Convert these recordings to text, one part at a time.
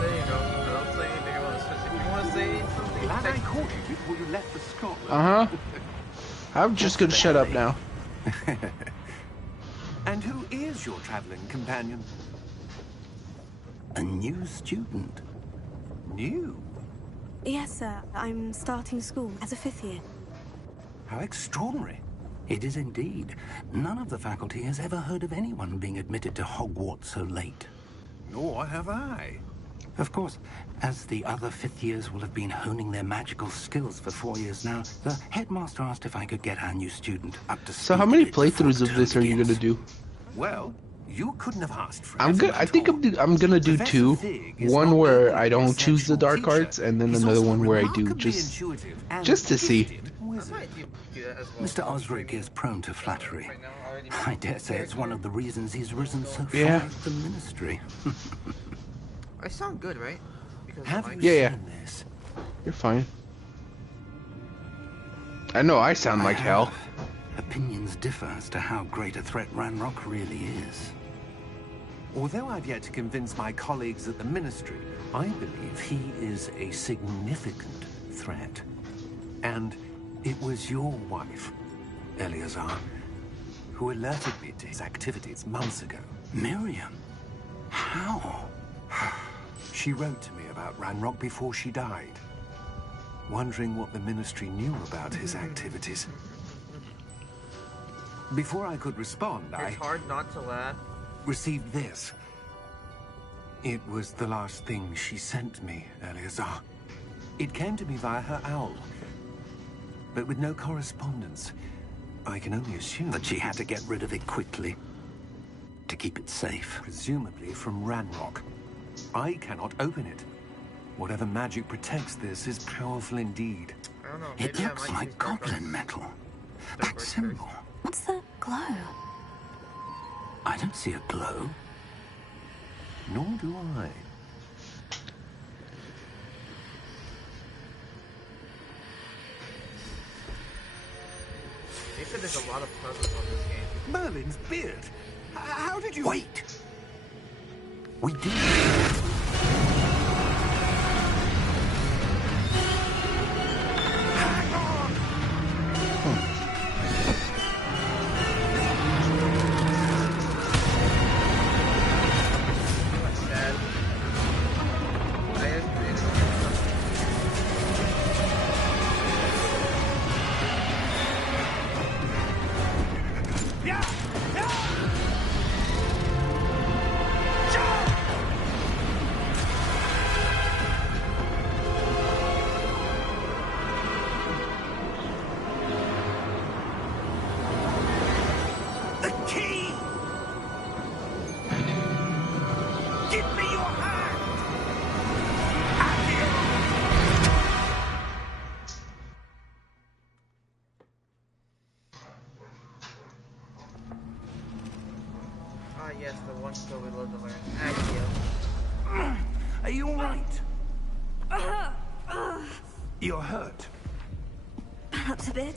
There you go. Don't say anything about the Swiss. If you want to say something, Glad I caught you before you left for Scotland. I'm just gonna shut up now. And who is your traveling companion? A new student. New? Yes, sir. I'm starting school as a 5th year. How extraordinary. It is indeed. None of the faculty has ever heard of anyone being admitted to Hogwarts so late. Nor have I. Of course, as the other 5th years will have been honing their magical skills for 4 years now, the headmaster asked if I could get our new student up to speed. So how many playthroughs of this are you gonna do? Well, you couldn't have asked for I'm good. I think I'm gonna do two. One where I don't choose the dark arts, and then another one where I do just to see. Mr. Osric is prone to flattery. I dare say it's one of the reasons he's risen so far Yeah. up the ministry. I sound good, right? Because Have you Yeah. seen this? You're fine. I know I sound like hell. Opinions differ as to how great a threat Ranrock really is. Although I've yet to convince my colleagues at the ministry, I believe he is a significant threat. And it was your wife, Eleazar, who alerted me to his activities months ago. Miriam? How? She wrote to me about Ranrock before she died, wondering what the ministry knew about his activities. Before I could respond, it's hard not to laugh. received this. It was the last thing she sent me, Eleazar. It came to me via her owl, but with no correspondence. I can only assume That she had to get rid of it quickly to keep it safe. presumably from Ranrock. I cannot open it. Whatever magic protects this is powerful indeed. I don't know. It Maybe I looks might like use dark goblin arts. metal. Dark That arts symbol. What's the glow? I don't see a glow. Nor do I. They said there's a lot of puzzles on this game. Merlin's beard. How did you... Wait! We did. Hang on! That's sad. I have created something. Yeah! Yeah! The key! Give me your hand! Ah, yes, the one skill we love to learn. Accio. Are you alright? You're hurt. Perhaps a bit.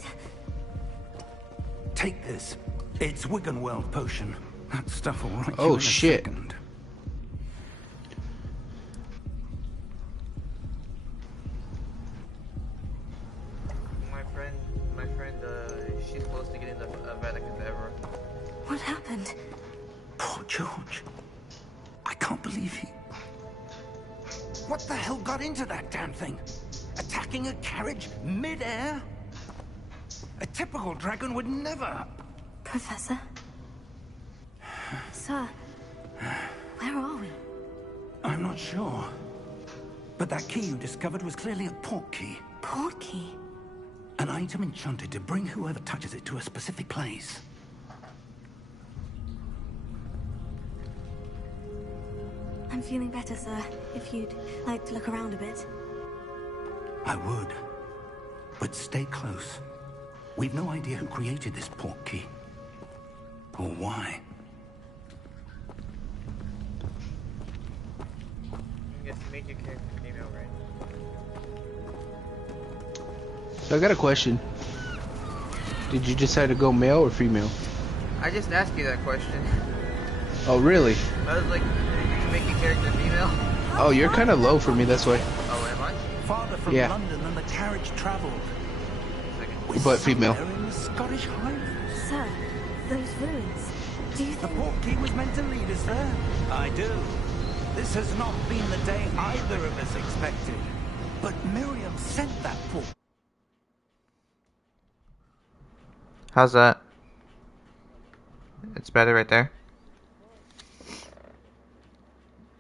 Take this. It's Wiggenweld potion. That stuff will right Oh, you in a shit. second. My friend, she's close to getting the Vatican ever. What happened? Poor George. I can't believe he... What the hell got into that damn thing? Attacking a carriage mid-air? A typical dragon would never... Professor? Sir, where are we? I'm not sure. But that key you discovered was clearly a port key. Port key? An item enchanted to bring whoever touches it to a specific place. I'm feeling better, sir. If you'd like to look around a bit. I would. But stay close. We've no idea who created this port key. Or why. I guess you made your character female, right? So I got a question. Did you decide to go male or female? I just asked you that question. Oh, really? I was like, did you make your character female? Oh, you're kind of low for me, that's why. Oh, am I? Farther from Yeah. London than the carriage travelled. But female. Somewhere in the Scottish Highlands. Sir, those ruins. Do you The think... portkey was meant to lead us there. I do. This has not been the day either of us expected. But Miriam sent that port. How's that? It's better right there.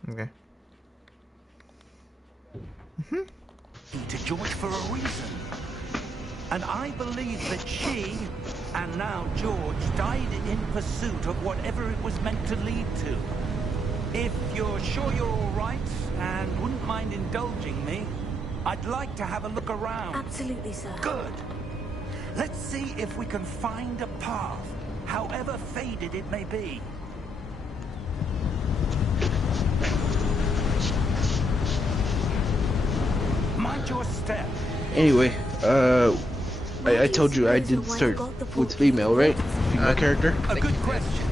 Okay. To George for a reason. And I believe that she, and now George, died in pursuit of whatever it was meant to lead to. If you're sure you're all right, and wouldn't mind indulging me, I'd like to have a look around. Absolutely, sir. Good. Let's see if we can find a path, however faded it may be. Mind your step. Anyway, I told you I did start with female, right? Female character. A good question.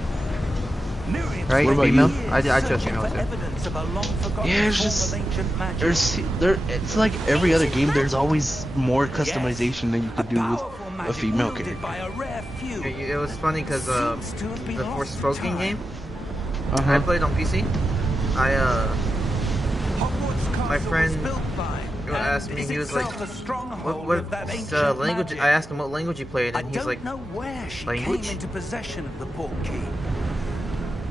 Miriam, Right, What about female? you? I chose searching female for too. evidence of a long-forgotten Yeah, it's form just of ancient magic. it's like every other game. There's always more customization than you could do with powerful a magic female wielded character. by a rare few. It was funny because Seems to have been the lost to Forspoken time. game, I Uh-huh. played on PC. Hogwarts my Castle friend was built by, asked and me, is he was like, itself a stronghold what of that ancient language? magic. I asked him what language he played, I and he's don't like, know where she language? came into possession of the portkey,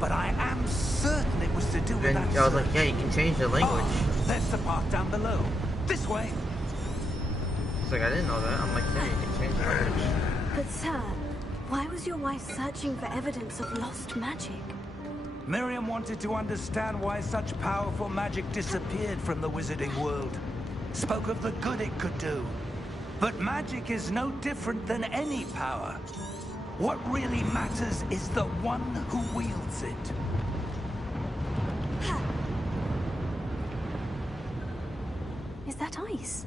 but I am certain it was to do with and that I was like, search. yeah, you can change the language. Oh, there's the path down below. This way. He's like, I didn't know that. I'm like, yeah, you can change the language. But, sir, why was your wife searching for evidence of lost magic? Miriam wanted to understand why such powerful magic disappeared from the wizarding world. Spoke of the good it could do. But magic is no different than any power. What really matters is the one who wields it. Is that ice?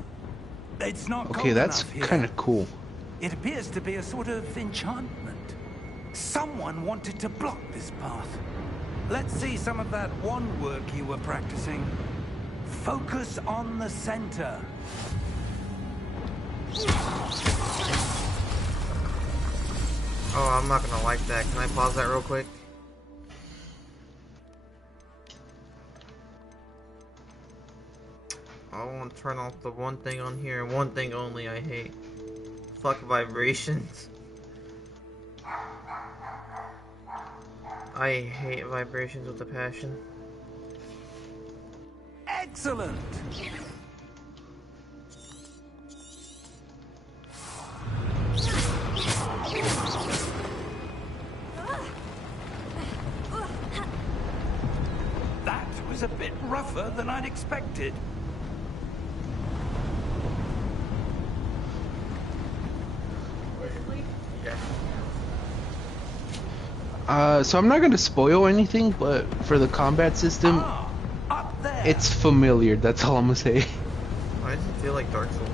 It's not Okay, cold that's enough here. kind of cool. It appears to be a sort of enchantment. Someone wanted to block this path. Let's see some of that wand work you were practicing. Focus on the center. Oh, I'm not gonna like that. Can I pause that real quick? I want to turn off the one thing on here and one thing only I hate. Fuck vibrations. I hate vibrations with a passion. Excellent! That was a bit rougher than I'd expected. Yeah. So I'm not gonna spoil anything, but for the combat system, Up there! it's familiar. That's all I'm gonna say. Why does it feel like Dark Souls?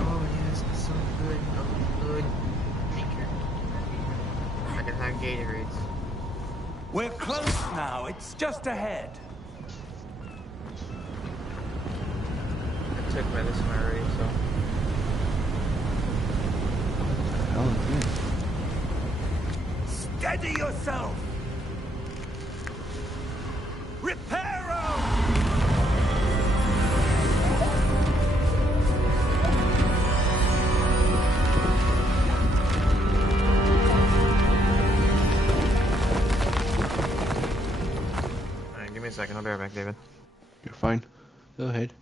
Oh yes, it's so good. Oh, good. Thank you. I can have Gatorades. We're close now. It's just ahead. I took medicine already, so. Oh, Steady yourself! Reparo! Alright, give me a second. I'll be right back, David. you're fine. Go ahead.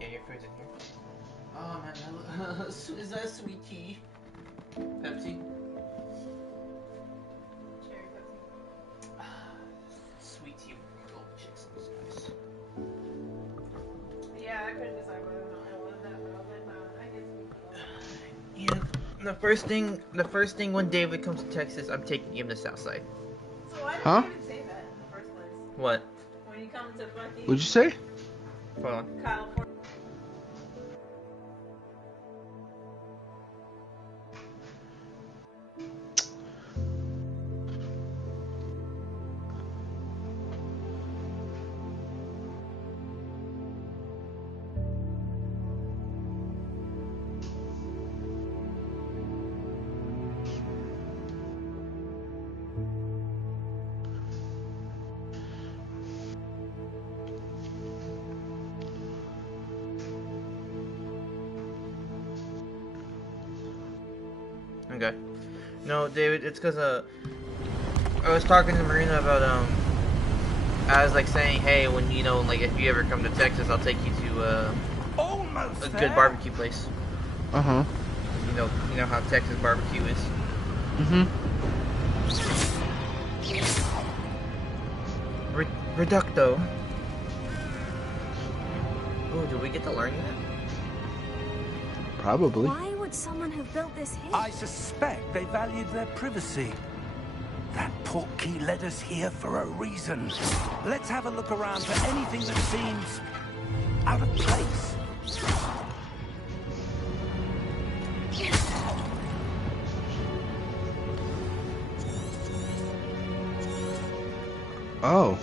Yeah, your food's in here. Oh man, is that sweet tea? Pepsi? Cherry Pepsi. Sweet tea with grilled chicks sounds nice. Yeah, I couldn't decide whether or not I wanted that, but I was like, nah, I guess we Yeah, the first thing when David comes to Texas, I'm taking him to Southside. So why did Huh? you even say that in the first place? What? When you come to fucking What'd you say? Hold on. California. Okay. No, David, it's because I was talking to Marina about I was like saying, hey, when like if you ever come to Texas, I'll take you to Almost a there. good barbecue place. Uh-huh. You know how Texas barbecue is. Mm-hmm. Reducto. Oh, did we get to learn that? Probably. Why would someone have built this here? I suspect they valued their privacy. That portkey led us here for a reason. Let's have a look around for anything that seems out of place. Oh.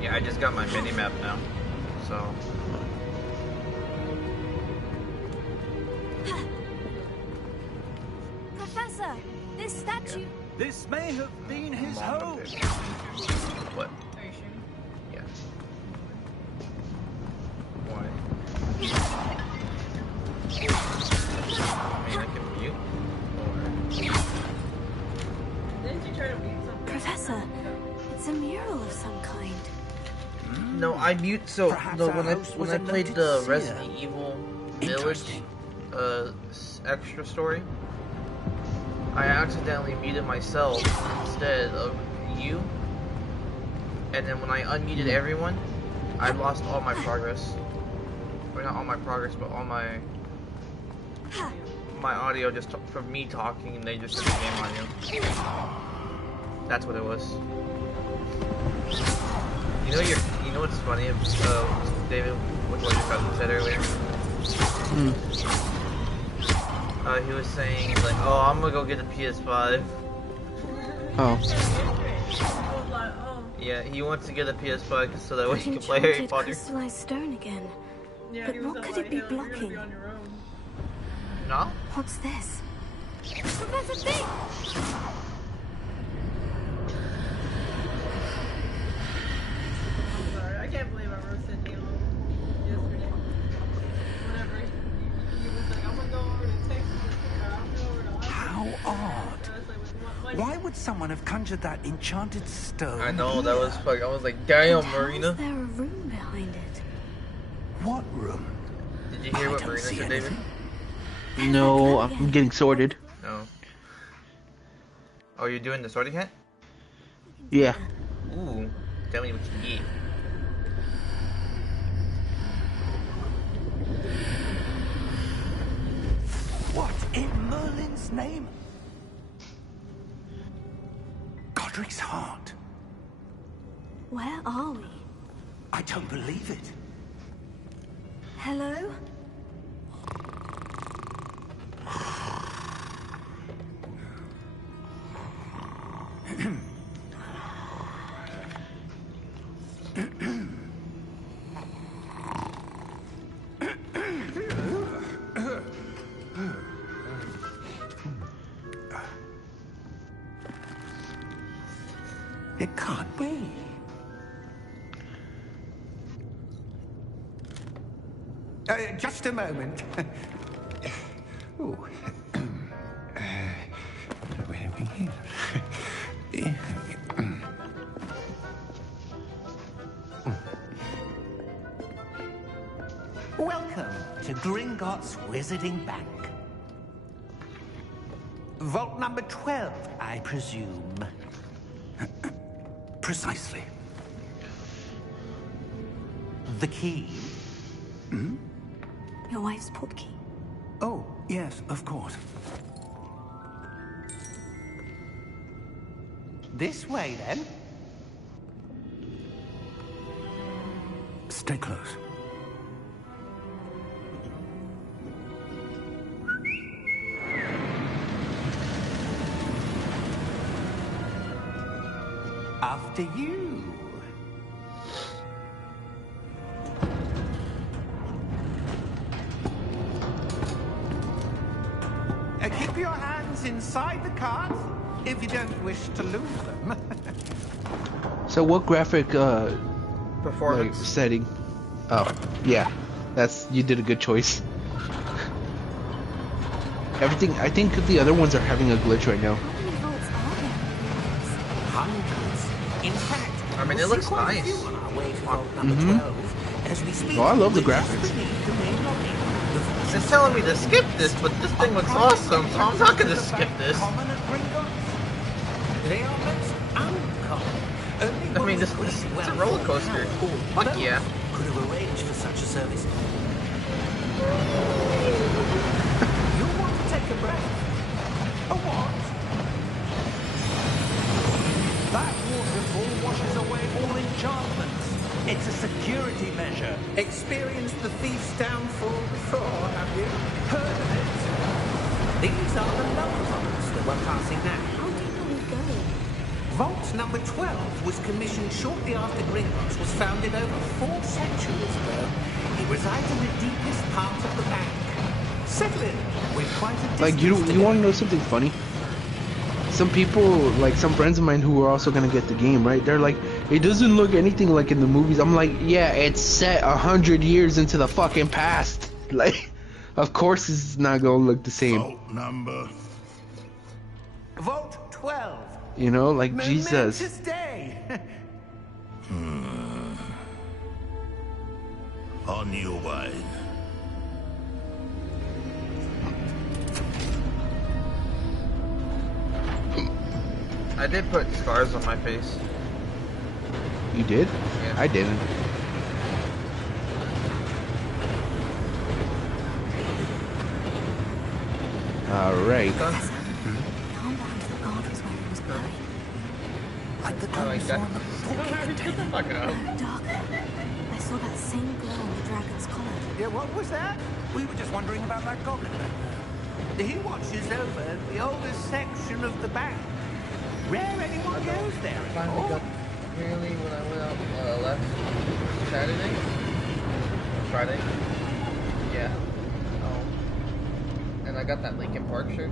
Yeah, I just got my mini map now, so. Professor, this statue. This may have been his home. What? Are you sure? Yeah. Why? I mean, I can mute. Didn't you try to mute something? Professor, it's a mural of some kind. No, I mute. So Perhaps no, our when host was I a played noted the seer. Resident Evil Village Interesting. extra story, I accidentally muted myself instead of you, and then when I unmuted everyone, I lost all my progress. Or not all my progress, but all my audio just from me talking, and they just took the game audio. That's what it was. You know what's funny, David, with what your cousin said earlier? He was saying like, "Oh, I'm gonna go get a PS5." Oh. Yeah, he wants to get a PS5 so that way he can play Harry Enchanted Potter. crystallized stone again. Yeah, But he was what all could like, it be "Hey, you're gonna blocking?" be on your own. No? What's this? Professor Thick! I'm sorry, I can't believe I roasted Halo yesterday. Whenever he was like, I'm gonna go over to Texas, I'm gonna go over to Austin. How odd. I was like, what? Why would someone have conjured that enchanted stone? I know, that here? was fucking, I was like, damn, And how Marina. is there a room behind it? What room? Did you hear I what don't Marina see said, David? anything. No, I'm getting sorted. No. Oh, you're doing the sorting hat? Yeah. Ooh, tell me what you get. What in Merlin's name? Godric's heart. Where are we? I don't believe it. Hello? It can't be. Just a moment. Ooh. Where are we here? Welcome to Gringotts Wizarding Bank. Vault number 12, I presume. Precisely. The key? Your wife's portkey. Oh, yes, of course. This way, then. Stay close. After you. Keep your hands inside the cart if you don't wish to lose them. So what graphic like, Performance. setting? Oh, yeah. You did a good choice. Everything, I think the other ones are having a glitch right now. How many vaults are there? Hundreds. In fact, I mean, it we'll looks see quite a nice. few on our way to vault number 12. As we speak, Oh, I love the we just graphics. beneath the main lobby. The vault It's telling me to skip this, but this thing looks awesome, so I'm not gonna skip this. Common at Gringotts. They are most uncommon. Only I one mean, with this great it's a wealth roller or coaster. power or Fuck both yeah. could have arranged for such a service. You want to take a breath? A what? That waterfall washes away all enchantments. It's a security measure. Experienced the thief's downfall before, have you? Heard of it? These are the lower vaults that we're passing now. How deep are we going? Vault number 12 was commissioned shortly after Gringotts was founded over 4 centuries ago. It resides in the deepest part of the bank. Settle in with quite a distance Like, you want to know something funny? Some people, like some friends of mine who are also gonna get the game, right? They're like, it doesn't look anything like in the movies. I'm like, yeah, it's set 100 years into the fucking past. Like, of course it's not gonna look the same. Vault number. Vault 12. You know, like Momentous Jesus. day. On your wine. I did put scars on my face. You did? Yeah. I didn't. Alright. Done. Calm down to the guard was where it was going. Like the I gun like we that. saw on the Fuck it up. Darker. I saw that same glow on the dragon's collar. Yeah, what was that? We were just wondering about that goblin. He watches over the oldest section of the bank. Rare anyone goes there Finally anymore. got apparently when I went out left Saturday. Friday. Yeah. And I got that Linkin Park shirt.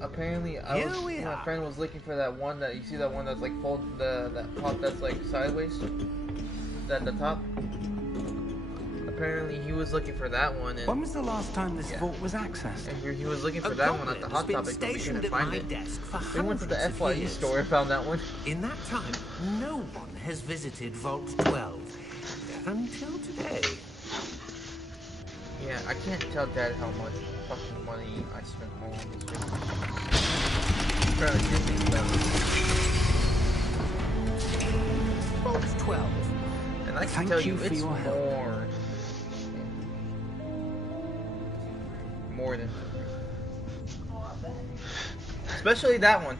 Apparently my friend was looking for that one that you see, that one that's like fold that top that's like sideways. At the top. Apparently he was looking for that one, and When was the last time this vault was accessed? he was looking for that one at the Hot Topic, but we couldn't find it. We went to the FYE store and found that one. In that time, no one has visited Vault 12 until today. Yeah, I can't tell Dad how much fucking money I spent on this game. I'm trying to do things better. Vault 12. And I can Thank tell you you for it's your help. more than especially that one.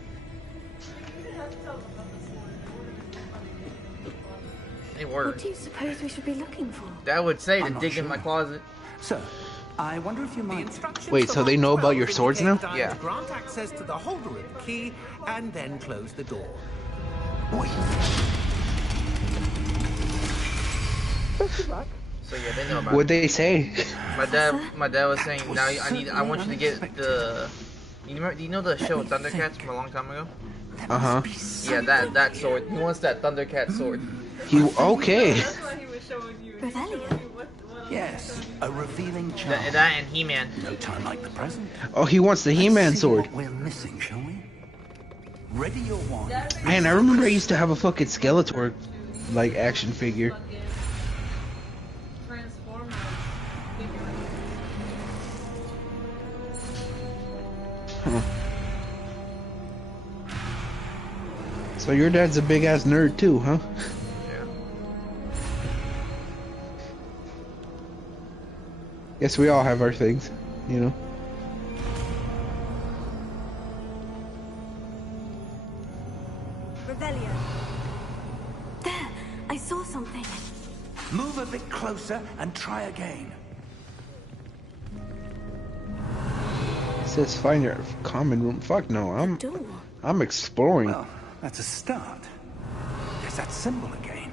They were. What do you suppose we should be looking for? That would say to I'm not dig in sure. my closet. Sir, I wonder if you might... Wait, so they know about your swords now? Yeah. Grant access to the holder of the key and then close the door. Wait. So yeah, they know about What'd it. they say? My dad was saying now I want you to get the. Do you know the show Thundercats from a long time ago? Uh-huh. Yeah, that sword. He wants that Thundercat sword. Okay. That's why he was showing you. Revelio. What Yes, a revealing charm. That and He-Man. No time like the present. Oh, he wants the He-Man Let's see sword. what we're missing, shall we? Ready your wand. Man, I remember I used to have a fucking Skeletor like action figure. fucking Transformers figurines. Huh. So your dad's a big ass nerd too, huh? Yeah. Guess we all have our things, you know. Revelio. There, I saw something. Move a bit closer and try again. It says find your common room. Fuck no, Door. I'm exploring. Well, that's a start. There's that symbol again.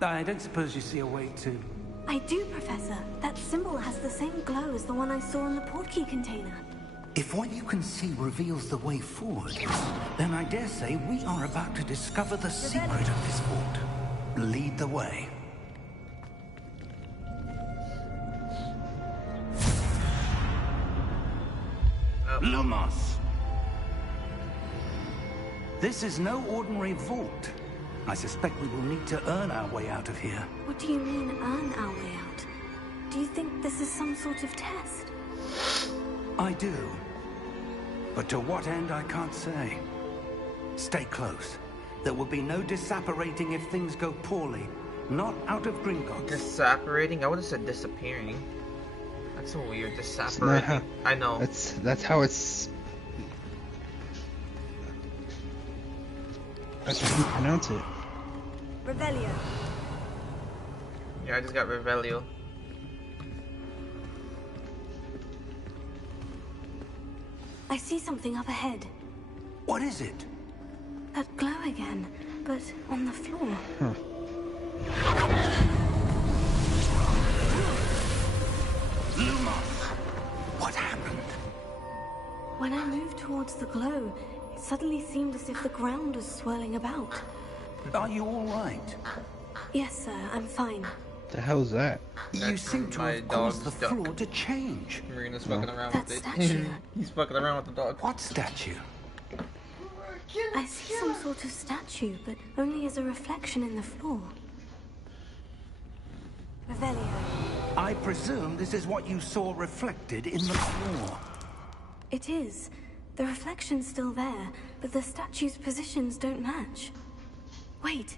I don't suppose you see a way to... I do, Professor. That symbol has the same glow as the one I saw in the portkey container. If what you can see reveals the way forward, then I dare say we are about to discover the secret of this vault. Lead the way. Lumos! This is no ordinary vault. I suspect we will need to earn our way out of here. What do you mean, earn our way out? Do you think this is some sort of test? I do. But to what end, I can't say. Stay close. There will be no disapparating if things go poorly. Not out of Gringotts. Disapparating? I would have said disappearing. That's so weird. It's not Disapparating. how, I know. that's how it's. That's how you pronounce it. Revelio. Yeah, I just got Revelio. I see something up ahead. What is it? That glow again, but on the floor. Huh. Lumos! What happened? When I moved towards the glow, it suddenly seemed as if the ground was swirling about. Are you all right? Yes, sir, I'm fine. The hell's that? You seem to my have caused the dog's duck. floor to change. Marina's fucking around That with it. statue. He's fucking around with the dog. What statue? I see some sort of statue, but only as a reflection in the floor. Revelio. I presume this is what you saw reflected in the floor. It is. The reflection's still there, but the statue's positions don't match. Wait.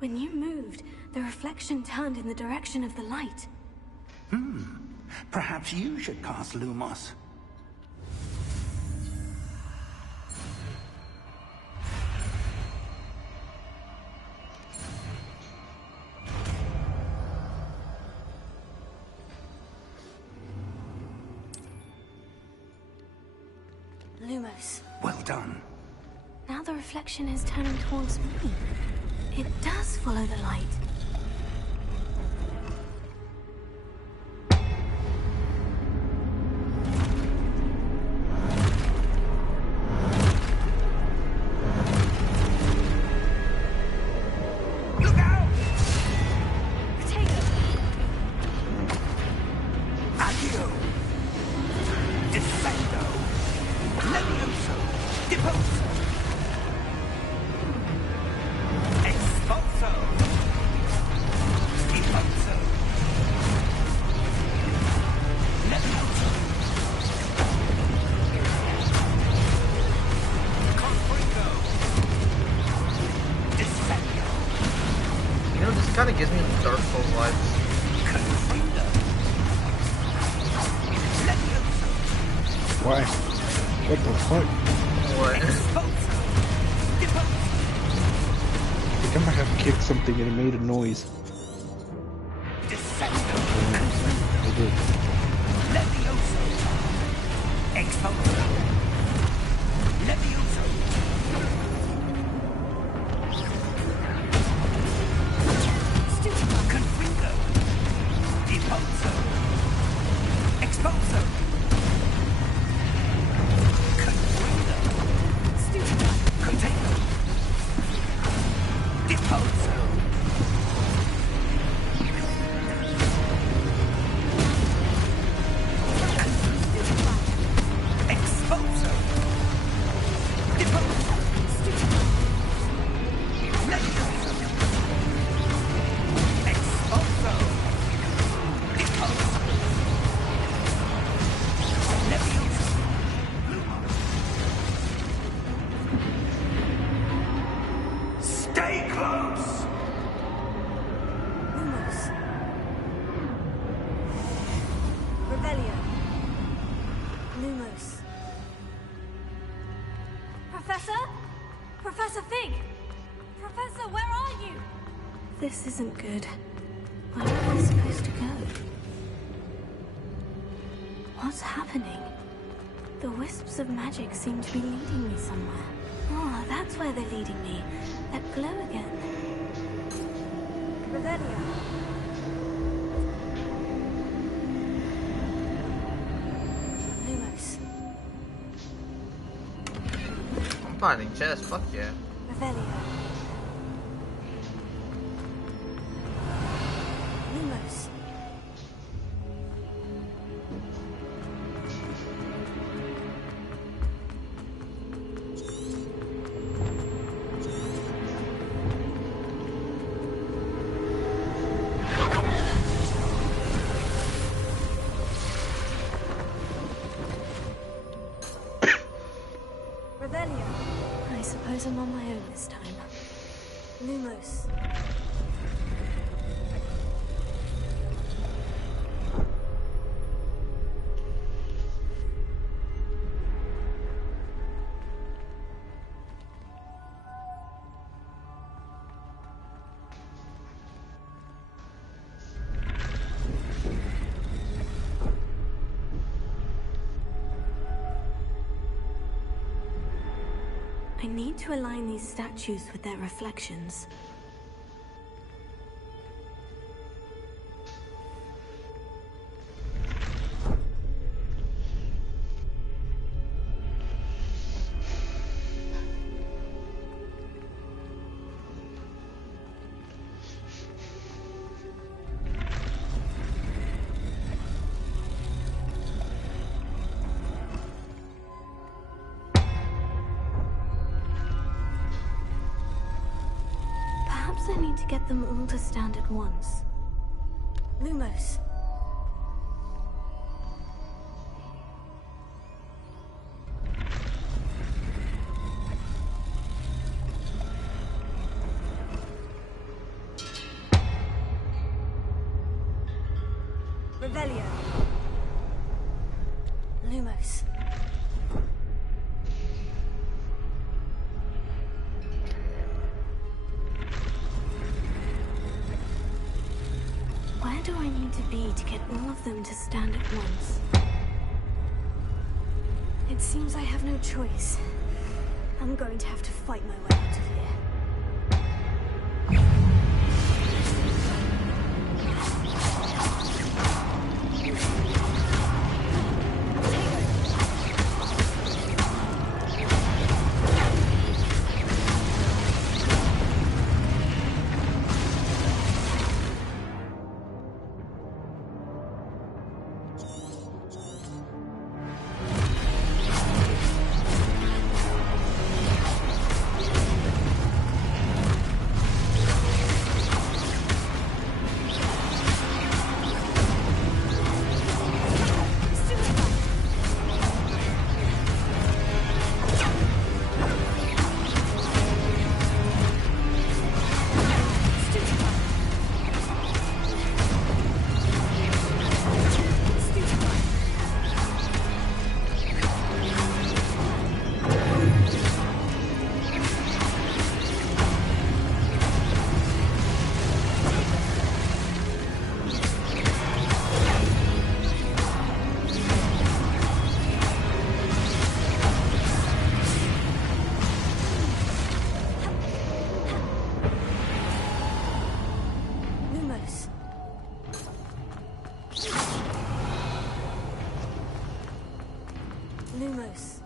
When you moved, the reflection turned in the direction of the light. Perhaps you should cast Lumos. Lumos. Well done. Now the reflection is turning towards me. It does follow the light. Look out! Potato! Accio! Defendo! Levioso! Deposo! Expulso! Deposo! Levioso! Confringo! Defendo! You know, this kind of gives me Dark Souls vibes. Confringo! Levioso! Why? What the fuck? What? Expulso! Deposo! I think I might have kicked something and it made a noise. Defendo! I did. Levioso! Expulso! Levioso! Confringo! Deposo! Expulso! Confringo! Container! Deposo! Expulso! This isn't good. Where am I supposed to go? What's happening? The wisps of magic seem to be leading me somewhere. Oh, that's where they're leading me. That glow again. Revelio. Lumos. I'm finding chests, fuck yeah. Revelio. Lumos. I suppose I'm on my own this time. Lumos. I need to align these statues with their reflections. I need to get them all to stand at once. Lumos. Revelio. Lumos. Where do I need to be to get all of them to stand at once? It seems I have no choice. I'm going to have to fight my way out of here. Lumos.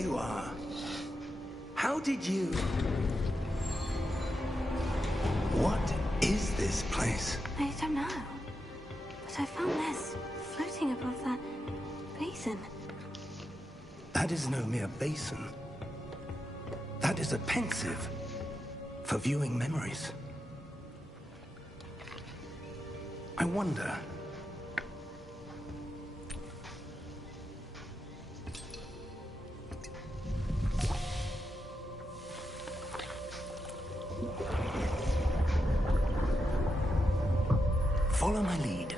you are. How did you... What is this place? I don't know. But I found this floating above that basin. That is no mere basin. That is a pensive for viewing memories. I wonder... Follow my lead.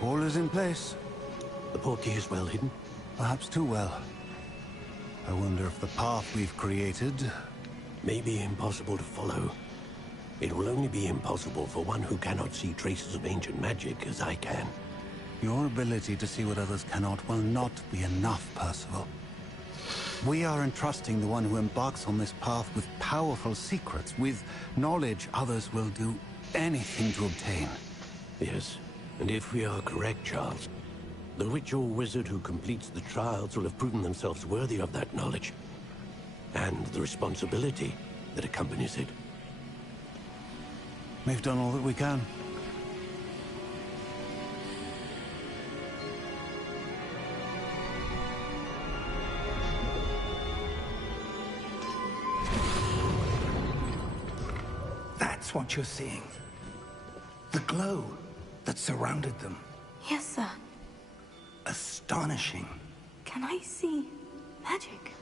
All is in place. The portkey is well hidden. Perhaps too well. I wonder if the path we've created... May be impossible to follow. It will only be impossible for one who cannot see traces of ancient magic as I can. Your ability to see what others cannot will not be enough, Percival. We are entrusting the one who embarks on this path with powerful secrets, with knowledge others will do anything to obtain. Yes, and if we are correct, Charles, the witch or wizard who completes the trials will have proven themselves worthy of that knowledge, and the responsibility that accompanies it. We've done all that we can. That's what you're seeing. The glow that surrounded them. Yes, sir. Astonishing. Can I see magic?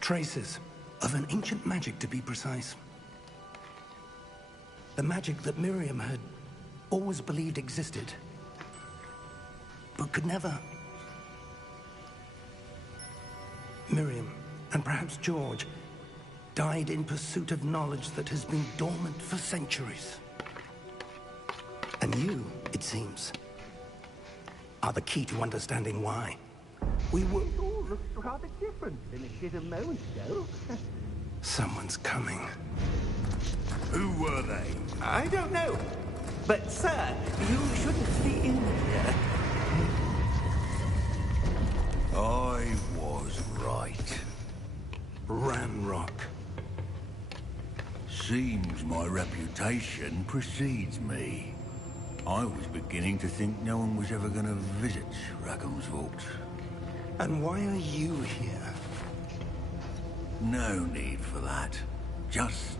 Traces of an ancient magic, to be precise. The magic that Miriam had always believed existed, but could never. Miriam, and perhaps George, died in pursuit of knowledge that has been dormant for centuries. And you, it seems, are the key to understanding why. We were all looked rather different than a shit a moment ago. Someone's coming. Who were they? I don't know. But, sir, you shouldn't be in here. I was right. Ramrock. Seems my reputation precedes me. I was beginning to think no one was ever going to visit Rackham's Vault. And why are you here? No need for that. Just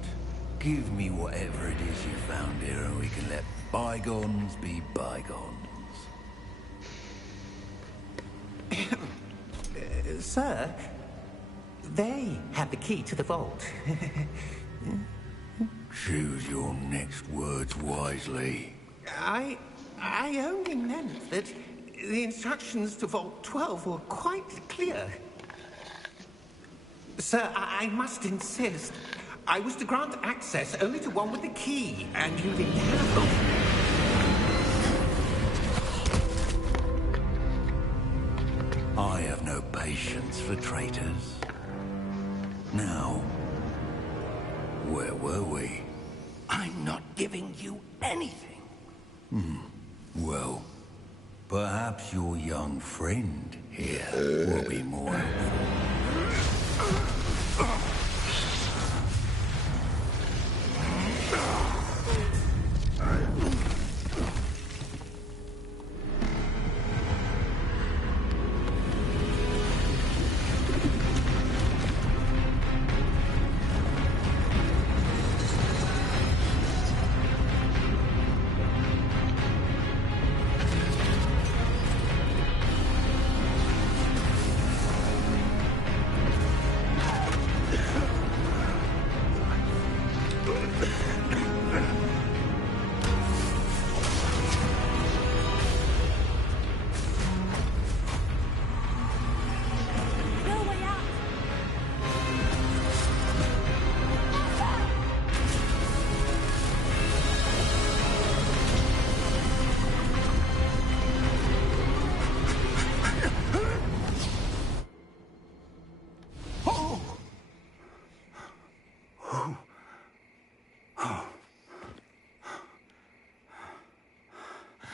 give me whatever it is you found here and we can let bygones be bygones. Sir, they have the key to the vault. Choose your next words wisely. I only meant that the instructions to Vault 12 were quite clear. Sir, I must insist. I was to grant access only to one with the key, and you didn't have them. I have no patience for traitors. Now, where were we? I'm not giving you anything. Well, perhaps your young friend here will be more helpful.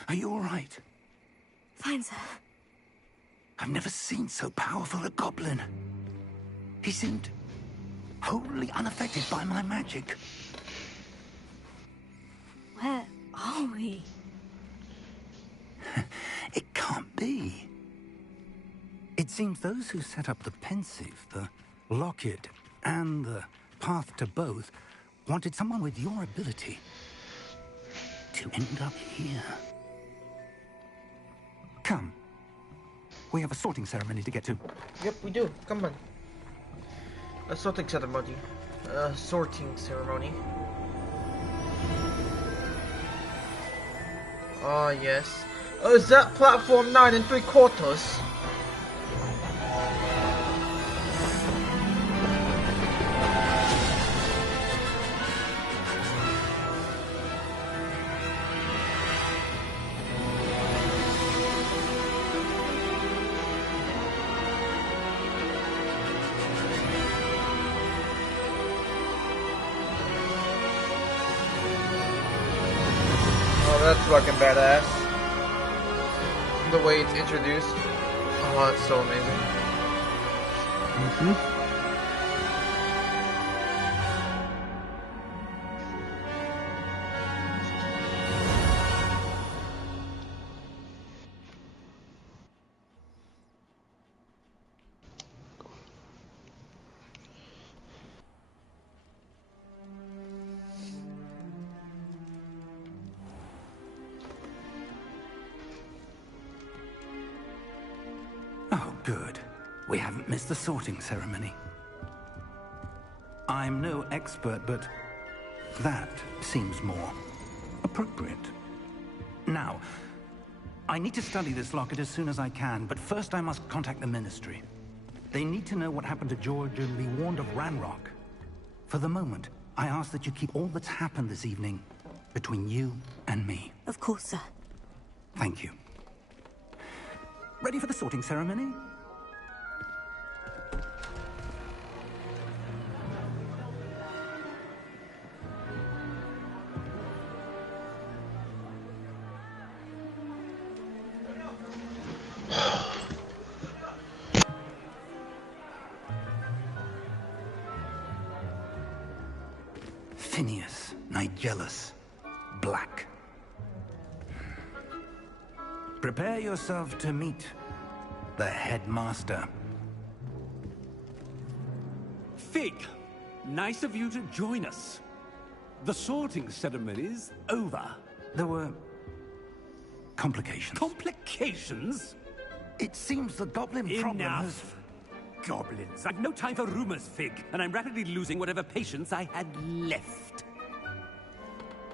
Are you all right? Fine, sir. I've never seen so powerful a goblin. He seemed wholly unaffected by my magic. Where are we? It can't be. It seems those who set up the pensive, the locket, and the path to both wanted someone with your ability to end up here. Come. We have a sorting ceremony to get to. Yep, we do. Come on. A sorting ceremony. A sorting ceremony. Ah, yes. Is that platform 9 3/4? That's fucking badass. The way it's introduced. Oh, it's so amazing. Oh, good. We haven't missed the sorting ceremony. I'm no expert, but that seems more appropriate. Now, I need to study this locket as soon as I can, but first I must contact the Ministry. They need to know what happened to George and be warned of Ranrock. For the moment, I ask that you keep all that's happened this evening between you and me. Of course, sir. Thank you. Ready for the sorting ceremony? Phineas, Nigellus, Black. Prepare yourself to meet the headmaster. Fig, nice of you to join us. The sorting ceremony's over. There were complications. Complications? It seems the goblin problem has... Enough. Goblins. I've no time for rumors, Fig, and I'm rapidly losing whatever patience I had left.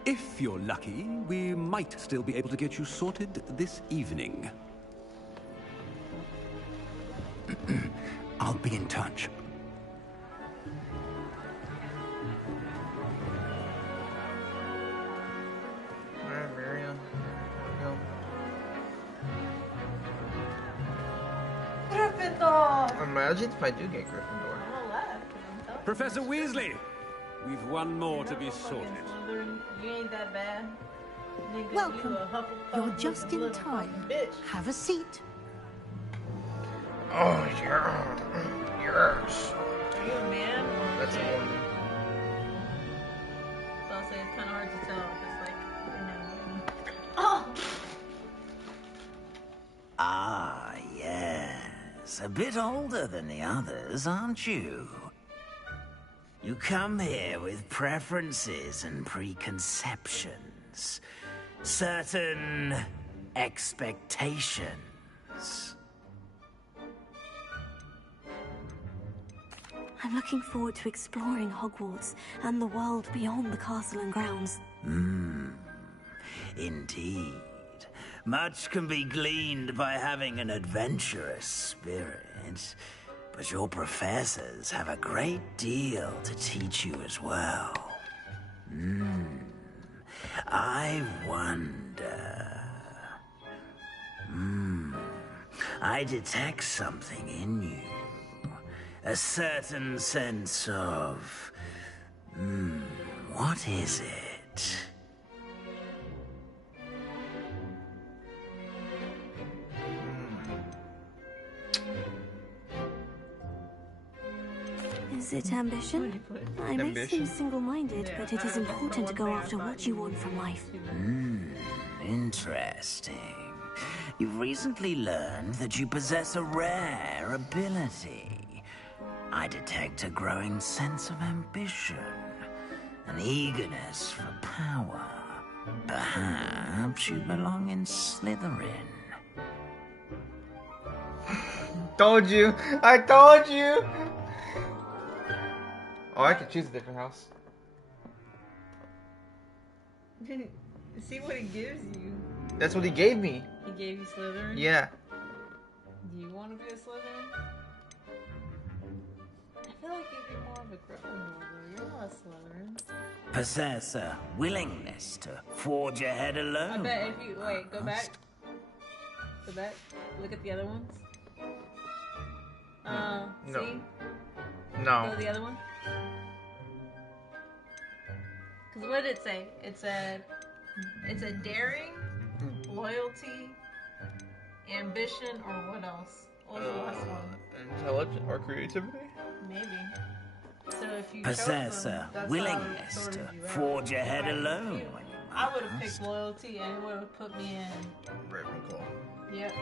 If you're lucky, we might still be able to get you sorted this evening. I'll be in touch. Alright, Miriam. Gryffindor! Imagine if I do get Gryffindor. I'm gonna laugh. Professor Weasley, we've one more to be sorted. You ain't that bad. Nigga, Welcome. you a Hufflepuff You're with just a in little time. fucking bitch. Have a seat. Oh, yeah. Yes. Are you a man? Or That's a okay? woman. So I'll say it's kind of hard to tell. It's like, you know. Oh! Ah, yes. A bit older than the others, aren't you? You come here with preferences and preconceptions. Certain expectations. I'm looking forward to exploring Hogwarts and the world beyond the castle and grounds. Indeed. Much can be gleaned by having an adventurous spirit. But your professors have a great deal to teach you as well. I wonder... I detect something in you. A certain sense of... what is it? Is it ambition? I may seem single-minded, but it is important to go after what you want from life. Interesting. You've recently learned that you possess a rare ability. I detect a growing sense of ambition, an eagerness for power. Perhaps you belong in Slytherin. Told you! I told you! Oh, I could choose a different house. See what he gives you. That's what he gave me. He gave you Slytherin? Yeah. Do you want to be a Slytherin? I feel like you'd be more of a Gryffindor, though. You're not a Slytherin. Possess a willingness to forge ahead alone. I bet if you... Wait, go back. Go back. Look at the other ones. No. See? No. Go to the other one. Because what did it say? It said... It's a daring, loyalty, ambition, or what else? What was the last one? Intelligence or creativity? Maybe. So if you Possess chose them, a that's willingness how I to sorted you out. forge ahead alone. I would have picked loyalty and it would have put me in. Ravenclaw. Yep.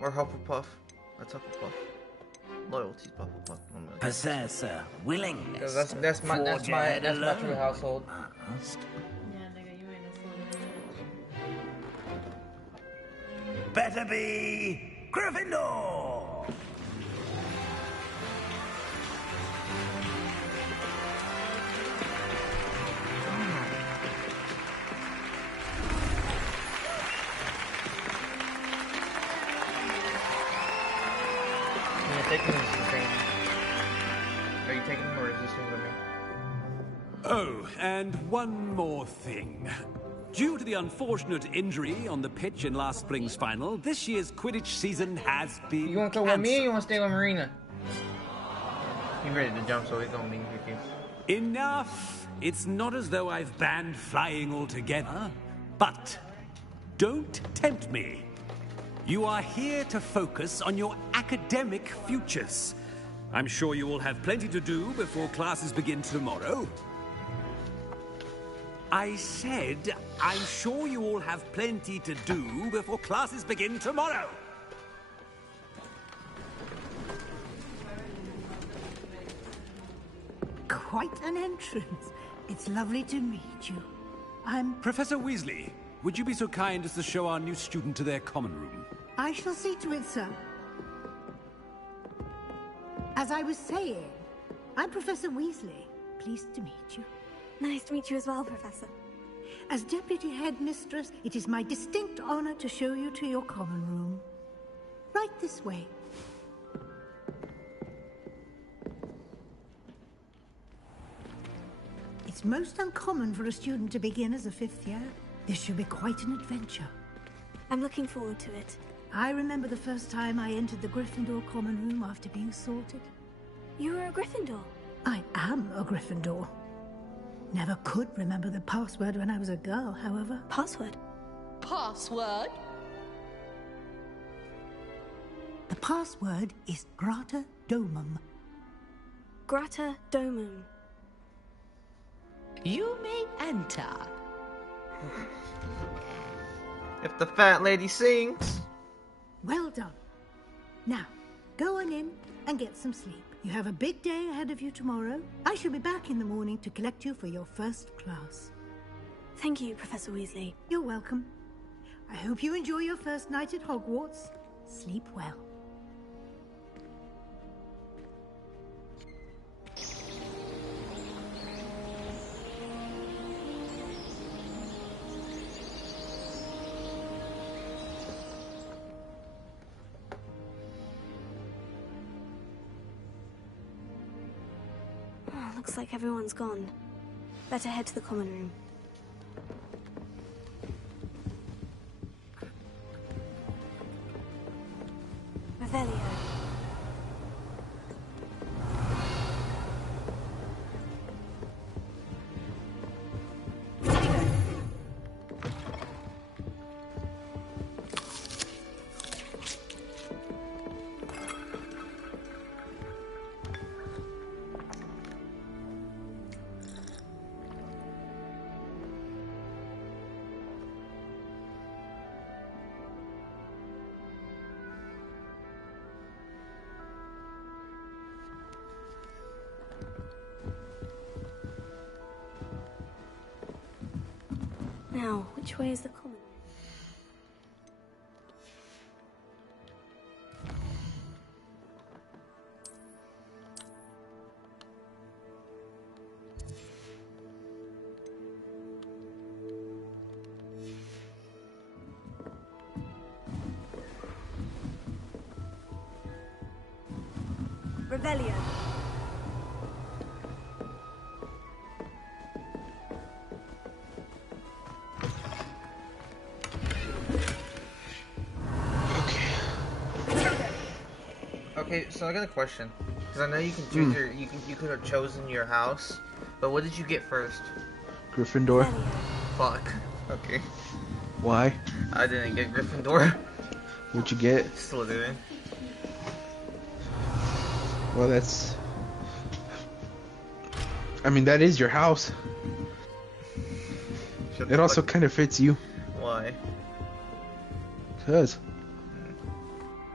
Or Hufflepuff. That's Hufflepuff. Loyalty's Hufflepuff. Possess a willingness that's to my forge ahead true alone. household. Yeah, nigga, you ain't a Slytherin. Better be Gryffindor. Are you taking him or is this him with me? Oh, and one more thing. Due to the unfortunate injury on the pitch in last spring's final, this year's Quidditch season has been You want to go with me or you want to stay with Marina? He's ready to jump, so he's going to be with you. Enough! It's not as though I've banned flying altogether, but don't tempt me. You are here to focus on your academic futures. I'm sure you will have plenty to do before classes begin tomorrow. I said, I'm sure you all have plenty to do before classes begin tomorrow. Quite an entrance. It's lovely to meet you. I'm... Professor Weasley, would you be so kind as to show our new student to their common room? I shall see to it, sir. As I was saying, I'm Professor Weasley. Pleased to meet you. Nice to meet you as well, Professor. As Deputy Headmistress, it is my distinct honor to show you to your common room. Right this way. It's most uncommon for a student to begin as a fifth year. This should be quite an adventure. I'm looking forward to it. I remember the first time I entered the Gryffindor common room after being sorted. You were a Gryffindor? I am a Gryffindor. Never could remember the password when I was a girl, however. Password? Password? The password is Grata Domum. Grata Domum. You may enter. If the fat lady sings. Well done. Now, go on in and get some sleep. You have a big day ahead of you tomorrow. I shall be back in the morning to collect you for your first class. Thank you, Professor Weasley. You're welcome. I hope you enjoy your first night at Hogwarts. Sleep well. Looks like everyone's gone. Better head to the common room. Revelio. Now, which way is the common? Rebellion. Okay, so I got a question. Because I know you can choose your, you could have chosen your house, but what did you get first? Gryffindor. Fuck. Okay. Why? I didn't get Gryffindor. What'd you get? Slytherin. Well, that's... I mean, that is your house. It also kind of fits you. Why? Because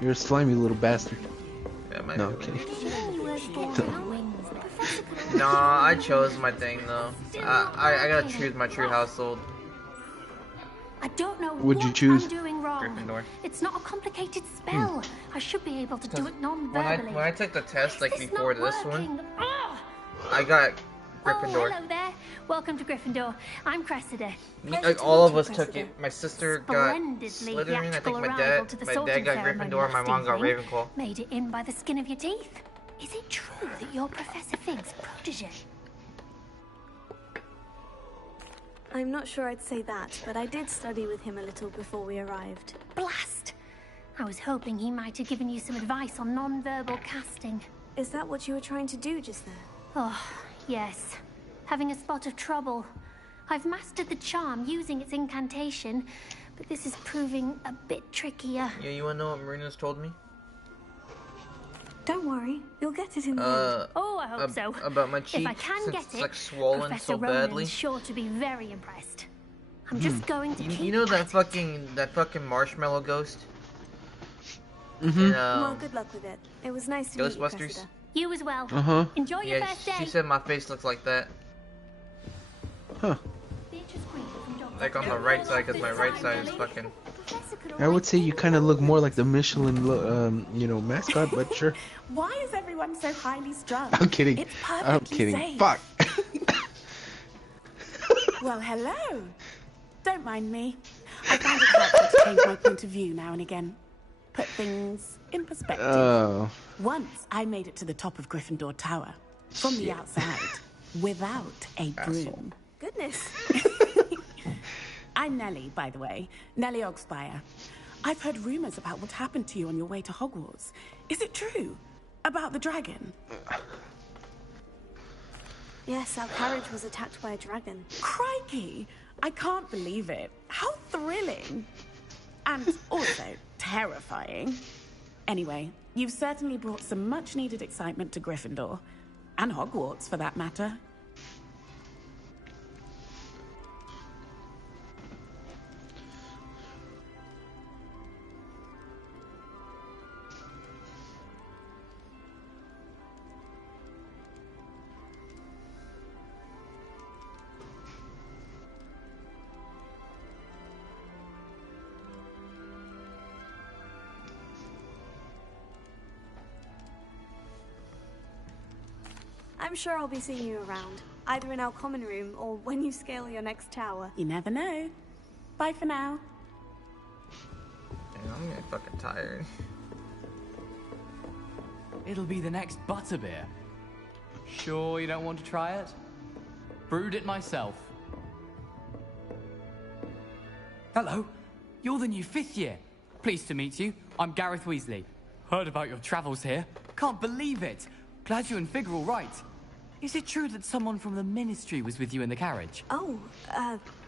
you're a slimy little bastard. Yeah, no, I'm kidding. Nah, I chose my thing though. I gotta choose my true household. I don't know What'd you what choose? I'm doing wrong. Gryffindor. It's not a complicated spell. I should be able to do it non-verbally. When I took the test like before this one, Ugh! I got Oh, Gryffindor. hello there. Welcome to Gryffindor. I'm Cressida. Like all of us took it. My sister got Splendidly Slytherin. I theatrical think my arrival to the dad sorting got ceremony Gryffindor. My last mom got evening. Ravenclaw. Made it in by the skin of your teeth. Is it true that you're Professor Fig's protege? I'm not sure I'd say that, but I did study with him a little before we arrived. Blast! I was hoping he might have given you some advice on non-verbal casting. Is that what you were trying to do just there? Oh, yes. Having a spot of trouble. I've mastered the charm using its incantation, but this is proving a bit trickier. Yeah, you wanna know what Marina's told me? Don't worry, you'll get it in the end. Oh, I hope so. About my cheek, if I can since get it's it, like swollen Professor so badly. Ronan's sure to be very impressed. I'm just going to keep You know that fucking marshmallow ghost? Mm-hmm. well, good luck with it. It was nice to meet you, Ghostbusters? Cressida. You as well. Uh-huh. Enjoy your Yeah, first day. she said my face looks like that. Huh. Like on the right side, because my right side is fucking... I would say you kind of look more like the Michelin, you know, mascot, but sure. Why is everyone so highly strung? I'm kidding. It's I'm perfectly kidding. safe. Fuck. Well, hello. Don't mind me. I find it helpful to change my point of view now and again. Put things in perspective. Oh. Once I made it to the top of Gryffindor Tower, from the outside, without a broom. Goodness. I'm Nellie, by the way. Nellie Ogspire. I've heard rumors about what happened to you on your way to Hogwarts. Is it true? About the dragon? Yes, our carriage was attacked by a dragon. Crikey! I can't believe it. How thrilling! And also terrifying. Anyway, you've certainly brought some much-needed excitement to Gryffindor. And Hogwarts, for that matter. I'm sure I'll be seeing you around, either in our common room or when you scale your next tower. You never know. Bye for now. Yeah, I'm getting fucking tired. It'll be the next butterbeer. Sure you don't want to try it? Brewed it myself. Hello, you're the new 5th year. Pleased to meet you. I'm Gareth Weasley. Heard about your travels here. Can't believe it. Glad you and Fig are all right. Is it true that someone from the Ministry was with you in the carriage? Oh,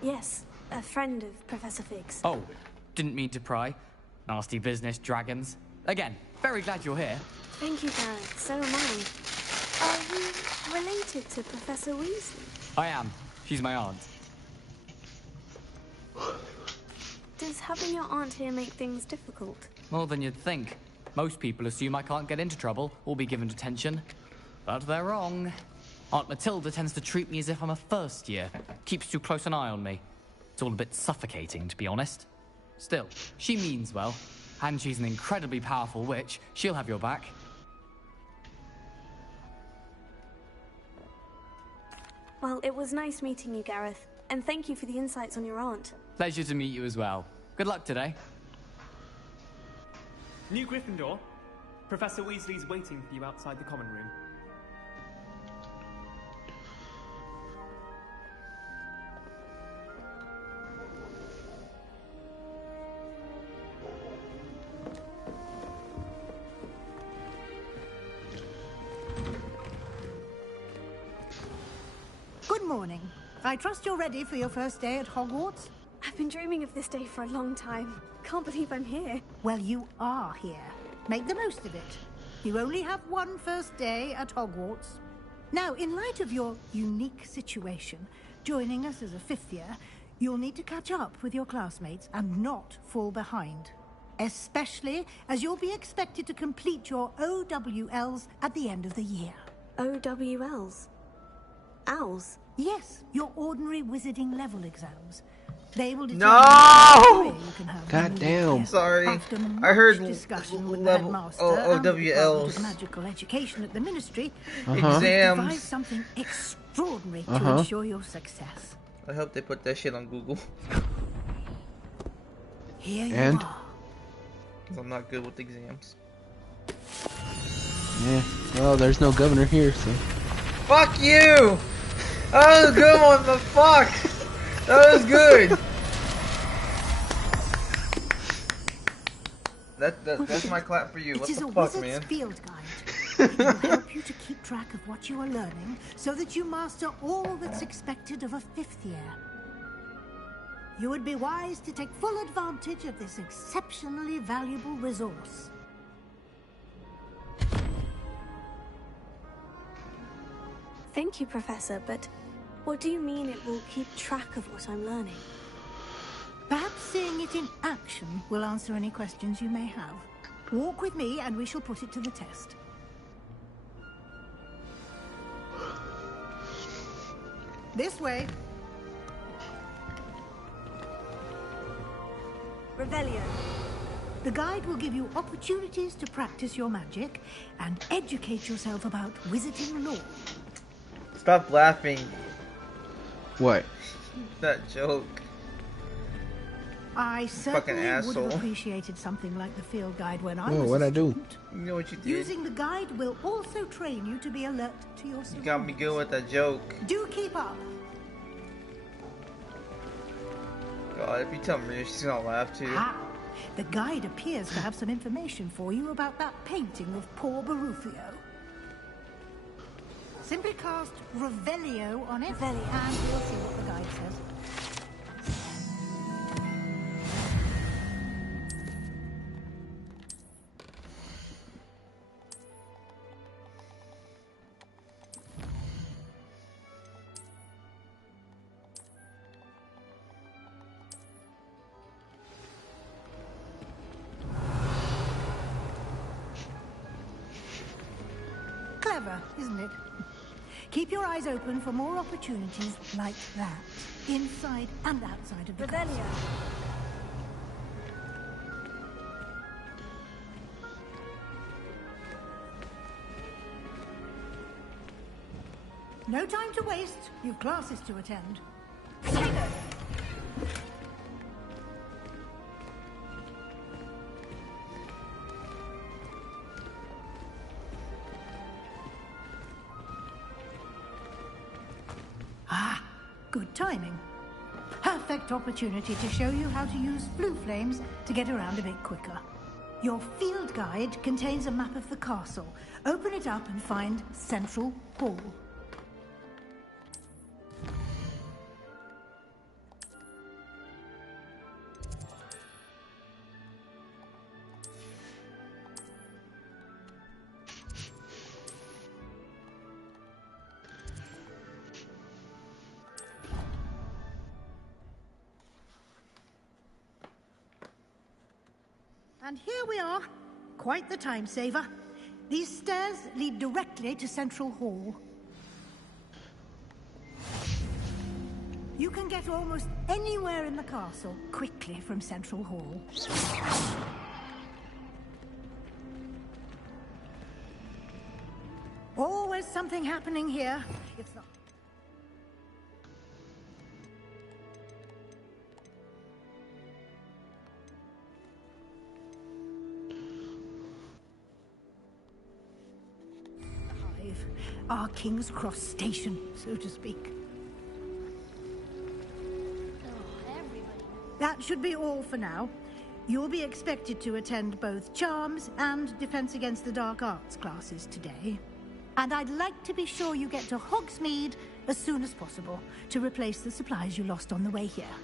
yes. A friend of Professor Fig's. Oh, didn't mean to pry. Nasty business, dragons. Again, very glad you're here. Thank you, Gareth. So am I. Are you related to Professor Weasley? I am. She's my aunt. Does having your aunt here make things difficult? More than you'd think. Most people assume I can't get into trouble or be given detention. But they're wrong. Aunt Matilda tends to treat me as if I'm a first year. Keeps too close an eye on me. It's all a bit suffocating, to be honest. Still, she means well, and she's an incredibly powerful witch. She'll have your back. Well, it was nice meeting you, Gareth. And thank you for the insights on your aunt. Pleasure to meet you as well. Good luck today. New Gryffindor. Professor Weasley's waiting for you outside the common room. Good morning. I trust you're ready for your first day at Hogwarts? I've been dreaming of this day for a long time. Can't believe I'm here. Well, you are here. Make the most of it. You only have one first day at Hogwarts. Now, in light of your unique situation, joining us as a fifth year, you'll need to catch up with your classmates and not fall behind. Especially as you'll be expected to complete your OWLs at the end of the year. OWLs? Owls? Yes, your ordinary wizarding level exams. They will determine No! you can have. God damn. Sorry. After I heard discussion with the level headmaster and the Department OWLs. of Magical Education at the Ministry, Exams. devise something extraordinary to ensure your success. I hope they put that shit on Google. Here you And? are. Because I'm not good with exams. Yeah. Well, there's no governor here, so. Fuck you! That was a good one, but fuck! That was good! That's my clap for you. What It is the a fuck, wizard's man? field guide. It will help you to keep track of what you are learning so that you master all that's expected of a fifth year. You would be wise to take full advantage of this exceptionally valuable resource. Thank you, Professor, but what do you mean it will keep track of what I'm learning? Perhaps seeing it in action will answer any questions you may have. Walk with me and we shall put it to the test. This way. Revelio. The guide will give you opportunities to practice your magic and educate yourself about wizarding lore. Stop laughing. What? That joke. I certainly would asshole. have appreciated something like the field guide when I Oh, was what'd a I do? student. You know what you did? Using the guide will also train you to be alert to your You surroundings. got me good with that joke. Do keep up. God, if you tell Maria, she's gonna laugh too. Ah, the guide appears to have some information for you about that painting of poor Barufio. Simply cast Revelio on it, and we'll see what the guide says. Clever, isn't it? Keep your eyes open for more opportunities like that, inside and outside of the castle. No time to waste. You've classes to attend. Ah, good timing. Perfect opportunity to show you how to use blue flames to get around a bit quicker. Your field guide contains a map of the castle. Open it up and find Central Hall. And here we are. Quite the time saver. These stairs lead directly to Central Hall. You can get almost anywhere in the castle quickly from Central Hall. Always something happening here. It's not... Our King's Cross station, so to speak. That should be all for now. You'll be expected to attend both Charms and Defense Against the Dark Arts classes today. And I'd like to be sure you get to Hogsmeade as soon as possible to replace the supplies you lost on the way here.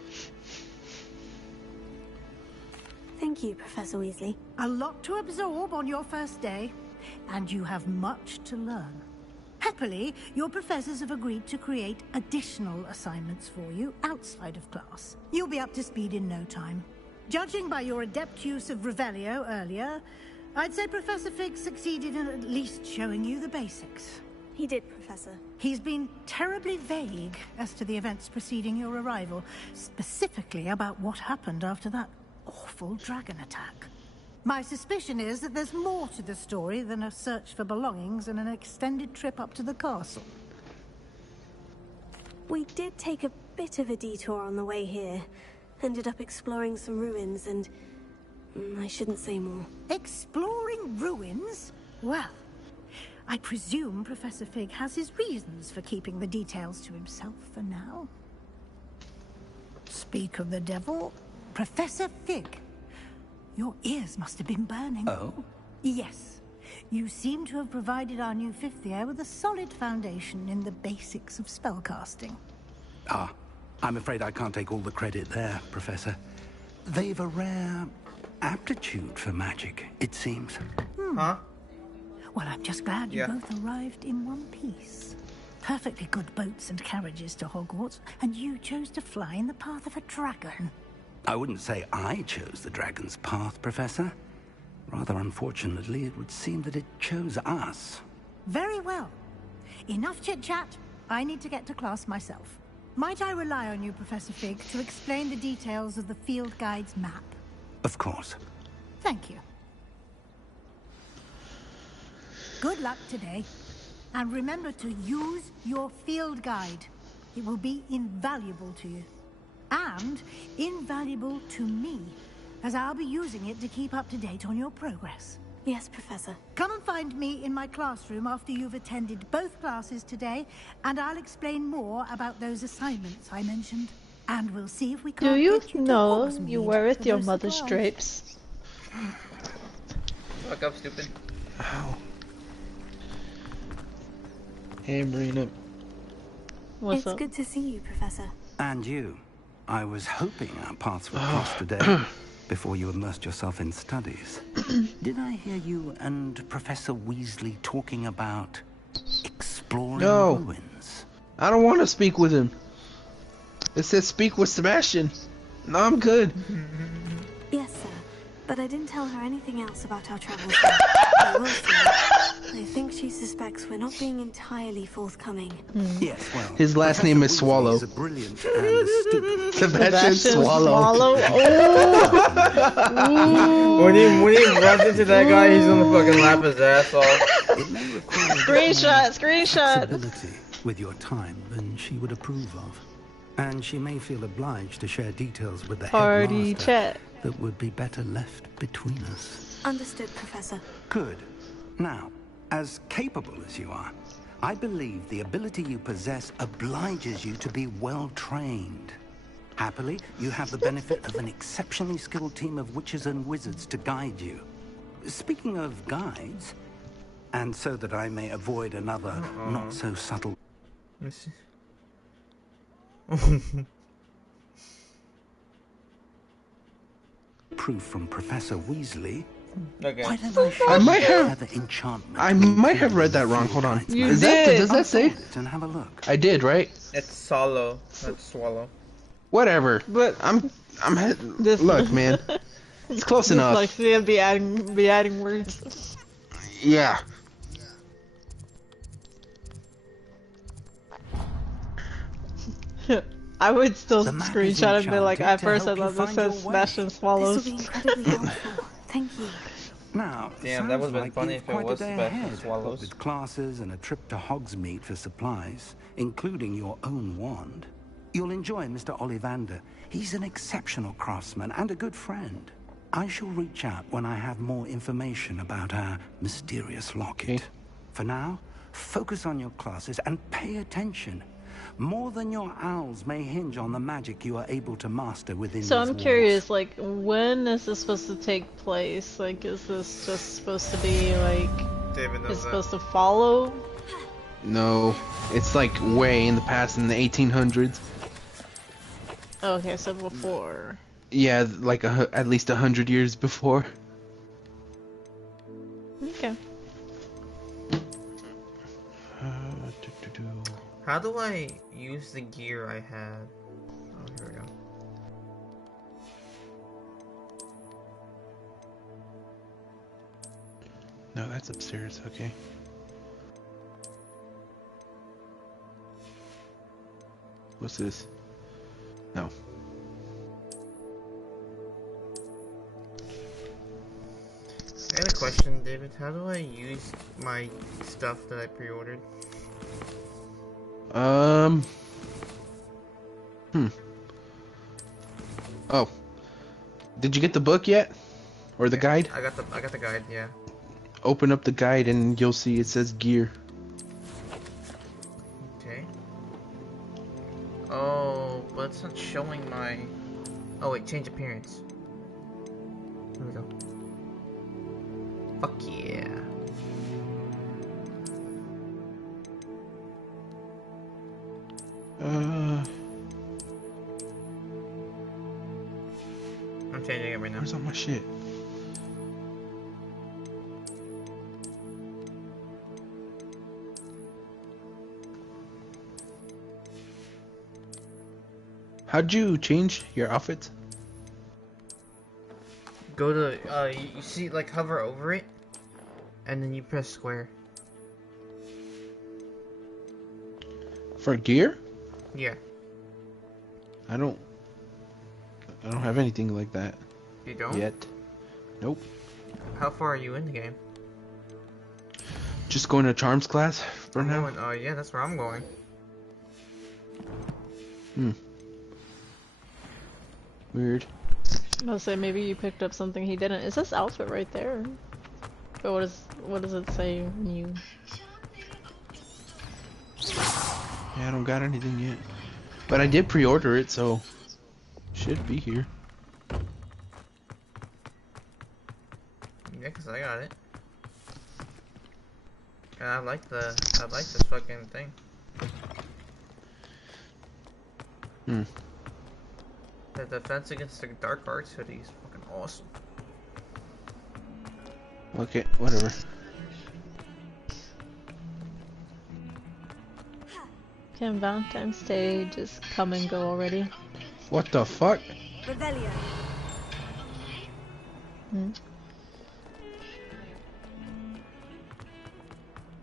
Thank you, Professor Weasley. A lot to absorb on your first day, and you have much to learn. Happily, your professors have agreed to create additional assignments for you outside of class. You'll be up to speed in no time. Judging by your adept use of Revelio earlier, I'd say Professor Fig succeeded in at least showing you the basics. He did, Professor. He's been terribly vague as to the events preceding your arrival, specifically about what happened after that awful dragon attack. My suspicion is that there's more to the story than a search for belongings and an extended trip up to the castle. We did take a bit of a detour on the way here. Ended up exploring some ruins and... I shouldn't say more. Exploring ruins? Well, I presume Professor Fig has his reasons for keeping the details to himself for now. Speak of the devil, Professor Fig. Your ears must have been burning. Oh? Yes. You seem to have provided our new fifth year with a solid foundation in the basics of spellcasting. Ah, I'm afraid I can't take all the credit there, Professor. They've a rare aptitude for magic, it seems. Huh? Well, I'm just glad you both arrived in one piece. Perfectly good boats and carriages to Hogwarts, and you chose to fly in the path of a dragon. I wouldn't say I chose the dragon's path, Professor. Rather unfortunately, it would seem that it chose us. Very well. Enough chit-chat. I need to get to class myself. Might I rely on you, Professor Fig, to explain the details of the field guide's map? Of course. Thank you. Good luck today. And remember to use your field guide. It will be invaluable to you. And invaluable to me, as I'll be using it to keep up to date on your progress. Yes, Professor. Come and find me in my classroom after you've attended both classes today, and I'll explain more about those assignments I mentioned. And we'll see if we can. Do you know you wear it your mother's drapes? Fuck up, stupid. Ow. Hey, Marina. It's good to see you, Professor. And you. I was hoping our paths would cross today, before you immersed yourself in studies. Did I hear you and Professor Weasley talking about exploring ruins? I don't want to speak with him. It says speak with Sebastian. No, I'm good. Yes, sir. But I didn't tell her anything else about our travels. I will say, I think she suspects we're not being entirely forthcoming. Yes, well, his last name is Swallow. Is a brilliant and astute. Sebastian Swallow. Oh. when he runs into that guy, he's gonna fucking laugh his ass off. It may require Screenshot. flexibility with your time than she would approve of, and she may feel obliged to share details with the Party headmaster chat. that would be better left between us. Understood, Professor. Good. Now, as capable as you are, I believe the ability you possess obliges you to be well trained. Happily, you have the benefit of an exceptionally skilled team of witches and wizards to guide you. Speaking of guides, and so that I may avoid another not so subtle proof from Professor Weasley. Okay. Why don't I show I might you have. the enchantment I might have read that wrong. Hold on. You Is did. that? Does that say? and have a look. I did, right? It's Solo, not Swallow. Whatever. But Look, man. It's close enough. Like they'll be adding words. Yeah. I would still The map is screenshot and be like, enchanted at to first I help you thought this find your says way. Smash and This Swallows. will be incredibly helpful. Thank you. Now, Damn, that sounds would've been like funny you've if it quite a was day Sebastian ahead, Swallows. what with classes and a trip to Hogsmeade for supplies, including your own wand. You'll enjoy Mr. Ollivander. He's an exceptional craftsman and a good friend. I shall reach out when I have more information about our mysterious locket. For now, focus on your classes and pay attention. More than your owls may hinge on the magic you are able to master within So these I'm walls. curious, like, when is this supposed to take place? Like, is this just supposed to be, like, David knows it's that. supposed to follow? No, it's like way in the past in the 1800s. Okay, so before. Yeah, like at least 100 years before. Okay. How do I use the gear I have? Oh, here we go. No, that's upstairs. Okay. What's this? No. I had a question, David. How do I use my stuff that I pre-ordered? Oh. Did you get the book yet? Or the guide? I got the guide, yeah. Open up the guide and you'll see it says gear. Okay. Oh, but it's not showing my... Oh wait, change appearance. Here we go. Fuck yeah. I'm changing it right now. Where's all my shit? How'd you change your outfit? Go to, you see, like, hover over it, and then you press square. For gear? Yeah. I don't have anything like that. You don't? Yet. Nope. How far are you in the game? Just going to Charms class for I'm now. going, oh yeah, that's where I'm going. Weird. I'll say maybe you picked up something he didn't. Is this outfit right there? But what does it say when you... Yeah, I don't got anything yet. But I did pre-order it, so should be here. Yeah, 'cause I got it. And I like this fucking thing. The defense against the dark arts hoodie is fucking awesome. Okay, whatever. Can Valentine's Day just come and go already? What the fuck? Revelio.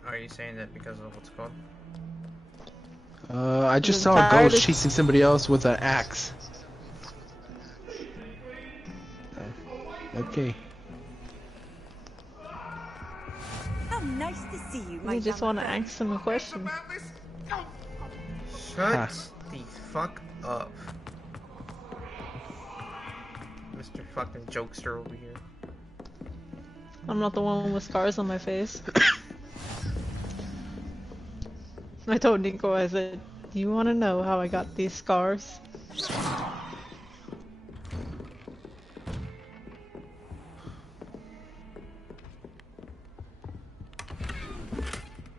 Are you saying that because of what's it called? I just saw a ghost chasing somebody else with an axe. Okay. How nice to see you, I just want to ask him a question. Shut the fuck up. Mr. fucking jokester over here. I'm not the one with scars on my face. I told Nico, I said, do you want to know how I got these scars?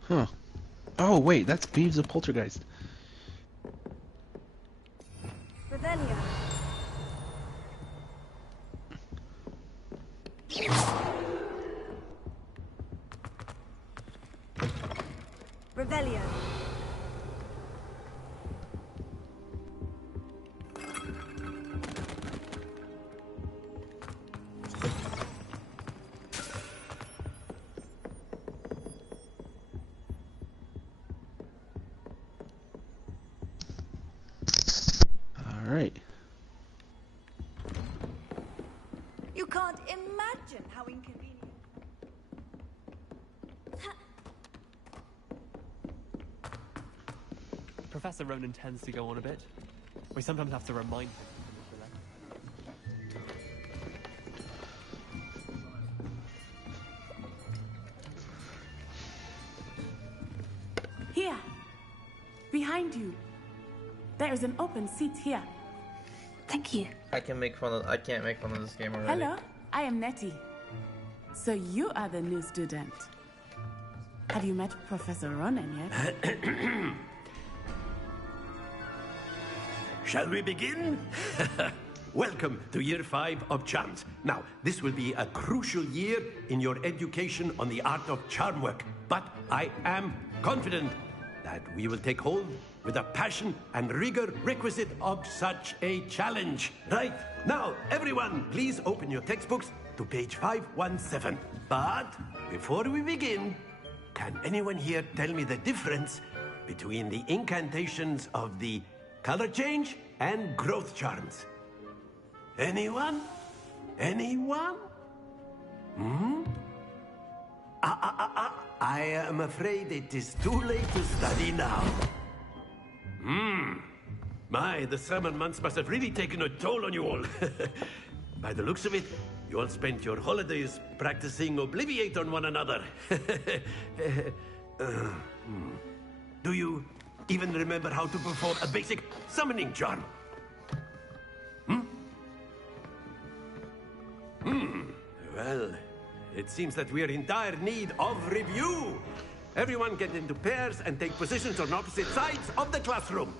Huh. Oh wait, that's Beeves of Poltergeist. Revelio. Revelio. imagine how inconvenient. Professor Ronan tends to go on a bit. We sometimes have to remind him. Here, behind you. There is an open seat here. Thank you. I can't make fun of this game already. Hello, I am Nettie. So you are the new student. Have you met Professor Ronan yet? Shall we begin? Welcome to Year 5 of Charms. Now, this will be a crucial year in your education on the art of charm work. But I am confident that we will take hold with the passion and rigor requisite of such a challenge. Right, now, everyone, please open your textbooks to page 517. But before we begin, can anyone here tell me the difference between the incantations of the color change and growth charms? Anyone? Anyone? Hmm? I am afraid it is too late to study now. My, the summer months must have really taken a toll on you all. By the looks of it, you all spent your holidays practicing Obliviate on one another. Do you even remember how to perform a basic summoning charm? Well, it seems that we are in dire need of review. Everyone get into pairs and take positions on opposite sides of the classroom.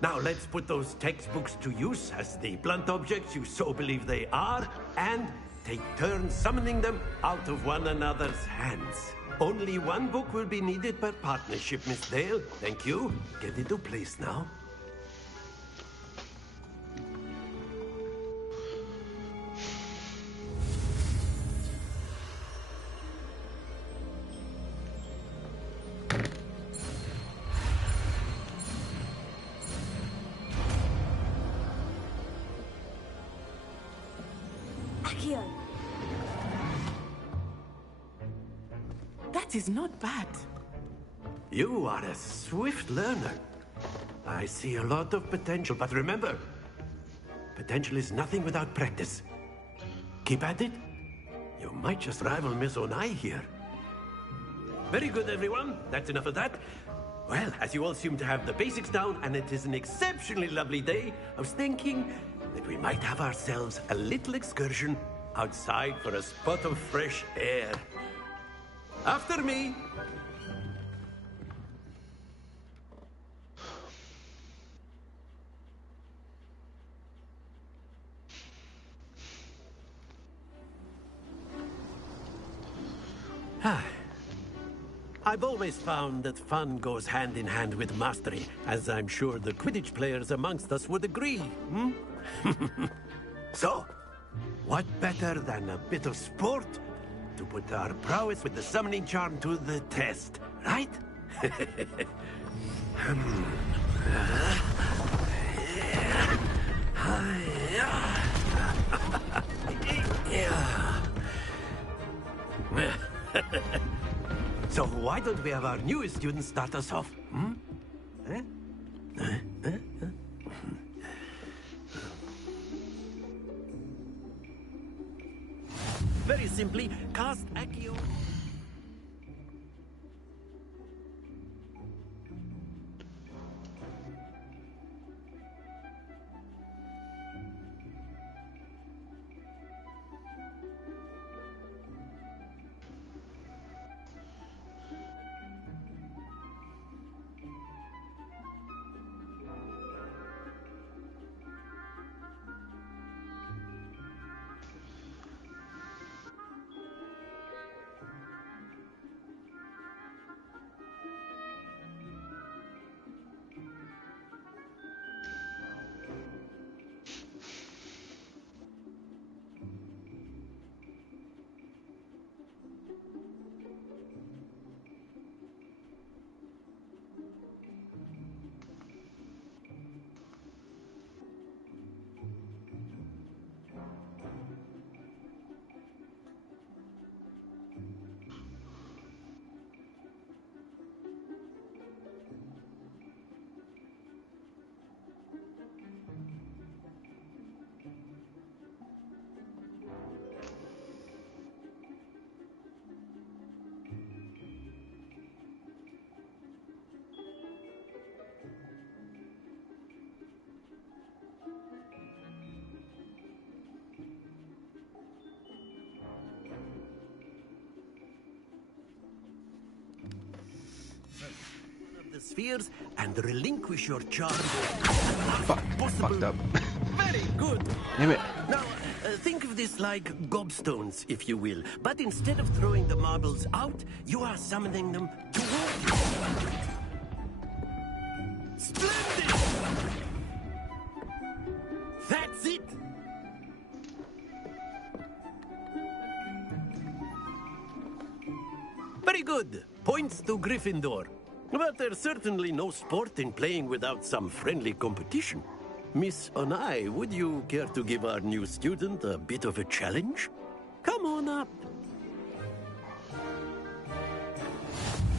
Now let's put those textbooks to use as the blunt objects you so believe they are, and take turns summoning them out of one another's hands. Only one book will be needed per partnership, Miss Dale. Thank you. Get into place now. Akio. That is not bad. You are a swift learner. I see a lot of potential, but remember, potential is nothing without practice. Keep at it. You might just rival Miss Onai here. Very good, everyone. That's enough of that. Well, as you all seem to have the basics down, and it is an exceptionally lovely day, I was thinking that we might have ourselves a little excursion outside for a spot of fresh air. After me. I've always found that fun goes hand in hand with mastery, as I'm sure the Quidditch players amongst us would agree. So, what better than a bit of sport to put our prowess with the summoning charm to the test, right? So why don't we have our newest student start us off? Very simply, cast Accio. spheres and relinquish your charm. Fuck. Fucked up. Very good. Damn it. Now, think of this like gobstones, if you will. But instead of throwing the marbles out, you are summoning them toward you. Splendid! That's it! Very good. Points to Gryffindor. But there's certainly no sport in playing without some friendly competition. Miss Onai, would you care to give our new student a bit of a challenge? Come on up.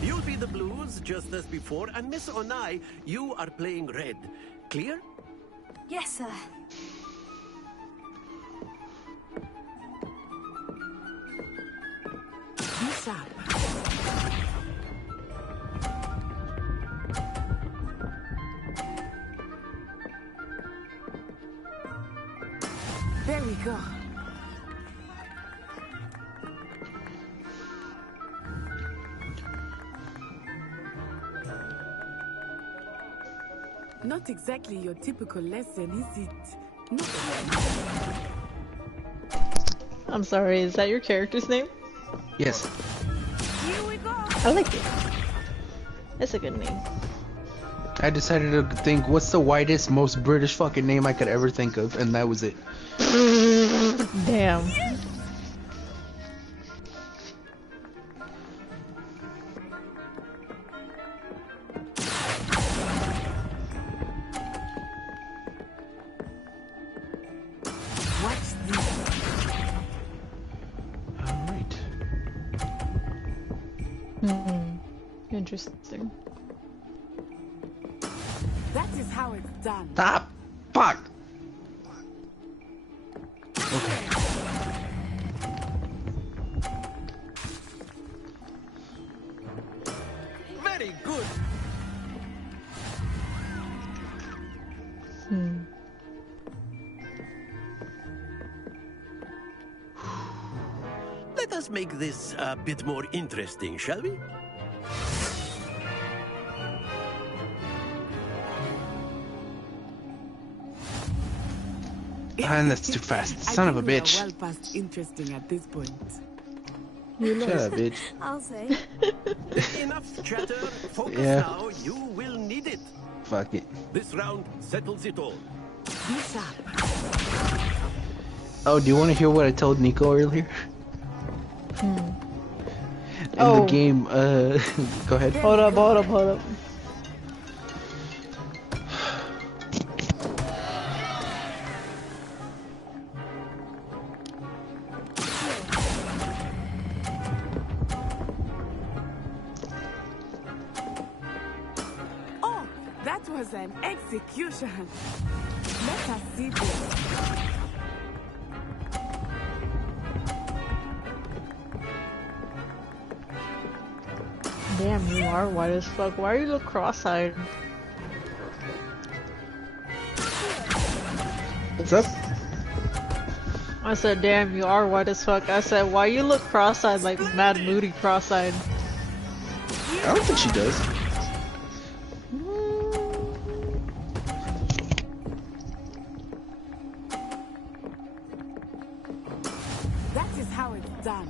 You'll be the blues, just as before, and Miss Onai, you are playing red. Clear? Yes, sir. Miss up. There we go. Not exactly your typical lesson, is it? Not I'm sorry, is that your character's name? Yes. Here we go. I like it. It's a good name. I decided to think, what's the whitest, most British fucking name I could ever think of, and that was it. Damn. What's this? Alright. Interesting. That is how it's done. Stop! Fuck! Very good. Let us make this a bit more interesting, shall we? And that's too fast. Son of a bitch. Well past interesting at this point. Shut up, bitch. I'll say. Enough chatter. Focus Yeah. now. You will need it. Fuck it. This round settles it all. Miss up. Oh, do you want to hear what I told Nico earlier? In the game, go ahead. Hold up. Oh, that was an execution. Let us see this. Damn, you are white as fuck. Why are you look cross-eyed? What's up? I said, damn, you are white as fuck. I said, why you look cross-eyed, like mad moody cross-eyed? I don't think she does. That is how it's done.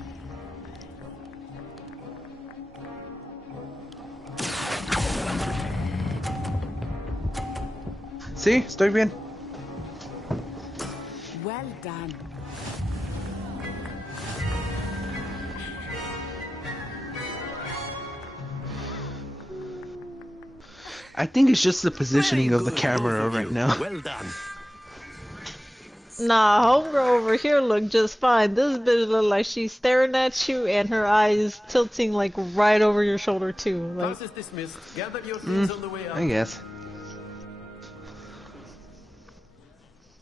Sí, estoy bien. Well done. I think it's just the positioning of the camera right now. Well done. Nah, homegirl over here look just fine. This bitch look like she's staring at you and her eyes tilting like right over your shoulder too. Like, Class is dismissed. Gather your things on the way up. I guess.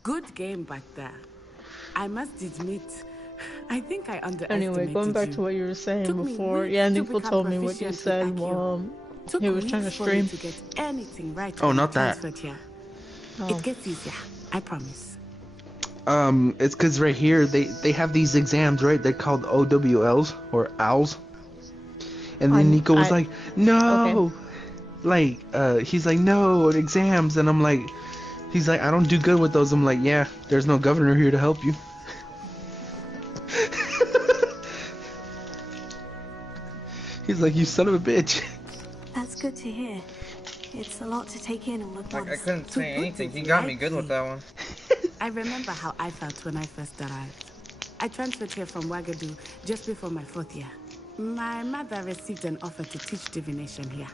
Good game back there. I must admit, I think I underestimated anyway, going back you. to what you were saying Took me before, weeks yeah, to Nico become told me what you proficient said with IQ. while Took he was trying to weeks for you stream. to get anything right Oh, when not I that. transferred here. Oh. It gets easier, I promise. It's cause right here they have these exams, right? They're called OWLs or OWLs. And then Nico was like, "No, like, he's like, no, exams. And I'm like, he's like, I don't do good with those. I'm like, yeah, there's no governor here to help you. He's like, you son of a bitch. That's good to hear. It's a lot to take in all at once. I couldn't say anything. He got me good with that one. I remember how I felt when I first arrived. I transferred here from Wagadu just before my 4th year. My mother received an offer to teach divination here.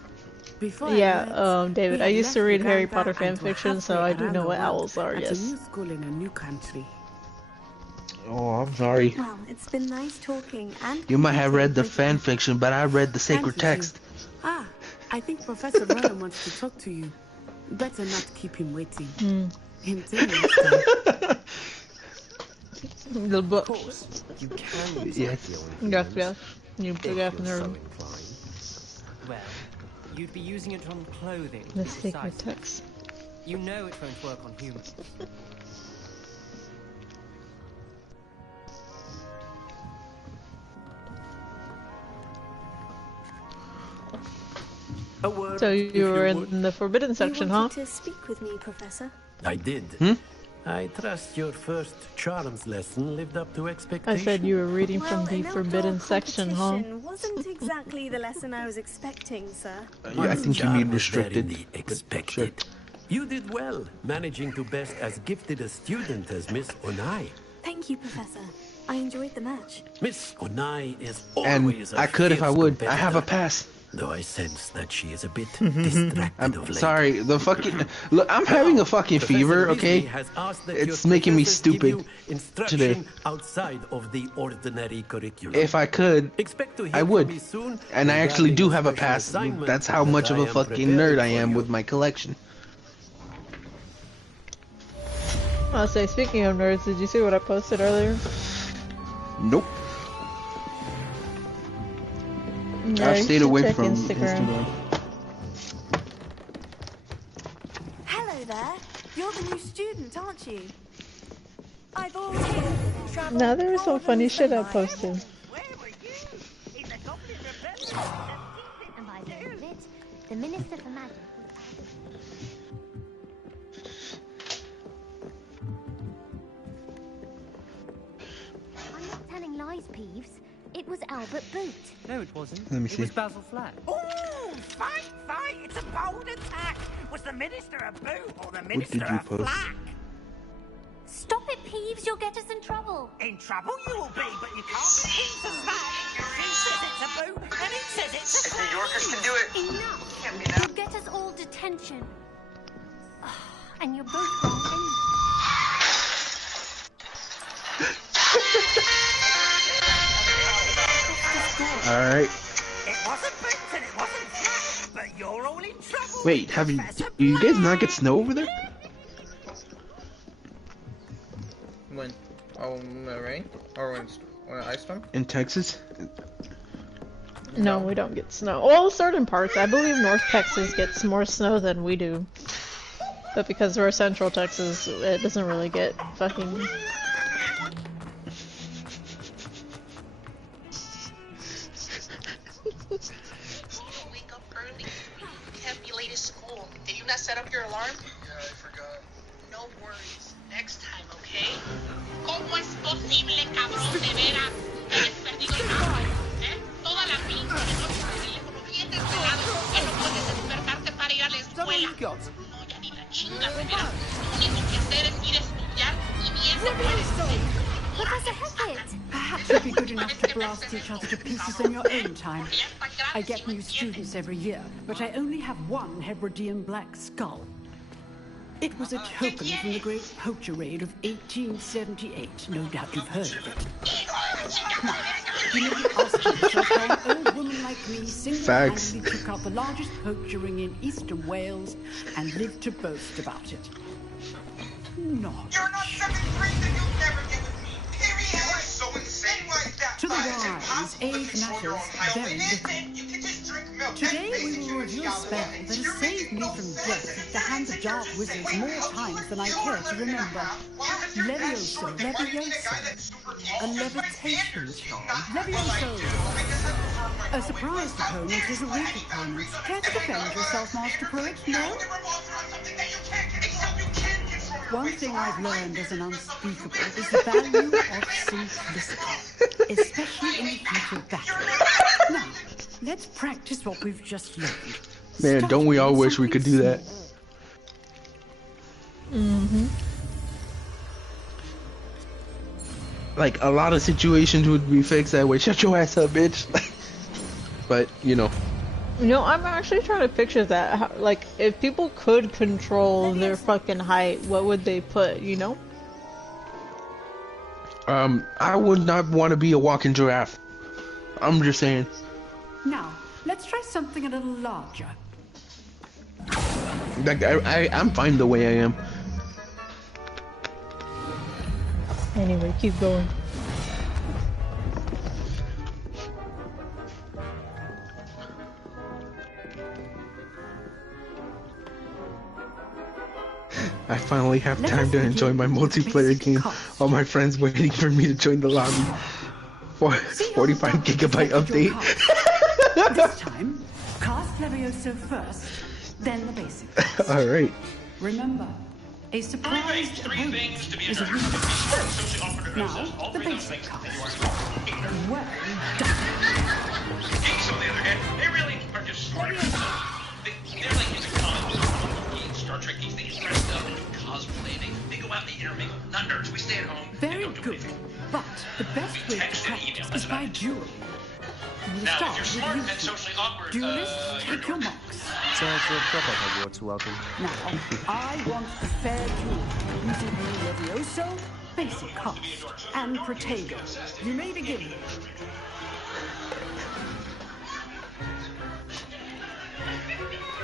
Before David, I used to read Harry Potter and fanfiction, so I do know what owls are, at yes. a new school in a new country. Oh, I'm sorry. Well, it's been nice talking and... You might have read the fanfiction, but I read the sacred text. Ah, I think Professor Rowan wants to talk to you. Better not keep him waiting. Until next time. The book. Of course, you can use Yes. Yes, yes. You big ass if you're nerd. so inclined. Well, you'd be using it on clothing. The to be sacred precise. text. You know it won't work on humans. A word, So if you were would. in the forbidden section, You huh? wanted to speak with me, Professor? I did. I trust your first charms lesson lived up to I expectations. said you were reading from the an forbidden outdoor section, huh? competition wasn't exactly the lesson I was expecting, sir. Yeah, I think you mean restricted. The expected. You did well, managing to best as gifted a student as Miss Onai. Thank you, Professor. I enjoyed the match. Miss Onai is And always a I could if I fierce would. I have a competitor, pass. though I sense that she is a bit distracted I'm of late. sorry, the fucking... Look, I'm having a fucking fever, okay? Has asked that It's your making me professors give stupid you instruction today. outside of the ordinary curriculum. If I could, Expect to hear I from would. me soon And I actually regarding do a have a special pass. assignment That's how that much of I a am fucking preparing nerd I for am you. with my collection. I'll say, speaking of nerds, did you see what I posted earlier? Nope. Yeah, I've you stayed should away check from Instagram. Instagram. Hello there. You're the new student, aren't you? I've always traveled Now there was some funny shit I posted. And by the end of it, the Minister for Magic I'm not telling lies, Peeves. It was Albert Boot. No, it wasn't. Let me It see. was Basil Flat. Oh, fight! It's a bold attack! Was the Minister a boot or the What Minister did you a post? flack? Stop it, Peeves. You'll get us in trouble. In trouble you will be, but you can't be into that. She says it's a boot, and he says it's a flack. New Yorkers can do it. Enough. You'll get us all detention. And you're both wrong anyway. Alright. It wasn't boot and it wasn't flack, but you're all in trouble. Wait, have you... Do you guys not get snow over there? When? Oh, when it rain? Or when an ice storm? In Texas? No, we don't get snow. Well, certain parts. I believe North Texas gets more snow than we do. But because we're Central Texas, it doesn't really get fucking... Wake up early. You can't be late at school. Did you not set up your alarm? Yeah, I forgot. No worries. Next time, okay? ¿Cómo es posible, cabrón, de veras? Que hayas perdido el mapa, ¿eh? Toda la pinche noche con el teléfono bien desvelado, que no puedes despertarte para ir a la escuela. No, ya ni la chinga, de veras. Lo único que hacer es ir a estudiar y bien se puede. Professor Hackett! Perhaps you'd be good enough to blast each other to pieces in your own time. I get new students every year, but I only have one Hebridean black skull. It was a token from the great poacher raid of 1878. No doubt you've heard of it. Now, you may be asking yourself how an old woman like me single-handedly took out the largest poacher ring in eastern Wales and lived to boast about it. Not. You're not 73, then you'll never get with me. Period. So insane like that. To the wise, age matters very little. You can just drink Today we will review a spell that has saved me from death at the hands of dark wizards more times than I care to remember. Levioso. A levitation charm. Levioso. A surprised opponent is a weak opponent. Care to defend yourself, Master Poet? No? One thing I've learned as an unspeakable is the value of simplicity, especially in the heat of battle. Now, let's practice what we've just learned. Man, don't we all wish we could do that? Mm-hmm. Like, a lot of situations would be fixed that way. Shut your ass up, bitch. But, you know. You know, I'm actually trying to picture that. How, like, if people could control their fucking height, what would they put, you know? I would not want to be a walking giraffe. I'm just saying. Now, let's try something a little larger. Like, I'm fine the way I am. Anyway, keep going. I finally have time to enjoy my multiplayer game. All my friends waiting for me to join the lobby. 45 gigabyte update. This time, cast Levioso first, then the basics. Alright. Remember, a surprised opponent is a weak opponent. Now, the basic cast. Well done. Geeks, on the other hand, they really are just smart. They're like into comic books, Star Trek geeks. They get dressed up and do cosplay. They go out and they intermingle. Not nerds. We stay at home. Very good. But the best way to practice is by duel. Now, if you're smart and socially awkward, duelists, take your marks. Sounds like a proper Hogwarts welcome. Now, I want a fair duel using Levioso, basic cast, and Protego. You may begin.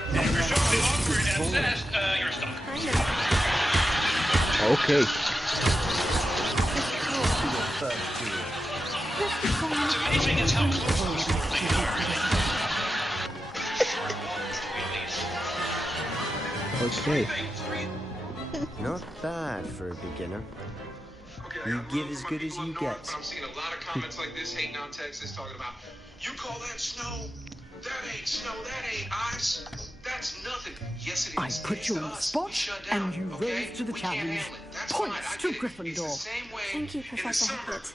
And if you're socially awkward and obsessed, you're stuck. Okay. It's amazing it's how close they are. Okay. Not bad for a beginner. You give as good as you get. I'm seeing a lot of comments like this hating on Texas, talking about, you call that snow? That ain't snow, that ain't ice. That's nothing. Yes, it is. I put you on the spot, and you rose to the challenge. Points to Gryffindor. Thank you, Professor Hagrid.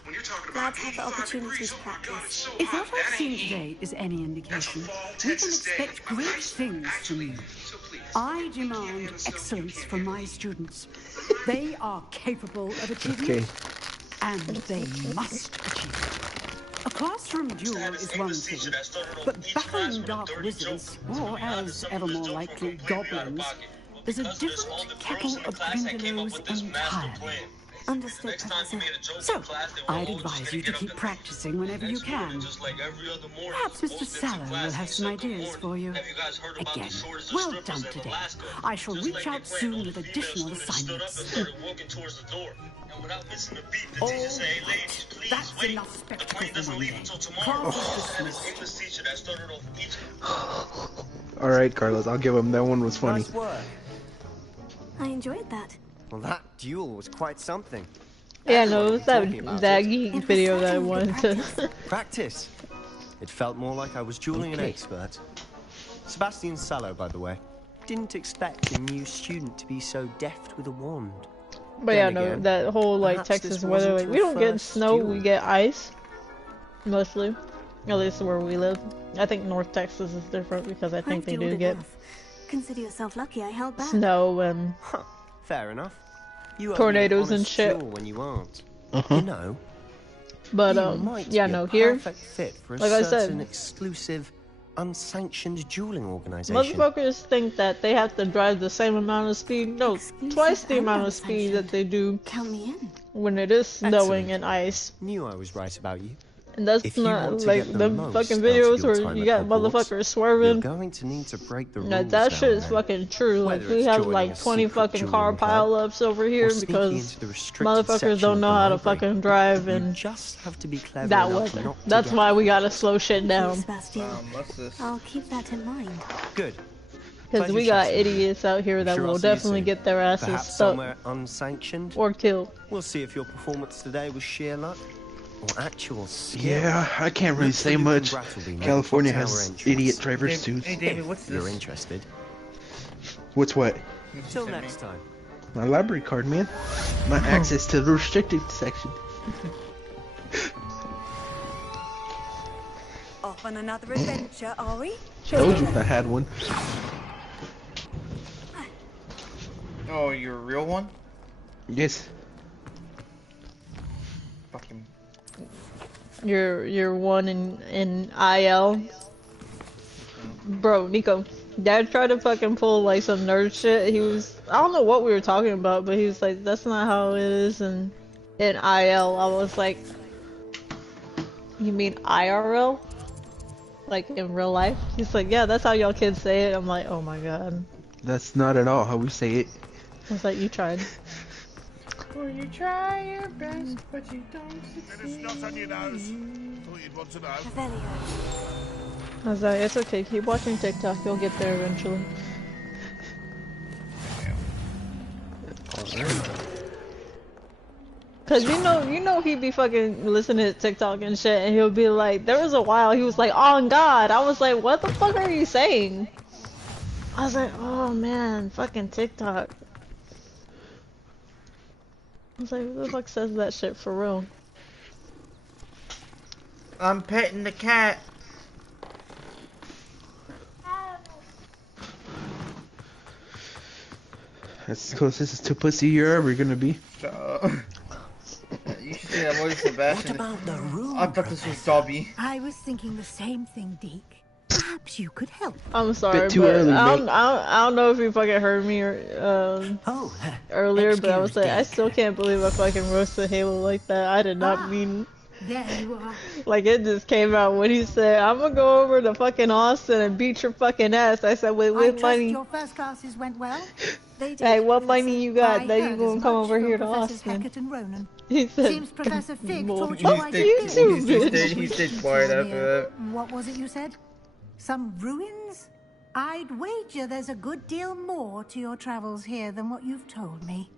Glad to have the opportunity to practice. If what I've seen today is any indication, we can expect great things from you. I demand excellence from my students. They are capable of achieving it, and they must achieve it. A classroom duel is one thing, but battling dark wizards, or as ever more likely, goblins, is a different kettle of Grindylows entirely. Understood, Professor. So, I'd advise you to keep practicing whenever you can. Perhaps Mr. Sallow will have some ideas for you. Again, well done today. I shall reach out soon with additional assignments. All right. That's enough spectacle for one day. Class is dismissed. Alright, Carlos, I'll give him that one was funny. Nice work. I enjoyed that. Well, that duel was quite something. Yeah, no, it was that geek video that I wanted to. Practice. It felt more like I was dueling an expert. Sebastian Sallow, by the way. Didn't expect a new student to be so deft with a wand. But yeah, no, that whole like Texas weather, like we don't get snow, we get ice. Mostly. At least where we live. I think North Texas is different because I think they do get Consider yourself lucky I held back. snow and fair enough. You tornadoes and shit. When you aren't. You know. But yeah, no, here, fit for a like I certain said, exclusive, unsanctioned dueling organization. motherfuckers think that they have to drive the same amount of speed. No, twice the amount of speed that they do Count me in. when it is snowing and ice. Knew I was right about you. And that's If you not want to like get the them most fucking out of videos your where time you at got Hogwarts, motherfuckers you're swerving. going to need to break the rules That now shit and is then. fucking true. Like Whether we it's have joining like a 20 secret fucking car dueling club, pileups over or here sneaking because into the restricted motherfuckers section don't of know the how to library. fucking drive You and just have to be clever that enough weather. not to That's get why we caught. gotta slow shit down. Sebastian. What's this? I'll keep that in mind. Good. Because Pleasure we got chatting with you. idiots out here that Sure, will I'll see you definitely soon. get their asses Perhaps stuck somewhere unsanctioned. or killed. We'll see if your performance today was sheer luck or actual skill. Yeah, I can't really say much. California has idiot drivers too. Hey David, what's You're this? interested. What's what? Till next time. My library card, man. My access to the restricted section. Off on another adventure, are we? Told you I had one. Oh, you're a real one? Yes. Fucking. You're one in IL. Bro, Nico. Dad tried to fucking pull like some nerd shit. He was, I don't know what we were talking about, but he was like, that's not how it is in IL. I was like, you mean IRL? Like in real life? He's like, yeah, that's how y'all kids say it. I'm like, oh my god. That's not at all how we say it. I was like, you tried. Well, you try your best, but you don't succeed. Bit of snot on your nose. Thought you'd want to know. I was like, it's okay, keep watching TikTok, you'll get there eventually. Cause you know he'd be fucking listening to TikTok and shit, and he'll be like, there was a while he was like, on God. I was like, what the fuck are you saying? I was like, oh man, fucking TikTok. I was like, who the fuck says that shit for real? I'm petting the cat. That's as close as to pussy you're ever gonna be. Shut up. You should see that voice, Sebastian. What about the room, I thought this was Dobby. I was thinking the same thing, Deke. Perhaps you could help. I'm sorry, Bit too but early, I mate. don't know if you fucking heard me earlier, but I was like, I still can't believe I fucking roasted Halo like that. I did not mean. There you are. Like, it just came out when he said, I'm gonna go over to fucking Austin and beat your fucking ass. I said, wait, I what trust money? your first classes went well. They did. Hey, what money you got I that you heard gonna as come much over from here to Professors Austin? Hecat and Ronan. He said, Seems Professor Fig well, taught you fuck quite you a too, bit. bitch. He stayed quiet after that. What was it you said? Some ruins? I'd wager there's a good deal more to your travels here than what you've told me.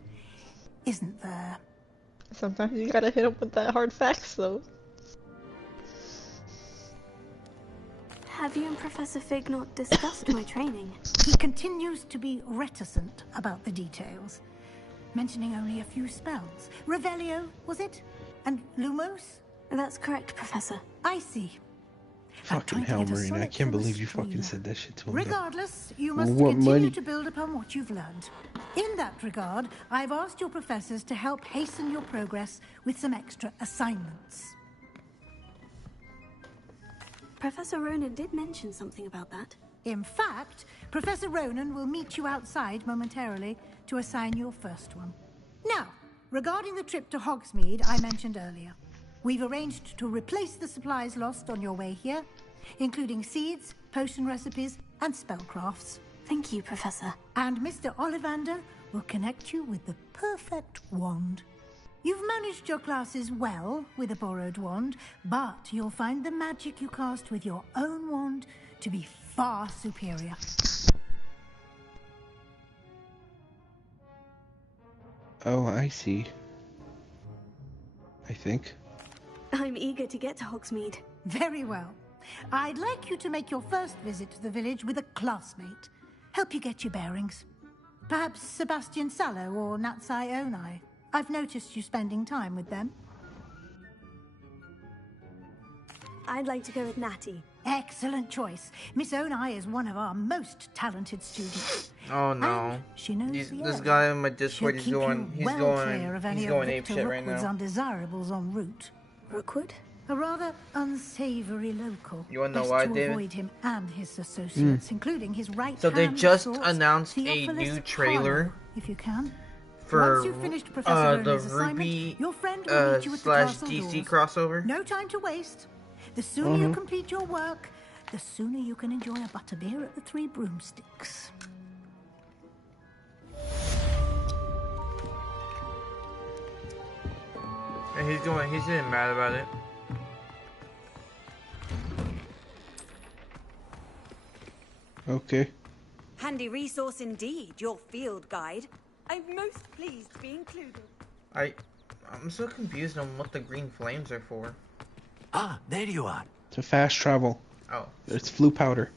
Isn't there? Sometimes you gotta hit him with that hard facts, though. Have you and Professor Fig not discussed my training? He continues to be reticent about the details, mentioning only a few spells. Revelio, was it? And Lumos? That's correct, Professor. I see. Fucking hell, Marina, I can't believe you fucking said that shit to him. Regardless, you must What continue money? to build upon what you've learned. In that regard, I've asked your professors to help hasten your progress with some extra assignments. Professor Ronan did mention something about that. In fact, Professor Ronan will meet you outside momentarily to assign your first one. Now, regarding the trip to Hogsmeade I mentioned earlier, we've arranged to replace the supplies lost on your way here, including seeds, potion recipes, and spellcrafts. Thank you, Professor. And Mr. Ollivander will connect you with the perfect wand. You've managed your classes well with a borrowed wand, but you'll find the magic you cast with your own wand to be far superior. Oh, I see. I think. I'm eager to get to Hogsmeade. Very well. I'd like you to make your first visit to the village with a classmate. Help you get your bearings. Perhaps Sebastian Sallow or Natsai Onai. I've noticed you spending time with them. I'd like to go with Natty. Excellent choice. Miss Onai is one of our most talented students. Oh no. And she knows the This area. guy in my Discord, She'll he's keep going, you he's well clear of any going of ape Victor shit right Rookwood's now. undesirables en route. Rookwood? A rather unsavory local. You wanna know Best why, to David? avoid him and his associates, including his right So they hand just source, announced a Theophilus new trailer Harlow, if you can. for Once you've finished Professor the Rona's assignment, Ruby your friend will meet you at the slash castle DC doors. crossover. No time to waste. The sooner you complete your work, the sooner you can enjoy a butterbeer at the Three Broomsticks. And he's getting mad about it. Okay. Handy resource indeed, your field guide. I'm most pleased to be included. I'm so confused on what the green flames are for. Ah, there you are. To fast travel. Oh. It's flu powder.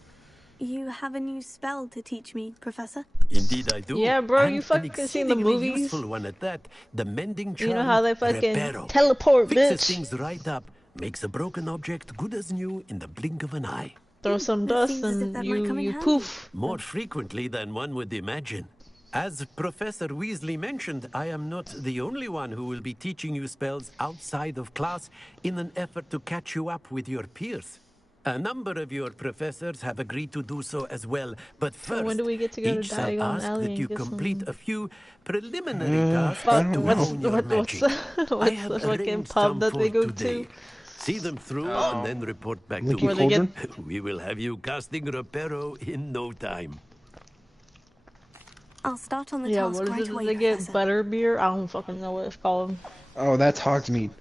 You have a new spell to teach me, Professor? Indeed I do. Yeah, bro, And you an fucking seen the exceedingly movies? useful one at that. The mending charm. You know how they fucking Reparo. teleport, Fixes bitch. things right up. Makes a broken object good as new in the blink of an eye. Throw some dust and you poof. More frequently than one would imagine. As Professor Weasley mentioned, I am not the only one who will be teaching you spells outside of class in an effort to catch you up with your peers. A number of your professors have agreed to do so as well, but first, when do we get to go to each shall Diagon ask Alley that and you get complete some- a few preliminary tasks to hone your magic. I have the fucking arranged pub some that they for go today. to? See them through and then report back to Licky me. Cauldron? We will have you casting Reparo in no time. I'll start on the Yeah, task what is right it? away, They get Professor. butter beer? I don't fucking know what it's called. Oh, that's Hogsmeade.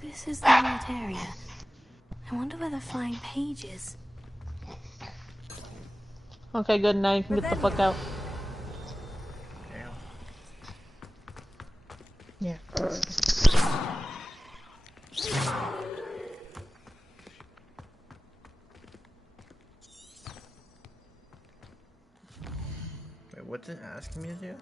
This is the right area. I wonder where the flying page is. Okay, good. Now you can get the fuck out. Yeah. Wait, what's it asking me to do?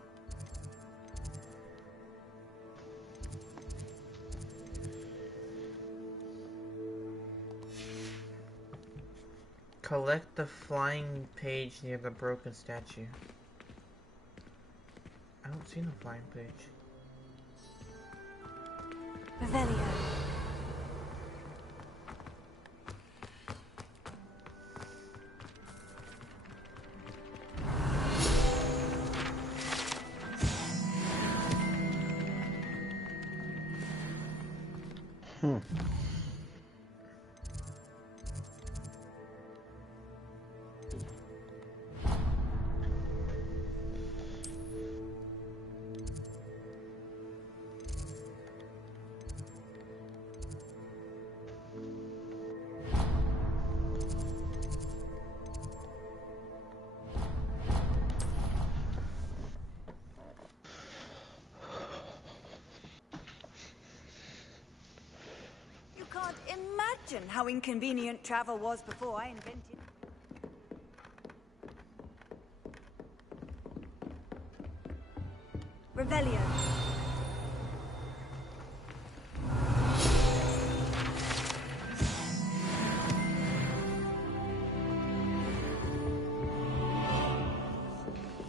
Collect the flying page near the broken statue. I don't see no flying page. Revelio. You can't imagine how inconvenient travel was before I invented. Revelio.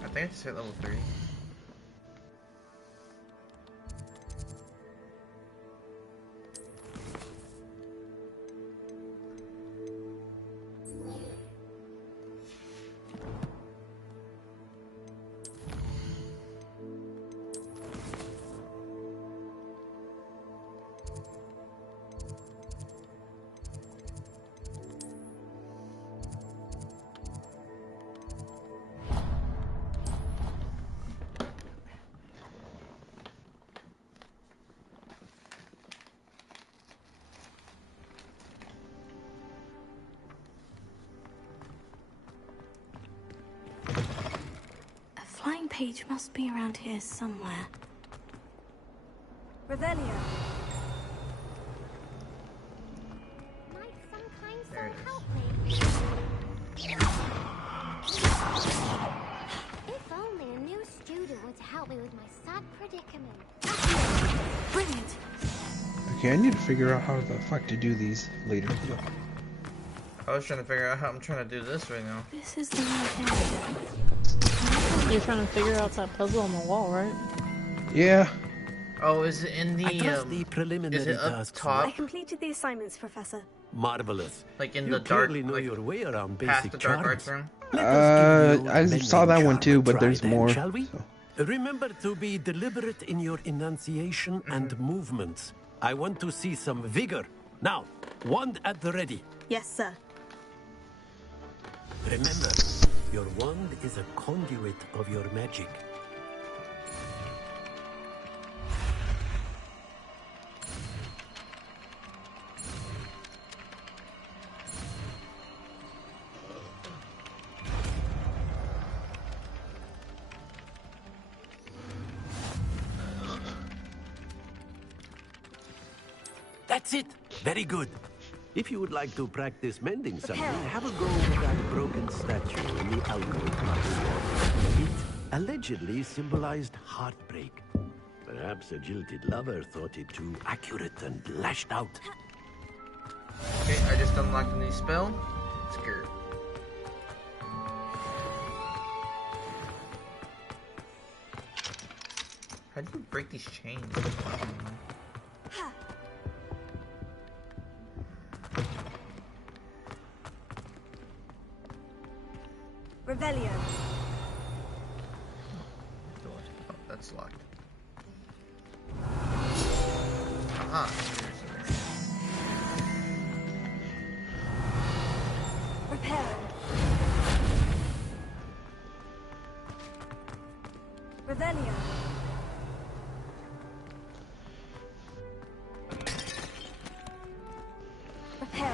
I think I just hit level 3. A flying page must be around here somewhere. Revelio. Might some kind There it soul is. help me? If only a new student were to help me with my sad predicament. Brilliant. Okay, I need to figure out how the fuck to do these later. I was trying to figure out how I'm trying to do this right now. This is the right area. You're trying to figure out that puzzle on the wall, right? Yeah. Oh, is it in the? I trust the preliminary is it up tasks. top? I completed the assignments, Professor. Marvelous. Like in you the dark, clearly know like your way around past basic the dark charms. arts room. I saw that one too, but there's more. Shall we? So. Remember to be deliberate in your enunciation and movements. I want to see some vigor. Now, wand at the ready. Yes, sir. Remember, your wand is a conduit of your magic. That's it. Very good. If you would like to practice mending something, have a go with that broken statue in the alcove. It allegedly symbolized heartbreak. Perhaps a jilted lover thought it too accurate and lashed out. Okay, I just unlocked a new spell. Scared. How do you break these chains? Revelio. Oh, that's locked. Aha. Repair. Revelio. Repair.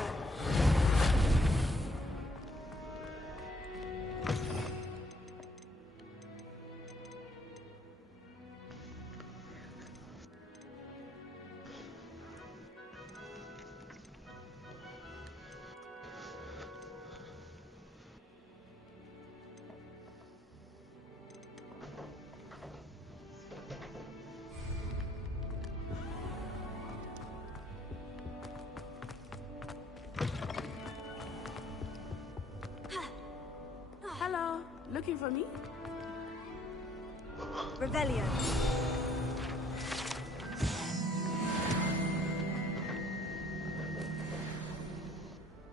Hello, looking for me? Revelio.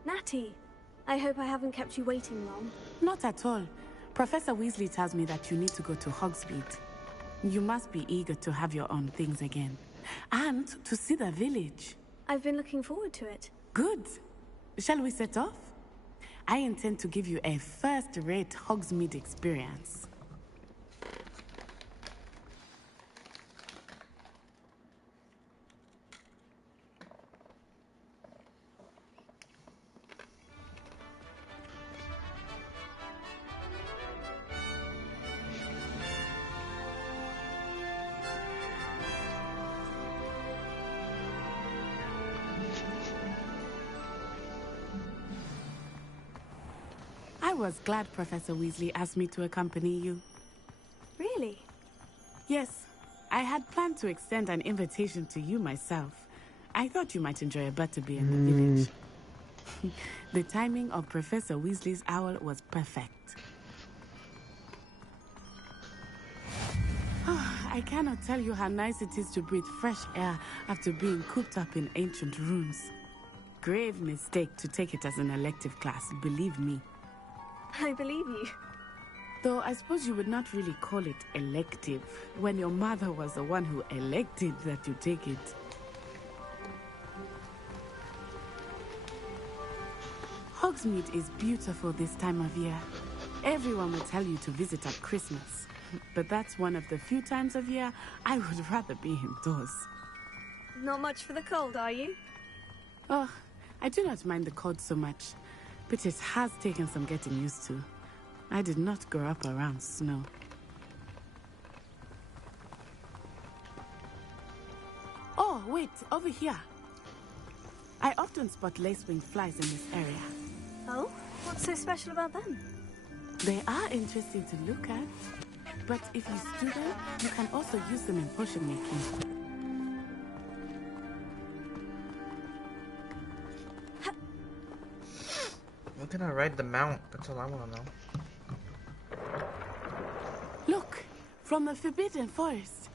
Natty, I hope I haven't kept you waiting long. Not at all. Professor Weasley tells me that you need to go to Hogsmeade. You must be eager to have your own things again. And to see the village. I've been looking forward to it. Good. Shall we set off? I intend to give you a first-rate Hogsmeade experience. I was glad Professor Weasley asked me to accompany you. Really? Yes. I had planned to extend an invitation to you myself. I thought you might enjoy a butterbeer in the village. The timing of Professor Weasley's owl was perfect. I cannot tell you how nice it is to breathe fresh air after being cooped up in ancient rooms. Grave mistake to take it as an elective class, believe me. I believe you. Though I suppose you would not really call it elective when your mother was the one who elected that you take it. Hogsmeade is beautiful this time of year. Everyone will tell you to visit at Christmas, but that's one of the few times of year I would rather be indoors. Not much for the cold, are you? Oh, I do not mind the cold so much, but it has taken some getting used to. I did not grow up around snow. Oh, wait, over here. I often spot lacewing flies in this area. Oh? What's so special about them? They are interesting to look at, but if you stew them, you can also use them in potion making. When can I ride the mount? That's all I want to know. Look, from the Forbidden Forest.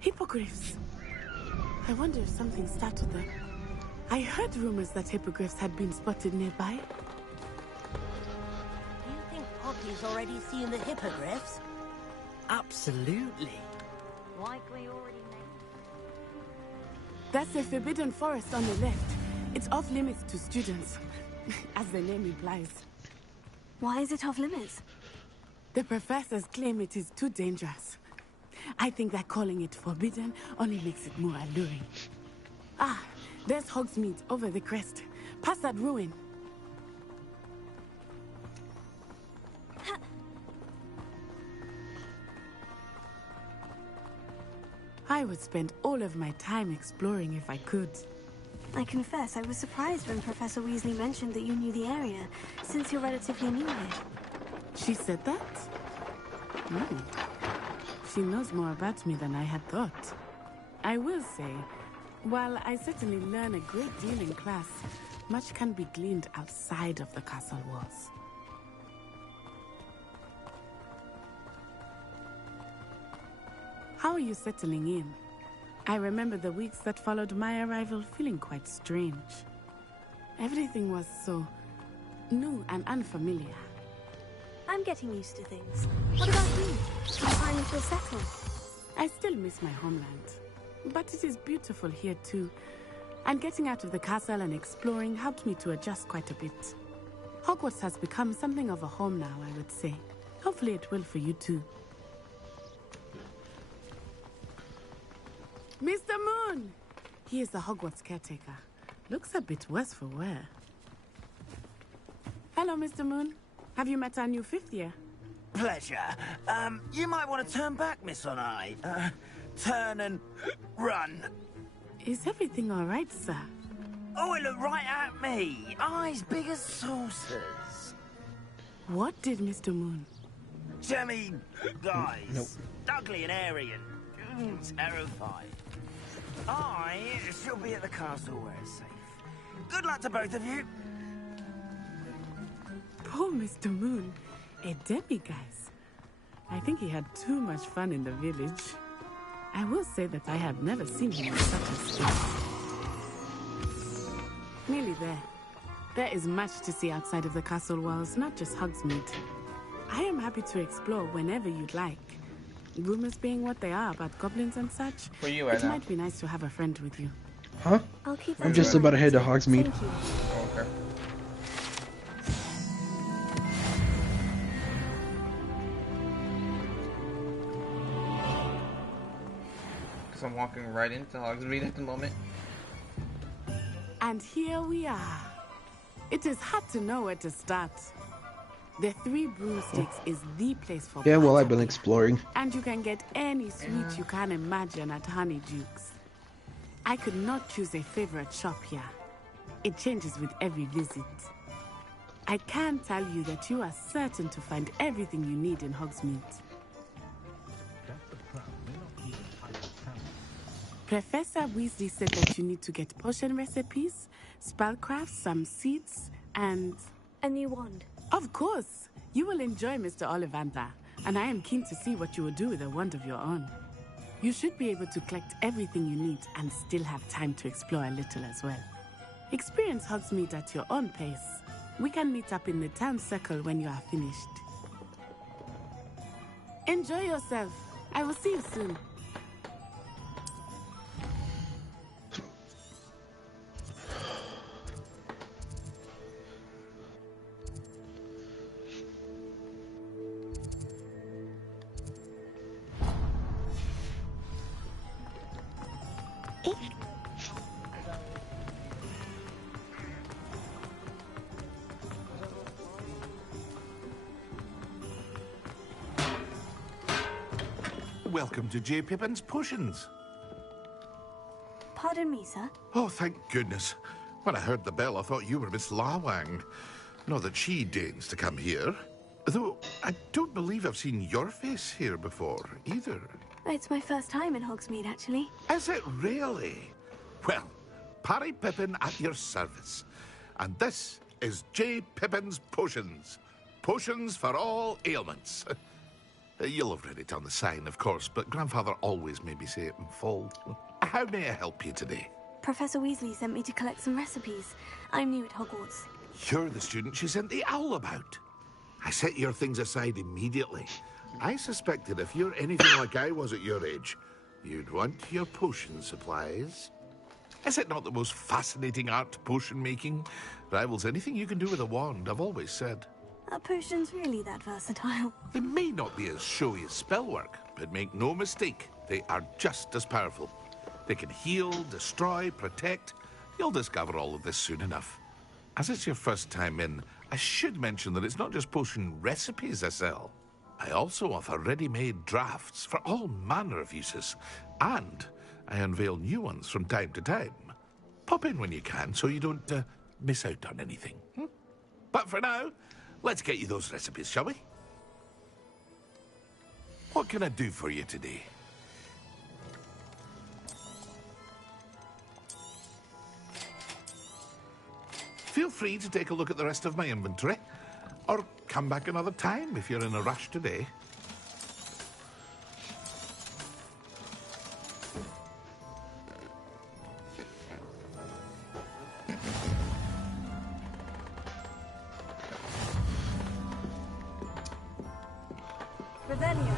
Hippogriffs. I wonder if something startled them. I heard rumors that hippogriffs had been spotted nearby. Do you think Poppy's already seen the hippogriffs? Absolutely. Likely already made. That's the forbidden forest on the left. It's off limits to students, as the name implies. Why is it off limits? The professors claim it is too dangerous. I think that calling it forbidden only makes it more alluring. Ah, there's Hogsmeade over the crest, past that ruin. I would spend all of my time exploring if I could. I confess I was surprised when Professor Weasley mentioned that you knew the area, since you're relatively new here. She said that? She knows more about me than I had thought. I will say, while I certainly learn a great deal in class, much can be gleaned outside of the castle walls. How are you settling in? I remember the weeks that followed my arrival feeling quite strange. Everything was so new and unfamiliar. I'm getting used to things. What about you? You finally feel settled? I still miss my homeland, but it is beautiful here too. And getting out of the castle and exploring helped me to adjust quite a bit. Hogwarts has become something of a home now, I would say. Hopefully it will for you too. Mr. Moon! He is the Hogwarts caretaker. Looks a bit worse for wear. Hello, Mr. Moon. Have you met our new fifth year? Pleasure. You might want to turn back, Miss On-Eye. Turn and run. Is everything all right, sir? Oh, it looked right at me. Eyes big as saucers. What did Mr. Moon? Jemmy, guys. Nope. Ugly and airy and terrified. I shall be at the castle where it's safe. Good luck to both of you. Poor Mr. Moon. A demiguise. I think he had too much fun in the village. I will say that I have never seen him in such a state. Nearly there. There is much to see outside of the castle walls, not just Hogsmeade. I am happy to explore whenever you'd like. Rumors being what they are about goblins and such, Where you at it now? might be nice to have a friend with you. Huh? I'll keep I'm just about to head to Hogsmeade. Okay. Because I'm walking right into Hogsmeade at the moment. And here we are. It is hard to know where to start. The Three Broomsticks is the place for Yeah, well, I've been party. exploring. And you can get any sweet you can imagine at Honeyduke's. I could not choose a favorite shop here. It changes with every visit. I can tell you that you are certain to find everything you need in Hogsmeade. Professor Weasley said that you need to get potion recipes, spellcrafts, some seeds, and... a new wand. Of course! You will enjoy Mr. Ollivander, and I am keen to see what you will do with a wand of your own. You should be able to collect everything you need and still have time to explore a little as well. Experience Hogsmeade at your own pace. We can meet up in the town circle when you are finished. Enjoy yourself. I will see you soon. Welcome to J. Pippin's Potions. Pardon me, sir. Oh, thank goodness. When I heard the bell, I thought you were Miss Lawang. Not that she deigns to come here. Though, I don't believe I've seen your face here before, either. It's my first time in Hogsmeade, actually. Is it really? Well, Parry Pippin at your service. And this is J. Pippin's Potions. Potions for all ailments. You'll have read it on the sign, of course, but Grandfather always made me say it in full. How may I help you today? Professor Weasley sent me to collect some recipes. I'm new at Hogwarts. You're the student she sent the owl about. I set your things aside immediately. I suspected if you're anything like I was at your age, you'd want your potion supplies. Is it not the most fascinating art, potion making? Rivals anything you can do with a wand, I've always said. Are potions really that versatile? They may not be as showy as spellwork, but make no mistake, they are just as powerful. They can heal, destroy, protect. You'll discover all of this soon enough. As it's your first time in, I should mention that it's not just potion recipes I sell. I also offer ready-made drafts for all manner of uses, and I unveil new ones from time to time. Pop in when you can so you don't miss out on anything. But for now, let's get you those recipes, shall we? What can I do for you today? Feel free to take a look at the rest of my inventory, or come back another time if you're in a rush today. Revelio.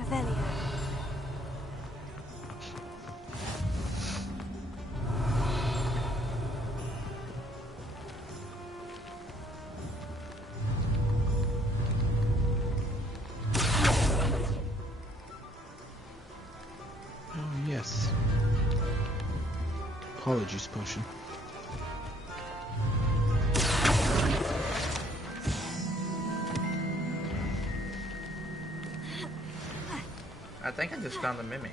Revelio. Oh, yes. Apologies, potion. I think I just found a mimic.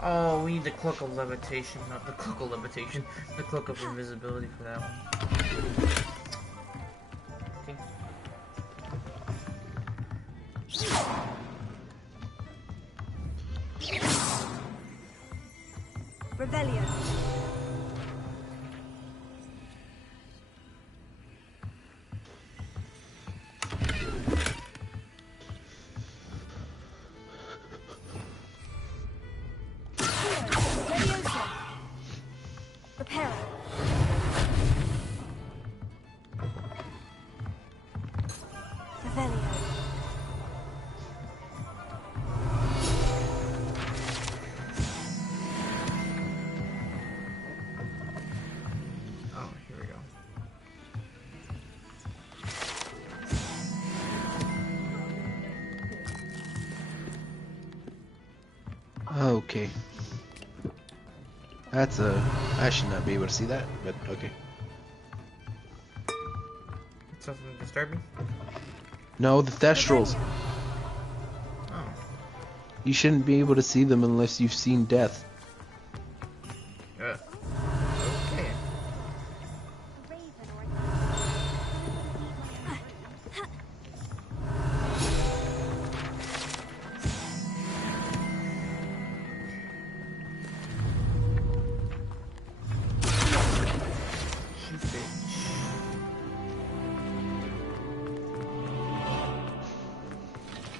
Oh, we need the cloak of levitation, not the cloak of levitation, the cloak of invisibility for that one. Okay. Revelio. Reparo. Revelio. Oh, here we go. Okay. That's I should not be able to see that, but okay. Something disturbing? No, the Thestrals. Oh. You shouldn't be able to see them unless you've seen death. Okay.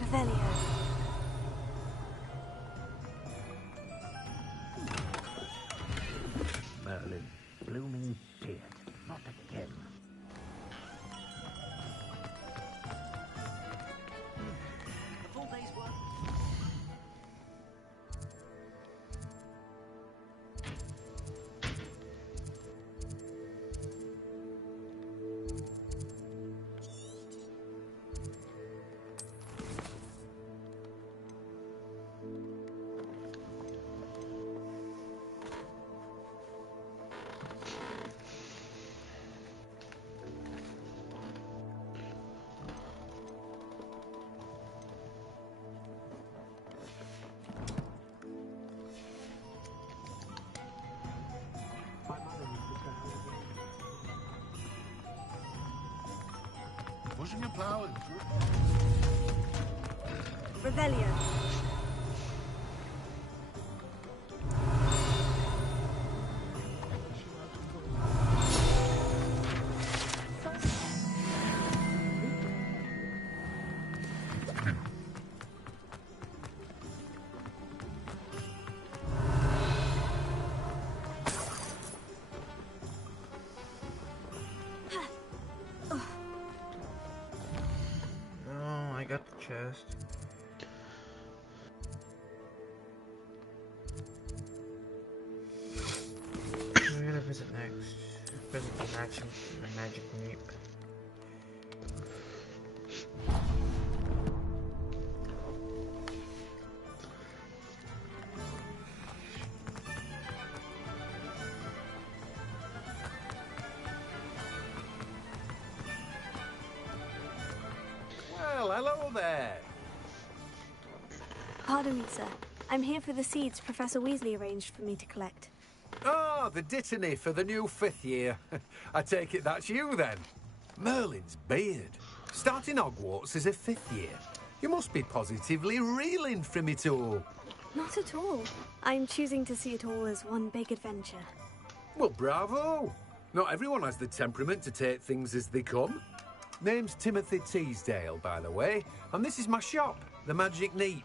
Revelio. Pushing and plowing. Revelio. Oh, I got the chest. We're gonna visit next. Visit the magic reap. Well, hello there. Pardon me, sir. I'm here for the seeds Professor Weasley arranged for me to collect. Oh, the dittany for the new 5th year. I take it that's you, then. Merlin's beard. Starting Hogwarts as a 5th year. You must be positively reeling from it all. Not at all. I'm choosing to see it all as one big adventure. Well, bravo. Not everyone has the temperament to take things as they come. Name's Timothy Teasdale, by the way, and this is my shop, the Magic Neep.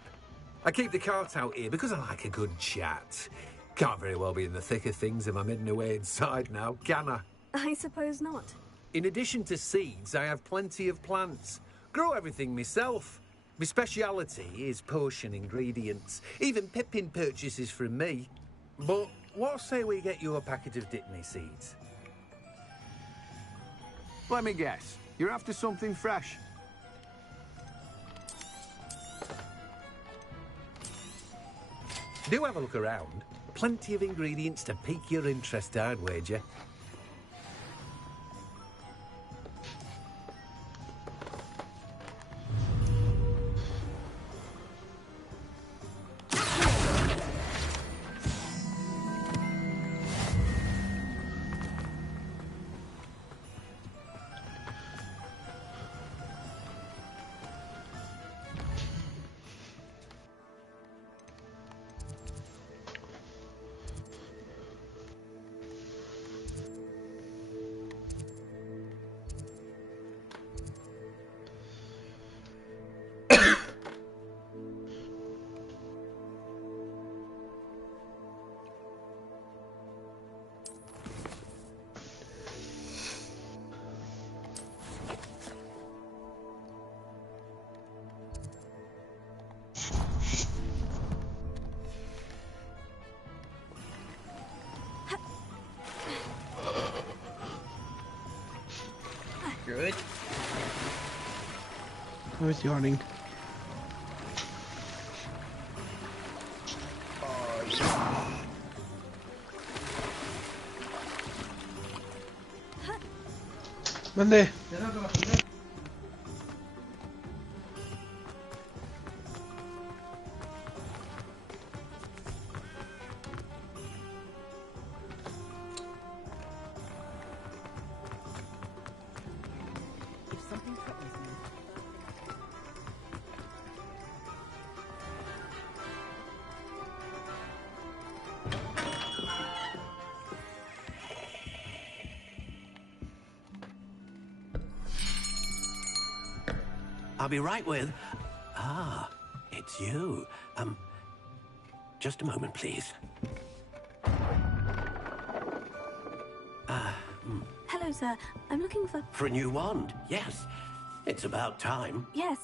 I keep the cart out here because I like a good chat. Can't very well be in the thick of things if I'm hidden away inside now, can I? I suppose not. In addition to seeds, I have plenty of plants. Grow everything myself. My speciality is potion ingredients. Even Pippin purchases from me. But what say we get you a packet of Dittany seeds? Let me guess. You're after something fresh. Do have a look around. Plenty of ingredients to pique your interest, I'd wager. Good. I was yawning. Mande. I'll be right with... Ah, it's you. Just a moment, please. Hello, sir. I'm looking for... For a new wand, yes. It's about time. Yes,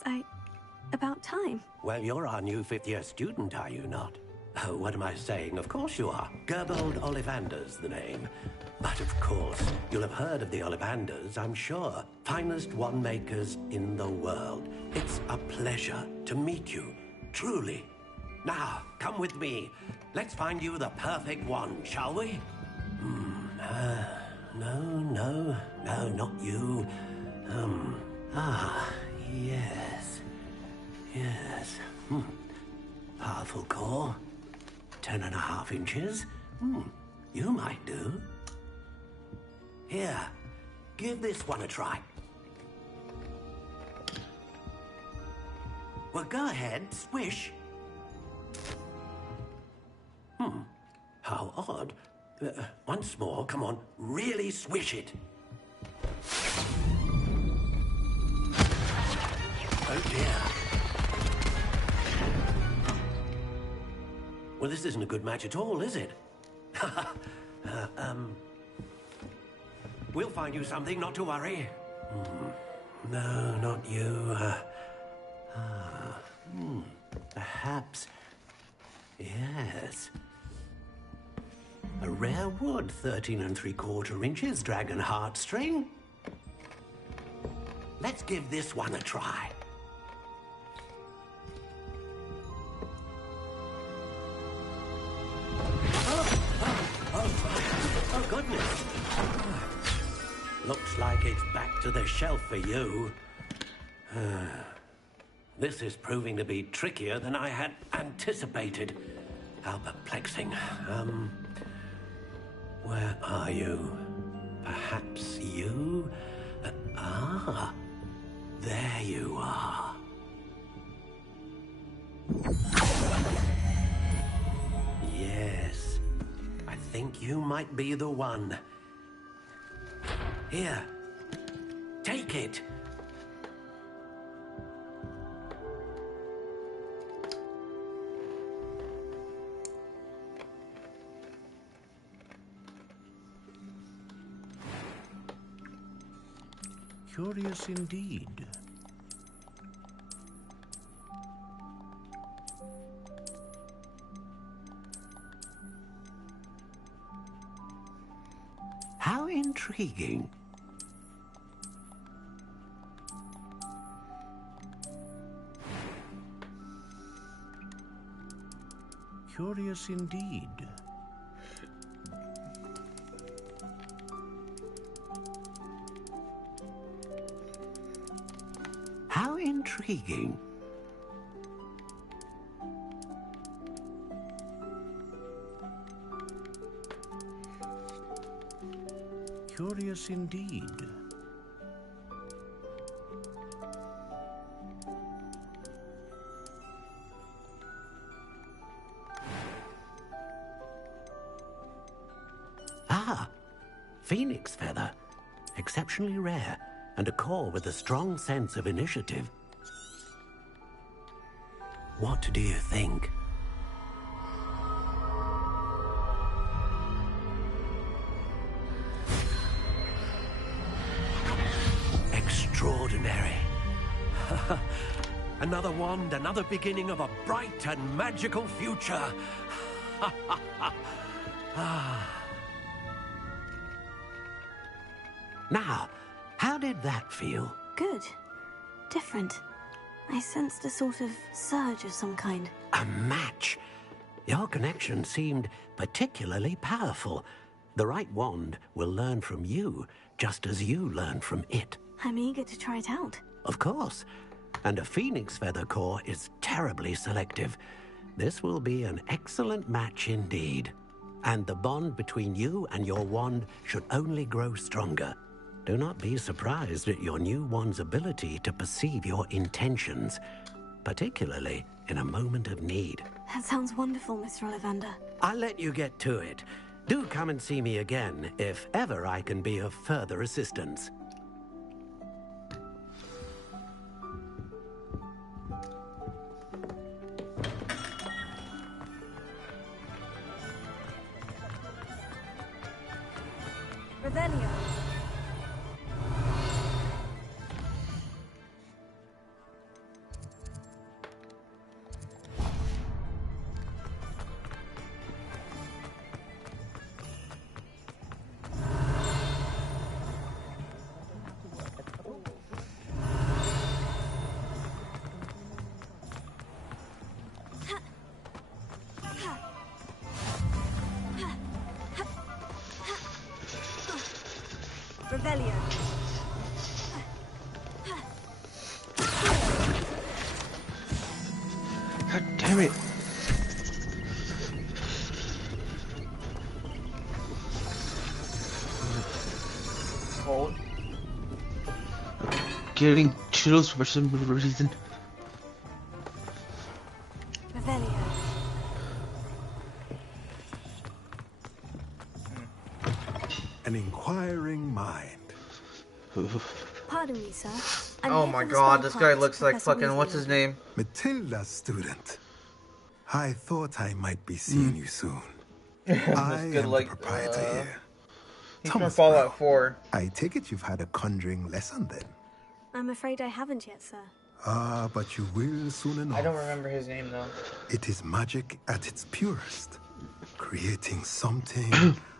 about time. Well, you're our new 5th-year student, are you not? Oh, what am I saying? Of course you are. Gerbold Ollivander's the name. But of course, you'll have heard of the Ollivanders, I'm sure. Finest wand makers in the world. It's a pleasure to meet you, truly. Now, come with me. Let's find you the perfect wand, shall we? No, not you. Yes. Powerful core. 10.5 inches. You might do. Here, give this one a try. Well, go ahead, swish. How odd. Once more, come on, really swish it. Oh dear. Well, this isn't a good match at all, is it? We'll find you something, not to worry. No, not you. Perhaps. Yes. A rare wood, 13 3/4 inches, dragon heartstring. Let's give this one a try. Oh, goodness. Looks like it's back to the shelf for you. This is proving to be trickier than I had anticipated. How perplexing. Where are you? Perhaps you? There you are. Yes, I think you might be the one. Here, take it. Curious indeed. How intriguing. Curious indeed. How intriguing. Curious indeed. Phoenix feather. Exceptionally rare, and a core with a strong sense of initiative. What do you think? Extraordinary. Another wand, another beginning of a bright and magical future. Now, how did that feel? Good. Different. I sensed a sort of surge of some kind. A match. Your connection seemed particularly powerful. The right wand will learn from you, just as you learn from it. I'm eager to try it out. Of course. And a phoenix feather core is terribly selective. This will be an excellent match indeed. And the bond between you and your wand should only grow stronger. Do not be surprised at your new wand's ability to perceive your intentions, particularly in a moment of need. That sounds wonderful, Mr. Ollivander. I'll let you get to it. Do come and see me again if ever I can be of further assistance. Revelio. Revelio. God damn it. Cold. Getting chills for some reason. Pardon me, sir. Oh my god, this guy looks like fucking, what's his name? Matilda's student. I thought I might be seeing you soon. I am the proprietor here. He's from Fallout 4. I take it you've had a conjuring lesson then? I'm afraid I haven't yet, sir. Ah, but you will soon enough. I don't remember his name though. It is magic at its purest, creating something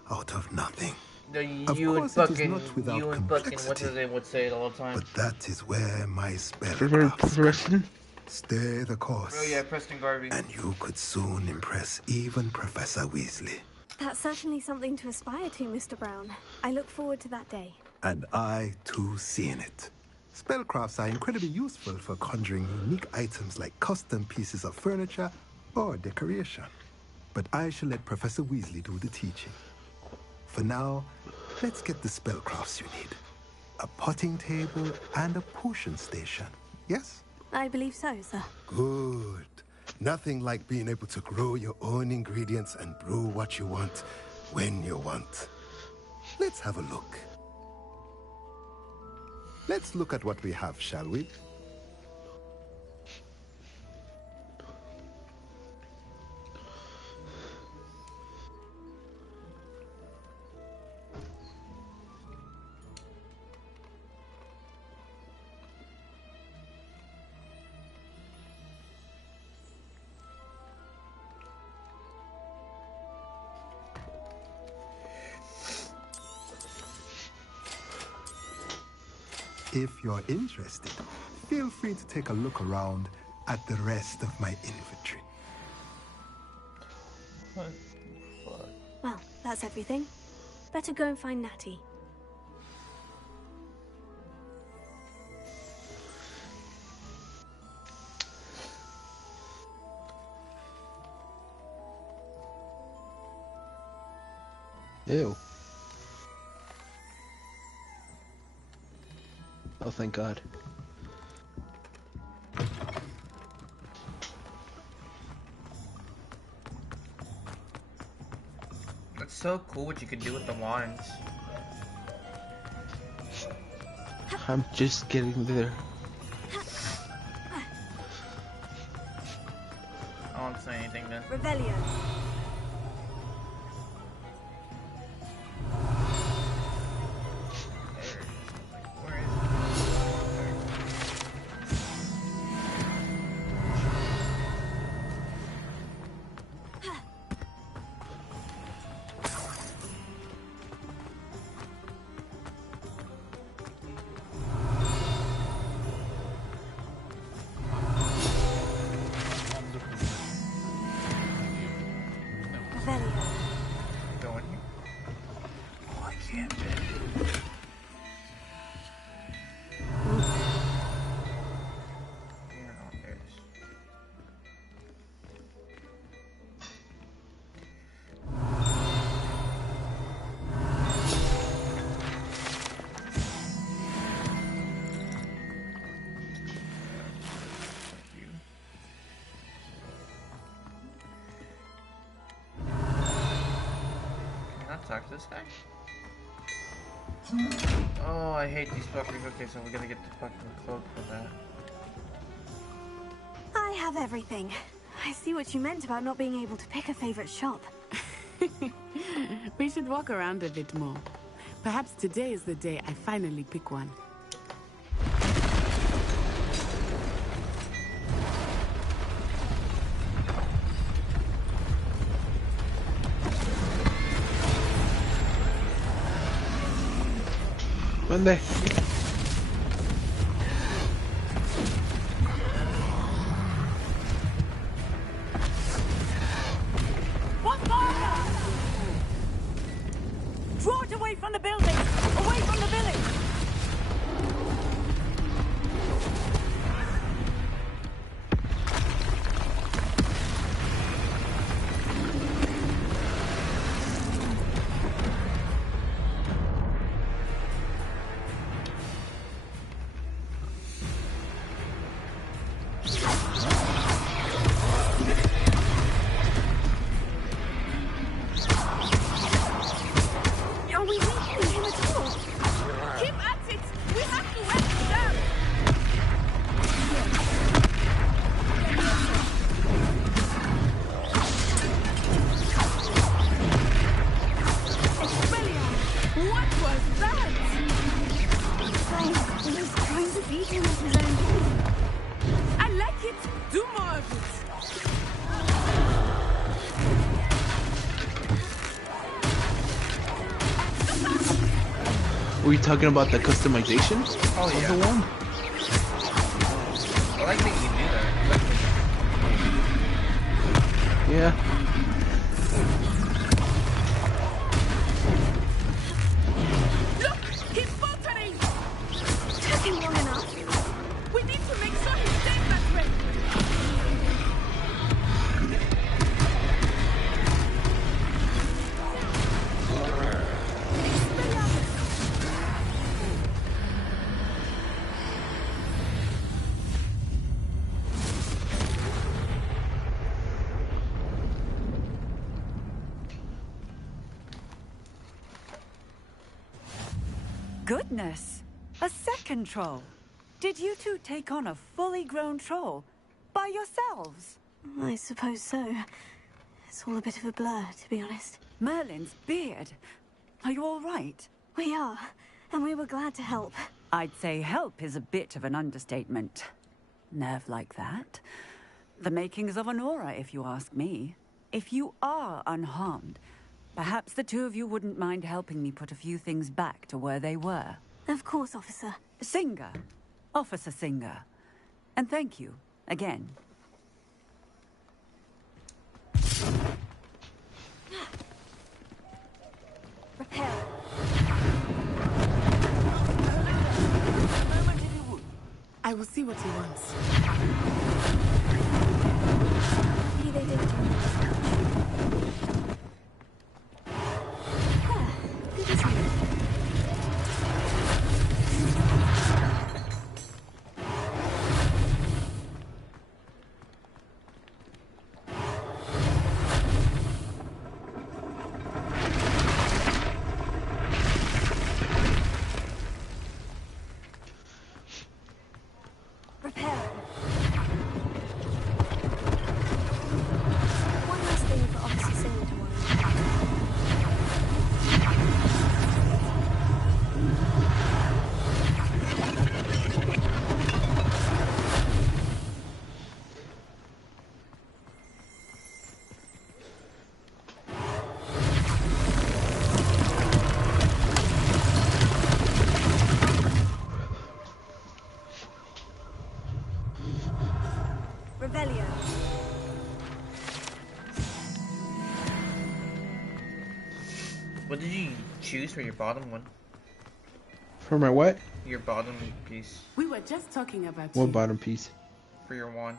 out of nothing. You and fucking, what's his name would say it all the time. But that is where my spellcraft. Stay the course. Oh yeah, Preston Garvey. And you could soon impress even Professor Weasley. That's certainly something to aspire to, Mr. Brown. I look forward to that day. And I too seeing it. Spellcrafts are incredibly useful for conjuring unique items like custom pieces of furniture or decoration. But I shall let Professor Weasley do the teaching. For now, let's get the spellcrafts you need. A potting table and a potion station, yes? I believe so, sir. Good. Nothing like being able to grow your own ingredients and brew what you want when you want. Let's have a look. Let's look at what we have, shall we? If you're interested, feel free to take a look around at the rest of my inventory. Well, that's everything. Better go and find Natty. Ew. Oh, thank God. It's so cool what you can do with the wands. I'm just getting there. I won't say anything then. Revelio. Talk to this guy? Oh, I hate these fuckers. Okay, so we're gonna get the fucking cloak for that. I have everything. I see what you meant about not being able to pick a favorite shop. We should walk around a bit more. Perhaps today is the day I finally pick one. Monday. What fire? Draw it away from the building! Away from the village! eating of his own. I like it. Do more of it. Were you talking about the customization Oh, yeah. of the wand? I like that you do that. Yeah. Look, he's faltering. Took him long enough. We need to make sure he stays that way. Goodness! A second troll. Did you two take on a fully grown troll? By yourselves? I suppose so. It's all a bit of a blur, to be honest. Merlin's beard. Are you all right? We are, and we were glad to help. I'd say help is a bit of an understatement. Nerve like that. The makings of an aura, if you ask me. If you are unharmed, perhaps the two of you wouldn't mind helping me put a few things back to where they were. Of course, officer. Singer. Officer Singer. And thank you, again. Repair. I will see what he wants. Maybe they did. Good as new. Repair. One last thing for Officer Singer to worry Revelio. What did you choose for your bottom one? For my what? Your bottom piece. We were just talking about What you. bottom piece? For your wand.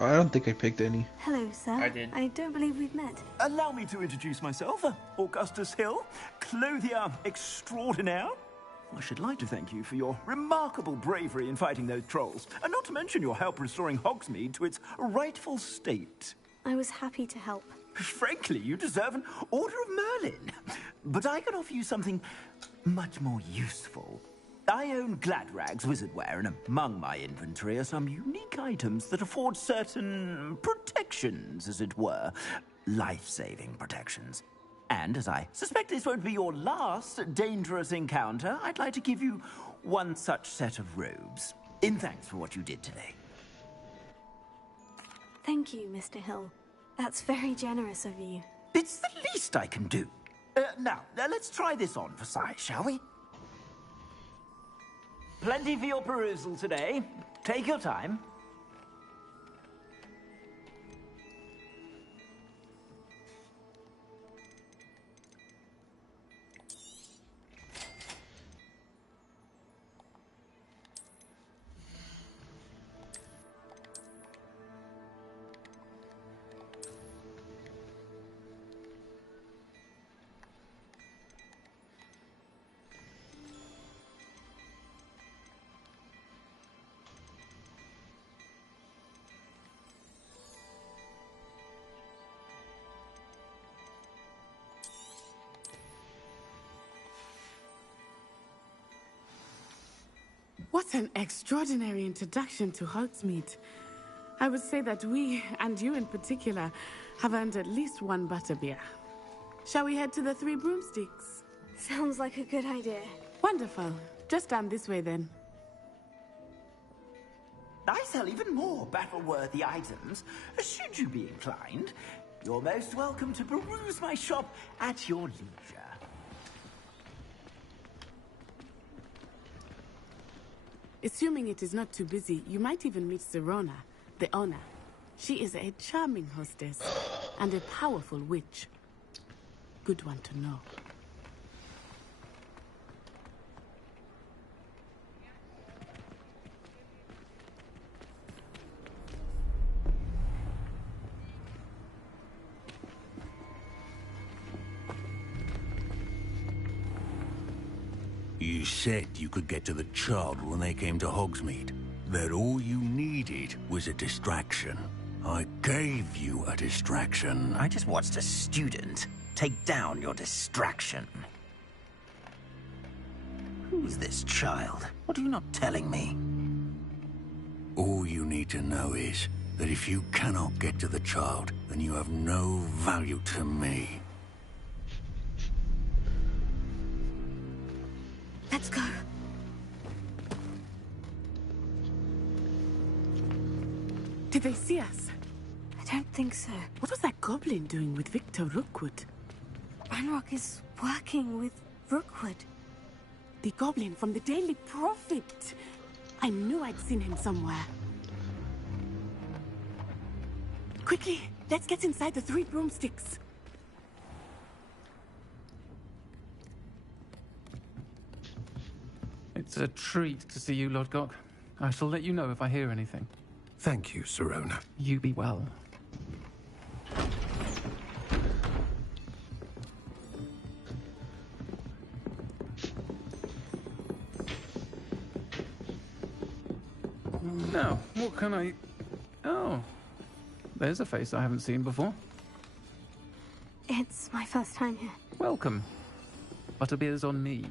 I don't think I picked any. Hello, sir. I did. I don't believe we've met. Allow me to introduce myself, Augustus Hill, clothier extraordinaire. I should like to thank you for your remarkable bravery in fighting those trolls, and not to mention your help restoring Hogsmeade to its rightful state. I was happy to help. Frankly, you deserve an Order of Merlin. But I can offer you something much more useful. I own Gladrag's wizardware, and among my inventory are some unique items that afford certain protections, as it were. Life-saving protections. And as I suspect this won't be your last dangerous encounter, I'd like to give you one such set of robes, in thanks for what you did today. Thank you, Mr. Hill. That's very generous of you. It's the least I can do. Now, let's try this on for size, shall we? Plenty for your perusal today. Take your time. What an extraordinary introduction to Hogsmeade. I would say that we, and you in particular, have earned at least one butterbeer. Shall we head to the Three Broomsticks? Sounds like a good idea. Wonderful. Just down this way then. I sell even more battle-worthy items. Should you be inclined, you're most welcome to peruse my shop at your leisure. Assuming it is not too busy, you might even meet Serona, the owner. She is a charming hostess and a powerful witch. Good one to know. You said you could get to the child when they came to Hogsmeade. That all you needed was a distraction. I gave you a distraction. I just watched a student take down your distraction. Who's this child? What are you not telling me? All you need to know is that if you cannot get to the child, then you have no value to me. Let's go. Did they see us? I don't think so. What was that goblin doing with Victor Rookwood? Ranrock is working with Rookwood. The goblin from the Daily Prophet. I knew I'd seen him somewhere. Quickly, let's get inside the 3 broomsticks. It's a treat to see you, Lodgok. I shall let you know if I hear anything. Thank you, Serona. You be well. Now, what can I... Oh, there's a face I haven't seen before. It's my first time here. Welcome. Butterbeer's on me.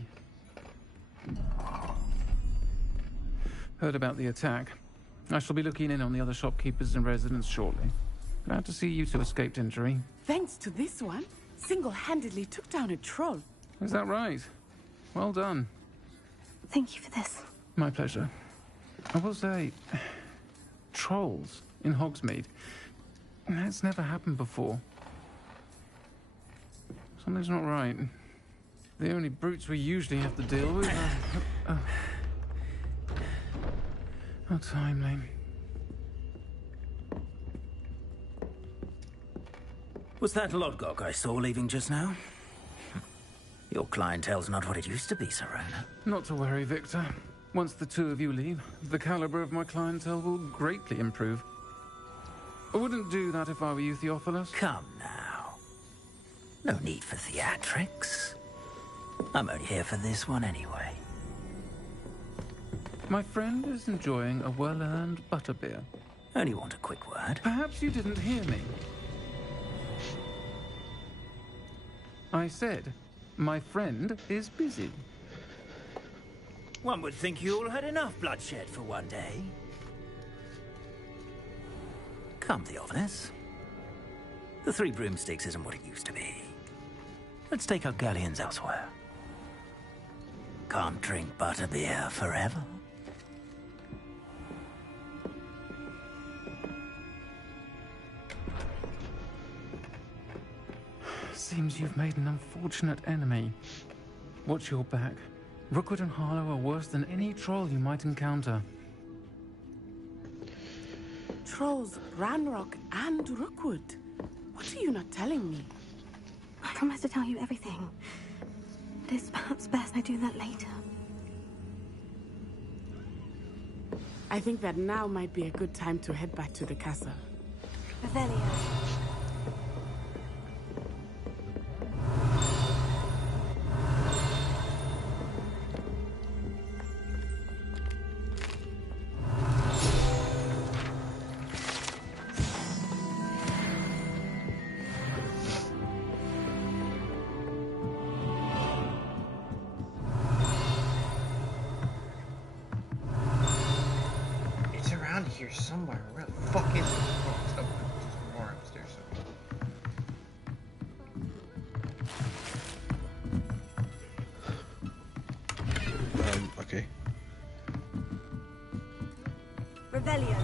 Heard about the attack. I shall be looking in on the other shopkeepers and residents shortly. Glad to see you two escaped injury. Thanks to this one, single-handedly took down a troll. Is that right? Well done. Thank you for this. My pleasure. I will say, trolls in Hogsmeade. That's never happened before. Something's not right. The only brutes we usually have to deal with are... How timely. Was that Lodgok I saw leaving just now? Your clientele's not what it used to be, Serona. Not to worry, Victor. Once the two of you leave, the caliber of my clientele will greatly improve. I wouldn't do that if I were you, Theophilus. Come now. No need for theatrics. I'm only here for this one anyway. My friend is enjoying a well-earned butterbeer. Only want a quick word. Perhaps you didn't hear me. I said, my friend is busy. One would think you all had enough bloodshed for one day. Come, Theophilus. The 3 broomsticks isn't what it used to be. Let's take our galleons elsewhere. Can't drink butterbeer forever. Seems you've made an unfortunate enemy. Watch your back. Rookwood and Harlow are worse than any troll you might encounter. Trolls, Ranrock, and Rookwood. What are you not telling me? I promise to tell you everything. It is perhaps best I do that later. I think that now might be a good time to head back to the castle. Revelio. Here somewhere. Where the fuck is it? Oh, it's up. There's more upstairs. Okay. Revelio.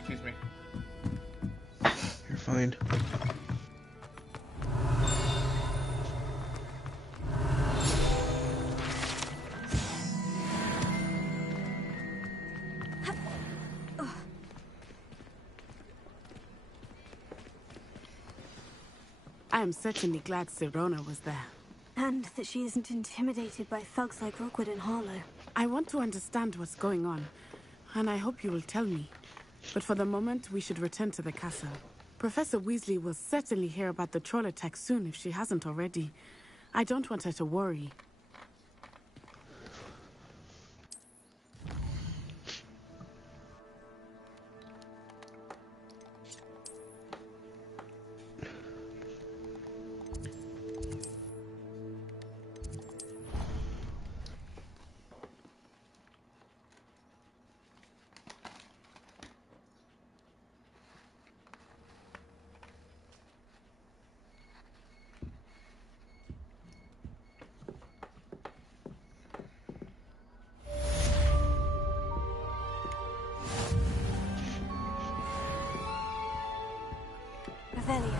Excuse me. You're fine. I am certainly glad Sirona was there. And that she isn't intimidated by thugs like Rookwood and Harlow. I want to understand what's going on, and I hope you will tell me. But for the moment, we should return to the castle. Professor Weasley will certainly hear about the troll attack soon if she hasn't already. I don't want her to worry. Revelio.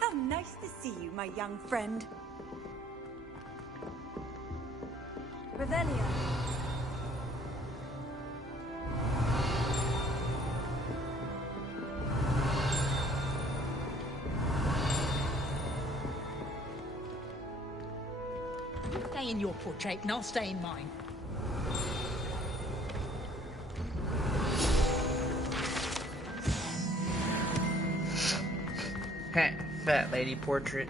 How nice to see you, my young friend. Revelio. Stay in your portrait and I'll stay in mine. Fat lady portrait.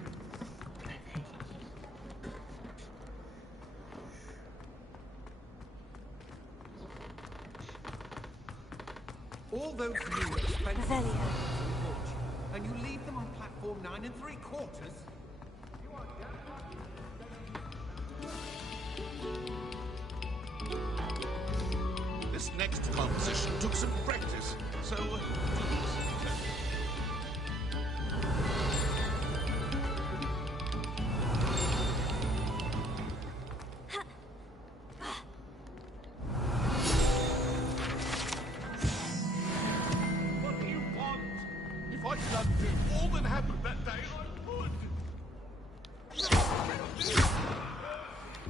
All those new expensive and you leave them on platform 9 3/4? This next composition took some practice, so do this. What do you want? If I could undo all that happened that day, I would.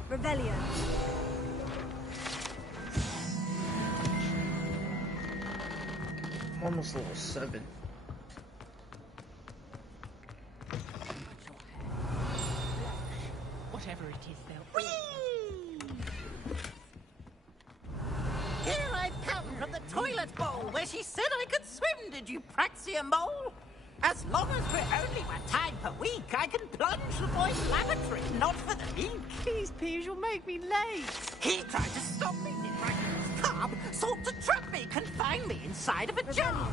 Revelio. I'm almost level 7. Whatever it is, they'll... Whee! Here I've come toilet bowl where she said I could swim, did you praxia mole? As long as we're only one time per week, I can plunge the boys' lavatory, not for the meek. Please, Peeves, you'll make me late. He tried to stop me in Dragon's cub, sought to trap me, confine me inside of a jar.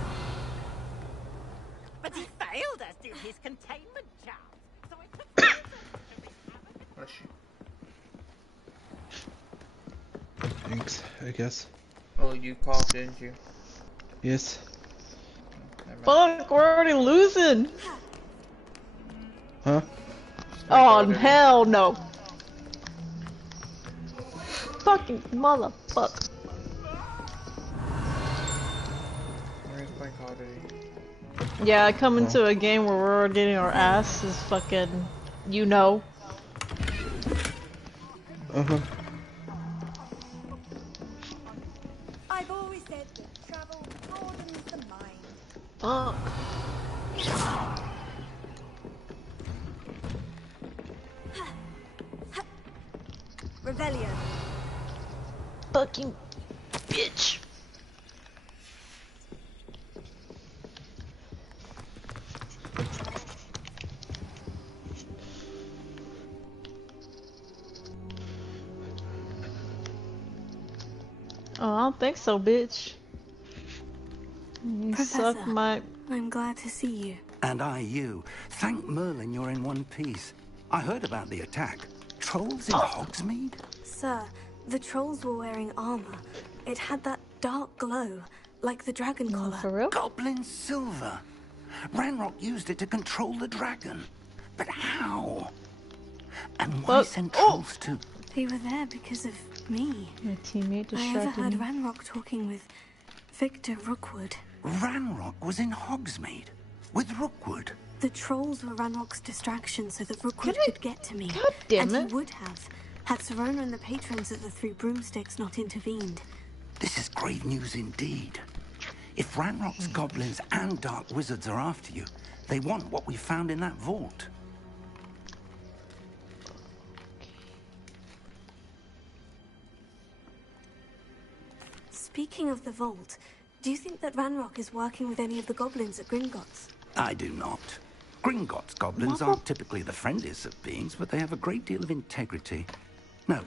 But he failed, as did his containment jar. So I took Bless you. Thanks, I guess. Oh, you coughed, didn't you? Yes. Fuck, we're already losing. Huh? Oh, hell no. Fucking motherfucker. Where's my card? Yeah, coming to a game where we're getting our asses fucking, you know. Uh-huh. I've always said that travel broadens the mind. Fuck. Revelio. Fucking bitch. Oh, I don't think so, bitch. You Professor, suck my... I'm glad to see you. And I you. Thank Merlin you're in one piece. I heard about the attack. Trolls in Hogsmeade? Sir, the trolls were wearing armor. It had that dark glow, like the dragon collar. For real? Goblin silver. Ranrock used it to control the dragon. But how? And why send trolls to... They were there because of me. My teammate I distracted overheard me. Ranrock talking with Victor Rookwood. Ranrock was in Hogsmeade with Rookwood. The trolls were Ranrock's distraction so that Rookwood could get to me. God damn and it. he would have, had Serona and the patrons of the Three Broomsticks not intervened. This is grave news indeed. If Ranrock's goblins and dark wizards are after you, they want what we found in that vault. Speaking of the vault, do you think that Ranrock is working with any of the goblins at Gringotts? I do not. Gringotts goblins aren't typically the friendliest of beings, but they have a great deal of integrity. No,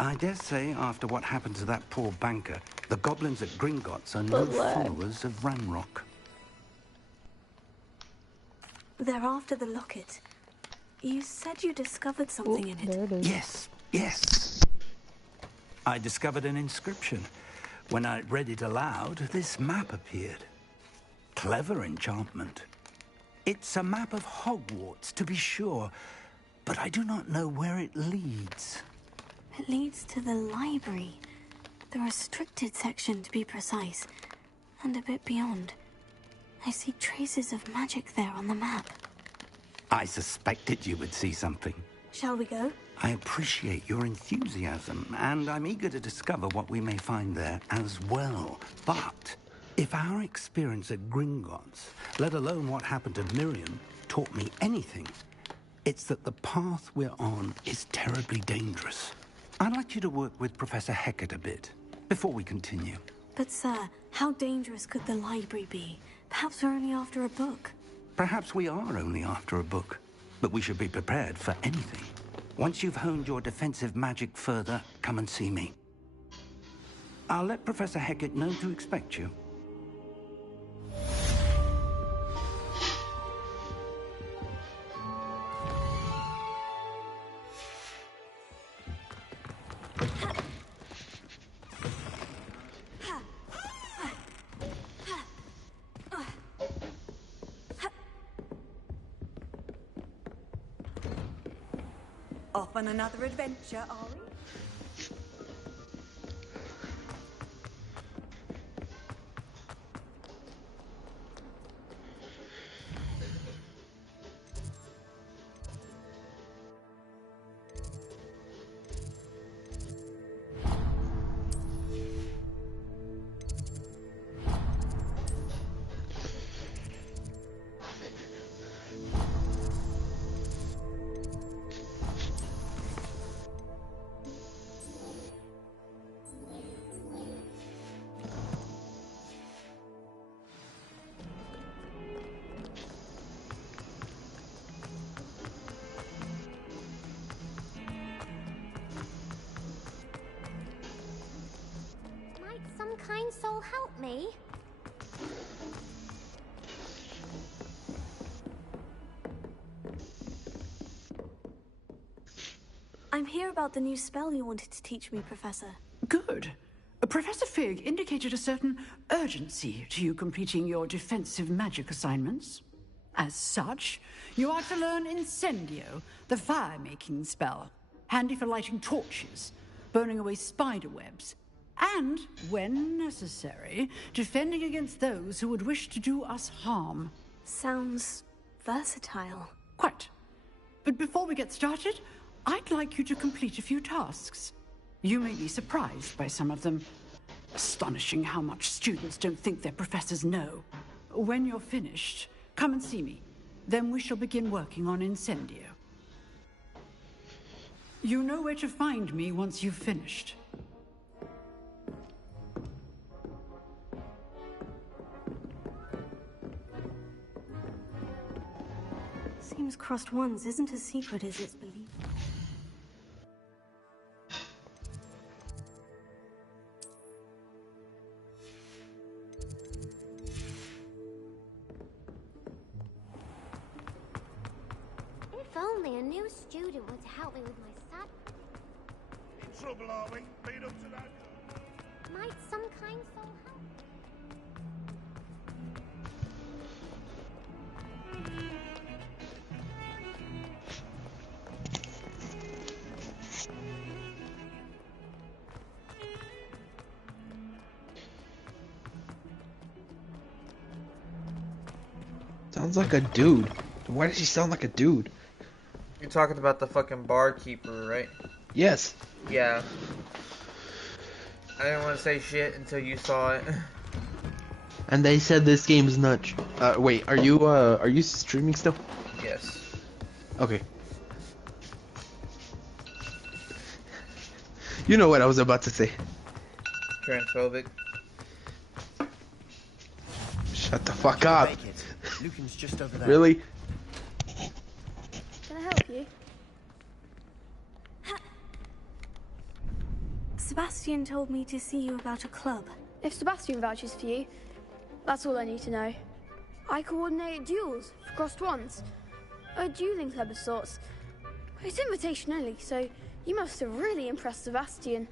I dare say after what happened to that poor banker, the goblins at Gringotts are no followers of Ranrock. They're after the locket. You said you discovered something in it. There it is. Yes, yes. I discovered an inscription. When I read it aloud, this map appeared. Clever enchantment. It's a map of Hogwarts, to be sure, but I do not know where it leads. It leads to the library. The restricted section, to be precise. And a bit beyond. I see traces of magic there on the map. I suspected you would see something. Shall we go? I appreciate your enthusiasm, and I'm eager to discover what we may find there as well. But if our experience at Gringotts, let alone what happened to Miriam, taught me anything, it's that the path we're on is terribly dangerous. I'd like you to work with Professor Hecat a bit before we continue. But sir, how dangerous could the library be? Perhaps we're only after a book. Perhaps we are only after a book, but we should be prepared for anything. Once you've honed your defensive magic further, come and see me. I'll let Professor Hecat know to expect you. Off on another adventure, are we? kind soul help me? I'm here about the new spell you wanted to teach me, Professor. Good. Professor Fig indicated a certain urgency to you completing your defensive magic assignments. As such, you are to learn Incendio, the fire-making spell, handy for lighting torches, burning away spider webs, and, when necessary, defending against those who would wish to do us harm. Sounds versatile. Quite. But before we get started, I'd like you to complete a few tasks. You may be surprised by some of them. Astonishing how much students don't think their professors know. When you're finished, come and see me. Then we shall begin working on Incendio. You know where to find me once you've finished. Seems crossed wands isn't as secret as it's believed. If only a new student were to help me with my sad. In trouble, are we? Lead up to that. Might some kind soul help? Sounds like a dude. Why does he sound like a dude? You're talking about the fucking barkeeper, right? Yes. Yeah. I didn't want to say shit until you saw it. And they said this game is not. Wait, are you streaming still? Yes. Okay. You know what I was about to say. Transphobic. Shut the fuck up. Lucan's just over there. Really? Can I help you? Sebastian told me to see you about a club. If Sebastian vouches for you, that's all I need to know. I coordinate duels for crossed wands. A dueling club of sorts. It's invitation only, so you must have really impressed Sebastian.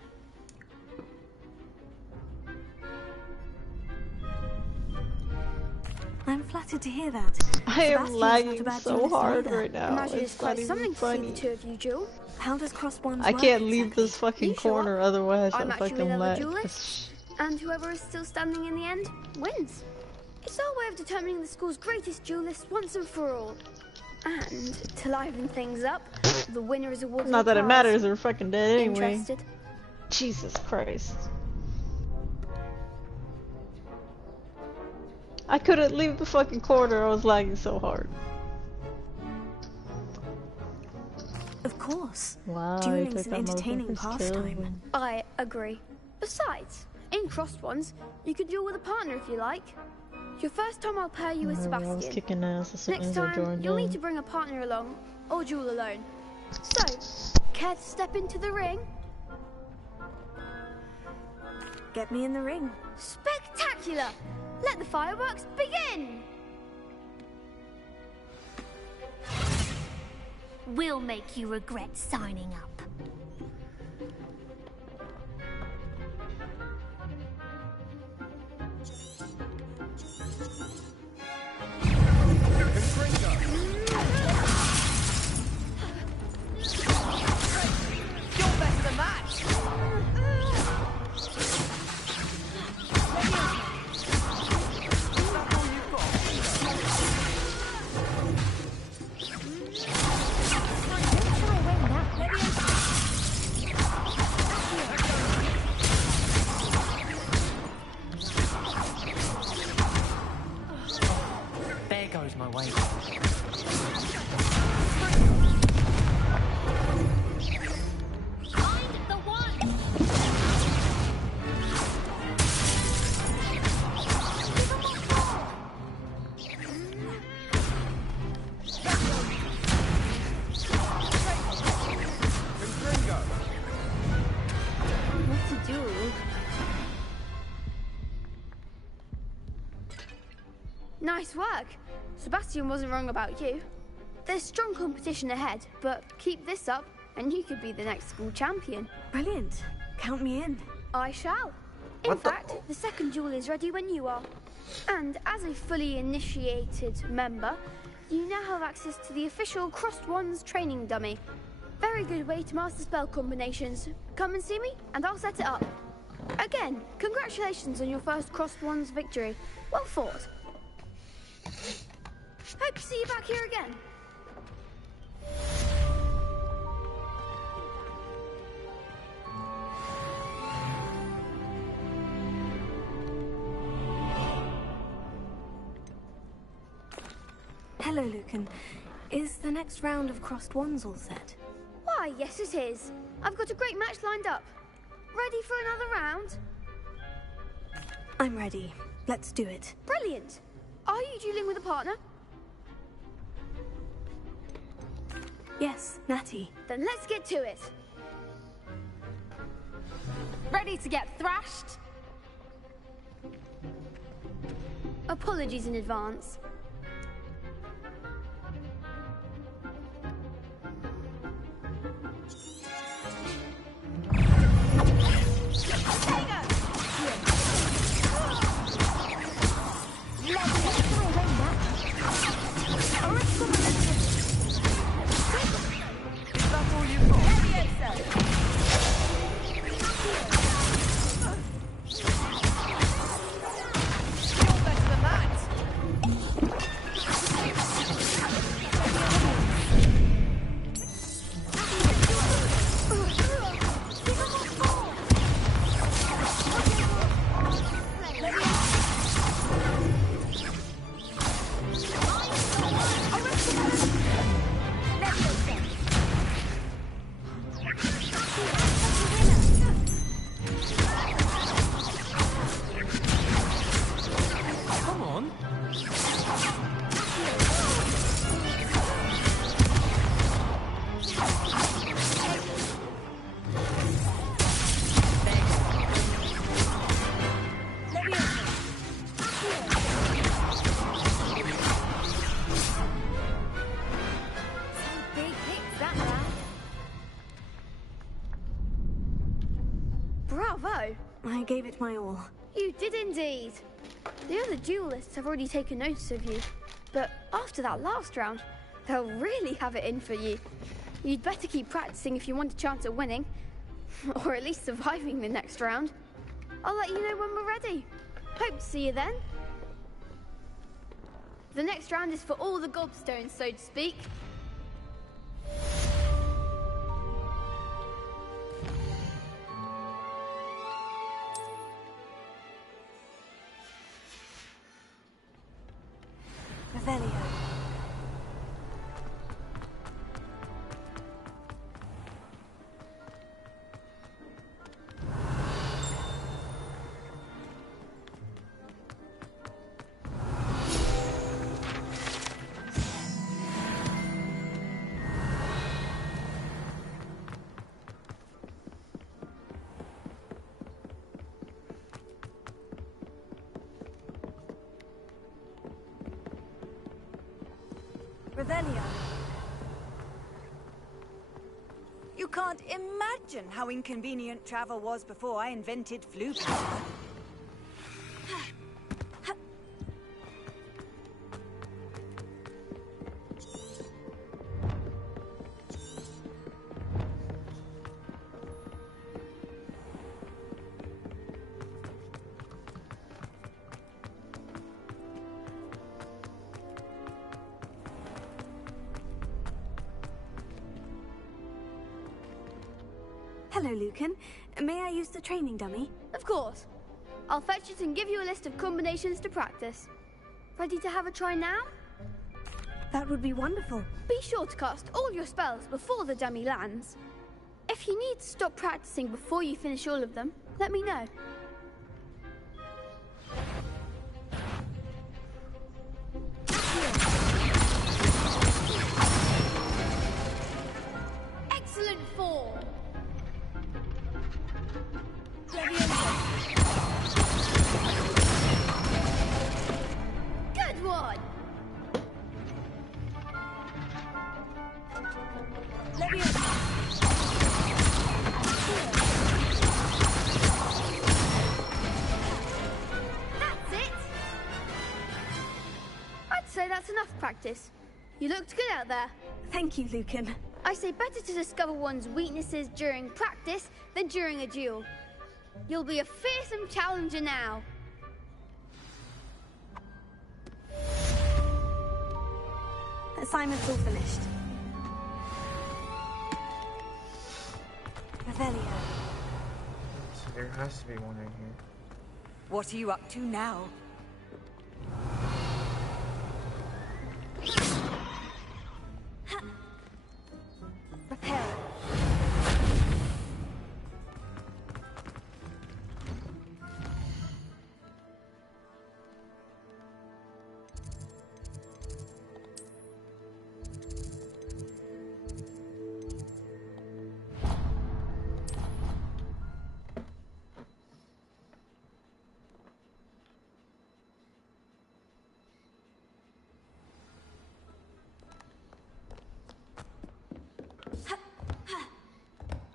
I'm flattered to hear that. I am Sebastian's lagging not a bad so duelist hard either. right now. Imagine It's it's not quite even something to see funny. the two of you duel. How does cross wands I work can't leave exactly? this fucking You sure? corner, otherwise I'm I'll actually fucking another lag. duelist, and whoever is still standing in the end wins. It's our way of determining the school's greatest duelist once and for all. And to liven things up, the winner is awarded. Not that a it prize. matters, they're fucking dead anyway. Interested? Jesus Christ. I couldn't leave the fucking corner, I was lagging so hard. Of course. Wow, you Dueling's took an that entertaining motherfucker's pastime. kill. I agree. Besides, in crossed ones, you could duel with a partner if you like. Your first time I'll pair you with I was Sebastian. kicking ass as soon Next as I time, joined you'll in. need to bring a partner along, or duel alone. So, care to step into the ring? Get me in the ring. Spectacular! Let the fireworks begin! We'll make you regret signing up. You're best the match! There goes my way. Find the one! What to do? Nice work. Sebastian wasn't wrong about you. There's strong competition ahead, but keep this up and you could be the next school champion. Brilliant. Count me in. I shall. In fact, the second duel is ready when you are. And as a fully initiated member, you now have access to the official Crossed Wands training dummy. Very good way to master spell combinations. Come and see me, and I'll set it up. Again, congratulations on your first Crossed Wands victory. Well fought. Hope to see you back here again. Hello, Lucan. Is the next round of Crossed Wands all set? Why, yes it is. I've got a great match lined up. Ready for another round? I'm ready. Let's do it. Brilliant. Are you dueling with a partner? Yes, Natty. Then let's get to it. Ready to get thrashed? Apologies in advance. Bravo! I gave it my all. You did indeed. The other duelists have already taken notice of you, but after that last round, they'll really have it in for you. You'd better keep practicing if you want a chance at winning, or at least surviving the next round. I'll let you know when we're ready. Hope to see you then. The next round is for all the gobstones, so to speak. Revelio. Revelio. You can't imagine how inconvenient travel was before I invented flu power. Hello, Lucan. May I use the training dummy? Of course. I'll fetch it and give you a list of combinations to practice. Ready to have a try now? That would be wonderful. Be sure to cast all your spells before the dummy lands. If you need to stop practicing before you finish all of them, let me know. Excellent form! Good one! say that's enough practice. You looked good out there. Thank you, Lucan. I say better to discover one's weaknesses during practice than during a duel. You'll be a fearsome challenger now. Assignment's all finished. Revelio. So there has to be one in here. What are you up to now? Repair.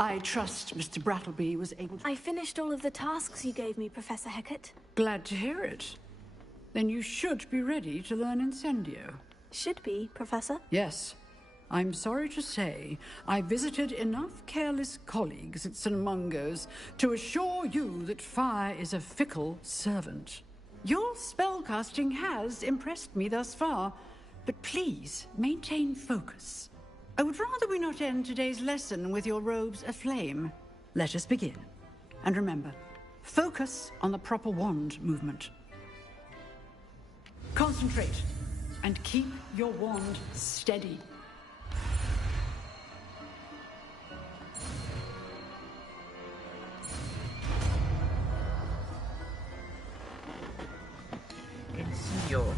I trust Mr. Brattleby was able to... I finished all of the tasks you gave me, Professor Hecat. Glad to hear it. Then you should be ready to learn Incendio. Should be, Professor. Yes. I'm sorry to say, I visited enough careless colleagues at St. Mungo's to assure you that fire is a fickle servant. Your spellcasting has impressed me thus far, but please maintain focus. I would rather we not end today's lesson with your robes aflame. Let us begin. And remember, focus on the proper wand movement. Concentrate, and keep your wand steady. Incendio.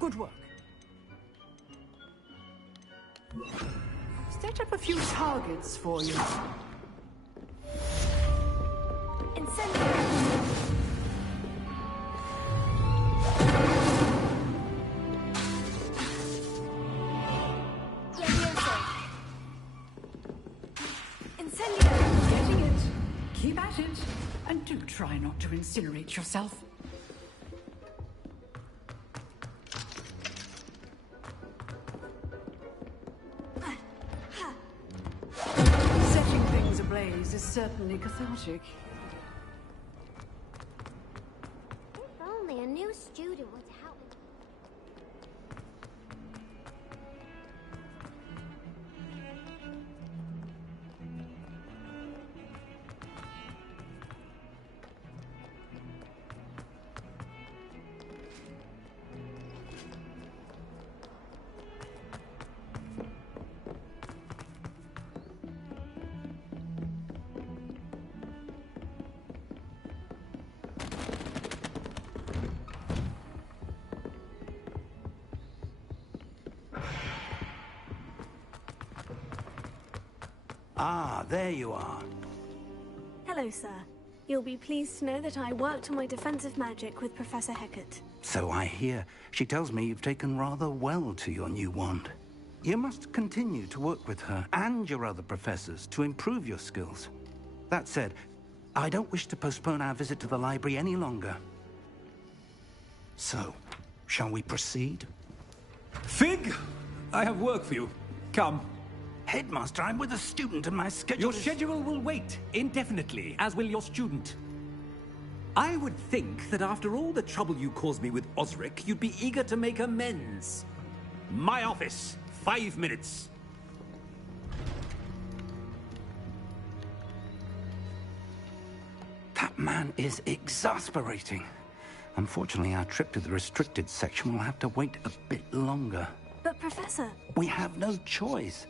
Good work. Set up a few targets for you. Incendio. Incendio. Getting it. Keep at it. And do try not to incinerate yourself. Setting things ablaze is certainly cathartic. If only a new student would help. Ah, there you are. Hello, sir. You'll be pleased to know that I worked on my defensive magic with Professor Hecat. So I hear. She tells me you've taken rather well to your new wand. You must continue to work with her and your other professors to improve your skills. That said, I don't wish to postpone our visit to the library any longer. So, shall we proceed? Fig, I have work for you. Come. Headmaster, I'm with a student and my schedule Your schedule will wait indefinitely, as will your student. I would think that after all the trouble you caused me with Osric, you'd be eager to make amends. My office, 5 minutes. That man is exasperating. Unfortunately, our trip to the restricted section will have to wait a bit longer. But, Professor... We have no choice.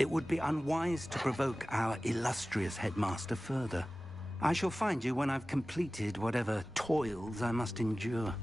It would be unwise to provoke our illustrious headmaster further. I shall find you when I've completed whatever toils I must endure.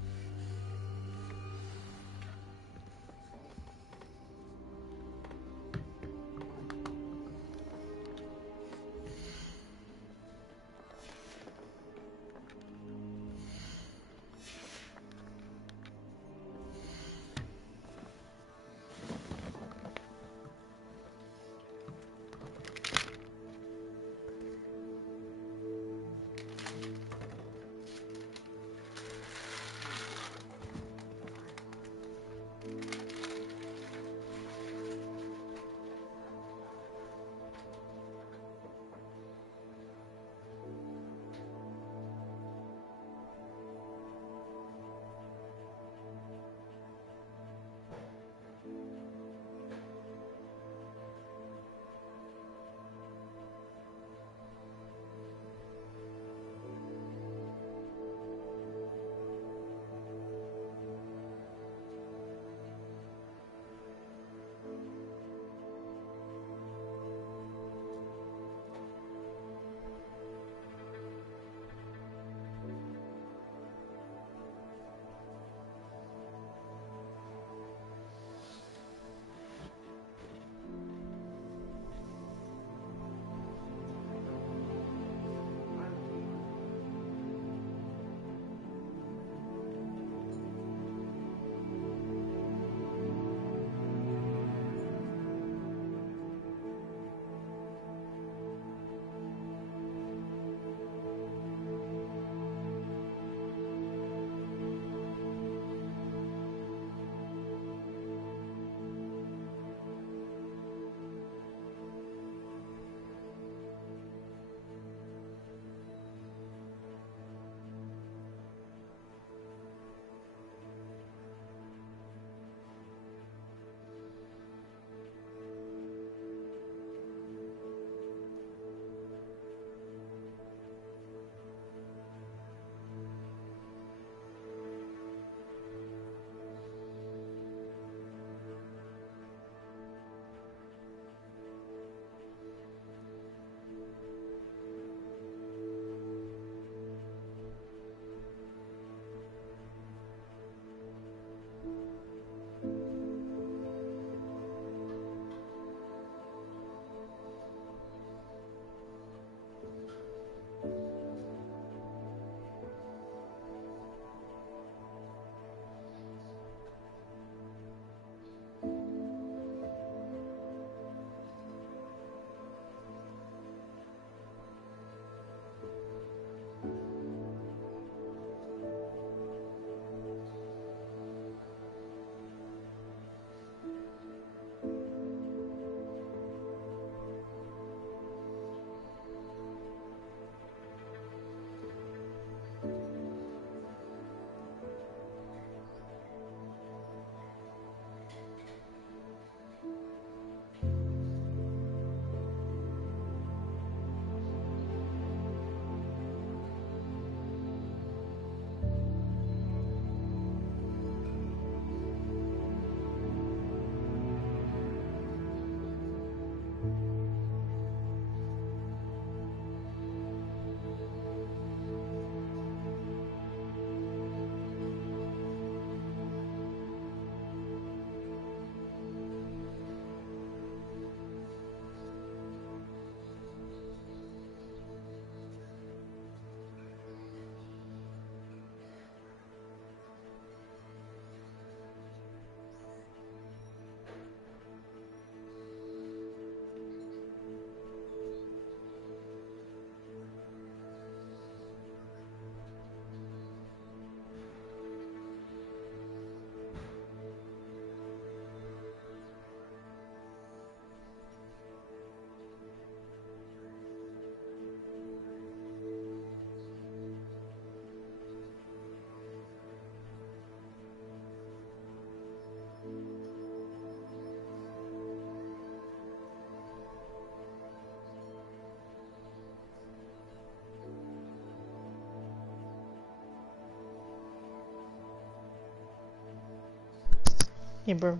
Hey, bro.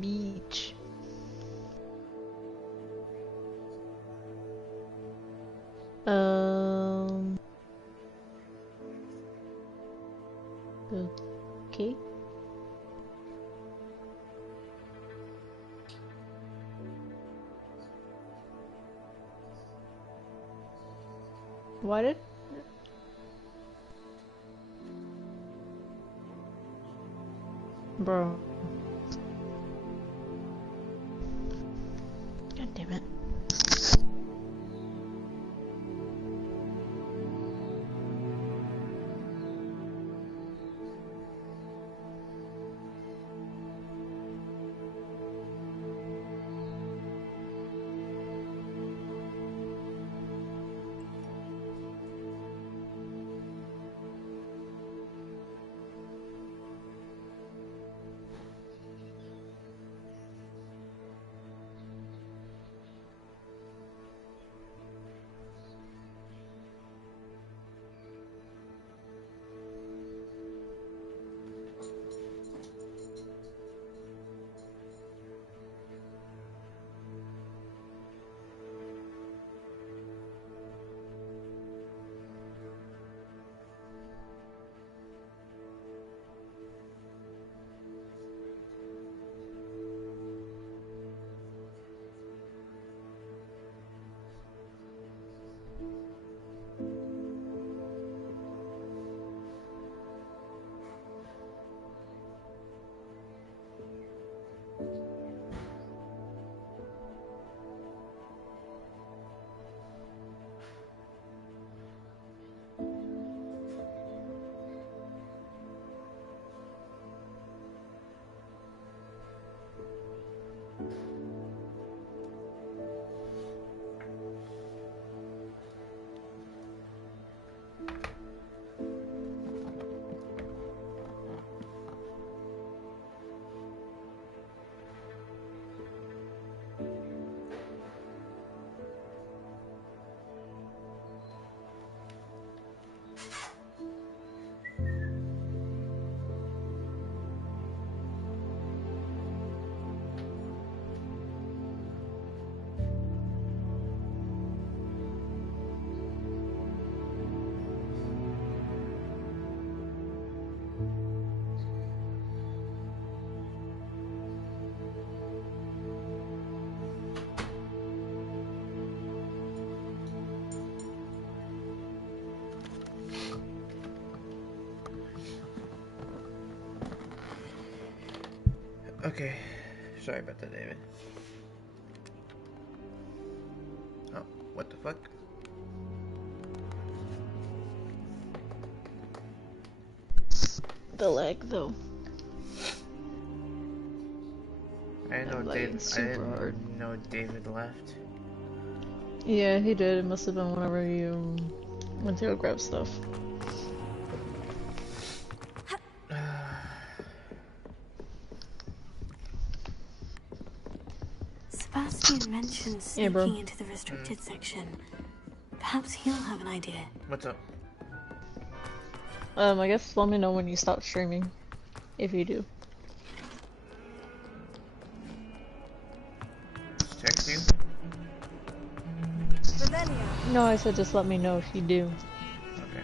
Beach. Okay. What? Bro. God damn it. Okay, sorry about that, David. Oh, what the fuck? The leg, though. I didn't know David left. Yeah, he did. It must have been whenever you went to go grab stuff. Sebastian mentioned sneaking into the restricted section. Perhaps he'll have an idea. What's up? I guess let me know when you stop streaming, if you do. Text you? No, I said just let me know if you do. Okay.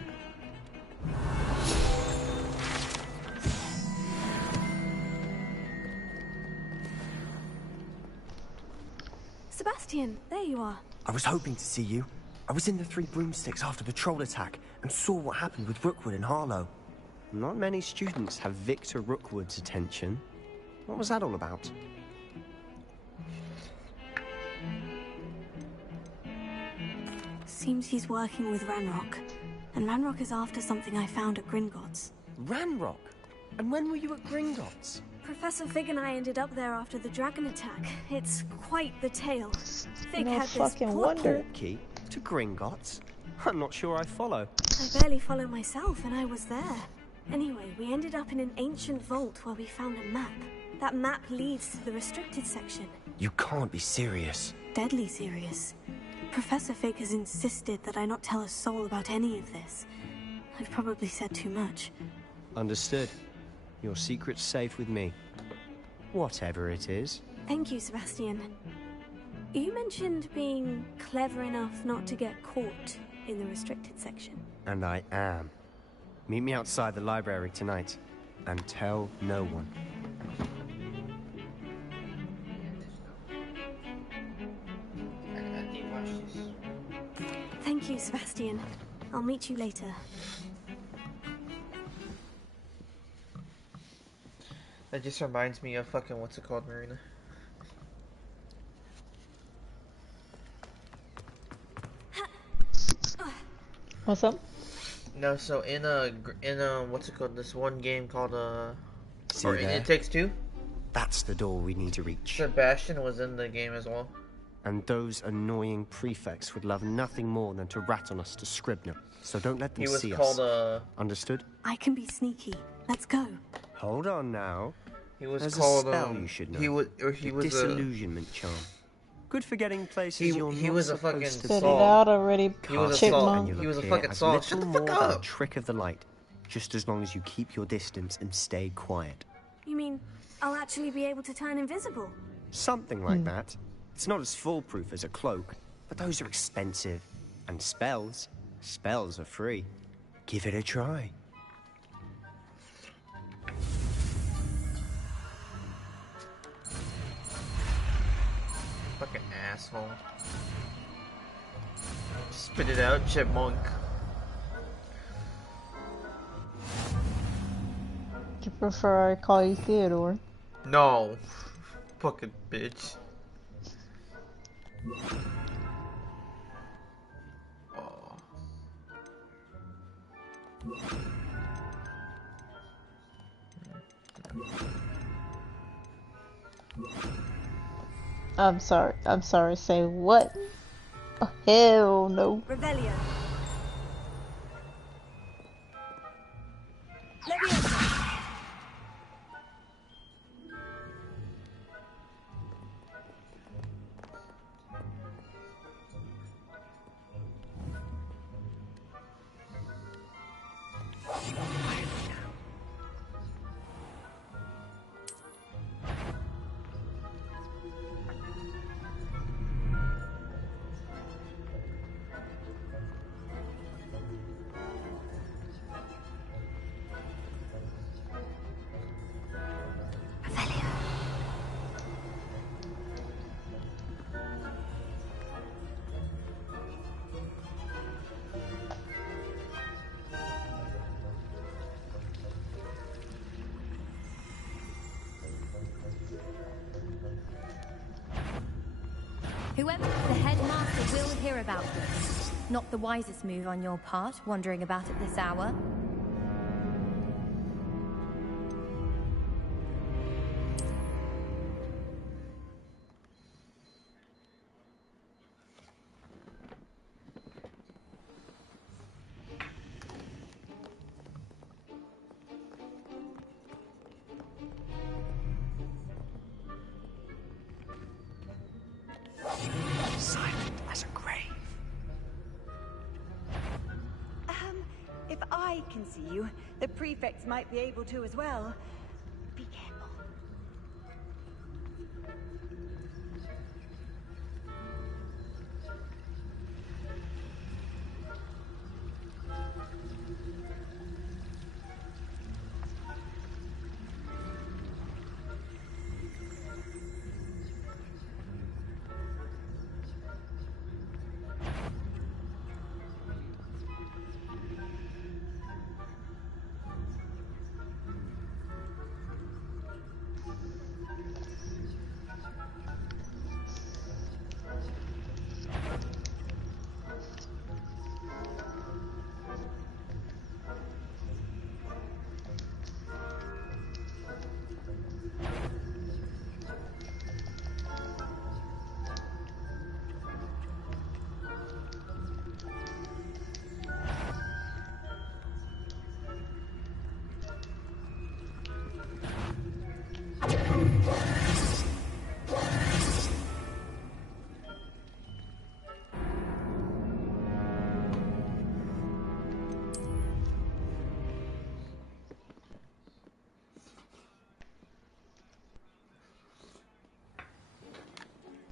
Sebastian, there you are. I was hoping to see you. I was in the Three Broomsticks after the troll attack and saw what happened with Rookwood and Harlow. Not many students have Victor Rookwood's attention. What was that all about? Seems he's working with Ranrock. And Ranrock is after something I found at Gringotts. Ranrock? And when were you at Gringotts? Professor Fig and I ended up there after the dragon attack. It's quite the tale. Fig No had this fucking plot. wonder. Key to Gringotts? I'm not sure I follow. I barely follow myself, and I was there. Anyway, we ended up in an ancient vault where we found a map. That map leads to the restricted section. You can't be serious. Deadly serious. Professor Fig has insisted that I not tell a soul about any of this. I've probably said too much. Understood. Your secret's safe with me. Whatever it is. Thank you, Sebastian. You mentioned being clever enough not to get caught in the restricted section. And I am. Meet me outside the library tonight, and tell no one. Thank you, Sebastian. I'll meet you later. That just reminds me of fucking what's it called, Marina? What's up? No, so in a what's it called? This one game called See or there? It Takes Two. That's the door we need to reach. Sebastian was in the game as well. And those annoying prefects would love nothing more than to rat on us to Scribner. So don't let them He was see called us. Understood? I can be sneaky. Let's go. Hold on now. He was There's called a spell you should know. he was The disillusionment charm. Good for getting places he you're he not was a supposed fucking to Spit it be. out already, He was a chipmunk. He was a Appear fucking as saw. Shut little the fuck more than a up. trick of the light, just as long as you keep your distance and stay quiet. You mean I'll actually be able to turn invisible? Something like that. It's not as foolproof as a cloak, but those are expensive. And spells are free. Give it a try. Fucking asshole. Spit it out, chipmunk. Do you prefer I call you Theodore? No. Fucking bitch. Oh. I'm sorry, say what? Oh, hell no. Revelio. Whoever, the headmaster will hear about this. Not the wisest move on your part, wandering about at this hour. Silent as a grave. If I can see you, the prefects might be able to as well. Be careful.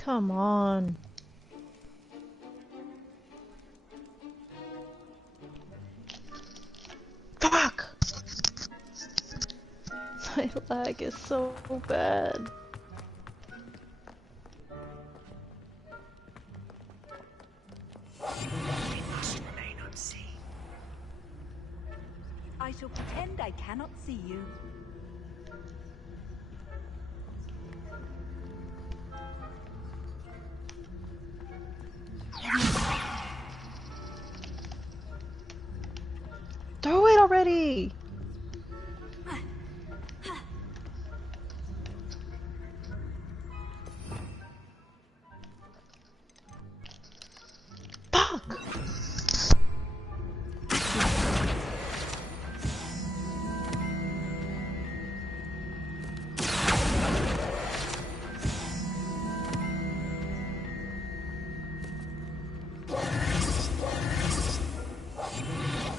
Come on. Fuck! My lag is so bad. We must remain unseen. I shall pretend I cannot see you. Throw it already! Fuck!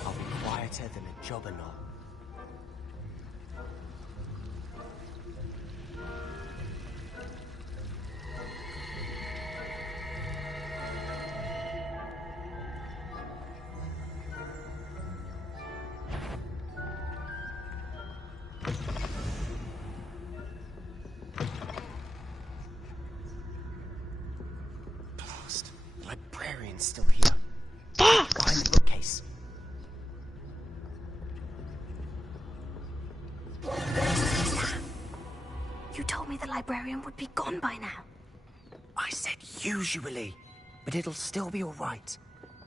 I'll be quieter than a jobberknoll. Blast. The librarian's still here. Fuck! Behind the bookcase. You told me the librarian would be gone by now. I said usually, but it'll still be all right.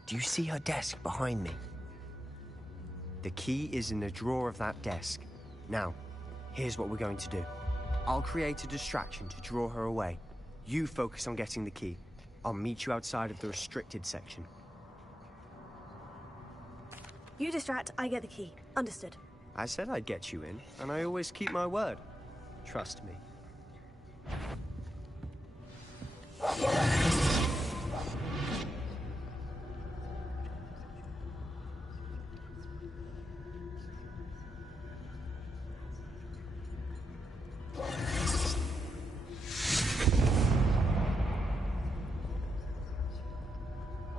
Do you see her desk behind me? The key is in the drawer of that desk. Now, here's what we're going to do. I'll create a distraction to draw her away. You focus on getting the key. I'll meet you outside of the restricted section. You distract, I get the key. Understood. I said I'd get you in, and I always keep my word. Trust me.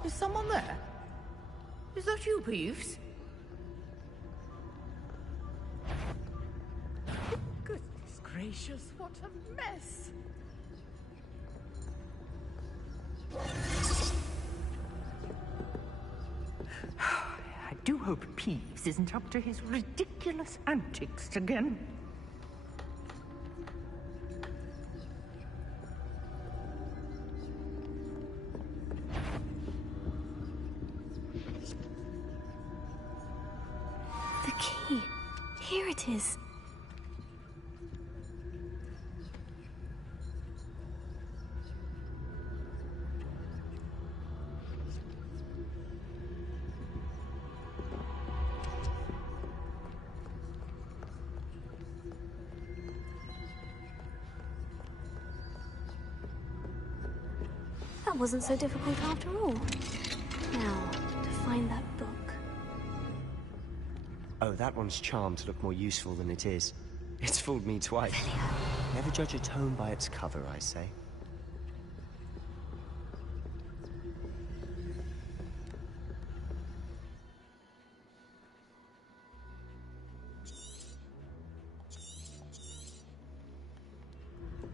Is someone there? Is that you, Peeves? Goodness gracious, what a mess! I do hope Peeves isn't up to his ridiculous antics again. The key. Here it is. That wasn't so difficult after all. Now, to find that book. Oh, that one's charmed to look more useful than it is. It's fooled me twice. Never judge a tome by its cover, I say.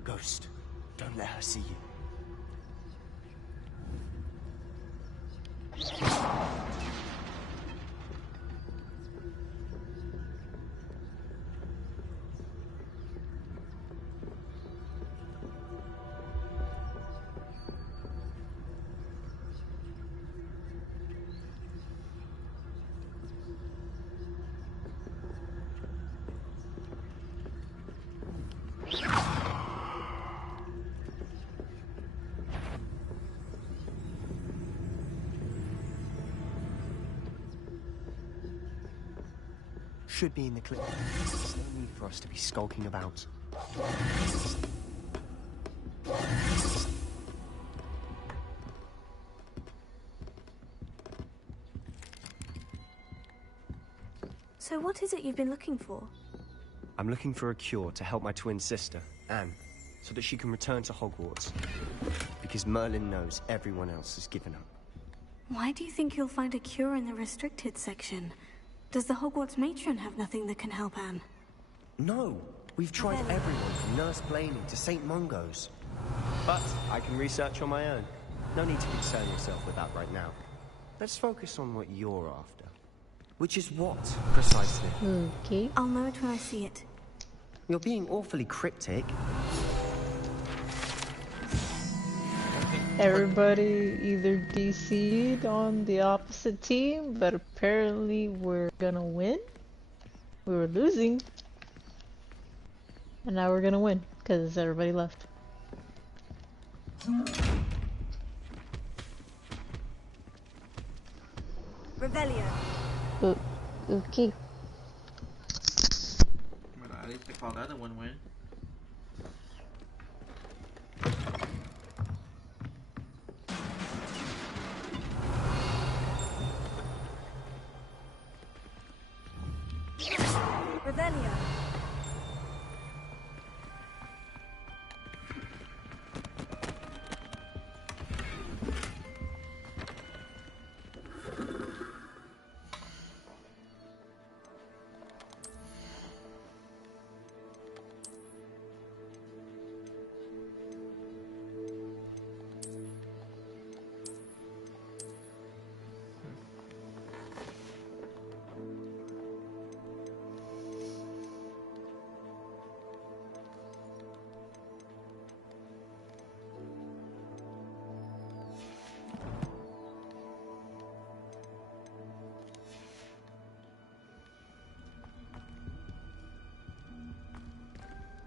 Ghost, don't let her see you. Should be in the clip. There's no need for us to be skulking about. So what is it you've been looking for? I'm looking for a cure to help my twin sister, Anne. so that she can return to Hogwarts. Because Merlin knows everyone else has given up. Why do you think you'll find a cure in the restricted section? Does the Hogwarts matron have nothing that can help Anne? No, we've tried everyone from Nurse Blaney to St. Mungo's. But I can research on my own. No need to concern yourself with that right now. Let's focus on what you're after. Which is what, precisely? Okay. I'll know it when I see it. You're being awfully cryptic. Everybody either DC'd on the opposite team, but apparently we're gonna win. We were losing. And now we're gonna win, because everybody left. Revelio. Okay. Well, at least they called the other one win. Revelio.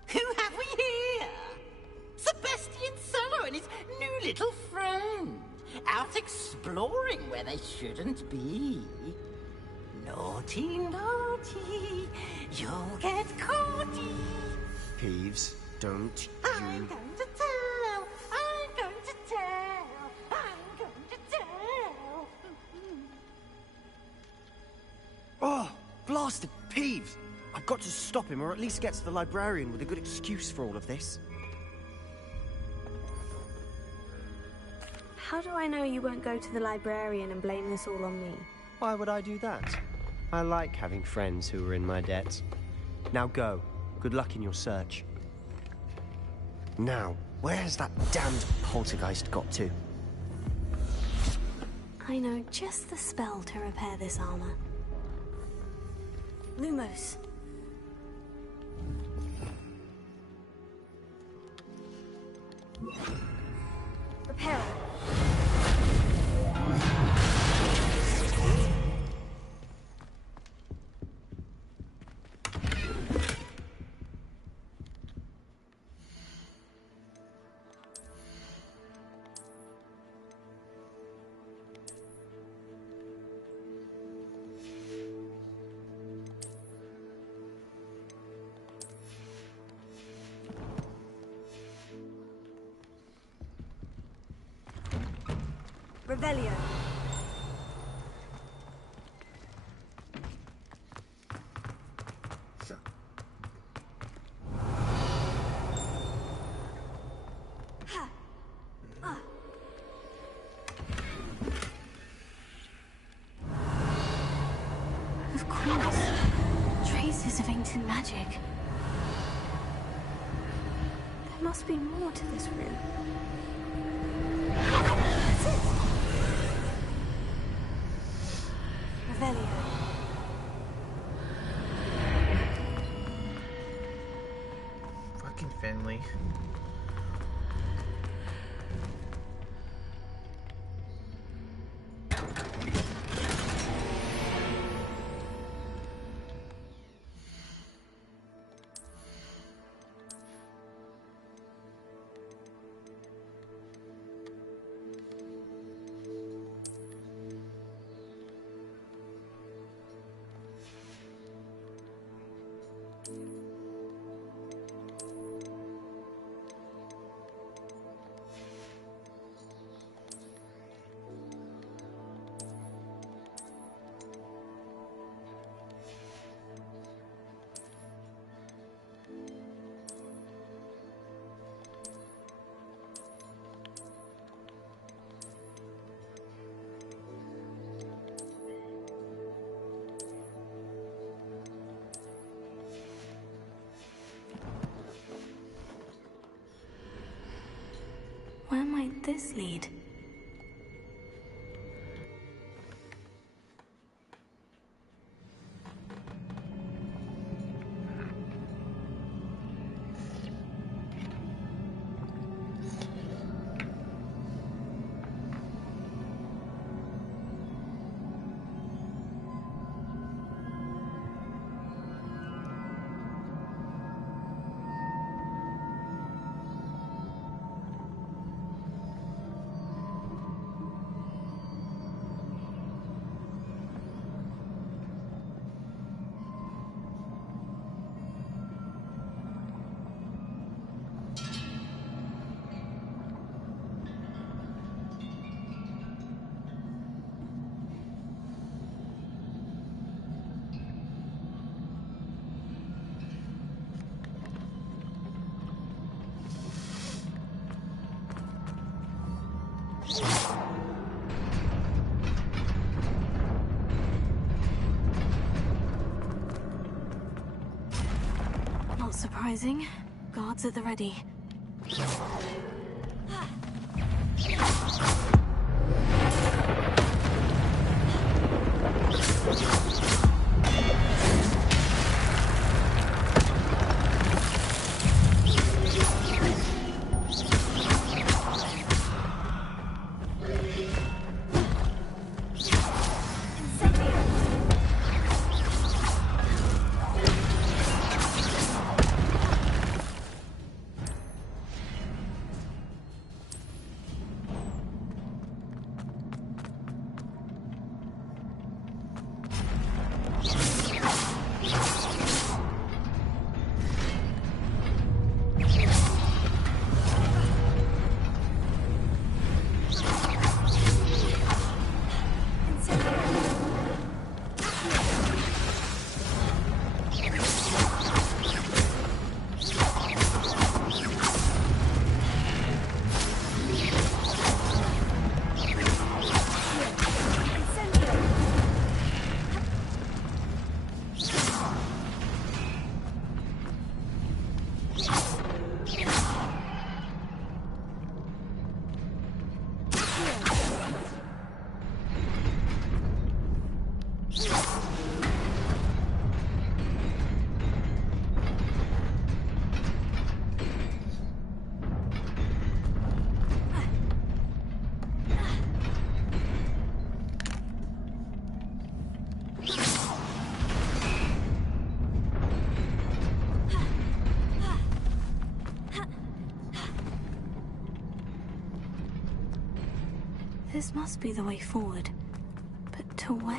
Who have we here? Sebastian Cello and his new little friend. Out exploring where they shouldn't be. Naughty, naughty, you'll get caughty. Peeves, don't I'm going to tell, I'm going to tell, I'm going to tell. Oh, blasted Peeves! I've got to stop him, or at least get to the librarian with a good excuse for all of this. How do I know you won't go to the librarian and blame this all on me? Why would I do that? I like having friends who are in my debt. Now go. Good luck in your search. Now, where has that damned poltergeist got to? I know just the spell to repair this armor. Lumos. Repair. Revelio. Of course. Traces of ancient magic. There must be more to this room. That's it. Revelio. Fucking Finley. might this lead? Not surprising. Guards at the ready. This must be the way forward. But to where?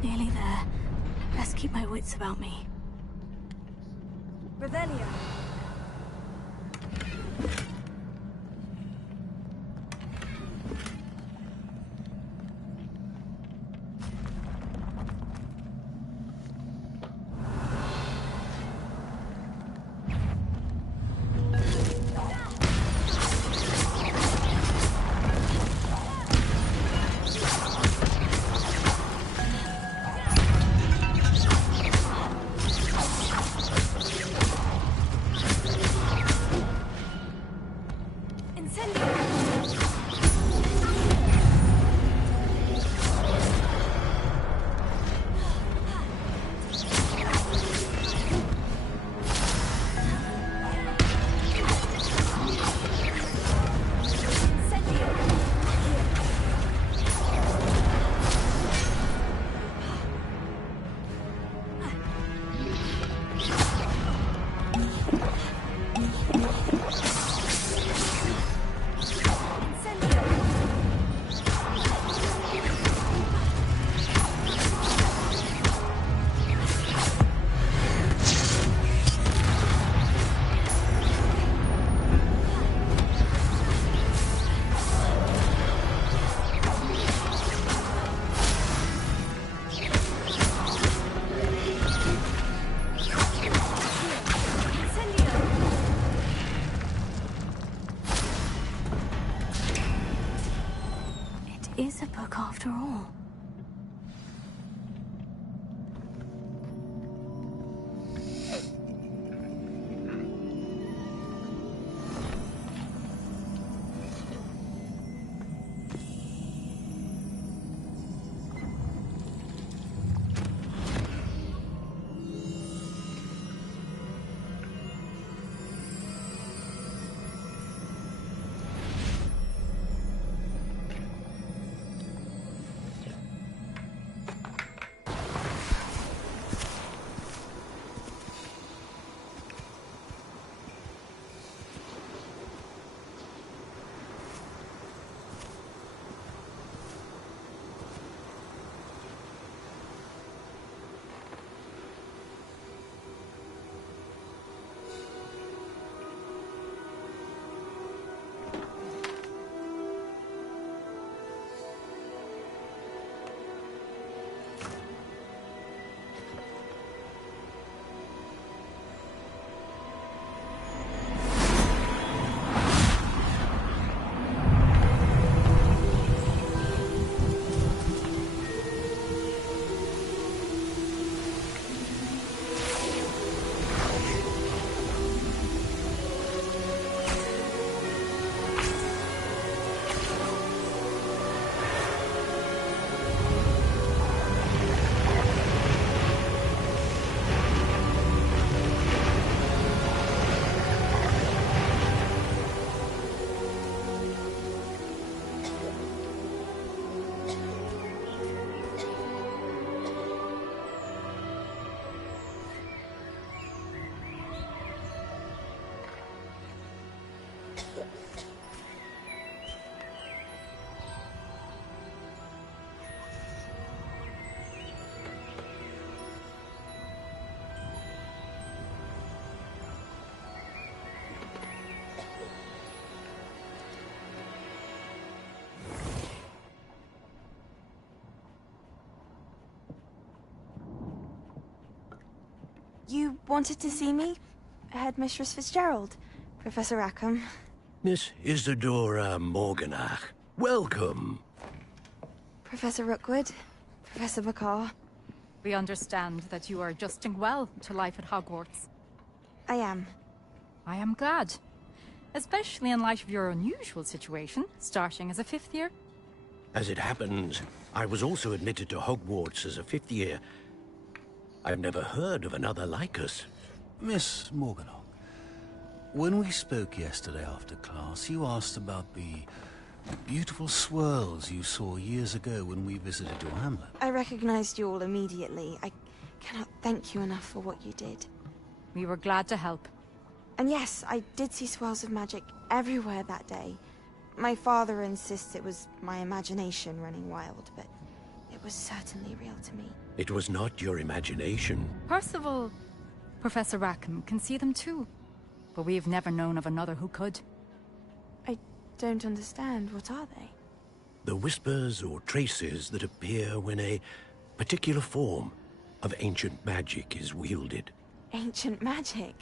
Nearly there. Best keep my wits about me. Revelio. Is a book after all. You wanted to see me? Headmistress Fitzgerald, Professor Rackham. Miss Isadora Morganach, welcome. Professor Rookwood, Professor Bakar. We understand that you are adjusting well to life at Hogwarts. I am. I am glad. Especially in light of your unusual situation, starting as a 5th year. As it happens, I was also admitted to Hogwarts as a 5th year. I've never heard of another like us. Miss Morganach, when we spoke yesterday after class, you asked about the beautiful swirls you saw years ago when we visited your hamlet. I recognized you all immediately. I cannot thank you enough for what you did. We were glad to help. And yes, I did see swirls of magic everywhere that day. My father insists it was my imagination running wild, but it was certainly real to me. It was not your imagination. Percival, Professor Rackham can see them too. But we've never known of another who could. I don't understand. What are they? The whispers or traces that appear when a particular form of ancient magic is wielded. Ancient magic?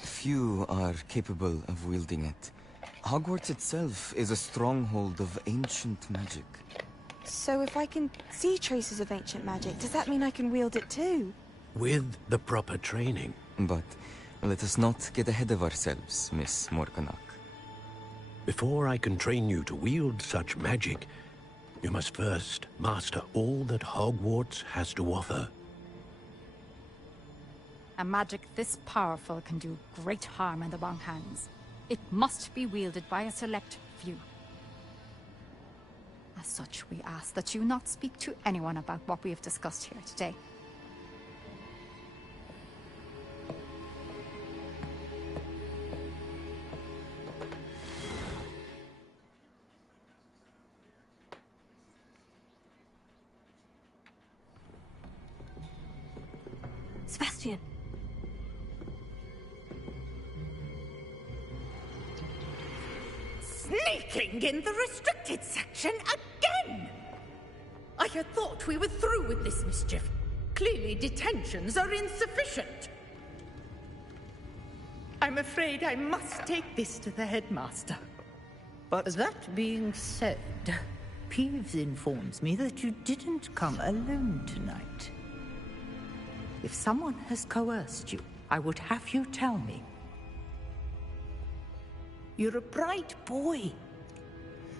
Few are capable of wielding it. Hogwarts itself is a stronghold of ancient magic. So if I can see traces of ancient magic, does that mean I can wield it too? With the proper training. But let us not get ahead of ourselves, Miss Morganach. Before I can train you to wield such magic, you must first master all that Hogwarts has to offer. A magic this powerful can do great harm in the wrong hands. It must be wielded by a select few. As such, we ask that you not speak to anyone about what we have discussed here today. Sebastian. Sneaking in the restricted section again! I had thought we were through with this mischief. Clearly detentions are insufficient. I'm afraid I must take this to the headmaster. But that being said, Peeves informs me that you didn't come alone tonight. If someone has coerced you, I would have you tell me. You're a bright boy.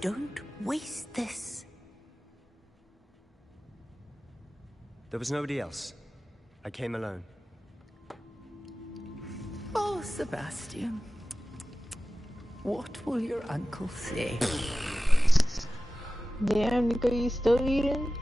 Don't waste this. There was nobody else. I came alone. Oh, Sebastian. What will your uncle say? Damn, Nico, you still eating?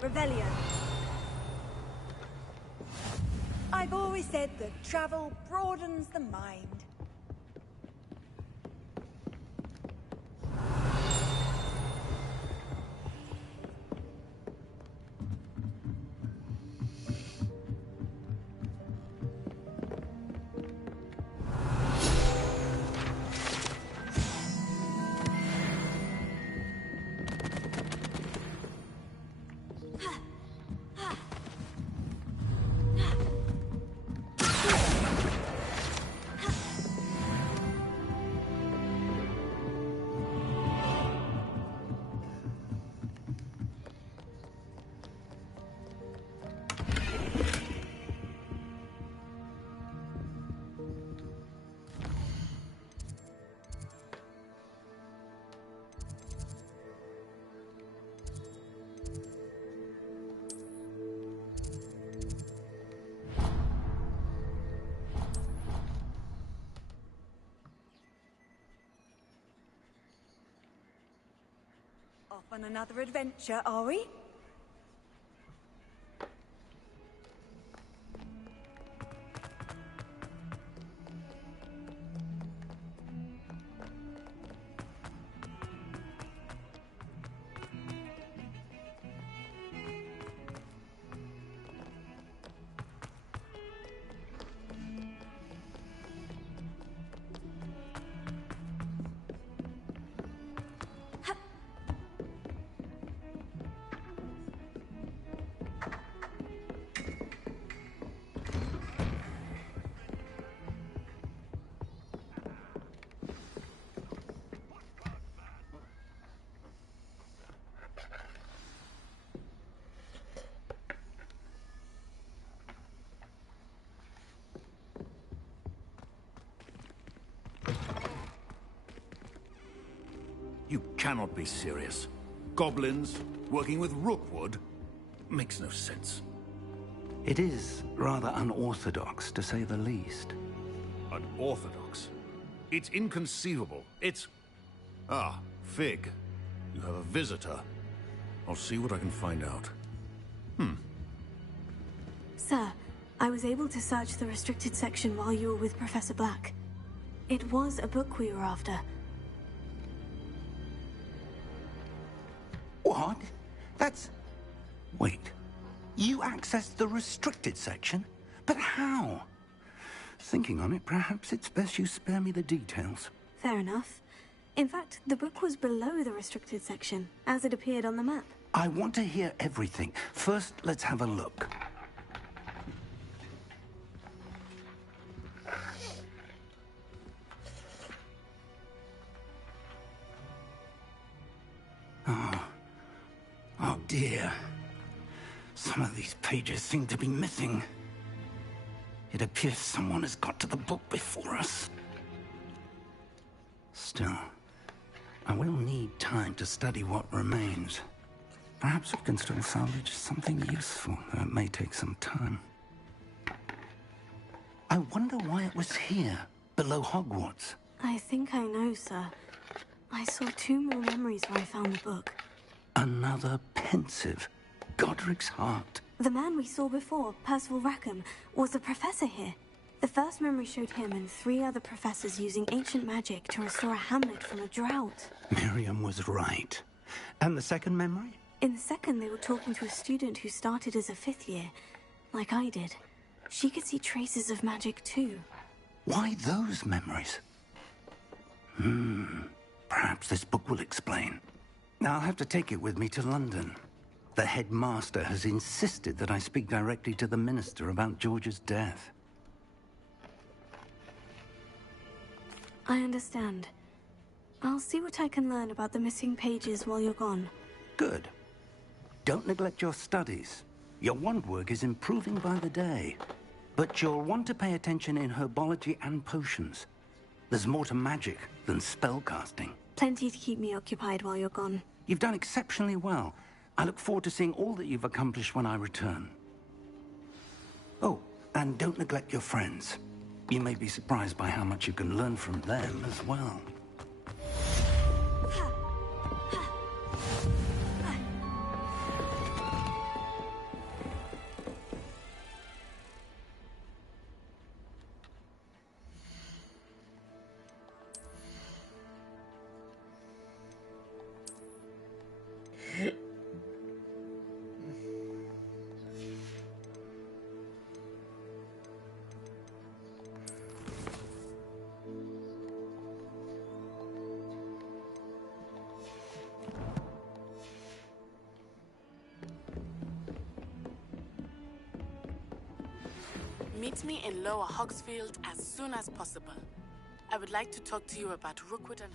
Revelio. I've always said that travel broadens the mind. Off on another adventure, are we? You cannot be serious. Goblins working with Rookwood makes no sense. It is rather unorthodox, to say the least. Unorthodox? It's inconceivable. It's... Ah, Fig. You have a visitor. I'll see what I can find out. Sir, I was able to search the restricted section while you were with Professor Black. It was a book we were after. What? That's... Wait. You accessed the restricted section? But how? Thinking on it, perhaps it's best you spare me the details. Fair enough. In fact, the book was below the restricted section, as it appeared on the map. I want to hear everything. First, let's have a look. Oh dear. Some of these pages seem to be missing. It appears someone has got to the book before us. Still, I will need time to study what remains. Perhaps we can still salvage something useful, though it may take some time. I wonder why it was here, below Hogwarts. I think I know, sir. I saw 2 more memories where I found the book. Another pensive. Godric's heart. The man we saw before, Percival Rackham, was a professor here. The first memory showed him and 3 other professors using ancient magic to restore a hamlet from a drought. Miriam was right. And the second memory? In the second, they were talking to a student who started as a 5th year, like I did. She could see traces of magic too. Why those memories? Perhaps this book will explain. I'll have to take it with me to London. The headmaster has insisted that I speak directly to the minister about George's death. I understand. I'll see what I can learn about the missing pages while you're gone. Good. Don't neglect your studies. Your wand work is improving by the day. But you'll want to pay attention in herbology and potions. There's more to magic than spellcasting. Plenty to keep me occupied while you're gone. You've done exceptionally well. I look forward to seeing all that you've accomplished when I return. Oh, and don't neglect your friends. You may be surprised by how much you can learn from them as well. Meet me in Lower Hogsfield as soon as possible. I would like to talk to you about Rookwood and...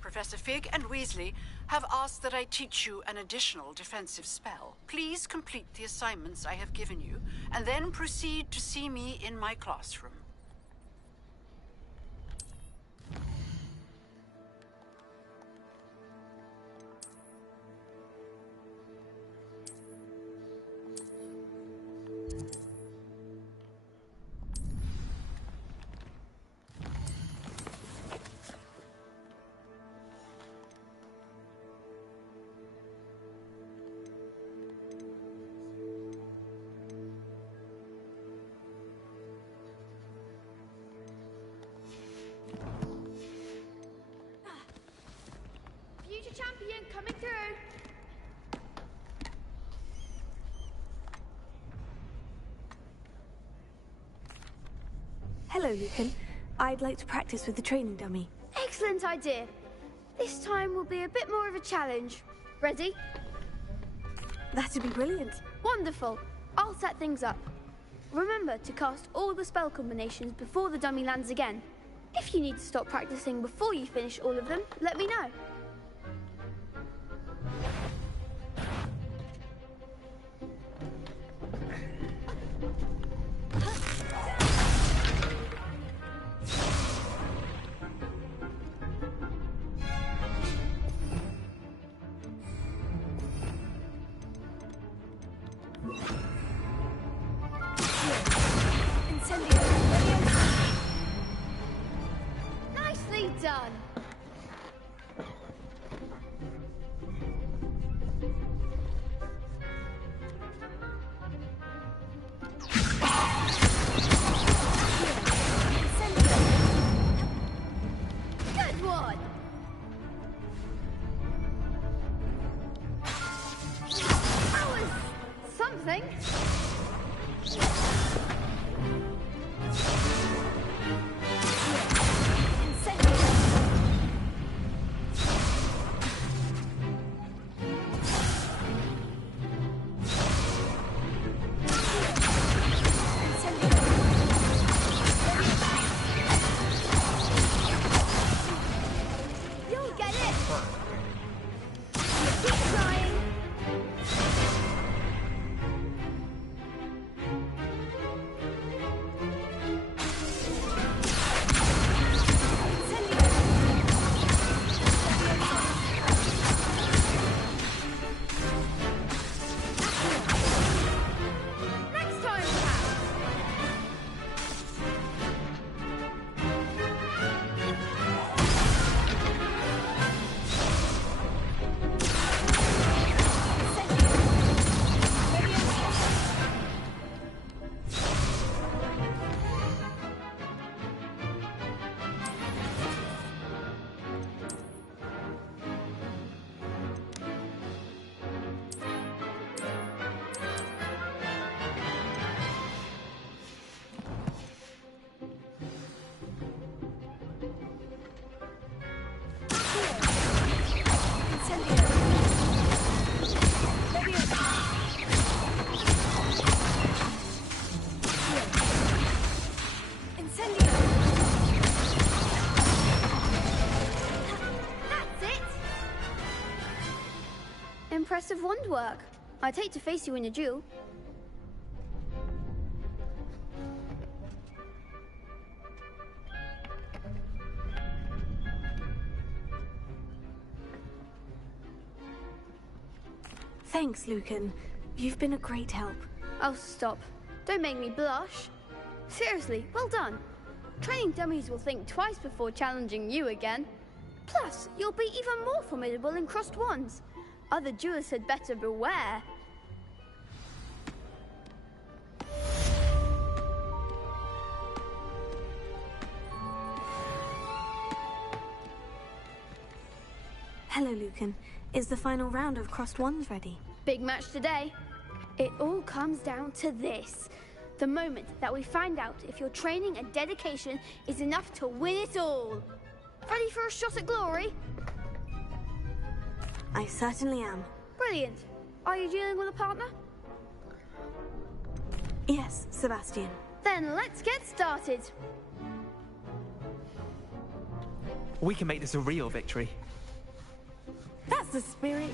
Professor Fig and Weasley have asked that I teach you an additional defensive spell. Please complete the assignments I have given you, and then proceed to see me in my classroom. Future champion coming through. Hello, Lucan. I'd like to practice with the training dummy. Excellent idea. This time will be a bit more of a challenge. Ready? That'd be brilliant. Wonderful. I'll set things up. Remember to cast all the spell combinations before the dummy lands again. If you need to stop practicing before you finish all of them, let me know. Nicely done. Good one. That was something. of wand work. I'd hate to face you in a duel. Thanks, Lucan. You've been a great help. Oh, stop. Don't make me blush. Seriously, well done. Training dummies will think twice before challenging you again. Plus, you'll be even more formidable in crossed wands. Other duelists had better beware. Hello, Lucan. Is the final round of crossed wands ready? Big match today. It all comes down to this. The moment that we find out if your training and dedication is enough to win it all. Ready for a shot at glory? I certainly am. Brilliant. Are you dealing with a partner? Yes, Sebastian. Then let's get started. We can make this a real victory. That's the spirit.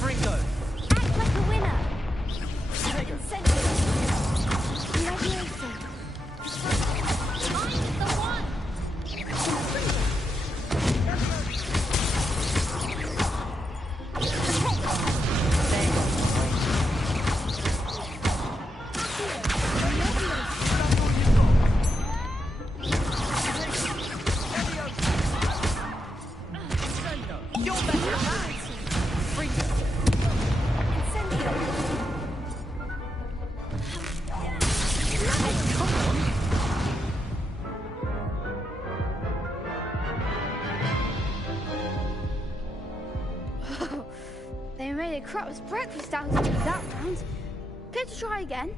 Fringo! Act like a winner. Incentive. Congratulations. I'm the one. They made a crap's breakfast out of me that round. Care to try again?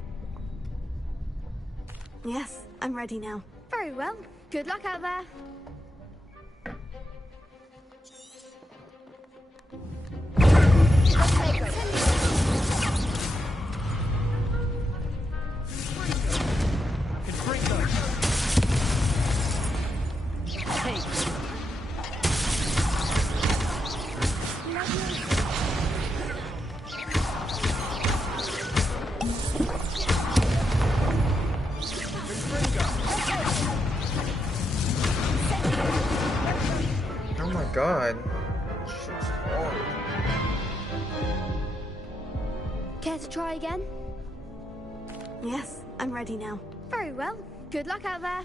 Yes, I'm ready now. Very well. Good luck out there. Oh my god. Shit's hard. Care to try again? Yes, I'm ready now. Very well. Good luck out there.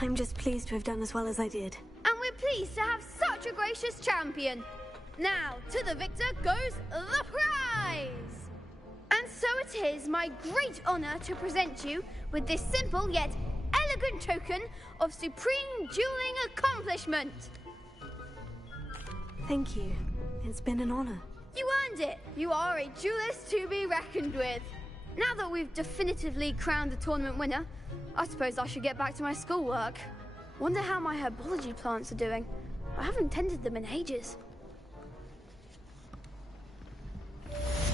I'm just pleased to have done as well as I did. And we're pleased to have such a gracious champion. Now, to the victor goes the prize! And so it is my great honor to present you with this simple yet elegant token of supreme dueling accomplishment. Thank you. It's been an honor. You earned it. You are a duelist to be reckoned with. Now that we've definitively crowned the tournament winner, I suppose I should get back to my schoolwork. Wonder how my herbology plants are doing. I haven't tended them in ages.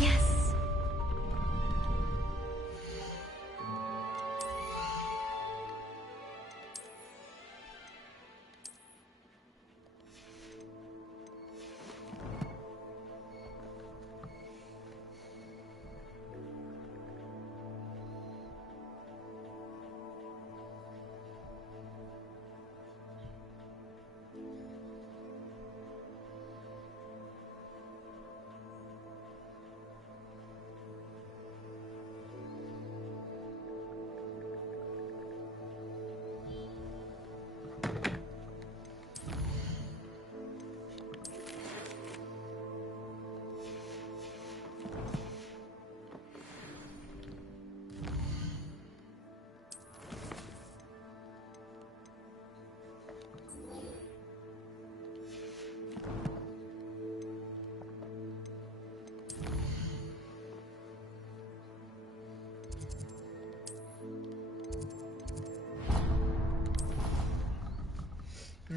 Yes.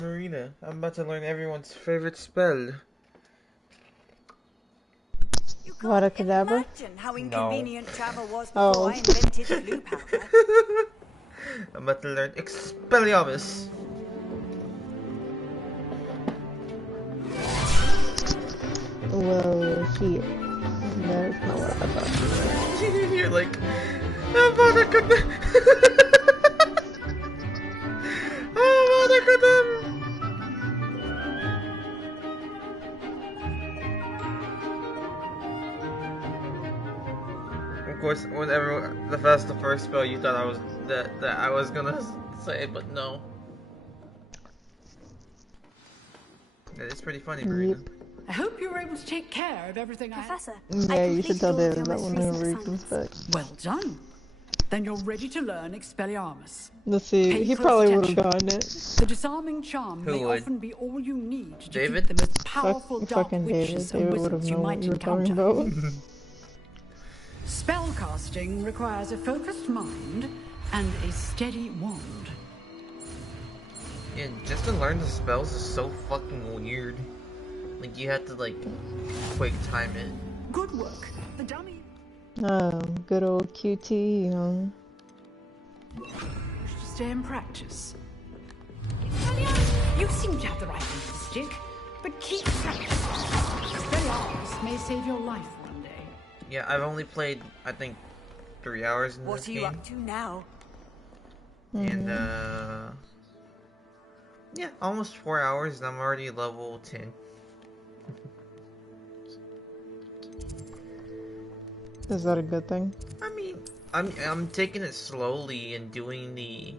Marina, I'm about to learn everyone's favorite spell. What, Kadabra? Imagine how inconvenient travel was Oh. before I invented blue powder. I'm about to learn Expelliarmus. Well, here. That's not what I thought. You're like, I'm about to Of course, whenever that's the first spell you thought I was that I was gonna say, but no. It's pretty funny, Marina. I hope you were able to take care of everything Professor, Yeah, you should tell David that whenever he comes back. Well done. Then you're ready to learn Expelliarmus. Let's see, Pay he close probably would have attention. gotten it. The disarming charm Who may would? often be all you need to David? defeat the most powerful dark Fucking David. witches and David would have wizards you known what might you were talking encounter. about. Spellcasting requires a focused mind and a steady wand. Yeah, just to learn the spells is so fucking weird. Like, you have to, like, quick time it. Good work. The dummy. Good old QT, you know. Stay in practice. You seem to have the right end of the stick, but keep practicing. Expelliarmus may save your life one day. Yeah, I've only played, I think, 3 hours in What this are you game. up to now? And, yeah, almost 4 hours, and I'm already level 10. Is that a good thing? I mean, I'm taking it slowly and doing the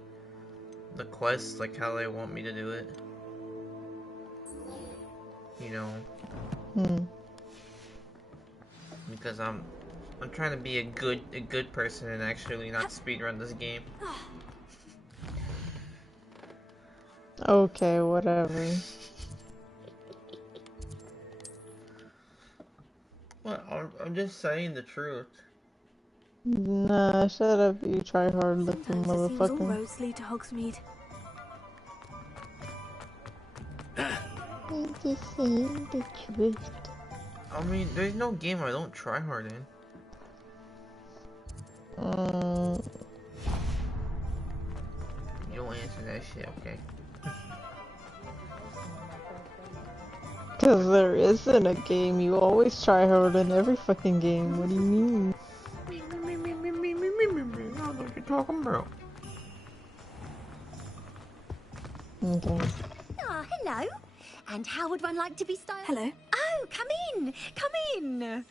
quests like how they want me to do it. You know. Because I'm trying to be a good person and actually not speedrun this game. Okay, whatever. What? I'm just saying the truth. Nah, shut up, you try hard looking Sometimes it seems all motherfucker. roads lead to Hogsmeade. I'm just saying the truth. I mean, there's no game I don't try hard in. You don't answer that shit, okay? Cause there isn't a game, you always try hard in every fucking game, what do you mean? I don't know what you're talking about. Okay. Ah, hello. And how would one like to be styled? Hello. Oh, come in. Come in.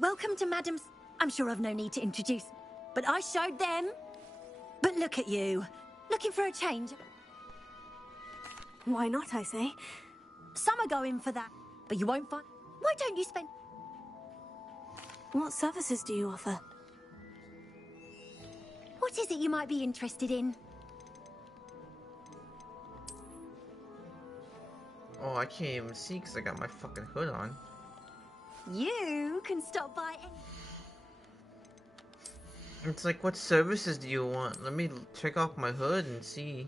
Welcome to Madam's... I'm sure I've no need to introduce, but I showed them. But look at you. Looking for a change. Why not, I say? Some are going for that, but you won't find... Why don't you spend... What services do you offer? What is it you might be interested in? Oh, I can't even see because I got my fucking hood on. You can stop by any... It's like, what services do you want? Let me check off my hood and see.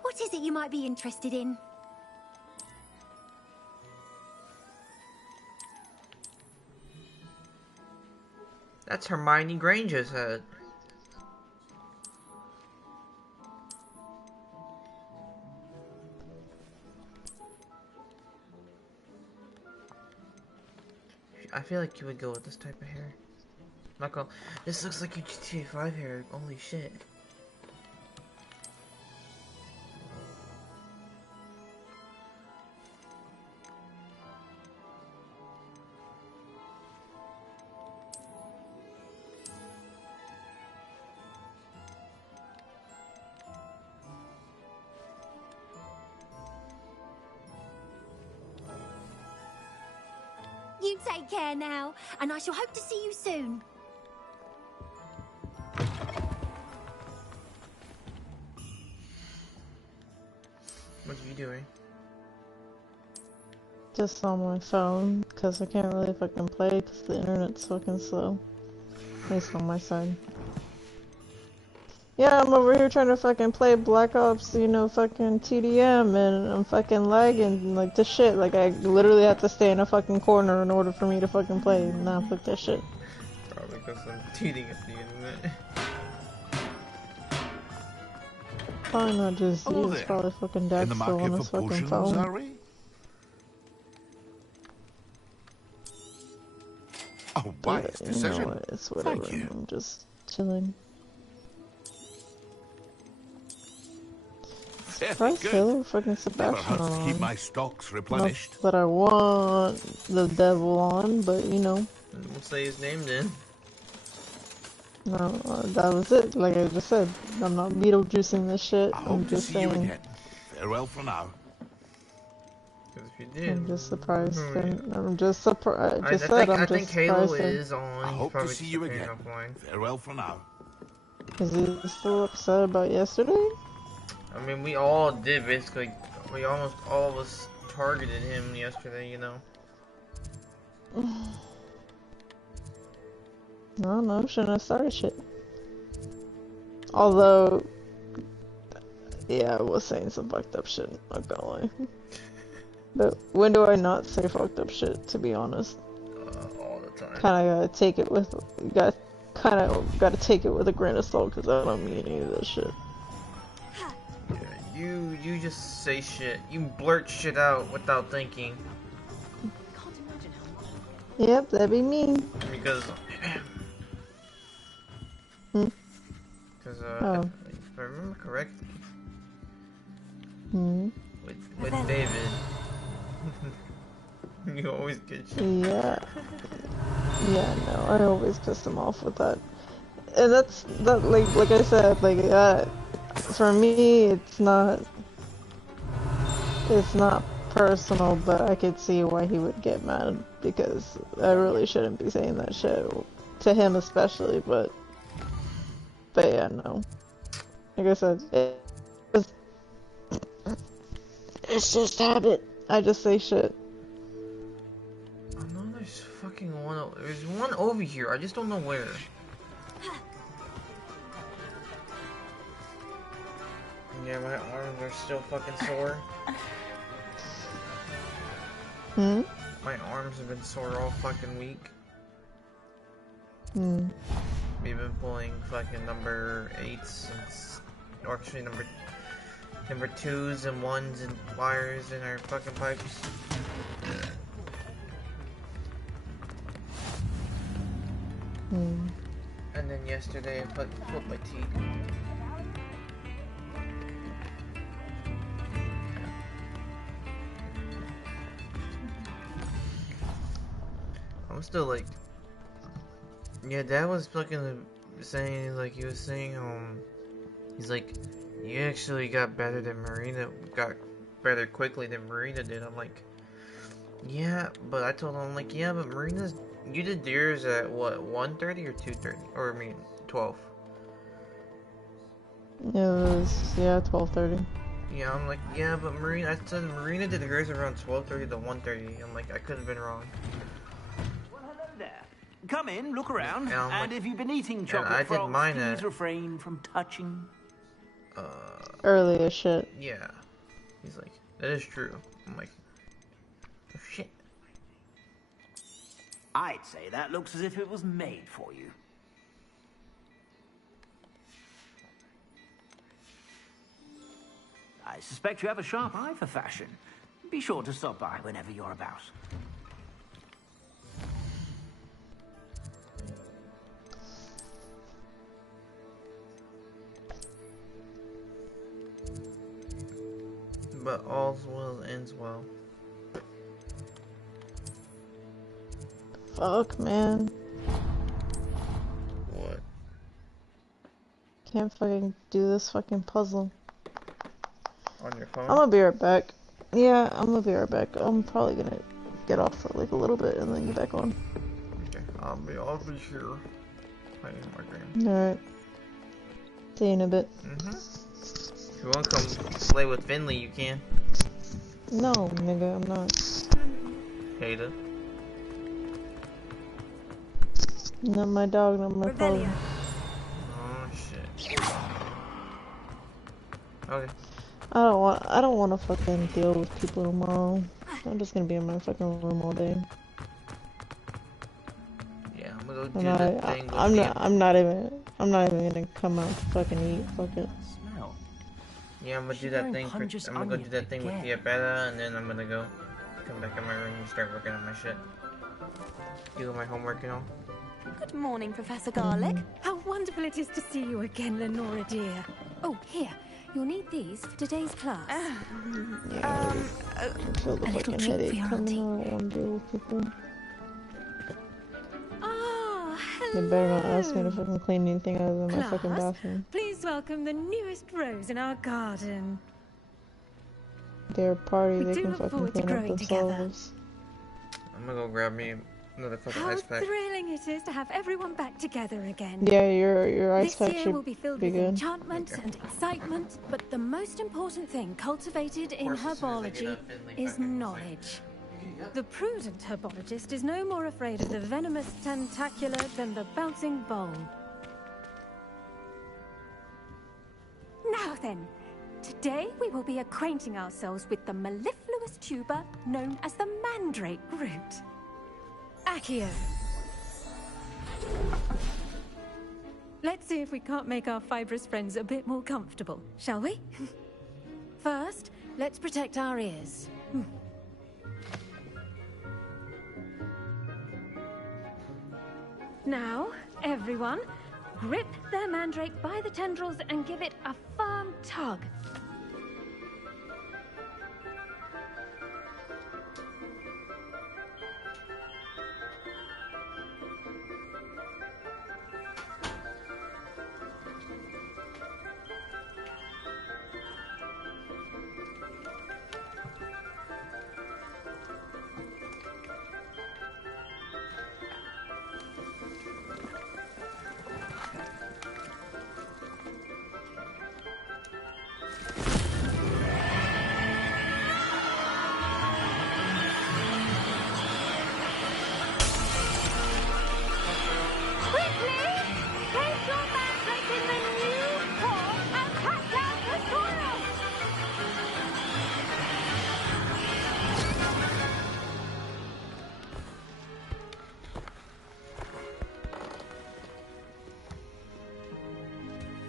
What is it you might be interested in? That's Hermione Granger's head. I feel like you would go with this type of hair. Not gonna. This looks like your GTA 5 hair. Holy shit. You take care now, and I shall hope to see you soon. What are you doing? Just on my phone, because I can't really fucking play because the internet's fucking slow. At least on my side. Yeah, I'm over here trying to fucking play Black Ops, you know, fucking TDM, and I'm fucking lagging like this shit. Like, I literally have to stay in a fucking corner in order for me to fucking play. Nah, fuck that shit. Probably because I'm cheating at the internet. Probably not just you, it's probably fucking Dad still on his fucking phone. Oh, wise decision. You know what, it's whatever. Thank you. I'm just chilling. Surprise Taylor fucking Sebastian Never hurts to keep on. my stocks replenished. Not that I want the devil on, but you know. We'll say his name then. No, that was it. Like I just said, I'm not Beetlejuicing this shit. I I'm hope to just see you saying. again. Farewell for now. Because if you did, I'm just surprised. I'm just surprised. I just I said I'm think just Halo surprised. is on. I He's hope to probably see you again. offline. Farewell for now. Is he still upset about yesterday? I mean, we all did basically. We almost all of us targeted him yesterday, you know. No, shouldn't have started shit. Although, yeah, I was saying some fucked up shit, not gonna lie. But when do I not say fucked up shit, to be honest? All the time. Kinda gotta take it with, gotta take it with a grain of salt, because I don't mean any of this shit. Yeah, you just say shit. You blurt shit out without thinking. Yep, that'd be me. Because Oh. if I remember correctly, with David, you always get shit. Yeah. Yeah, no, I always piss him off with that. And that's, like I said, for me, it's not personal, but I could see why he would get mad, because I really shouldn't be saying that shit, to him especially, but yeah, no. Like I said, it's just habit. I just say shit. I know there's fucking one. There's one over here. I just don't know where. Yeah, my arms are still fucking sore. My arms have been sore all fucking week. We've been pulling fucking number 8s and actually number 2s and 1s and wires in our fucking pipes. And then yesterday I put my teeth. I'm still like, yeah, Dad was fucking saying, like, he was saying, he's like, you actually got better than Marina, got better quickly than Marina did. I'm like, yeah, but I told him, I'm like, yeah, but Marina's, you did yours at, what, 1:30 or 2:30? Or, I mean, 12. It was, yeah, 12:30. Yeah, I'm like, yeah, but Marina, I said Marina did hers around 12:30 to 1:30. I'm like, I could have been wrong. Well, hello there. Come in, look around, And and like, if you've been eating I chocolate did frogs, mine please at, refrain from touching. Early as shit. Yeah. He's like, that is true. I'm like, oh shit. I'd say that looks as if it was made for you. I suspect you have a sharp eye for fashion. Be sure to stop by whenever you're about. But all's well ends well. Fuck, man. What? Can't fucking do this fucking puzzle. On your phone? I'm gonna be right back. Yeah, I'm gonna be right back. I'm probably gonna get off for like a little bit and then get back on. Okay, I'll be here. Playing my game. Alright. See you in a bit. If you wanna come play with Finley, you can. No, nigga, I'm not. Hater. Not my dog, not my phone. Oh shit. Okay. I don't want to fucking deal with people tomorrow. I'm just gonna be in my fucking room all day. Yeah, I'm gonna go do the thing with I'm not even gonna come out to fucking eat. Fuck it. Smell. Yeah, I'm gonna do that thing. I'm gonna go do that thing with Diabetta, and then I'm gonna go come back in my room and start working on my shit. Do my homework and all. Good morning, Professor Garlic. How wonderful it is to see you again, Lenora dear. Oh, here. You'll need these for today's class. I feel the a little fucking treat for headache your coming auntie. on. I don't want to deal with people. Oh, They better not ask me to fucking clean anything other than my fucking Class, bathroom. please welcome the newest rose in our garden. Their party, We they do can look fucking forward to clean up growing together. themselves. I'm gonna go grab me another fucking How ice pack. thrilling it is to have everyone back together again. Yeah, your ice This pack year should will be filled be with good. enchantment and excitement, but the most important thing cultivated in herbology is knowledge. The prudent herbologist is no more afraid of the venomous tentacular than the bouncing bowl. Now then, today we will be acquainting ourselves with the mellifluous tuber known as the mandrake root. Accio. Let's see if we can't make our fibrous friends a bit more comfortable, shall we? First, let's protect our ears. Now, everyone, grip their mandrake by the tendrils and give it a firm tug.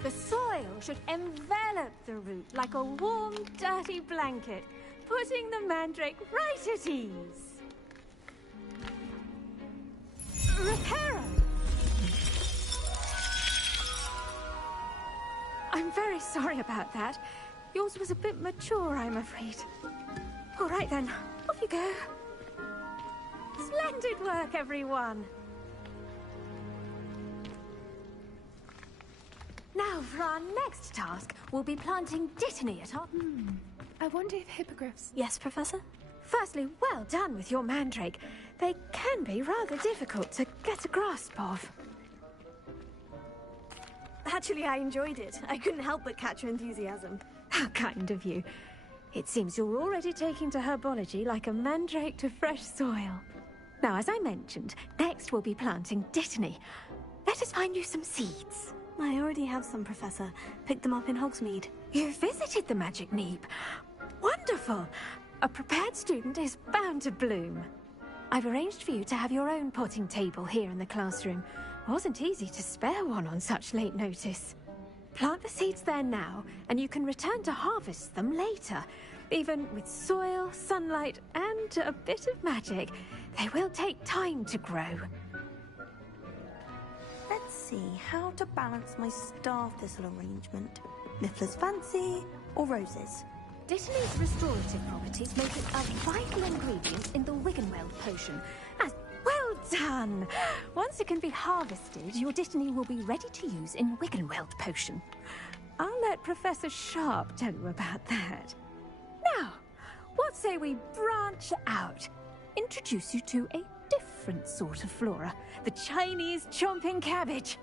The soil should envelop the root like a warm, dirty blanket, putting the mandrake right at ease. Reparo! I'm very sorry about that. Yours was a bit mature, I'm afraid. All right then, off you go. Splendid work, everyone. Now, for our next task, we'll be planting dittany at our... I wonder if hippogriffs... Yes, Professor? Firstly, well done with your mandrake. They can be rather difficult to get a grasp of. Actually, I enjoyed it. I couldn't help but catch your enthusiasm. How kind of you. It seems you're already taking to herbology like a mandrake to fresh soil. Now, as I mentioned, next we'll be planting dittany. Let us find you some seeds. I already have some, Professor. Picked them up in Hogsmeade. You visited the Magic Neep. Wonderful! A prepared student is bound to bloom. I've arranged for you to have your own potting table here in the classroom. Wasn't easy to spare one on such late notice. Plant the seeds there now, and you can return to harvest them later. Even with soil, sunlight, and a bit of magic, they will take time to grow. Let's see how to balance my star thistle arrangement. Niffler's fancy or roses? Dittany's restorative properties make it a vital ingredient in the Wiggenweld potion. Well done! Once it can be harvested, your dittany will be ready to use in Wiggenweld potion. I'll let Professor Sharp tell you about that. Now, what say we branch out? Introduce you to a different sort of flora, the Chinese chomping cabbage.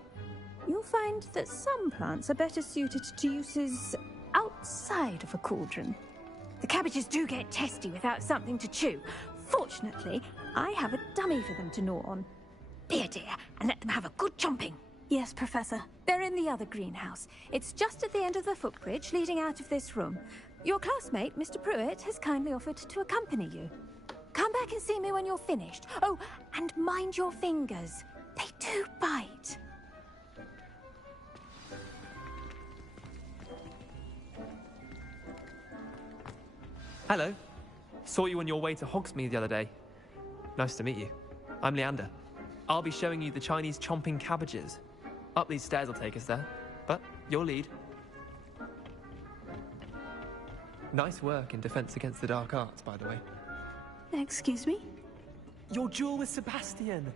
You'll find that some plants are better suited to uses outside of a cauldron. The cabbages do get testy without something to chew. Fortunately, I have a dummy for them to gnaw on. Be a dear and let them have a good chomping. Yes, Professor. They're in the other greenhouse. It's just at the end of the footbridge leading out of this room. Your classmate, Mr. Pruitt, has kindly offered to accompany you. Come back and see me when you're finished. Oh, and mind your fingers. They do bite. Hello. Saw you on your way to Hogsmeade the other day. Nice to meet you. I'm Leander. I'll be showing you the Chinese chomping cabbages. Up these stairs will take us there, but your lead. Nice work in Defense Against the Dark Arts, by the way. Excuse me? Your duel with Sebastian!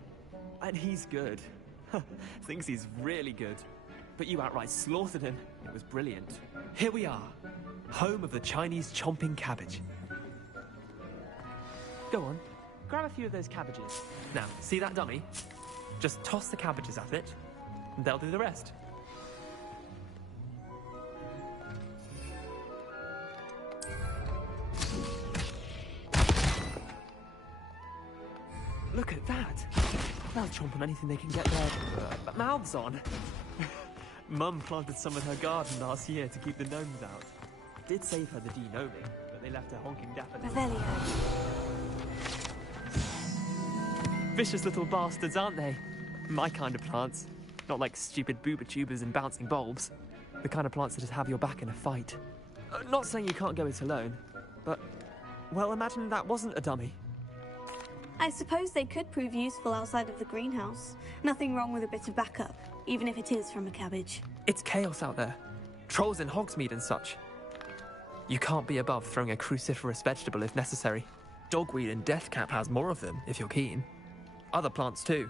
And he's good. Thinks he's really good. But you outright slaughtered him. It was brilliant. Here we are, home of the Chinese chomping cabbage. Go on, grab a few of those cabbages. Now, see that dummy? Just toss the cabbages at it, and they'll do the rest. Look at that! They'll chomp on anything they can get their mouths on. Mum planted some in her garden last year to keep the gnomes out. Did save her the de-gnoming, but they left her honking daffodils. Vicious little bastards, aren't they? My kind of plants. Not like stupid booba tubers and bouncing bulbs. The kind of plants that just have your back in a fight. Not saying you can't go it alone, but... well, imagine that wasn't a dummy. I suppose they could prove useful outside of the greenhouse. Nothing wrong with a bit of backup, even if it is from a cabbage. It's chaos out there. Trolls in Hogsmeade and such. You can't be above throwing a cruciferous vegetable if necessary. Dogweed and deathcap has more of them, if you're keen. Other plants too.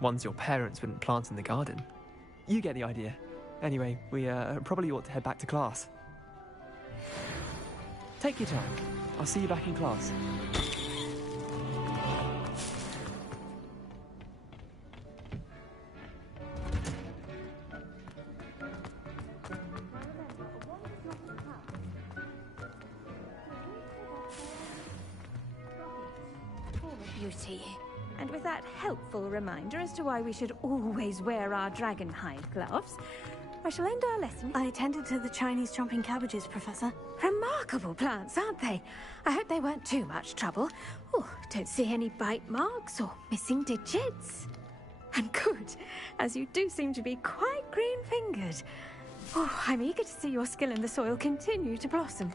Ones your parents wouldn't plant in the garden. You get the idea. Anyway, we probably ought to head back to class. Take your time. I'll see you back in class. Beauty. And with that helpful reminder as to why we should always wear our dragonhide gloves, I shall end our lesson. I attended to the Chinese chomping cabbages, Professor. Remarkable plants, aren't they? I hope they weren't too much trouble. Oh, don't see any bite marks or missing digits. And good, as you do seem to be quite green-fingered. Oh, I'm eager to see your skill in the soil continue to blossom.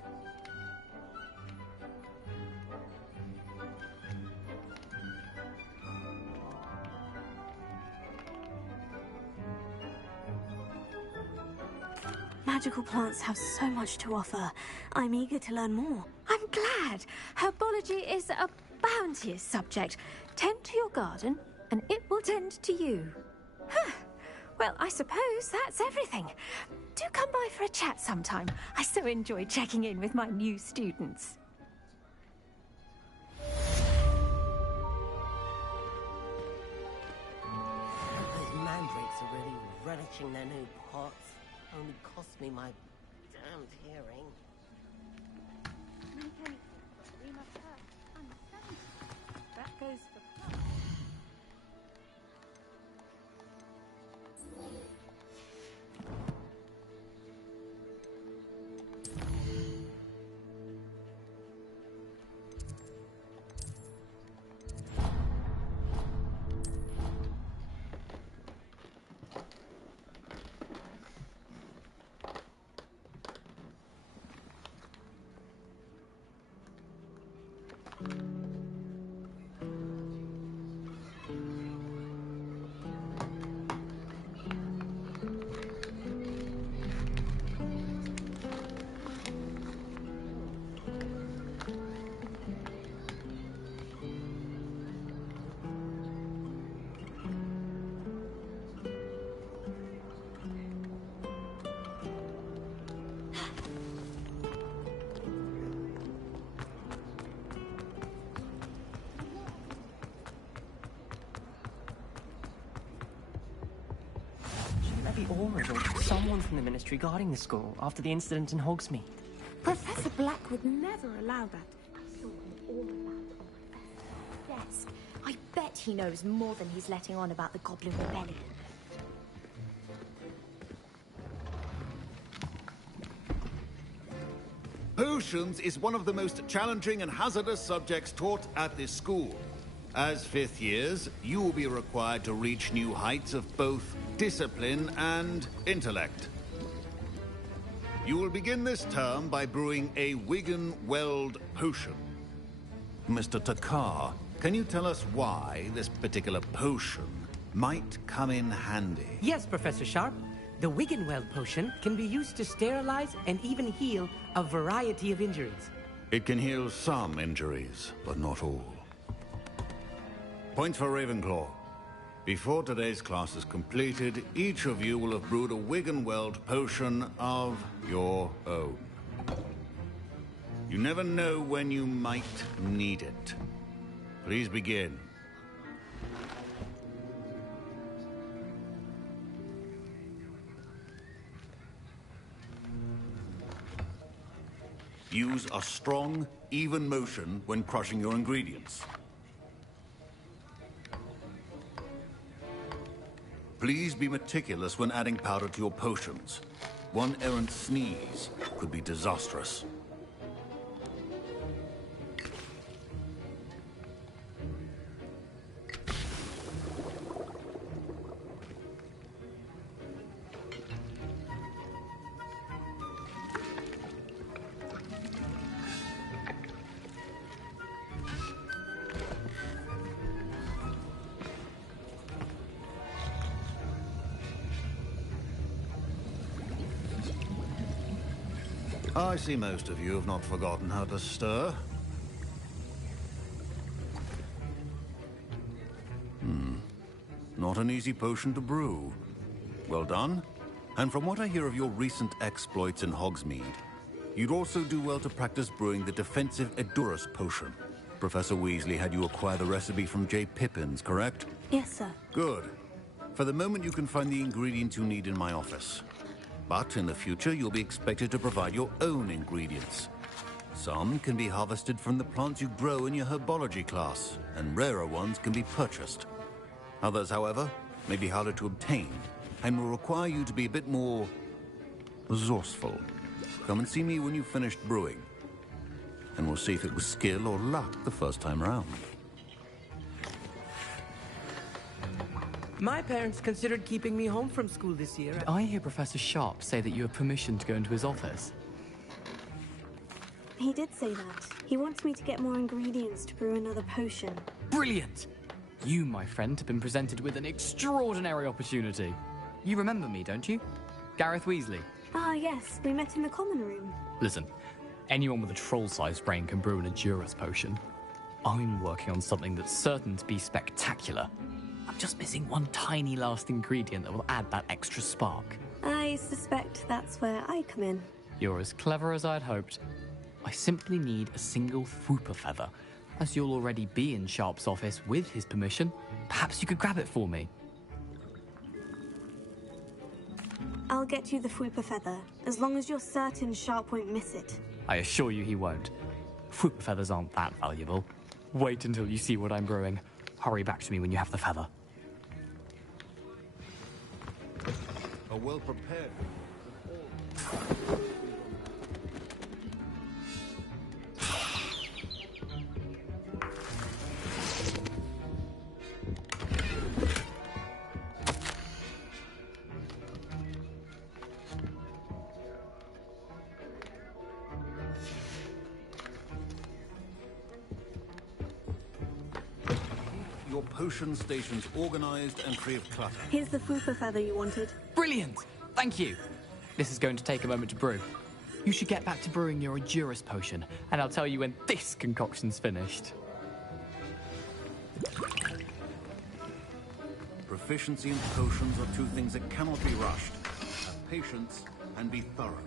Magical plants have so much to offer. I'm eager to learn more. I'm glad. Herbology is a bounteous subject. Tend to your garden, and it will tend to you. Well, I suppose that's everything. Do come by for a chat sometime. I so enjoy checking in with my new students. Those mandrakes are really relishing their new pots. Only cost me my damned hearing. That goes for... Maybe Aura or someone from the Ministry guarding the school after the incident in Hogsmeade. Professor Black would never allow that. I saw him all about on Professor's desk. I bet he knows more than he's letting on about the Goblin Rebellion. Potions is one of the most challenging and hazardous subjects taught at this school. As fifth years, you will be required to reach new heights of both discipline and intellect. You will begin this term by brewing a Wigan-Weld potion. Mr. Takar, can you tell us why this particular potion might come in handy? Yes, Professor Sharp. The Wiggenweld potion can be used to sterilize and even heal a variety of injuries. It can heal some injuries, but not all. Points for Ravenclaw. Before today's class is completed, each of you will have brewed a Wiggenweld potion of your own. You never know when you might need it. Please begin. Use a strong, even motion when crushing your ingredients. Please be meticulous when adding powder to your potions. One errant sneeze could be disastrous. I see most of you have not forgotten how to stir. Not an easy potion to brew. Well done. And from what I hear of your recent exploits in Hogsmeade, you'd also do well to practice brewing the defensive Edurus potion. Professor Weasley had you acquire the recipe from J. Pippins, correct? Yes, sir. Good. For the moment, you can find the ingredients you need in my office. But in the future, you'll be expected to provide your own ingredients. Some can be harvested from the plants you grow in your herbology class, and rarer ones can be purchased. Others, however, may be harder to obtain, and will require you to be a bit more resourceful. Come and see me when you've finished brewing, and we'll see if it was skill or luck the first time around. My parents considered keeping me home from school this year. Did I hear Professor Sharp say that you have permission to go into his office? He did say that. He wants me to get more ingredients to brew another potion. Brilliant! You, my friend, have been presented with an extraordinary opportunity. You remember me, don't you? Gareth Weasley. Ah, yes. We met in the common room. Listen, anyone with a troll-sized brain can brew an Edurus potion. I'm working on something that's certain to be spectacular. I'm just missing one tiny last ingredient that will add that extra spark. I suspect that's where I come in. You're as clever as I'd hoped. I simply need a single Fwooper feather. As you'll already be in Sharp's office with his permission, perhaps you could grab it for me. I'll get you the Fwooper feather, as long as you're certain Sharp won't miss it. I assure you he won't. Fwooper feathers aren't that valuable. Wait until you see what I'm brewing. Hurry back to me when you have the feather. A well-prepared... Your potion station's organized and free of clutter. Here's the Fwooper feather you wanted. Brilliant! Thank you. This is going to take a moment to brew. You should get back to brewing your Edurus potion, and I'll tell you when this concoction's finished. Proficiency in potions are two things that cannot be rushed. Have patience and be thorough.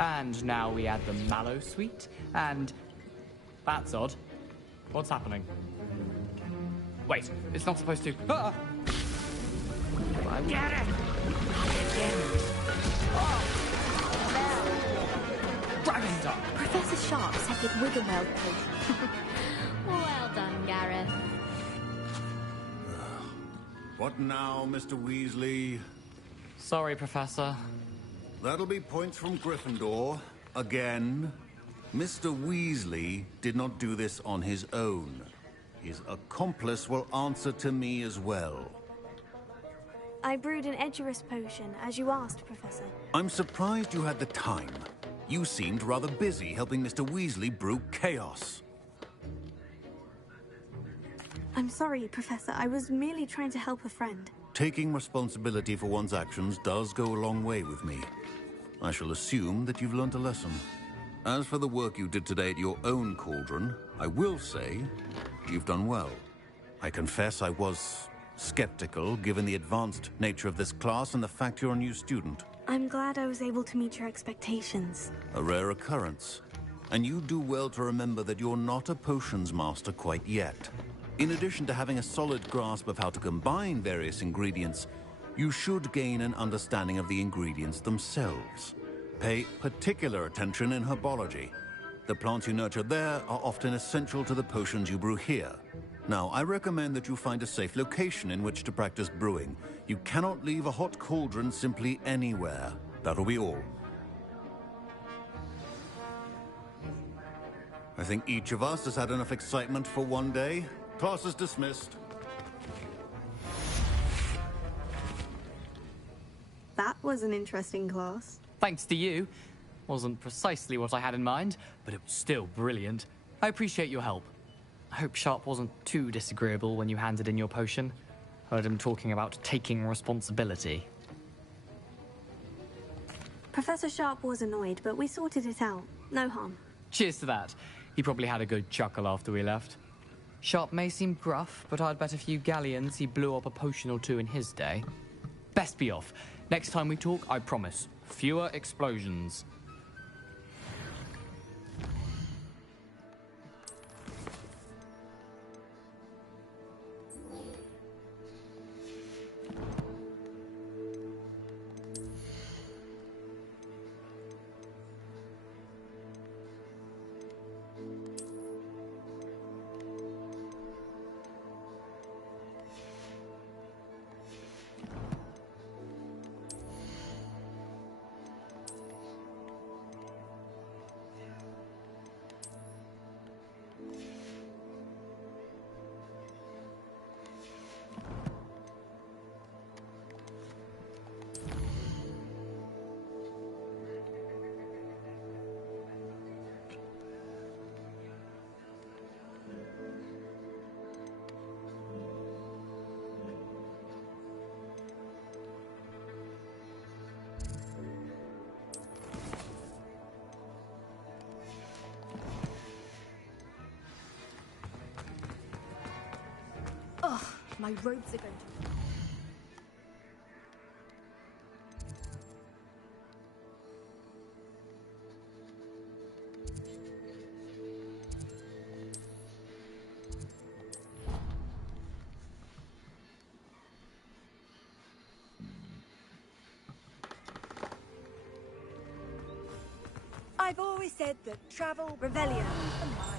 And now we add the mallow sweet, and... That's odd. What's happening? Wait, it's not supposed to... Ah! Get it! Dragon Dog! Professor Sharp said that Wiggenweld could. Well done, Gareth. What now, Mr. Weasley? Sorry, Professor. That'll be points from Gryffindor. Again. Mr. Weasley did not do this on his own. His accomplice will answer to me as well. I brewed an Edurus potion, as you asked, Professor. I'm surprised you had the time. You seemed rather busy helping Mr. Weasley brew chaos. I'm sorry, Professor. I was merely trying to help a friend. Taking responsibility for one's actions does go a long way with me. I shall assume that you've learnt a lesson. As for the work you did today at your own cauldron, I will say you've done well. I confess I was skeptical, given the advanced nature of this class and the fact you're a new student. I'm glad I was able to meet your expectations. A rare occurrence. And you do well to remember that you're not a potions master quite yet. In addition to having a solid grasp of how to combine various ingredients, you should gain an understanding of the ingredients themselves. Pay particular attention in herbology. The plants you nurture there are often essential to the potions you brew here. Now, I recommend that you find a safe location in which to practice brewing. You cannot leave a hot cauldron simply anywhere. That'll be all. I think each of us has had enough excitement for one day. Class is dismissed. That was an interesting class. Thanks to you. Wasn't precisely what I had in mind, but it was still brilliant. I appreciate your help. I hope Sharp wasn't too disagreeable when you handed in your potion. Heard him talking about taking responsibility. Professor Sharp was annoyed, but we sorted it out. No harm. Cheers to that. He probably had a good chuckle after we left. Sharp may seem gruff, but I'd bet a few galleons he blew up a potion or two in his day. Best be off. Next time we talk, I promise, fewer explosions. My robes are going to... I've always said that travel, Revelio, the mind.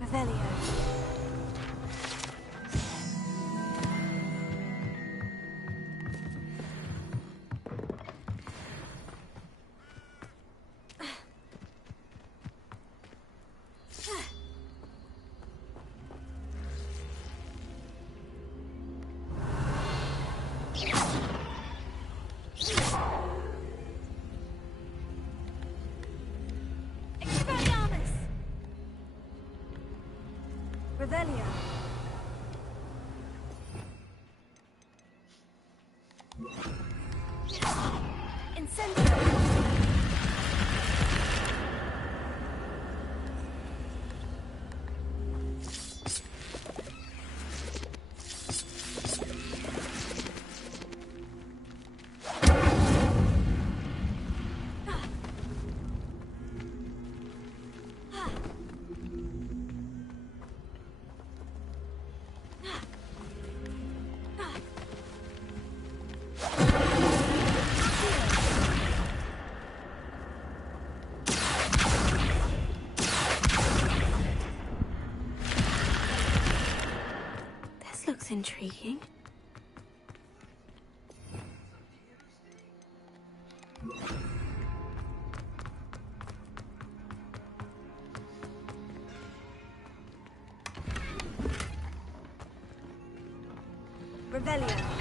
Revelio. Revelio. Incendio. This looks intriguing. Revelio.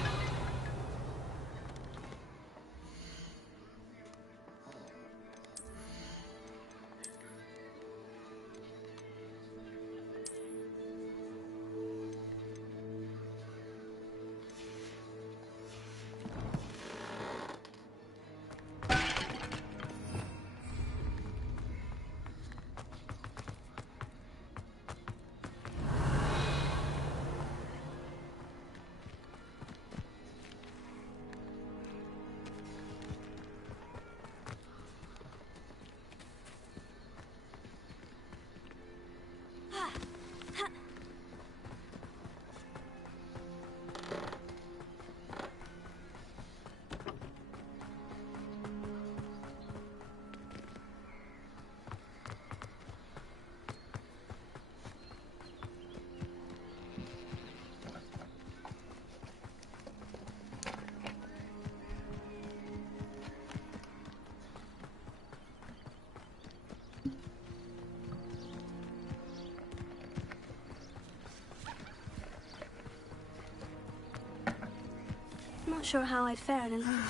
not sure how I'd fare alone.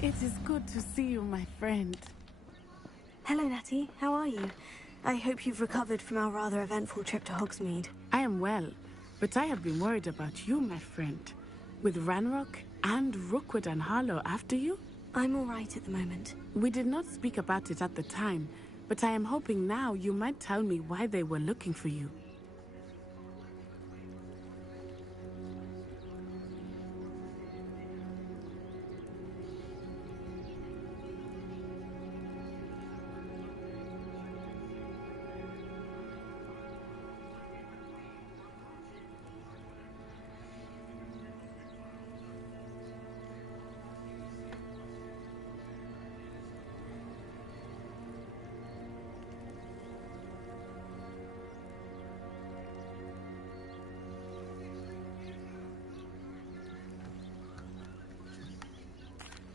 It is good to see you, my friend. Hello, Natty. How are you? I hope you've recovered from our rather eventful trip to Hogsmeade. I am well, but I have been worried about you, my friend. With Ranrock and Rookwood and Harlow after you? I'm all right at the moment. We did not speak about it at the time, but I am hoping now you might tell me why they were looking for you.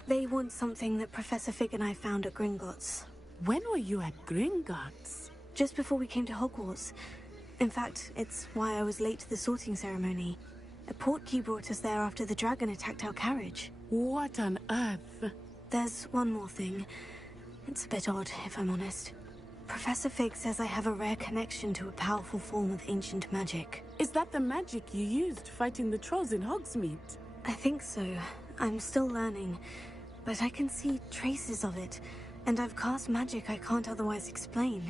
They want something that Professor Fig and I found at Gringotts. When were you at Gringotts? Just before we came to Hogwarts. In fact, it's why I was late to the sorting ceremony. A portkey brought us there after the dragon attacked our carriage. What on earth? There's one more thing. It's a bit odd, if I'm honest. Professor Fig says I have a rare connection to a powerful form of ancient magic. Is that the magic you used fighting the trolls in Hogsmeade? I think so. I'm still learning. But I can see traces of it, and I've cast magic I can't otherwise explain.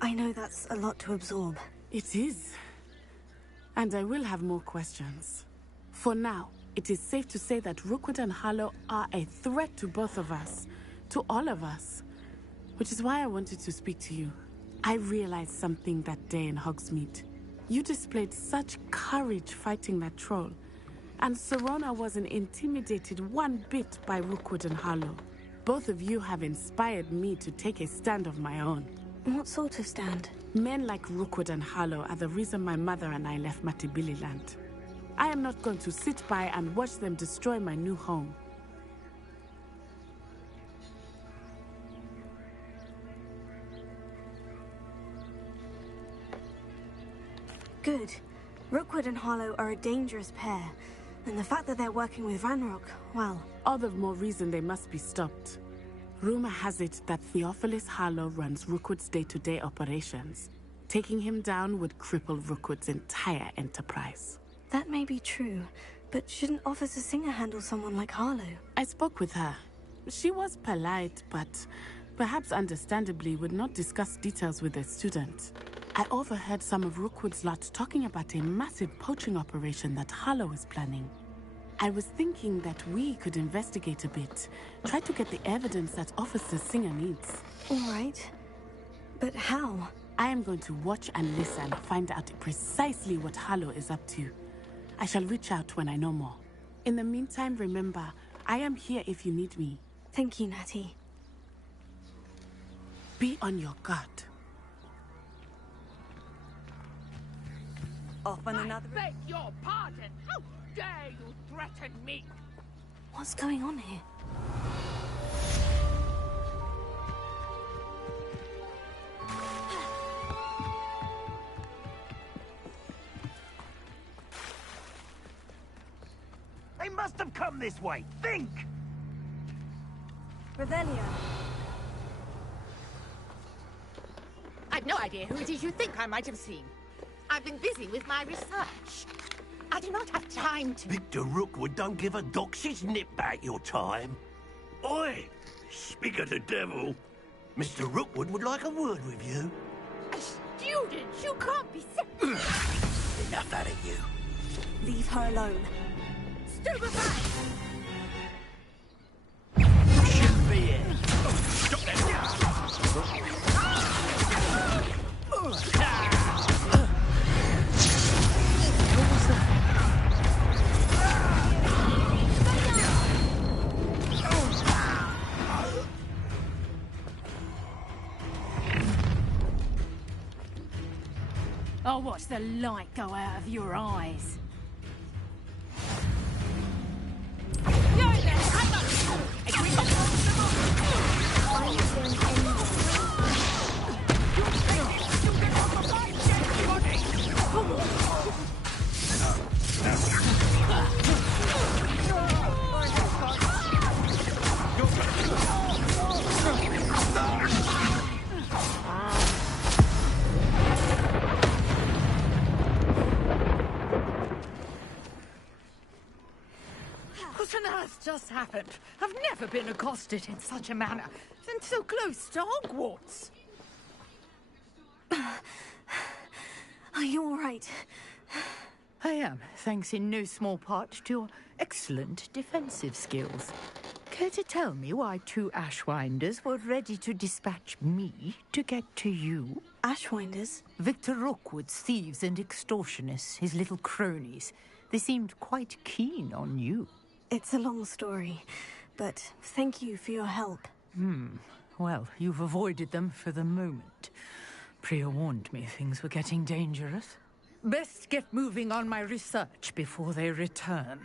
I know that's a lot to absorb. It is. And I will have more questions. For now, it is safe to say that Rookwood and Harlow are a threat to both of us. To all of us. Which is why I wanted to speak to you. I realized something that day in Hogsmeade. You displayed such courage fighting that troll. And Serona wasn't intimidated one bit by Rookwood and Harlow. Both of you have inspired me to take a stand of my own. What sort of stand? Men like Rookwood and Harlow are the reason my mother and I left Matibililand. I am not going to sit by and watch them destroy my new home. Good. Rookwood and Harlow are a dangerous pair. And the fact that they're working with Ranrock, well... All the more reason they must be stopped. Rumor has it that Theophilus Harlow runs Rookwood's day-to-day operations. Taking him down would cripple Rookwood's entire enterprise. That may be true, but shouldn't Officer Singer handle someone like Harlow? I spoke with her. She was polite, but perhaps understandably would not discuss details with a student. I overheard some of Rookwood's lot talking about a massive poaching operation that Harlow is planning. I was thinking that we could investigate a bit, try to get the evidence that Officer Singer needs. All right. But how? I am going to watch and listen, find out precisely what Harlow is up to. I shall reach out when I know more. In the meantime, remember, I am here if you need me. Thank you, Natty. Be on your guard. Off on another... I beg your pardon! How dare you threaten me? What's going on here? They must have come this way. Think! Revelio. I've no idea who it is you think I might have seen. I've been busy with my research. I do not have time to... Victor Rookwood don't give a doxy's nip back your time. Oi! Speak of the devil. Mr. Rookwood would like a word with you. A student? You can't be... Enough out of you. Leave her alone. Stupefy! Shouldn't be here. Stop that! I'll watch the light go out of your eyes. just happened? I've never been accosted in such a manner, and so close to Hogwarts. Are you all right? I am, thanks in no small part to your excellent defensive skills. Care to tell me why 2 Ashwinders were ready to dispatch me to get to you? Ashwinders? Victor Rookwood's thieves and extortionists, his little cronies. They seemed quite keen on you. It's a long story, but thank you for your help. Well, you've avoided them for the moment. Priya warned me things were getting dangerous. Best get moving on my research before they return.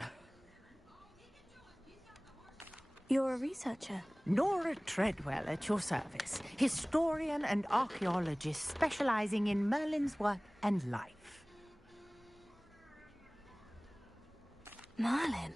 You're a researcher? Nora Treadwell at your service. Historian and archaeologist specializing in Merlin's work and life. Merlin?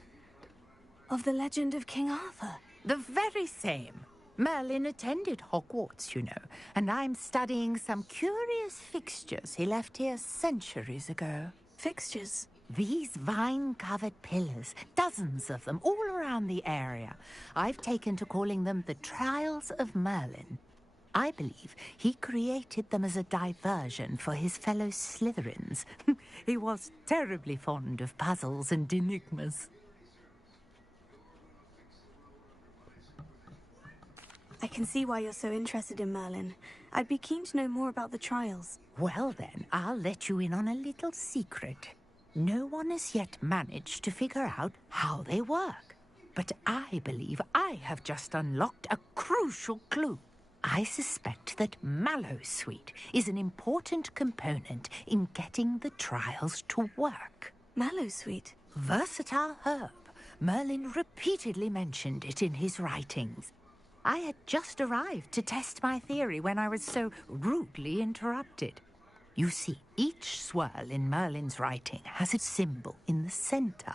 Of the legend of King Arthur? The very same. Merlin attended Hogwarts, you know, and I'm studying some curious fixtures he left here centuries ago. Fixtures? These vine-covered pillars, dozens of them, all around the area. I've taken to calling them the Trials of Merlin. I believe he created them as a diversion for his fellow Slytherins. He was terribly fond of puzzles and enigmas. I can see why you're so interested in Merlin. I'd be keen to know more about the trials. Well then, I'll let you in on a little secret. No one has yet managed to figure out how they work. But I believe I have just unlocked a crucial clue. I suspect that Mallowsweet is an important component in getting the trials to work. Mallowsweet? Versatile herb. Merlin repeatedly mentioned it in his writings. I had just arrived to test my theory when I was so rudely interrupted. You see, each swirl in Merlin's writing has a symbol in the center.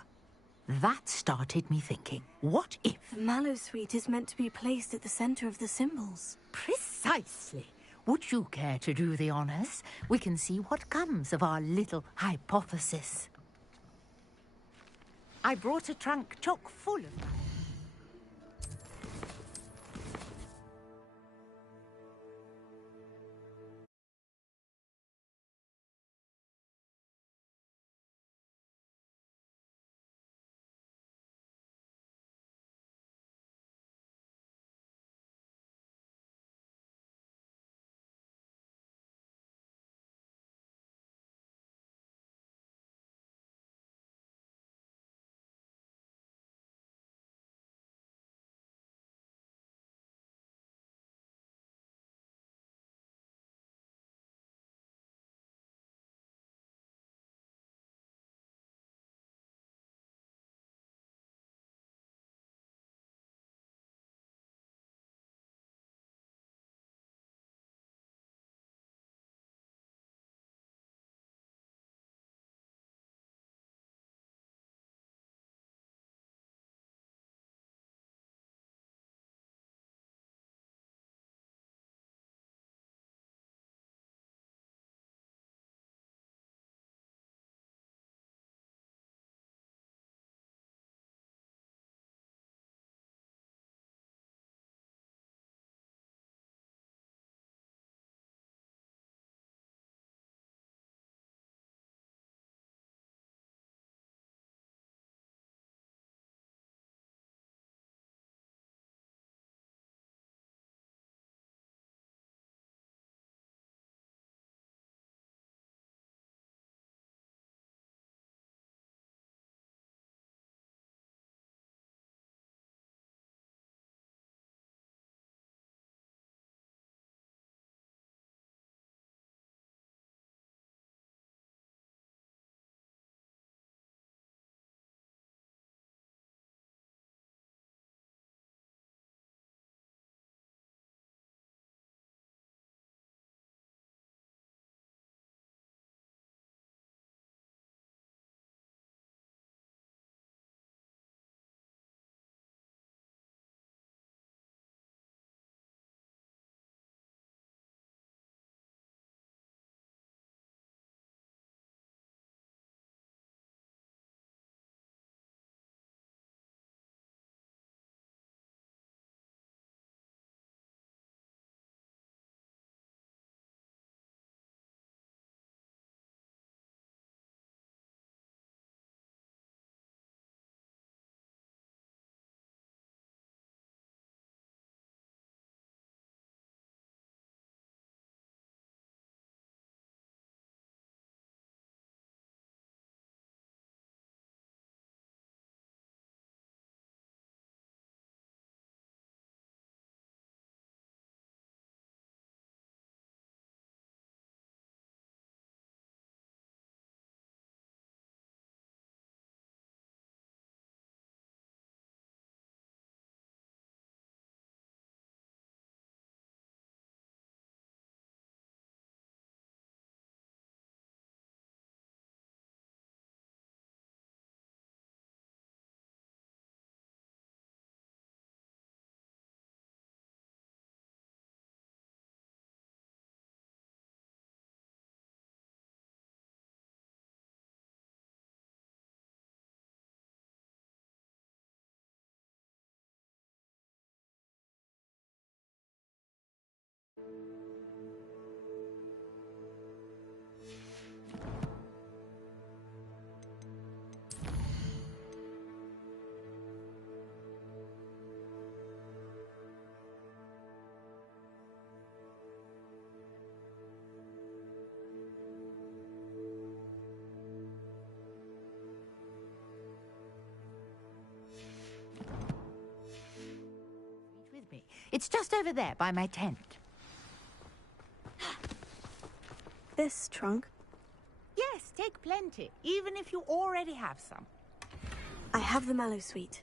That started me thinking, what if... Mallowsweet is meant to be placed at the center of the symbols. Precisely. Would you care to do the honors? We can see what comes of our little hypothesis. I brought a trunk chock full of... With me. It's just over there by my tent. This trunk? Yes, take plenty, even if you already have some. I have the mallow sweet.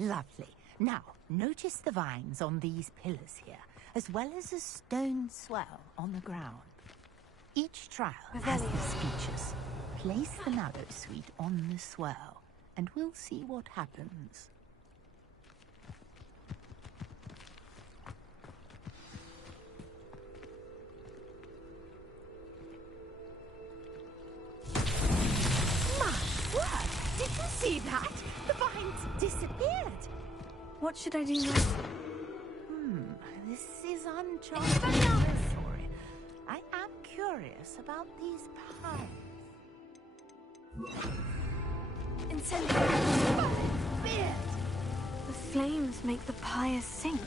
Lovely. Now, notice the vines on these pillars here, as well as a stone swell on the ground. Each trial has these features. Place the mallow sweet on the swell, and we'll see what happens. Did you see that? The vines disappeared. What should I do now? This is uncharted territory. I am curious about these pies. Incendiary! The flames make the pyre sink.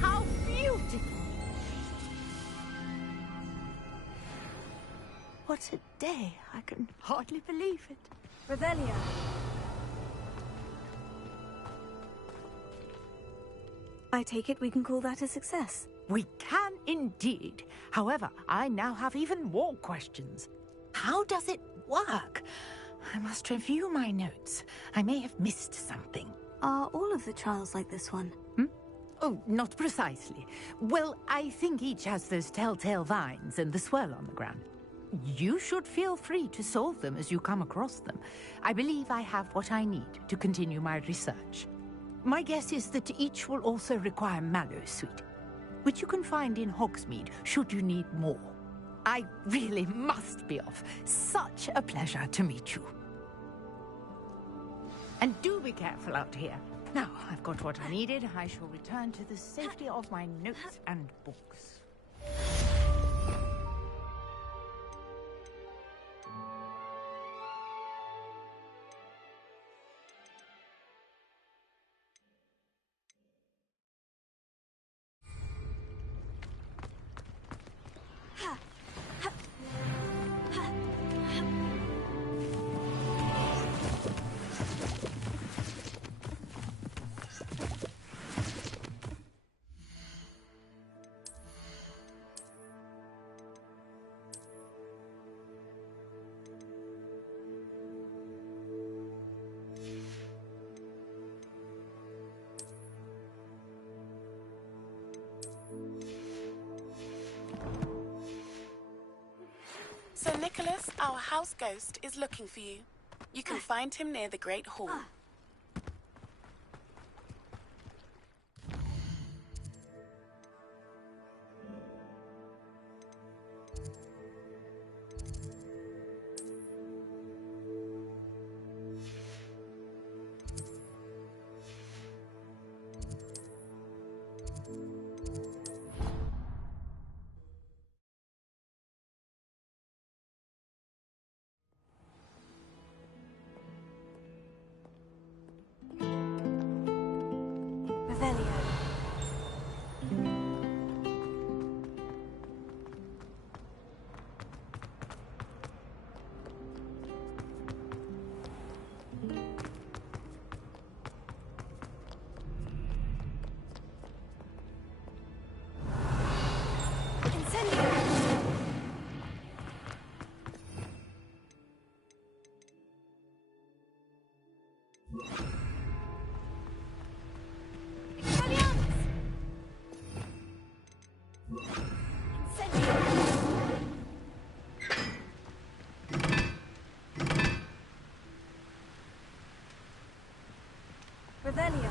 How beautiful! What a day! I can hardly believe it. Revelio. I take it we can call that a success. We can indeed. However, I now have even more questions. How does it work? I must review my notes. I may have missed something. Are all of the trials like this one? Oh, not precisely. Well, I think each has those telltale vines and the swirl on the ground. You should feel free to solve them as you come across them. I believe I have what I need to continue my research. My guess is that each will also require mallow sweet, which you can find in Hogsmeade should you need more. I really must be off. Such a pleasure to meet you. And do be careful out here. Now, I've got what I needed. I shall return to the safety of my notes and books. Sir Nicholas, our house ghost, is looking for you. You can find him near the Great Hall. Revelio.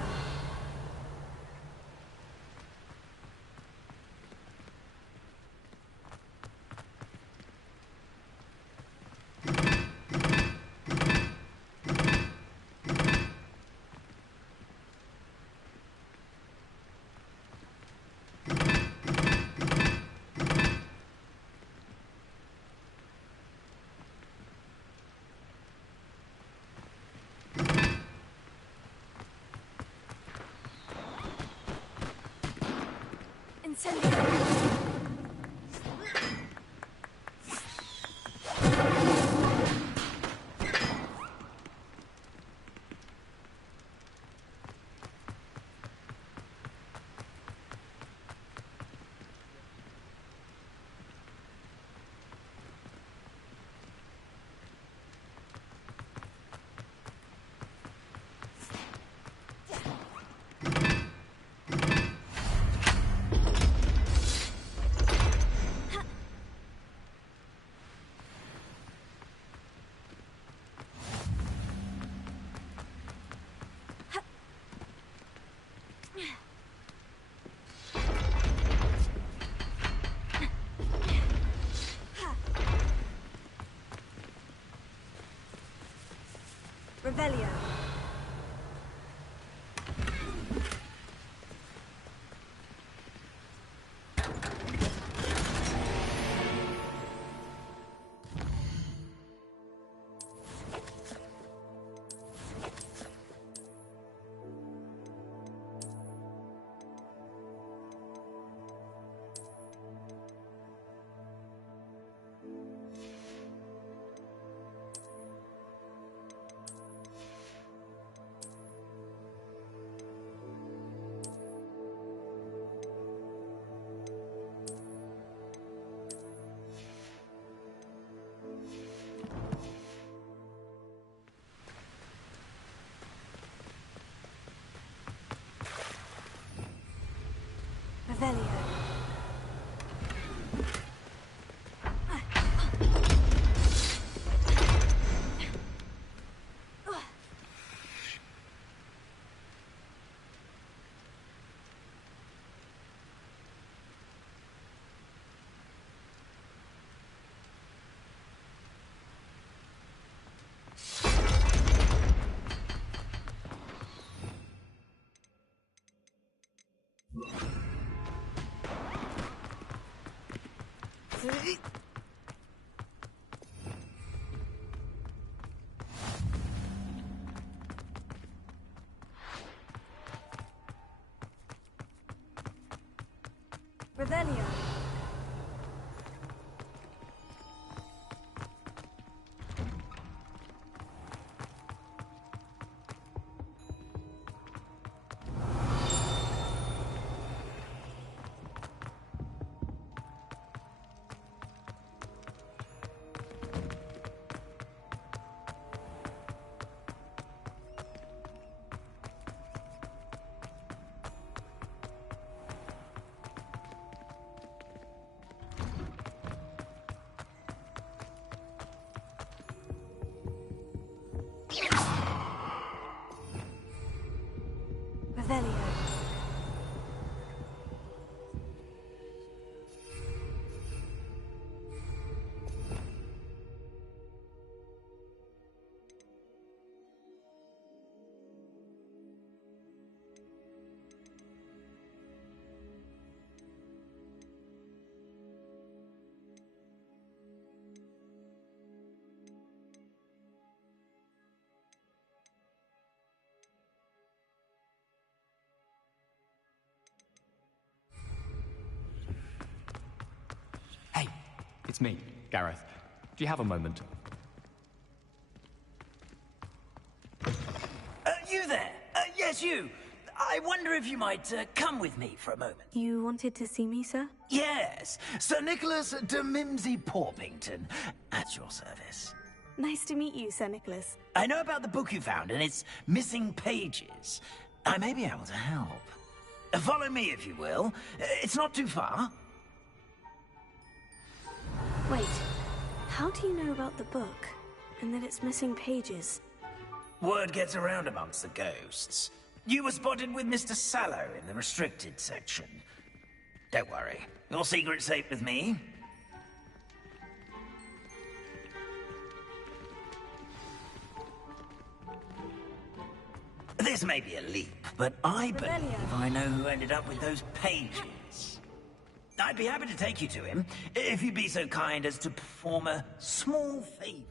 Incendio. Revelio. Revelio. Revelio. Revelio. Hey, it's me, Gareth. Do you have a moment? You there? Yes, you. I wonder if you might come with me for a moment. You wanted to see me, sir? Yes, Sir Nicholas de Mimsy Porpington, at your service. Nice to meet you, Sir Nicholas. I know about the book you found and its missing pages. I may be able to help. Follow me, if you will. It's not too far. Wait, how do you know about the book? And that it's missing pages? Word gets around amongst the ghosts. You were spotted with Mr. Sallow in the restricted section. Don't worry, your secret's safe with me. This may be a leap, but I believe I know who ended up with those pages. I'd be happy to take you to him, if you'd be so kind as to perform a small favor.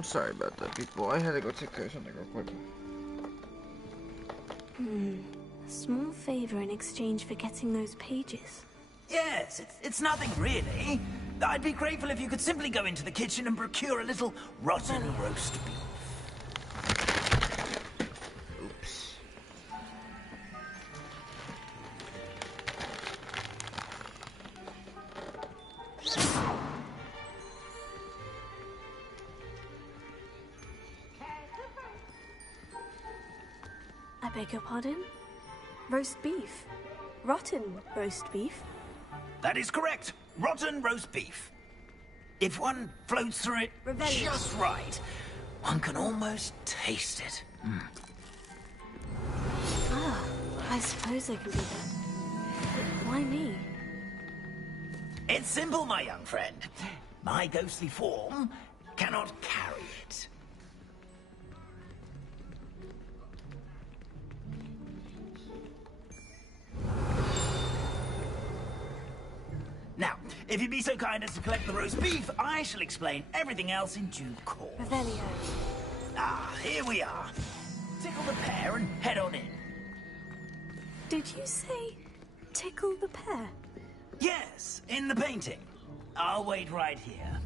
I'm sorry about that, people. I had to go take care of something real quick. A small favor in exchange for getting those pages. Yes, it's nothing really. I'd be grateful if you could simply go into the kitchen and procure a little rotten roast beef. Oops. I beg your pardon? Roast beef? Rotten roast beef? That is correct. Rotten roast beef. If one floats through it just right, one can almost taste it. Ah, I suppose I can do that. But why me? It's simple, my young friend. My ghostly form cannot carry it. Now, if you'd be so kind as to collect the roast beef, I shall explain everything else in due course. Revelio. Ah, here we are. Tickle the pear and head on in. Did you say tickle the pear? Yes, in the painting. I'll wait right here.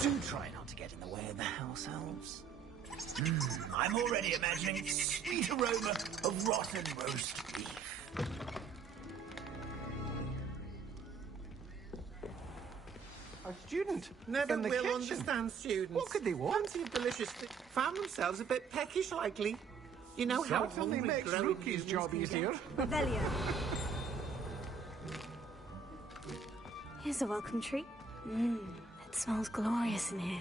Do try not to get in the way of the house elves. I'm already imagining the sweet aroma of rotten roast beef. A student never will understand students. What could they want? Plenty of delicious found themselves a bit peckish, likely. You know how Certainly hungry makes growing Rookie's humans job can easier. get. Revelio. Here's a welcome treat. It smells glorious in here.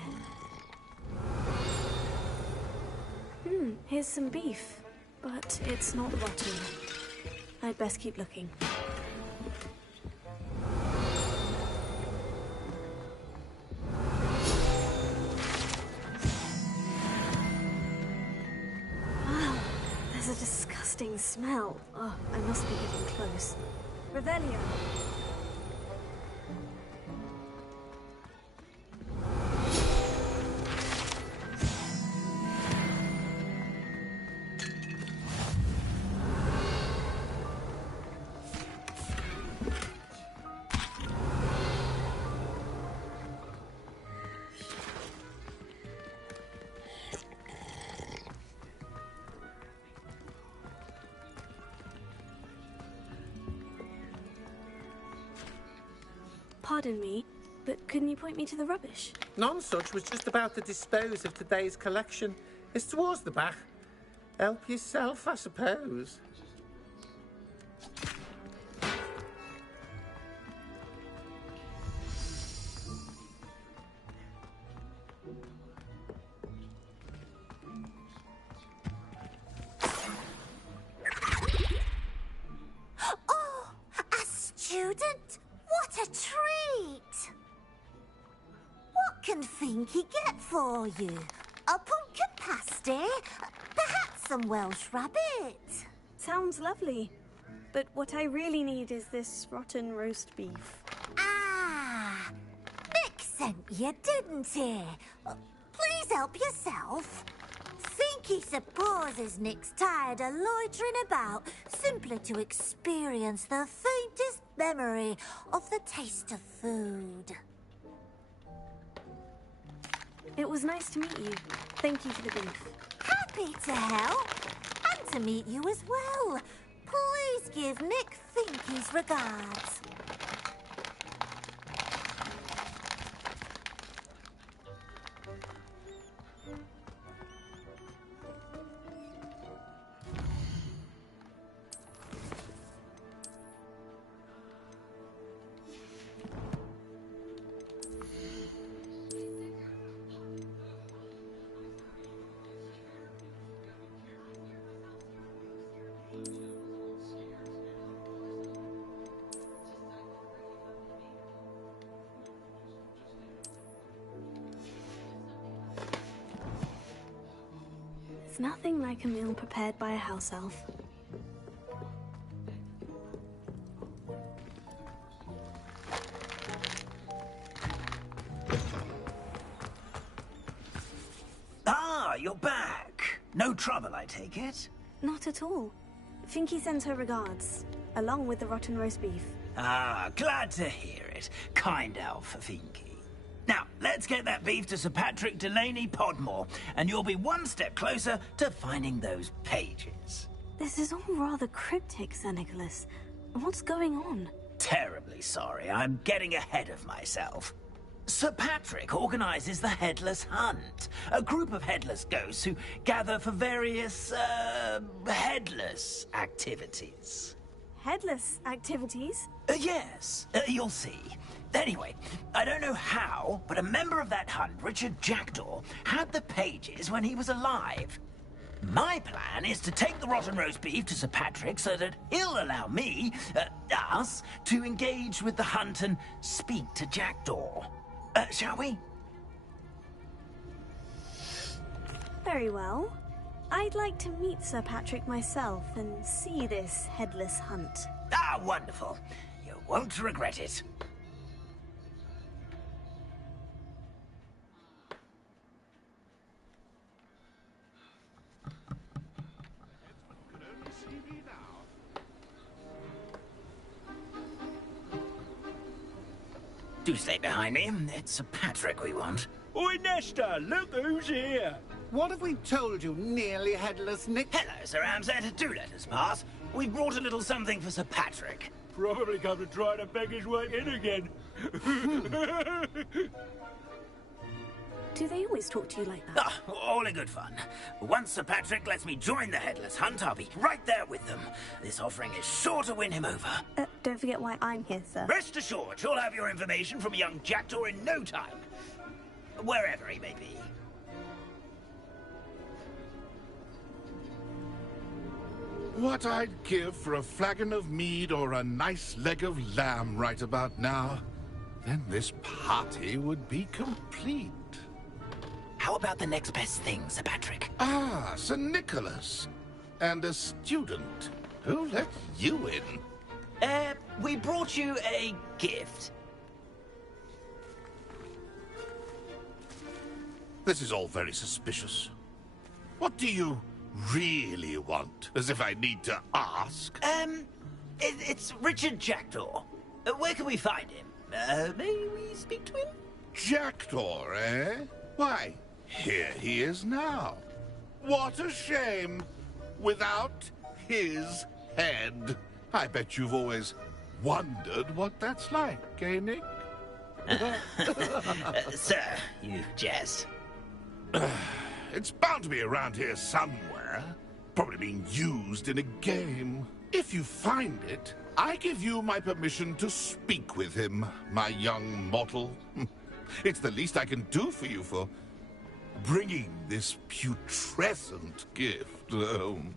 Here's some beef, but it's not rotten. I'd best keep looking. Wow, there's a disgusting smell. Oh, I must be getting close. Revelio. Pardon me, but couldn't you point me to the rubbish? None such was just about to dispose of today's collection. It's towards the back. Help yourself, I suppose. Oh, a student? What a treat! What can Finky get for you? A pumpkin pasty? Perhaps some Welsh rabbit? Sounds lovely. But what I really need is this rotten roast beef. Ah, Nick sent you, didn't he? Please help yourself. Finky supposes Nick's tired of loitering about simply to experience the faintest memory of the taste of food. It was nice to meet you. Thank you for the beef. Happy to help. And to meet you as well. Please give Nick Finky's regards. It's nothing like a meal prepared by a house elf. you're back. No trouble, I take it? Not at all. Finky sends her regards, along with the rotten roast beef. Ah, glad to hear it. Kind elf, Finky. Now, let's get that beef to Sir Patrick Delaney Podmore, and you'll be one step closer to finding those pages. This is all rather cryptic, Sir Nicholas. What's going on? Terribly sorry, I'm getting ahead of myself. Sir Patrick organizes the Headless Hunt, a group of headless ghosts who gather for various, headless activities. Headless activities? Yes, you'll see. Anyway, I don't know how, but a member of that hunt, Richard Jackdaw, had the pages when he was alive. My plan is to take the rotten roast beef to Sir Patrick so that he'll allow me, us, to engage with the hunt and speak to Jackdaw. Shall we? Very well. I'd like to meet Sir Patrick myself and see this headless hunt. Ah, wonderful. You won't regret it. Do stay behind me. It's Sir Patrick we want. Oi, Nesta, look who's here. What have we told you, nearly headless Nick? Hello, Sir Ramsed. Do let us pass. We've brought a little something for Sir Patrick. Probably come to try to beg his way in again. Do they always talk to you like that? Ah, all in good fun. Once Sir Patrick lets me join the Headless Hunt, I'll be right there with them. This offering is sure to win him over. Don't forget why I'm here, sir. Rest assured, you'll have your information from a young Jackdaw in no time. Wherever he may be. What I'd give for a flagon of mead or a nice leg of lamb right about now. Then this party would be complete. How about the next best thing, Sir Patrick? Ah, Sir Nicholas. And a student. Who let you in? We brought you a gift. This is all very suspicious. What do you really want? As if I need to ask. It's Richard Jackdaw. Where can we find him? May we speak to him? Jackdaw, eh? Why, here he is now. What a shame. Without his head. I bet you've always wondered what that's like, eh, Nick? Sir, you jest. It's bound to be around here somewhere. Probably being used in a game. If you find it, I give you my permission to speak with him, my young mortal. It's the least I can do for you for bringing this putrescent gift home.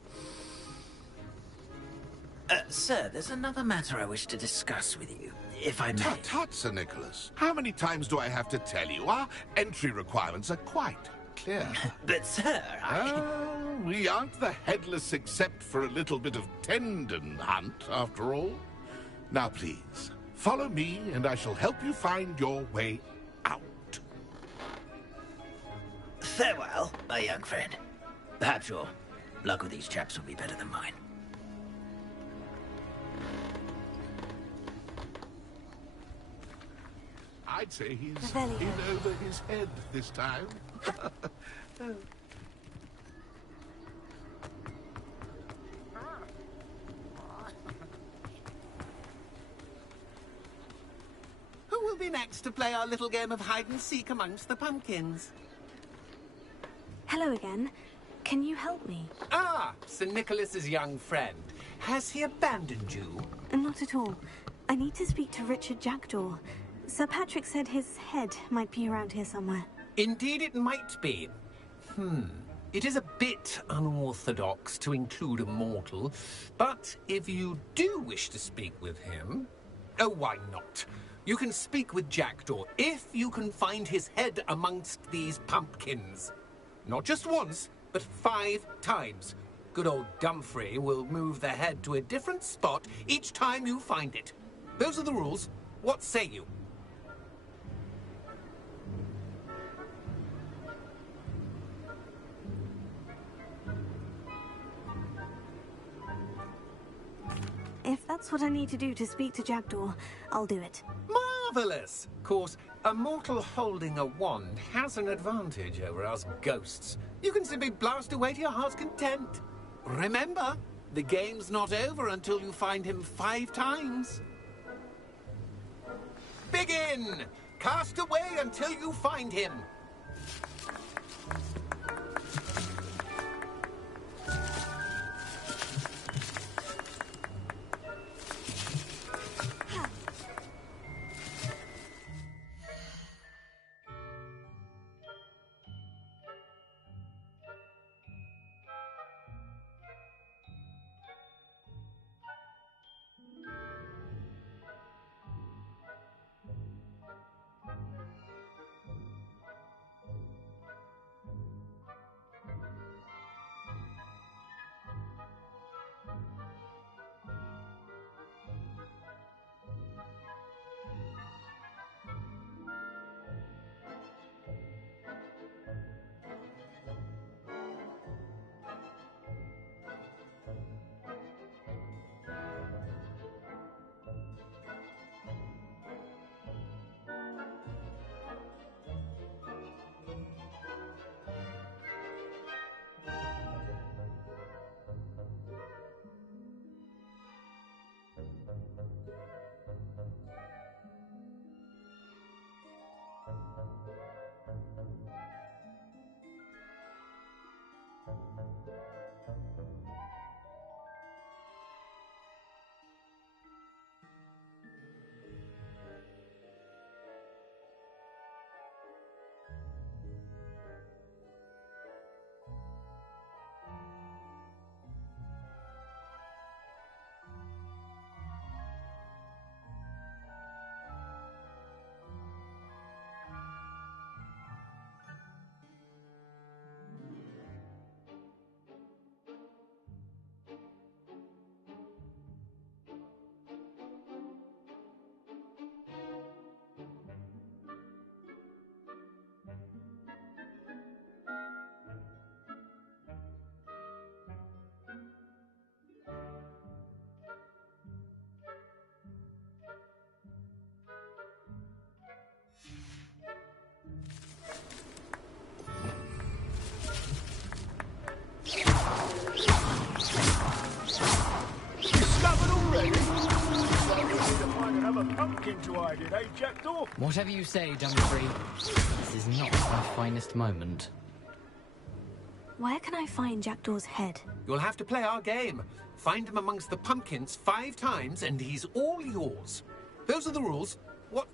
Sir, there's another matter I wish to discuss with you, if I may. Tut, tut, Sir Nicholas. How many times do I have to tell you? Our entry requirements are quite clear. But, sir, we aren't the headless except for a little bit of tendon hunt, after all. Now, please, follow me, and I shall help you find your way out. Farewell, my young friend. Perhaps your luck with these chaps will be better than mine. I'd say he's in over his head this time. Who will be next to play our little game of hide-and-seek amongst the pumpkins? Hello again. Can you help me? Ah, Sir Nicholas's young friend. Has he abandoned you? Not at all. I need to speak to Richard Jackdaw. Sir Patrick said his head might be around here somewhere. Indeed it might be. It is a bit unorthodox to include a mortal, but if you do wish to speak with him... Oh, why not? You can speak with Jackdaw if you can find his head amongst these pumpkins. Not just once, but 5 times. Good old Dumfrey will move the head to a different spot each time you find it. Those are the rules. What say you? If that's what I need to do to speak to Jackdaw, I'll do it. Marvellous! Of course, a mortal holding a wand has an advantage over us ghosts. You can simply blast away to your heart's content. Remember, the game's not over until you find him 5 times. Begin! Cast away until you find him. To hide it, eh, Jackdaw? Whatever you say, Dumfrey. This is not my finest moment. Where can I find Jackdaw's head? You'll have to play our game. Find him amongst the pumpkins 5 times, and he's all yours. Those are the rules. What?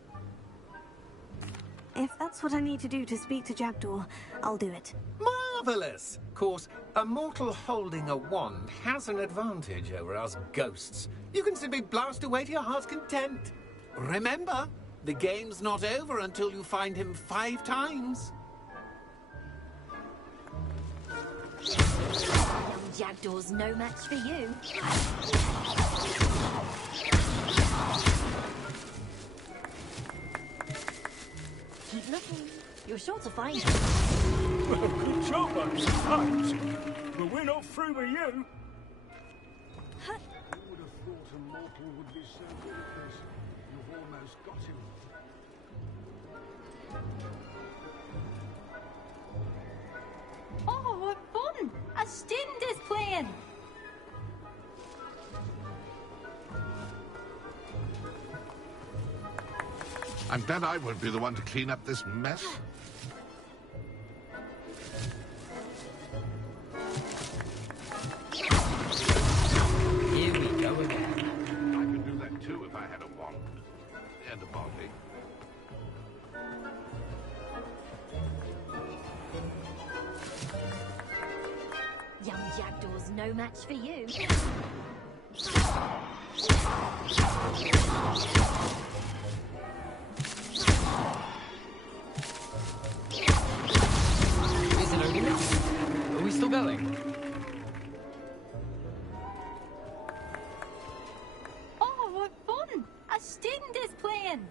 If that's what I need to do to speak to Jackdaw, I'll do it. Marvellous! Of course, a mortal holding a wand has an advantage over us ghosts. You can simply blast away to your heart's content. Remember, the game's not over until you find him 5 times. Young Jackdaw's no match for you. Keep looking. You're sure to find him. Well, good job, I suppose. But we're not through with you. Huh. Who would have thought a mortal would be so good at this? You've almost got him. Oh, what fun! A student is playing! I'm glad I won't be the one to clean up this mess. Here we go again. I could do that too if I had a wand. And a body. Young Jackdaw's no match for you. Is it over? Are we still going? Oh, what fun! A student is playing!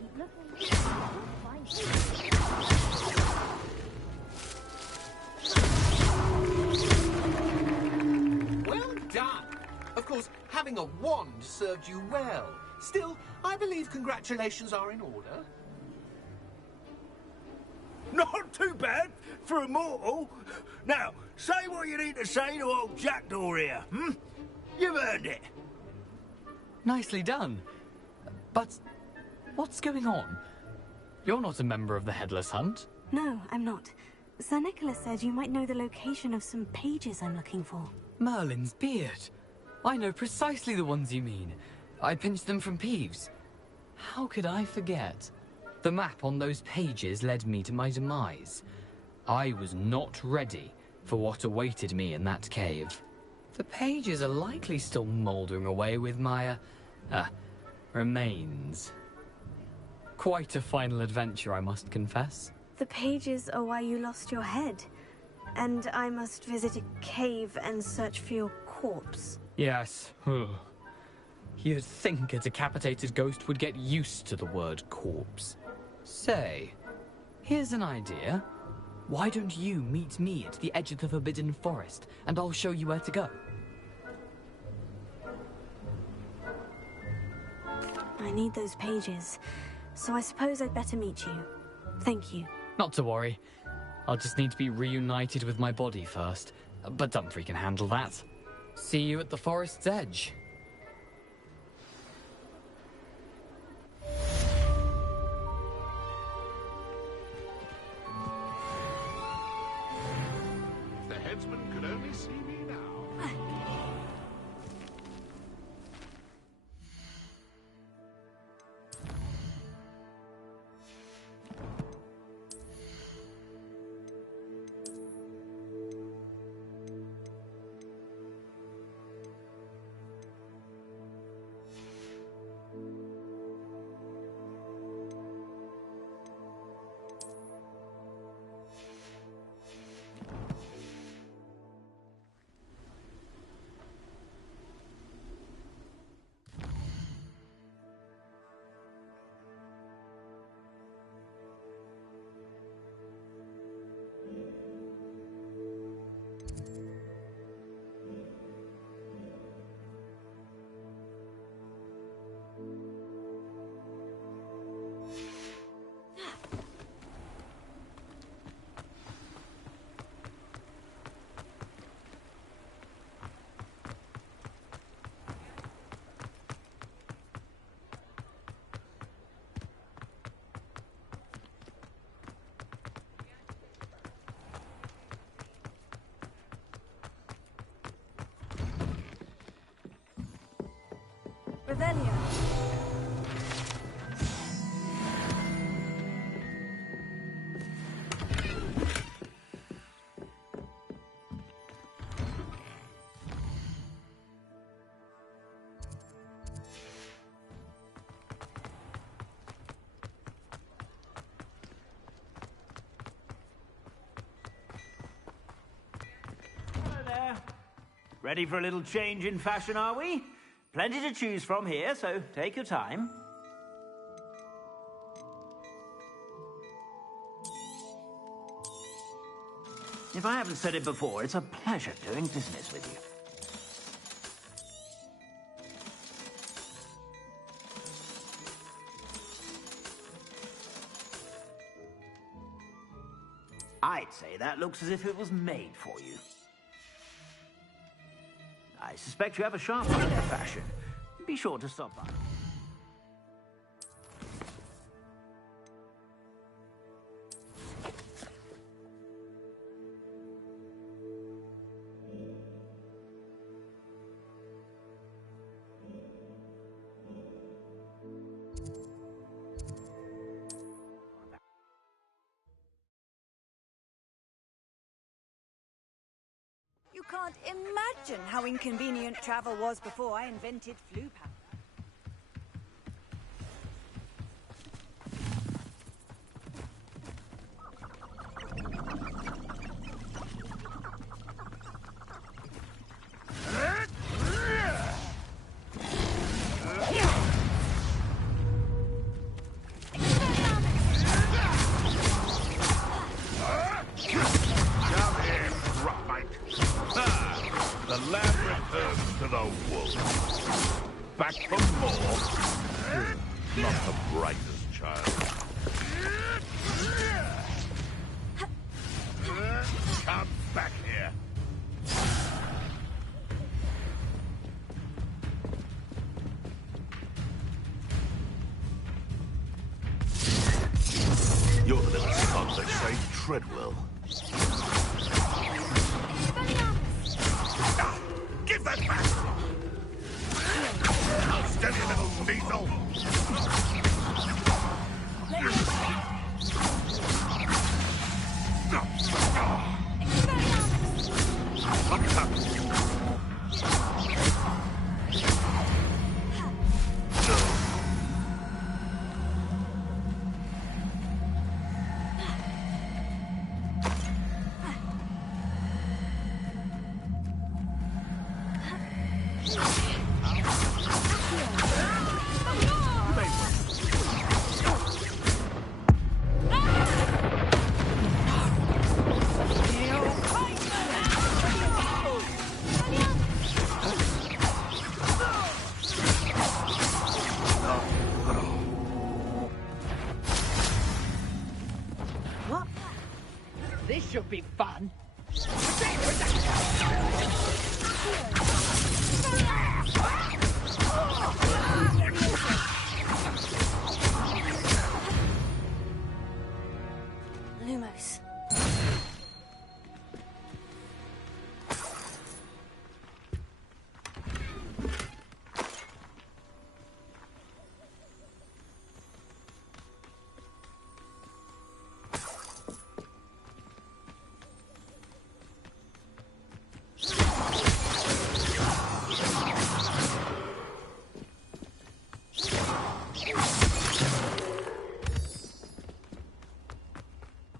Keep looking. You'll find him. course, having a wand served you well. Still, I believe congratulations are in order. Not too bad for a mortal. Now, say what you need to say to old Jackdaw here, hmm? You've earned it. Nicely done. But what's going on? You're not a member of the Headless Hunt. No, I'm not. Sir Nicholas said you might know the location of some pages I'm looking for. Merlin's beard. I know precisely the ones you mean. I pinched them from Peeves. How could I forget? The map on those pages led me to my demise. I was not ready for what awaited me in that cave. The pages are likely still mouldering away with my, remains. Quite a final adventure, I must confess. The pages are why you lost your head. And I must visit a cave and search for your corpse. Yes. You'd think a decapitated ghost would get used to the word corpse. Say, here's an idea. Why don't you meet me at the edge of the Forbidden Forest, and I'll show you where to go? I need those pages, so I suppose I'd better meet you. Thank you. Not to worry. I'll just need to be reunited with my body first. But Dumfries can handle that. See you at the forest's edge. The headsman could only see me now. Revelio. Hello there. Ready for a little change in fashion, are we? Plenty to choose from here, so take your time. If I haven't said it before, it's a pleasure doing business with you. I'd say that looks as if it was made for you. I suspect you have a sharp eye for fashion. Be sure to stop by. You can't imagine how inconvenient travel was before I invented flu powder. the lamb returns to the wolf. Back for more? Not the brightest child. Come back here. You're the little son that saved Treadwell. Give that back! Steady, little diesel! What? This should be fun. Lumos.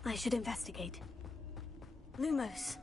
I should investigate. Lumos.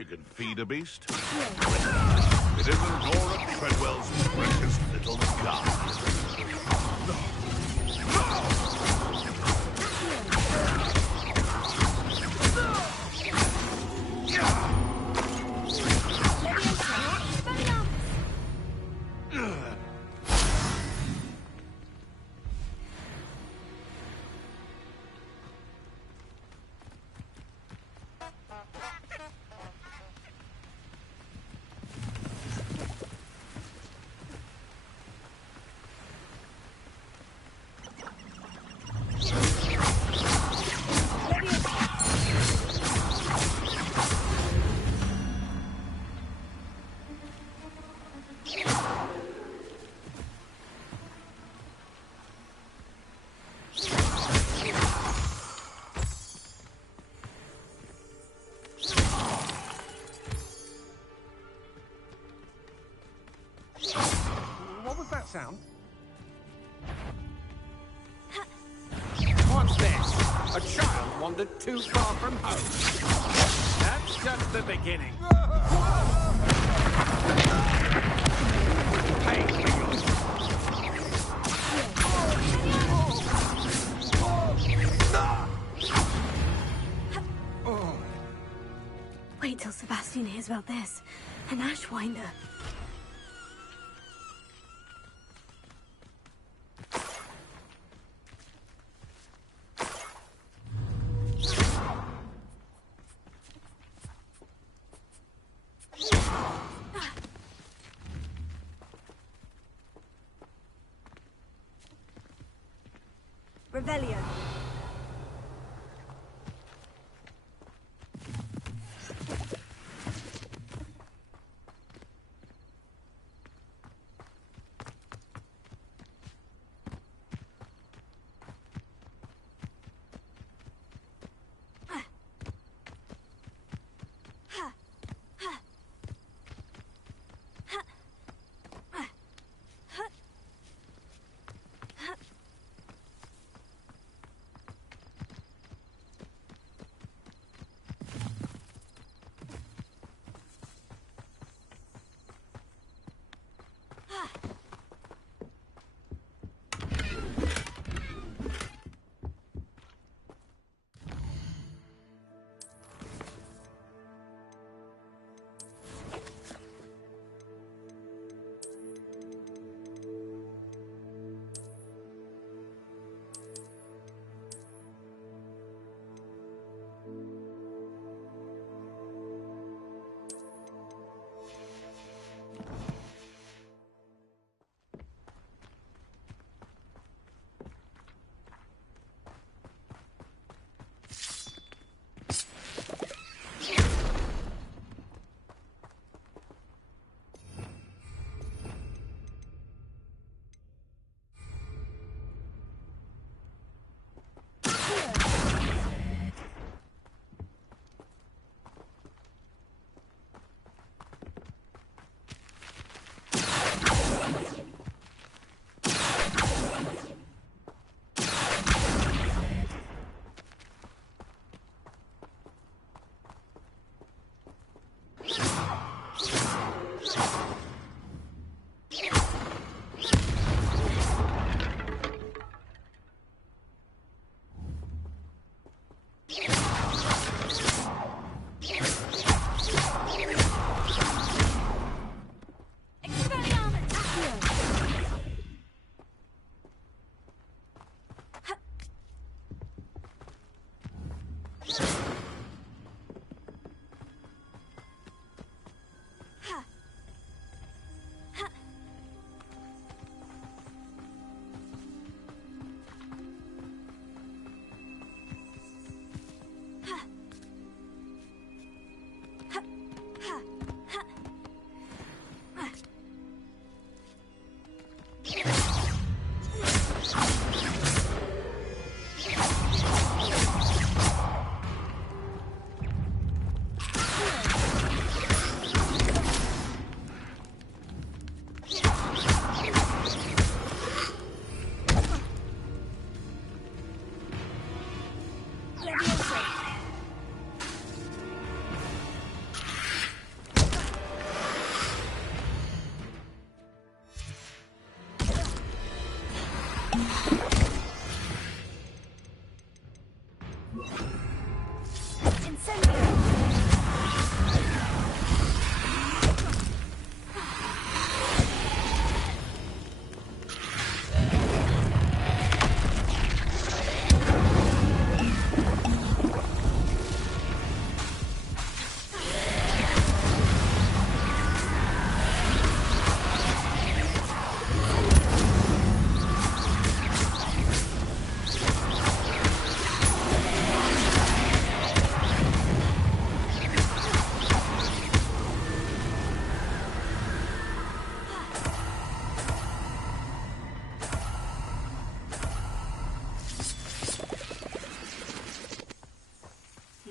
You can feed a beast. It isn't Nora Treadwell's precious little guy. What was that sound? What's this? A child wandered too far from home. That's just the beginning. Wait till Sebastian hears about this. An Ashwinder. Revelio.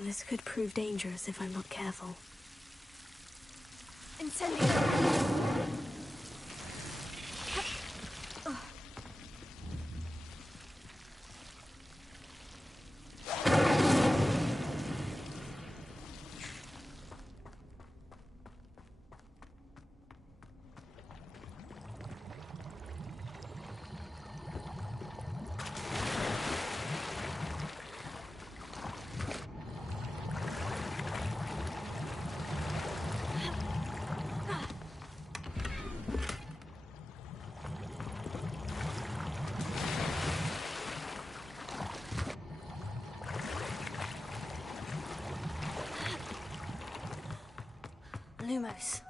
This could prove dangerous if I'm not careful. Incendio! Lumos.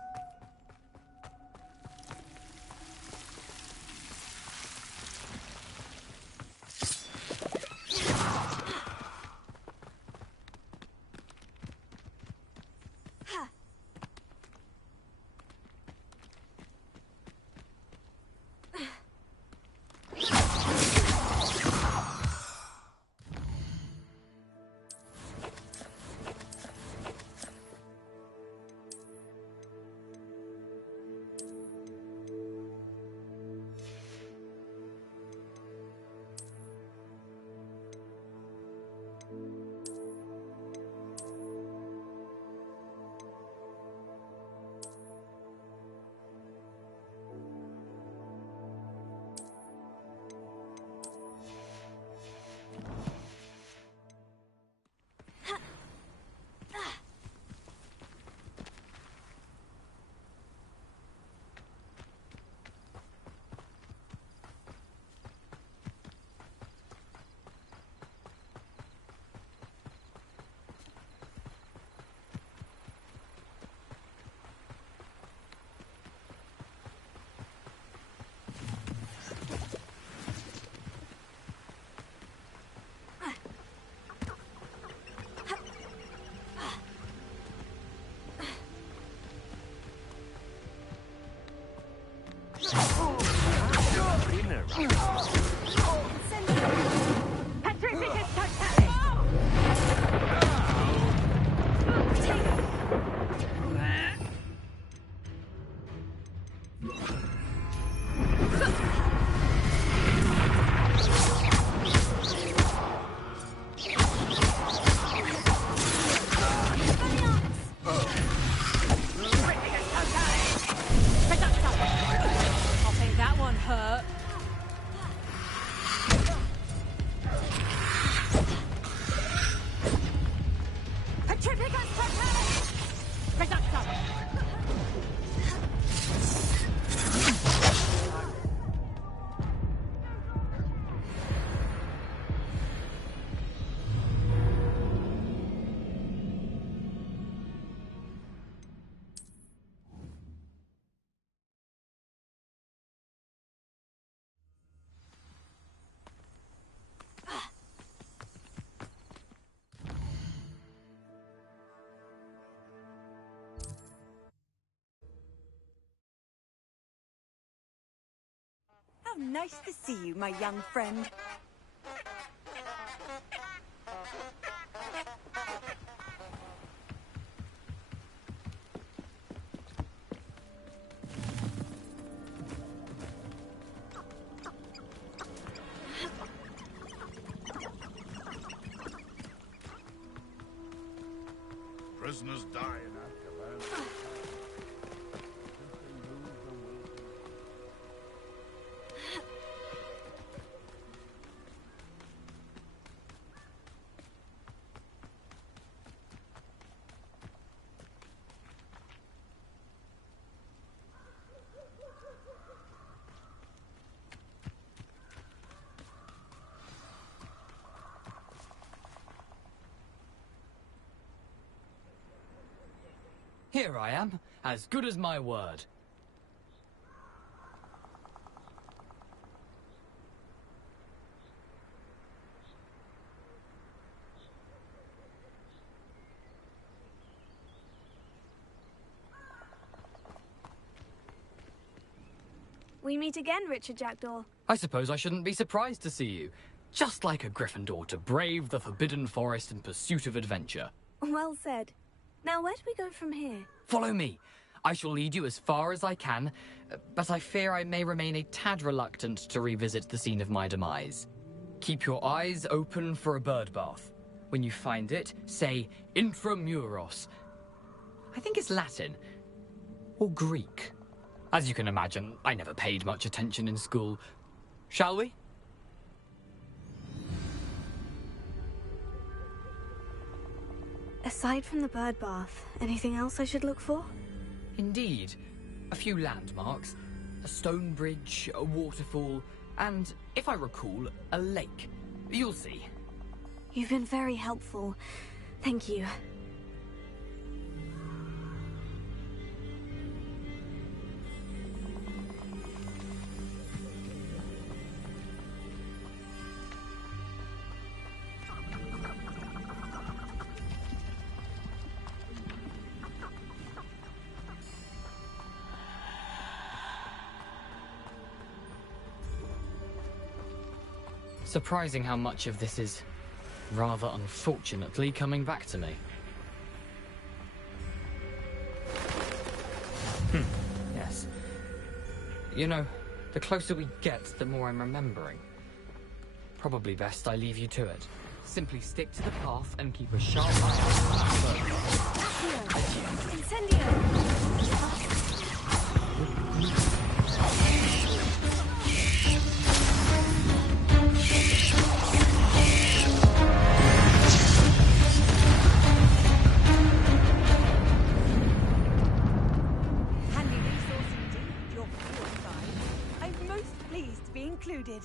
How nice to see you, my young friend. Prisoners die in Azkaban. Here I am, as good as my word. We meet again, Richard Jackdaw. I suppose I shouldn't be surprised to see you. Just like a Gryffindor to brave the Forbidden Forest in pursuit of adventure. Well said. Now, where do we go from here? Follow me. I shall lead you as far as I can, but I fear I may remain a tad reluctant to revisit the scene of my demise. Keep your eyes open for a bird bath. When you find it, say Intramuros. I think it's Latin. Or Greek. As you can imagine, I never paid much attention in school. Shall we? Aside from the bird bath, anything else I should look for? Indeed. A few landmarks. A stone bridge, a waterfall, and, if I recall, a lake. You'll see. You've been very helpful. Thank you. Surprising how much of this is, rather unfortunately, coming back to me. Yes. You know, the closer we get, the more I'm remembering. Probably best I leave you to it. Simply stick to the path and keep a sharp eye on Incendio! Included.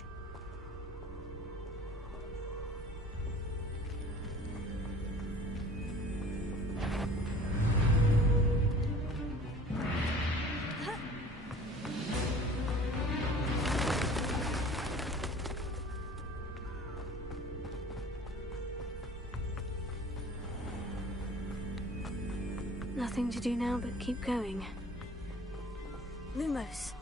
Nothing to do now but keep going. Lumos.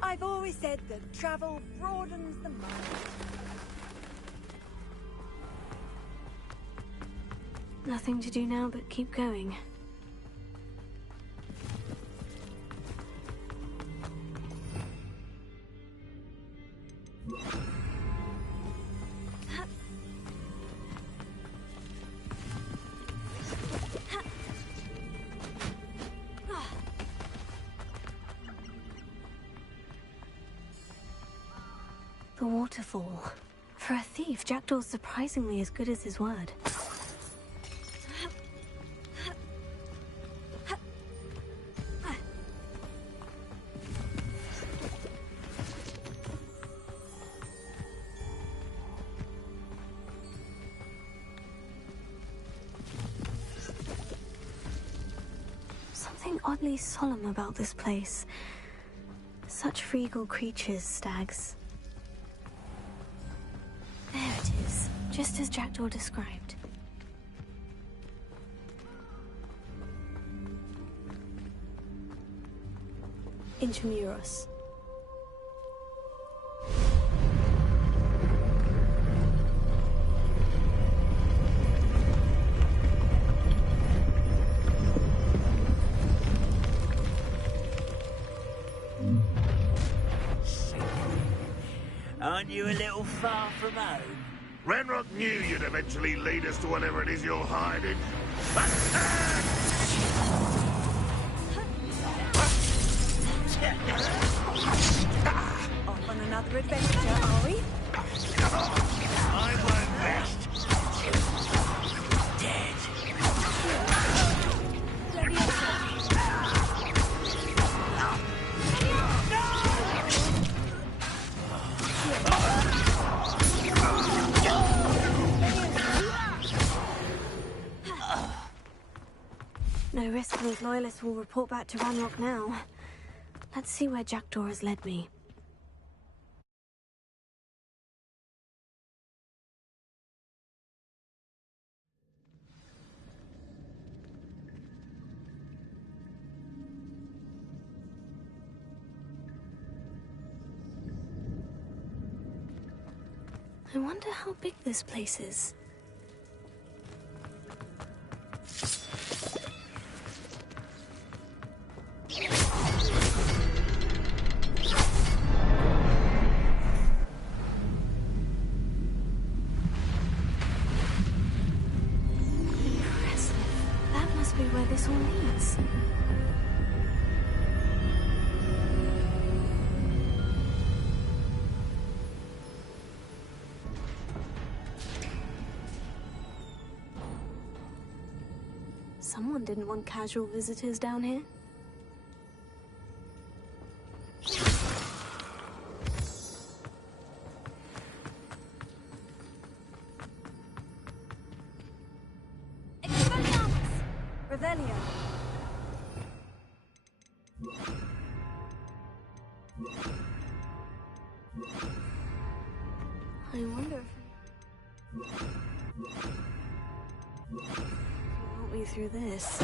I've always said that travel broadens the mind. Nothing to do now but keep going. The waterfall. For a thief, Jackdaw's surprisingly as good as his word. Something oddly solemn about this place. Such regal creatures, stags. There it is, just as Jackdaw described. Intramuros. Aren't you a little far from home? Renrock knew you'd eventually lead us to whatever it is you're hiding. Off on another adventure, are we? I won't rest until you're dead. No risk those loyalists will report back to Ranrock now. Let's see where Jackdaw has led me. I wonder how big this place is. Impressive. That must be where this all leads. Someone didn't want casual visitors down here. Revelio. I wonder if... Help me through this.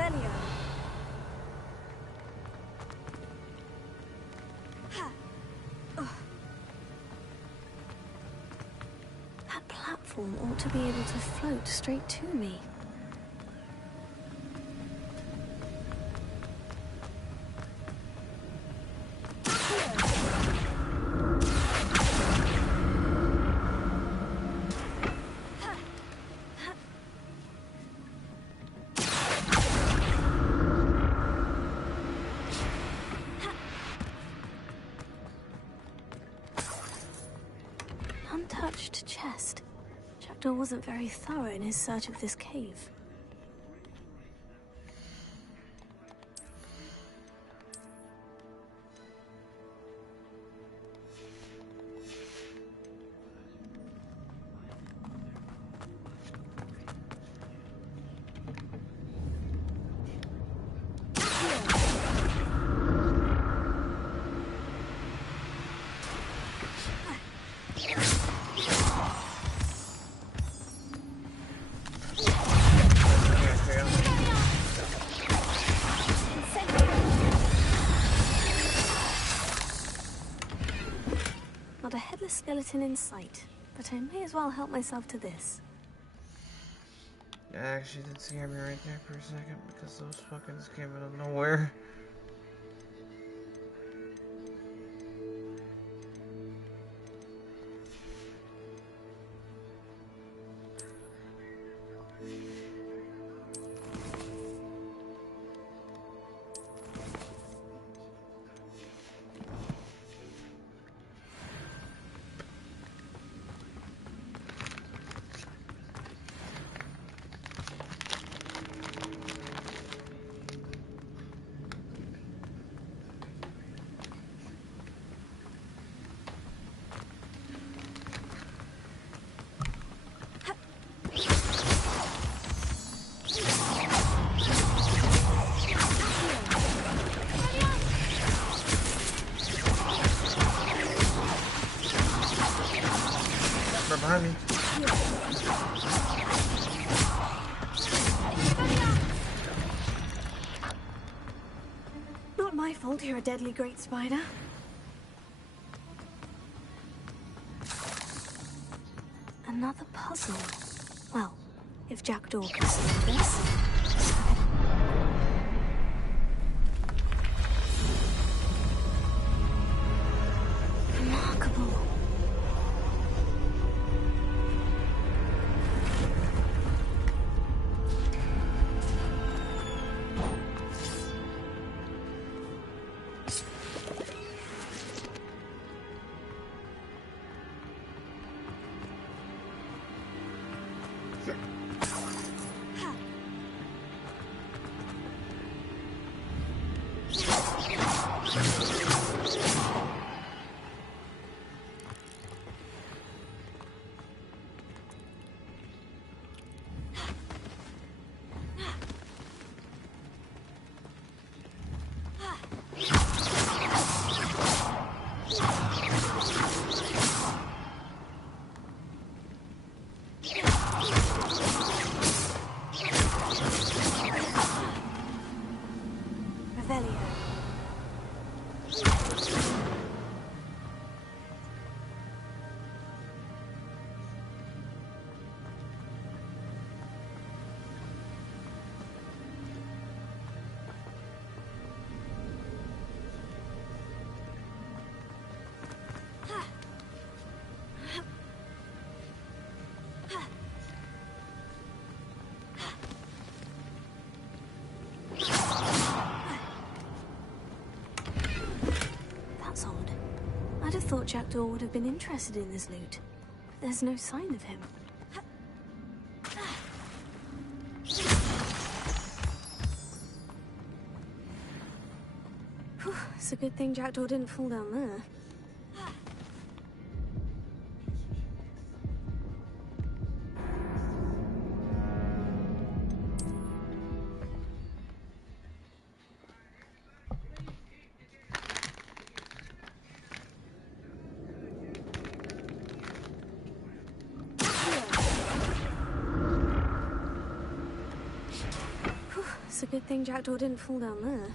Revelio. That platform ought to be able to float straight to me. Untouched chest. Jackdaw wasn't very thorough in his search of this cave. Not a headless skeleton in sight, but I may as well help myself to this. That actually did scare me right there for a second because those fuckers came out of nowhere. Behind me. Not my fault you're a deadly great spider. Another puzzle. Well, if Jackdaw can solve this. Remarkable. That's odd. I'd have thought Jackdaw would have been interested in this loot. There's no sign of him. Whew, it's a good thing Jackdaw didn't fall down there. It's a good thing Jackdaw didn't fall down there.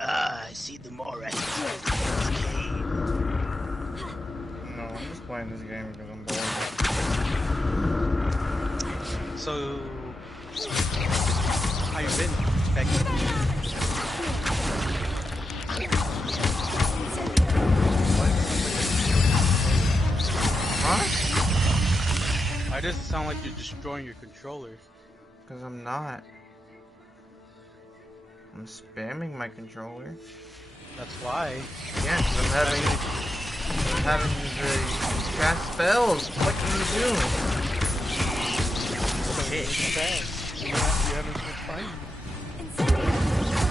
I see them already. No, I'm just playing this game because I'm bored. So, how you been, Becky? Huh? Why does it sound like you're destroying your controllers? Because I'm not. I'm spamming my controller. That's why. Yeah, because I'm having the cast spells. What can you do? Okay, it's bad. You haven't been fighting.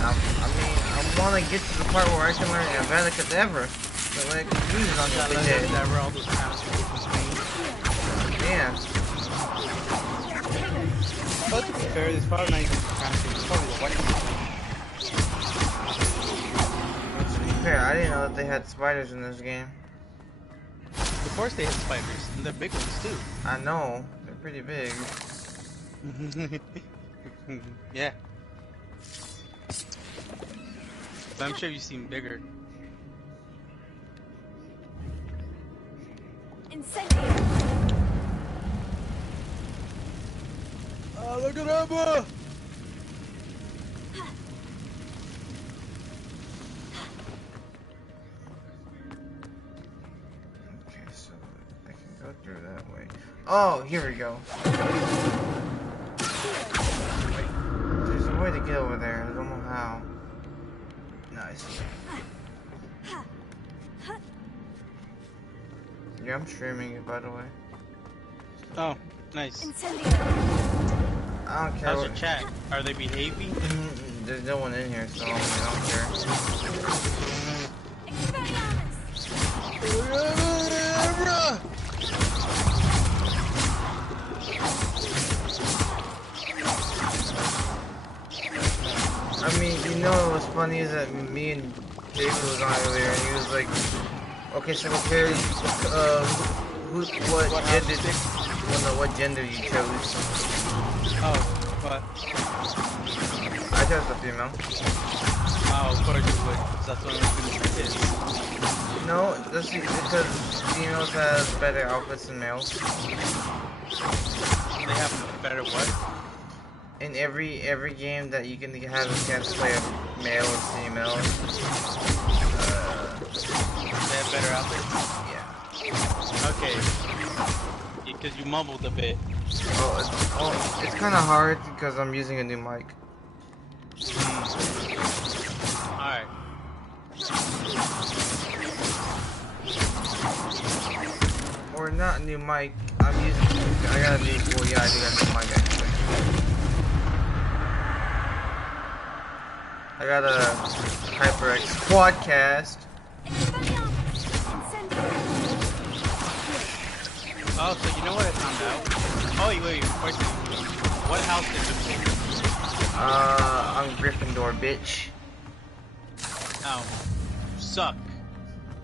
I mean, I want to get to the part where I can learn Avada Kedavra. So when I can use it on the head. All those maps Yeah. But to be fair, it's probably not even the fantasy. It's probably the white. To be fair, I didn't know that they had spiders in this game. Of course they have spiders, and they're big ones too. I know, they're pretty big. Yeah. But I'm sure you've seen bigger. Incendio! Oh, look at Emma! Okay, so I can go through that way. Oh, here we go. Wait, there's a way to get over there. I don't know how. Nice. Yeah, I'm streaming it, by the way. Oh, nice. I don't care. How's your chat? Are they behaving? There's no one in here, so I don't care. I mean, you know what's funny is that me and David was on earlier, and he was like, okay, so compare, what gender you chose. Oh, what? I chose the female. Oh, of course you would, because that's what I'm going to do. No, that's because females have better outfits than males. They have better what? In every game that you can have a chance to play a male or female. They have better outfits? Yeah. Okay. Because you mumbled a bit. Oh, it's kind of hard because I'm using a new mic. Alright. Or not a new mic. I got a new, well, yeah, I do got a new mic actually. I got a HyperX Quadcast. Oh, so you know what I found out? Oh, wait, question. What house did you pick? I'm Gryffindor, bitch. Oh. Suck.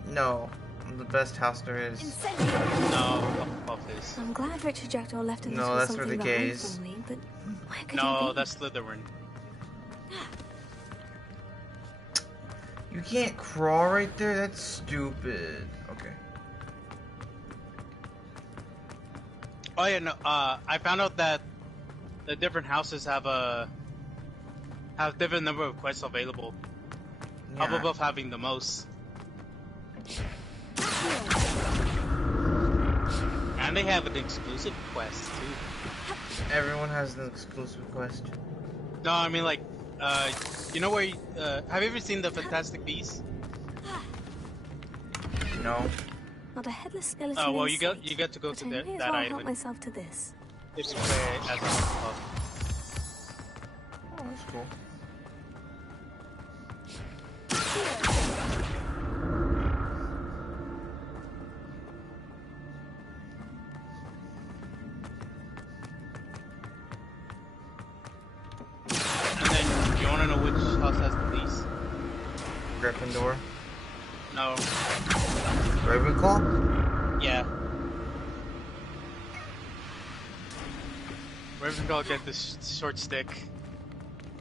No. I'm the best house there is. No, fuck this. I'm glad Richard Jackdaw left in this No, with that's for the something behind gays. for me, but where could No, he be? that's Slytherin. You can't crawl right there? That's stupid. Okay. Oh yeah, no. I found out that the different houses have different number of quests available. Yeah. Hufflepuff having the most, and they have an exclusive quest too. Everyone has an exclusive quest. No, I mean like You know where? Have you ever seen the Fantastic Beasts? No. Not a headless skeleton. Oh well, in you sight, get to go but to I may that as that well help island myself to this. if you play as a Hufflepuff. Oh, that's cool. And then you want to know which house has the least? Gryffindor. No. Ravenclaw? Yeah. Ravenclaw get this short stick.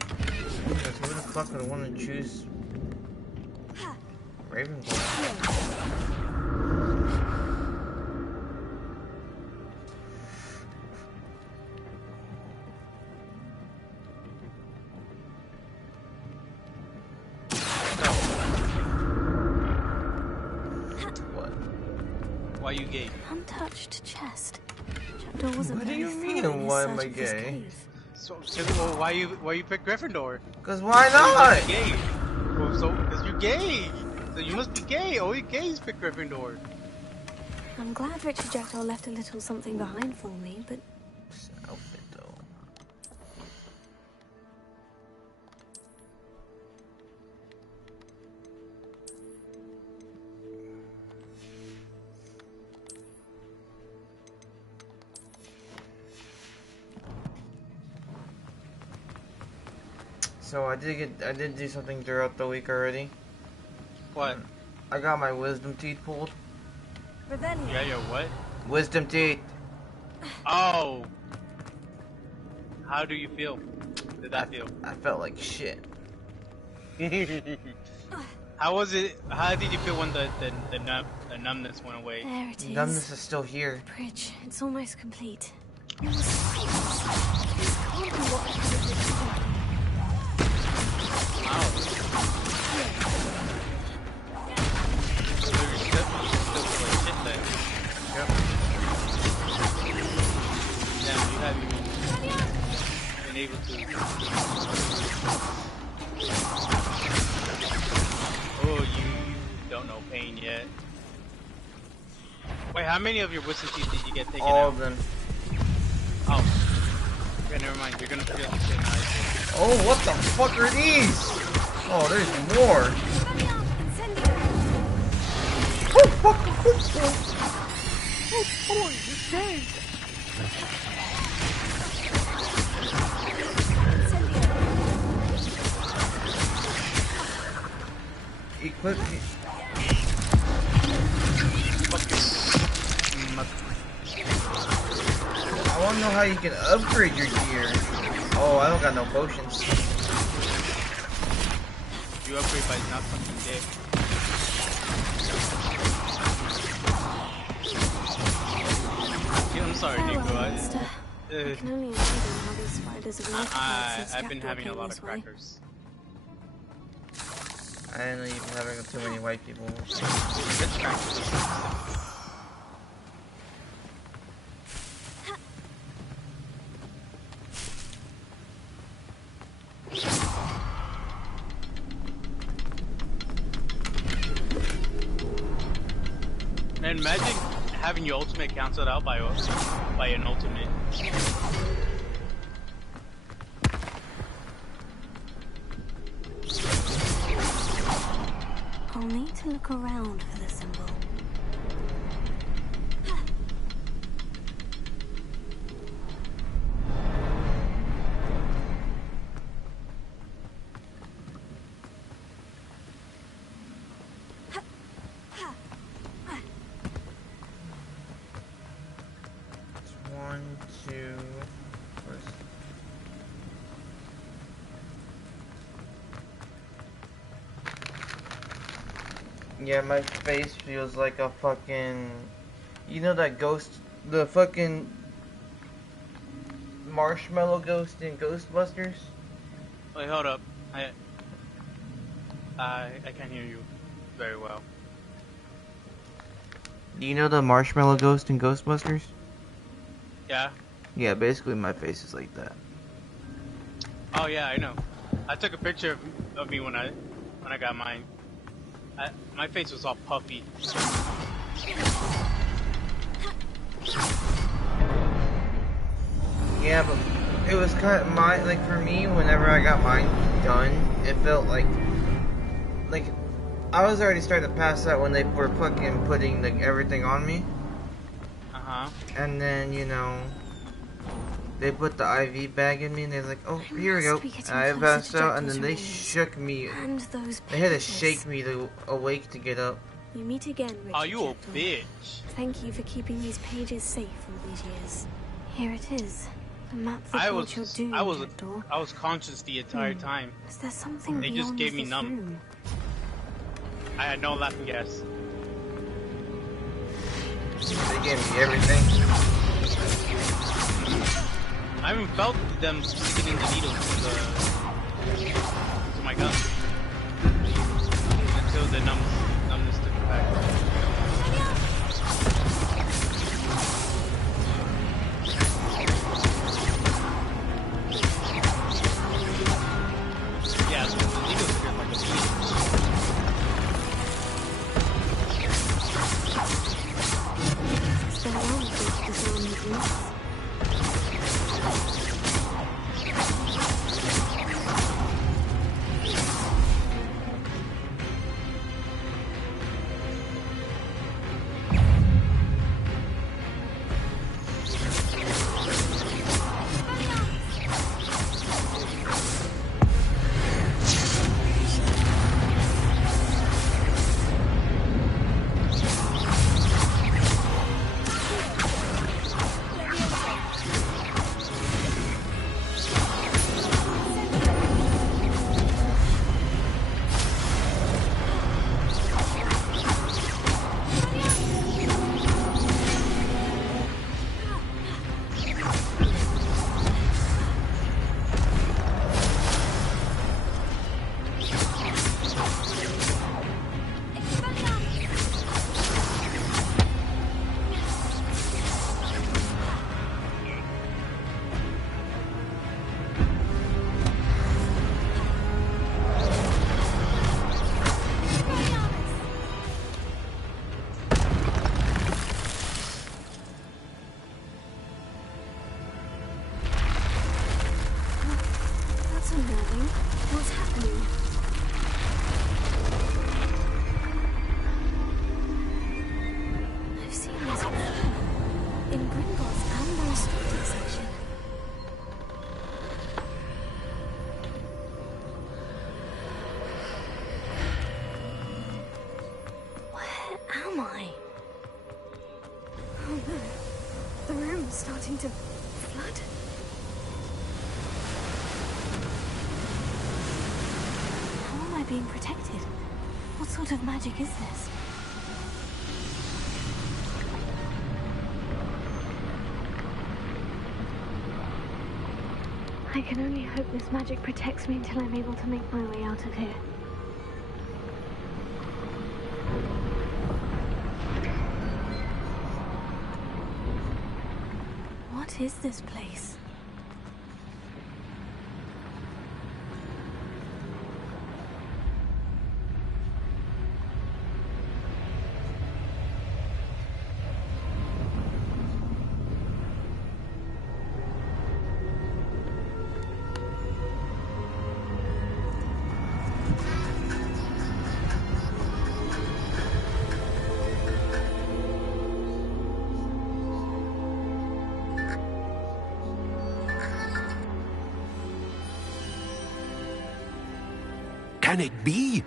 Who the fuck would want to choose Ravenclaw? Why you gay? Untouched chest. Trapdoor wasn't What do you very mean, thorough in his why am search I of this gay? cave. So well, why you pick Gryffindor? Cause why not? You're gay. Well, so because you're gay. So you must be gay. Only gays pick Gryffindor. I'm glad Richard Jackdaw left a little something behind for me, but This outfit though. So I did do something throughout the week already. What? I got my wisdom teeth pulled. Yeah, your what? Wisdom teeth. Oh. How do you feel? Did that feel? I felt like shit. How was it? How did you feel when the numbness went away? there it is. Numbness is still here. The bridge. It's almost complete. This can't be what I did. Been able to. Oh, you don't know pain yet. Wait, how many of your wisdom teeth did you get taken All out? of them. Oh. Okay, never mind. You're gonna feel the same height. Oh, what the fuck are these? Oh, there's more. Oh, fuck. Oh boy, you're dead. Equip. I want to know how you can upgrade your gear. Oh, I don't got no potions. You upgrade by not fucking dick. Yeah, I'm sorry, Nico. I can only imagine how these spiders have multiplied since I've been Jackdaw having a came lot this of way. crackers. I didn't know you've been having too many white people. And imagine having your ultimate canceled out by an ultimate. I'll need to look around for the symbol. One, two, first. Yeah, my face feels like a fucking... You know that ghost... The fucking... Marshmallow ghost in Ghostbusters? Wait, hold up. I can't hear you very well. Do you know the marshmallow ghost in Ghostbusters? Yeah? Yeah, basically my face is like that. Oh yeah, I know. I took a picture of me when I got mine. My face was all puffy. Yeah, but it was kind of like for me, whenever I got mine done, it felt like I was already starting to pass out when they were putting like everything on me. And then, you know, they put the IV bag in me and they're like, oh, here we go. I passed out, and then they shook me. They had to shake me to awake to get up. We meet again, Richard. Oh, you a Jackdaw. bitch. Thank you for keeping these pages safe all these years. Here it is. The map that brought your doom, Jackdaw. I was conscious the entire time. Is there something They just beyond gave me this numb. room? I had no laughing gas. They gave me everything. I haven't felt them sticking in the needles to my gun until the numbness took it back. Yeah, so the needles feel like a beat. Is there one bridge to go on the roof? What's happening? I've seen this before. In Gringotts and the restricted section. Where am I? Oh no. The room's starting to flood. Being protected. What sort of magic is this? I can only hope this magic protects me until I'm able to make my way out of here. What is this place? Can it be?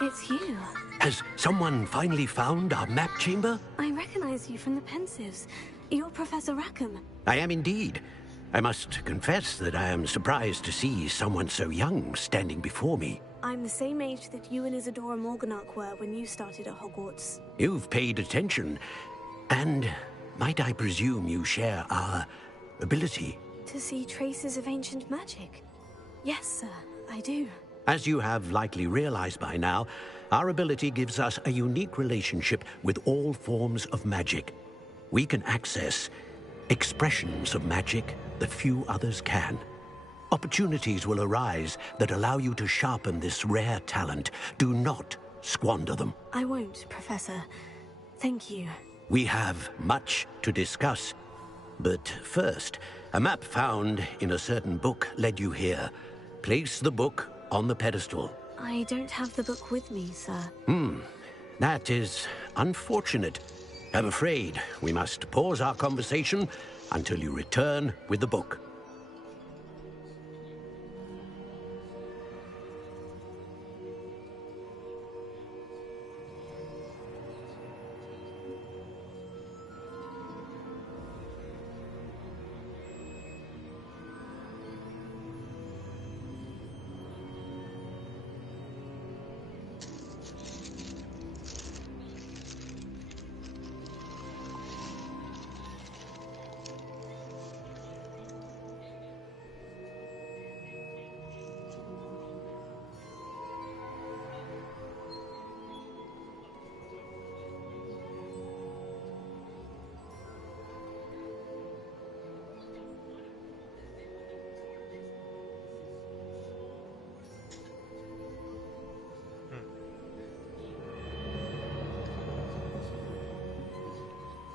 It's you. Has someone finally found our map chamber? I recognize you from the Pensives. You're Professor Rackham. I am indeed. I must confess that I am surprised to see someone so young standing before me. I'm the same age that you and Isadora Morganach were when you started at Hogwarts. You've paid attention, and might I presume you share our ability? To see traces of ancient magic? Yes, sir, I do. As you have likely realized by now, our ability gives us a unique relationship with all forms of magic. we can access expressions of magic that few others can. Opportunities will arise that allow you to sharpen this rare talent. Do not squander them. I won't, Professor. Thank you. We have much to discuss. But first, a map found in a certain book led you here. Place the book on the pedestal. I don't have the book with me, sir. That is unfortunate. I'm afraid we must pause our conversation until you return with the book.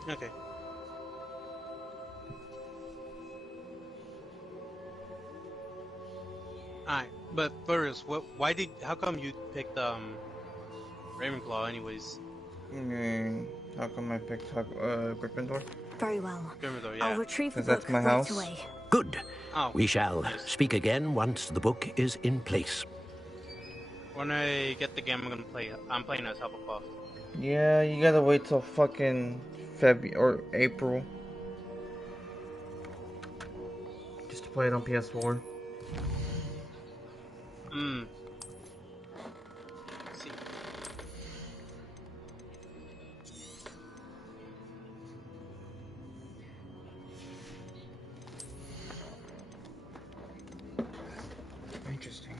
Okay. Alright, but first, how come you picked Ravenclaw anyways? How come I picked Gryffindor? Very well. Gryffindor, yeah. I'll retrieve the Because book that's my right house. away. Good. Oh, We shall speak again once the book is in place. when I get the game, I'm playing as Hufflepuff. Yeah, you gotta wait till fucking February or April. Just to play it on PS4. Let's see. Interesting.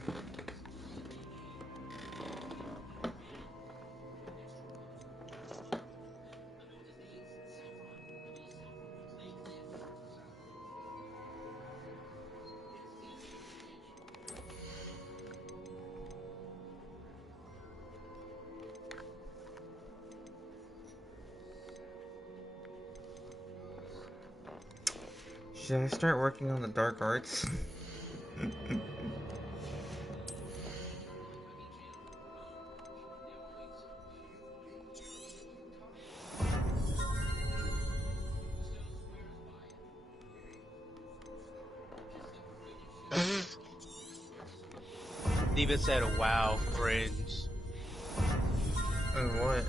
Should I start working on the dark arts? Diva said, wow, cringe. And what?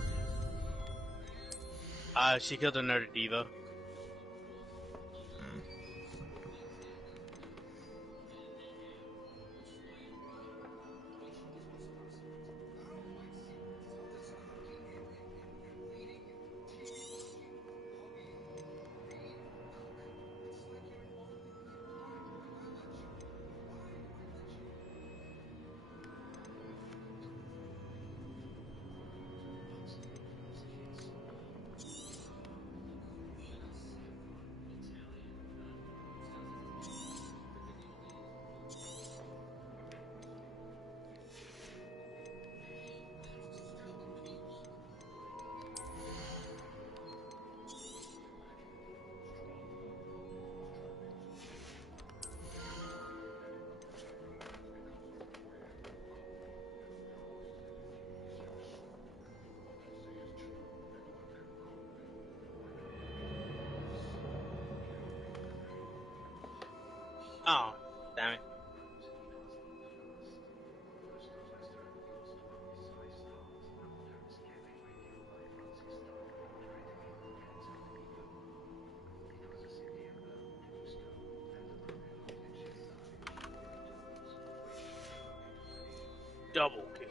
She killed another diva. Oh, damn it. Double kill.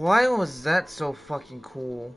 Why was that so fucking cool?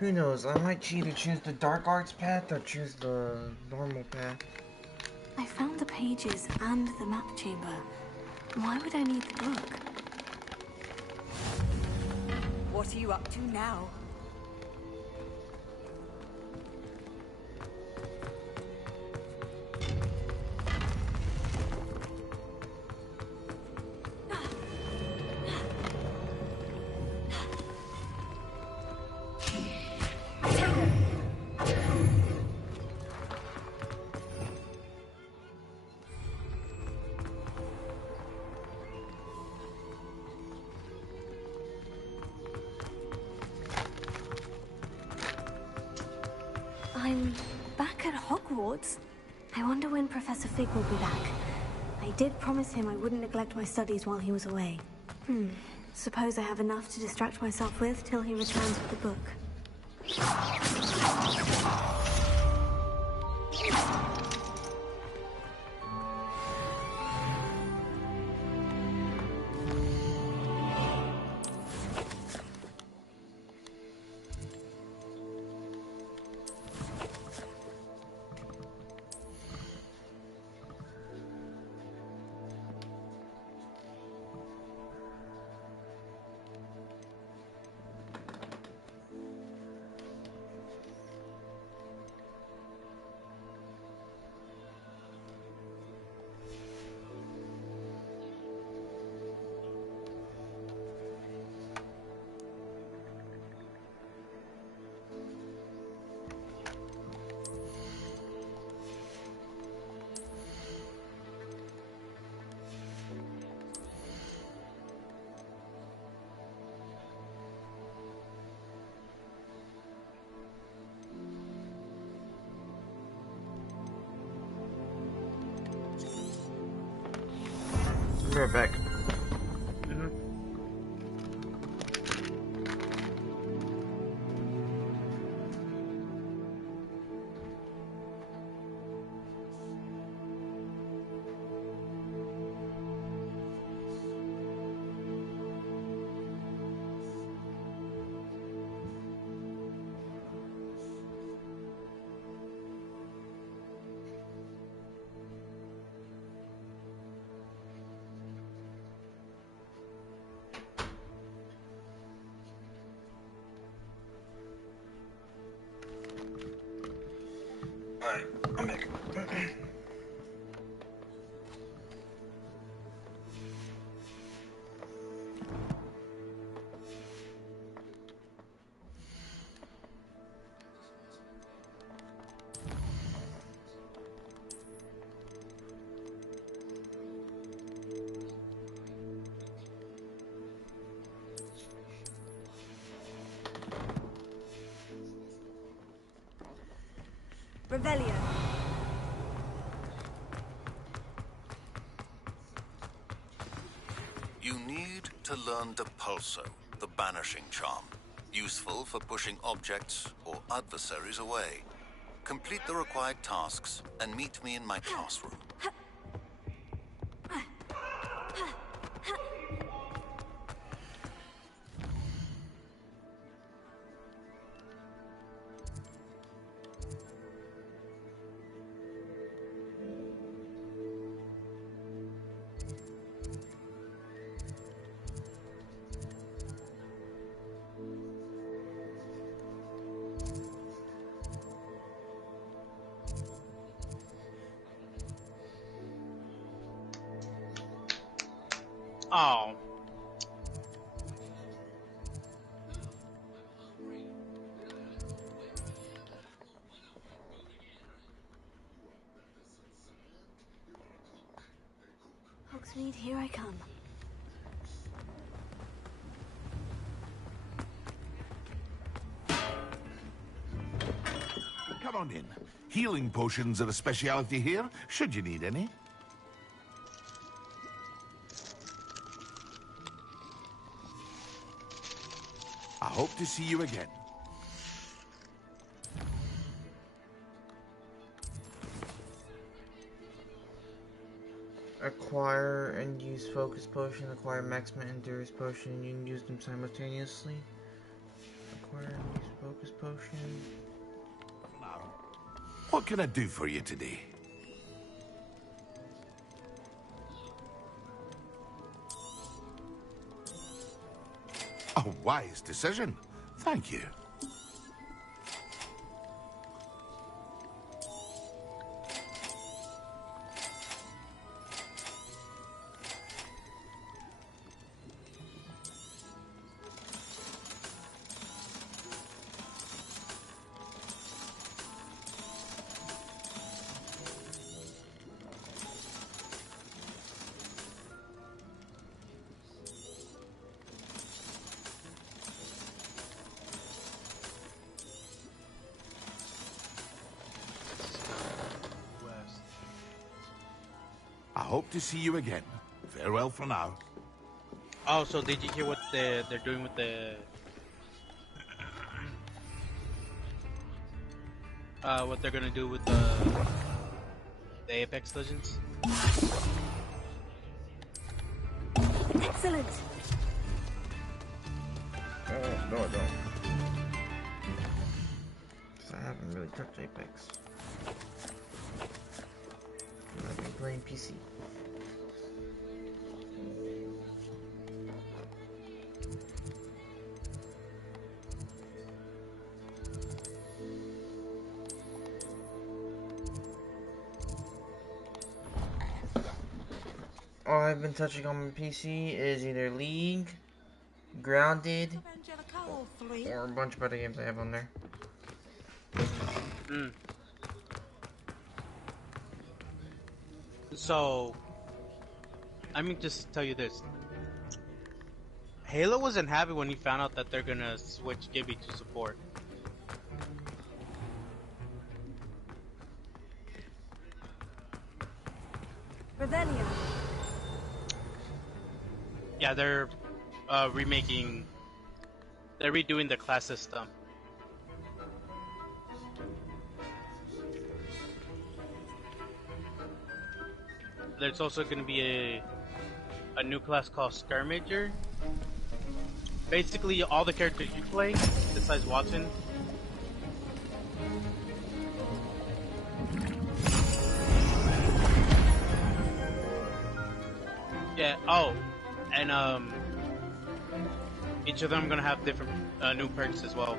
Who knows, I might either choose the dark arts path or choose the normal path. I found the pages and the map chamber. Why would I need the book? What are you up to now? I'm back at Hogwarts. I wonder when Professor Fig will be back. I did promise him I wouldn't neglect my studies while he was away. Suppose I have enough to distract myself with till he returns with the book. Be right back. Alright, I'm back. Revelio. You need to learn Depulso, the banishing charm. Useful for pushing objects or adversaries away. Complete the required tasks and meet me in my classroom. Oh. must need, here I come. Come on in. Healing potions are a speciality here, should you need any. I hope to see you again. Acquire and use focus potion, acquire maximum endurance potion, you can use them simultaneously. Acquire and use focus potion. What can I do for you today? A wise decision. Thank you. I hope to see you again. Farewell for now. Oh, so did you hear what they're doing with the what they're gonna do with the Apex Legends? Excellent. No, I don't. I haven't really touched Apex. I've been playing PC. All I've been touching on my PC is either League, Grounded, or a bunch of other games I have on there. So, I mean, just tell you this. Halo wasn't happy when he found out that they're gonna switch Gibby to support. Rebellion. Yeah, they're remaking. They're redoing the class system. There's also going to be a new class called Skirmisher. Basically, all the characters you play, besides Watson. Yeah. Oh, and each of them are going to have different new perks as well.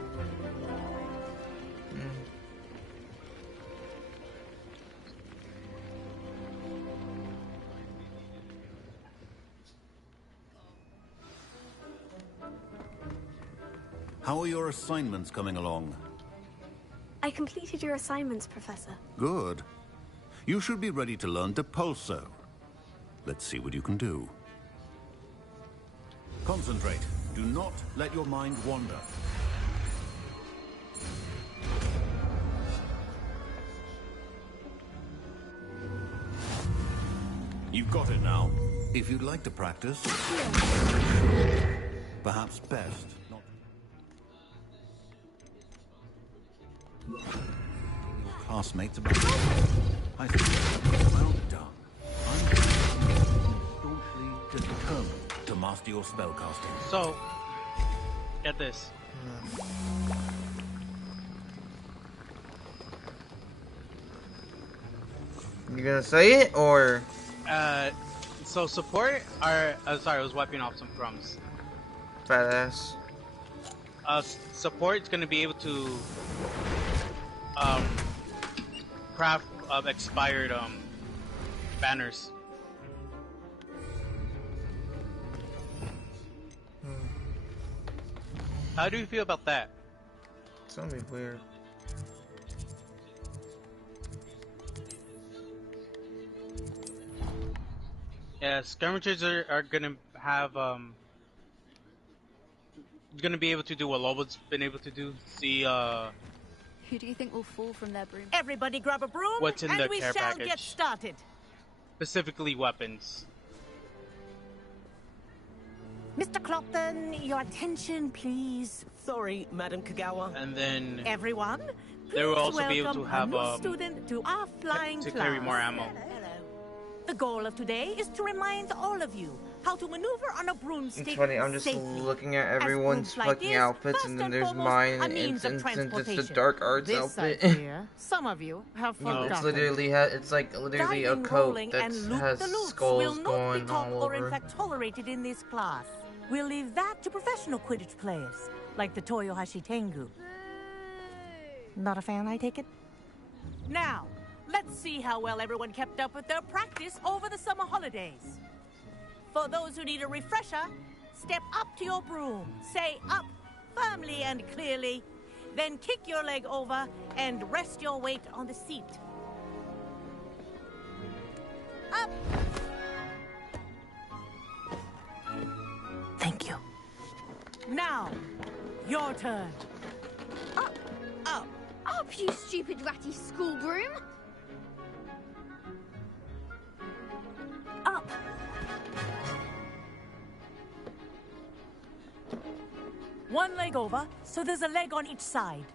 How are your assignments coming along? I completed your assignments, Professor. Good. You should be ready to learn Depulso. Let's see what you can do. Concentrate. Do not let your mind wander. You've got it now. If you'd like to practice, perhaps best not. Your classmates about I think well done. I'm staunchly determined to master your spellcasting. So, get this. You gonna say it or? So support are. Sorry, I was wiping off some crumbs. Badass. Support is gonna be able to craft expired banners. How do you feel about that? It's gonna be weird. Yeah, skirmishers are gonna have gonna be able to do what Lobo's been able to do. See Who do you think will fall from their broom? Everybody grab a broom, what's in and the we care shall package. get started. Specifically weapons. Mr. Clopton, your attention, please. Sorry, Madam Kagawa. And then Everyone, they will please also be able to welcome have a new student to our flying to class. carry more ammo. The goal of today is to remind all of you how to maneuver on a broomstick. It's funny, I'm just safely. looking at As everyone's broom flight fucking is, outfits, first and then and there's foremost, mine, a and means of it's the transportation. dark arts This outfit. side here, some of you have forgotten. It's literally it's like literally a Diving, coat rolling, that and has loop-the-loops skulls will not be going taught all or in over. fact tolerated in this class. We'll leave that to professional Quidditch players, like the Toyohashi Tengu. Not a fan, I take it? Now, let's see how well everyone kept up with their practice over the summer holidays. For those who need a refresher, step up to your broom, say up firmly and clearly, then kick your leg over and rest your weight on the seat. Up! Thank you. Now, your turn. Up, you stupid ratty school broom. Up. One leg over, so there's a leg on each side.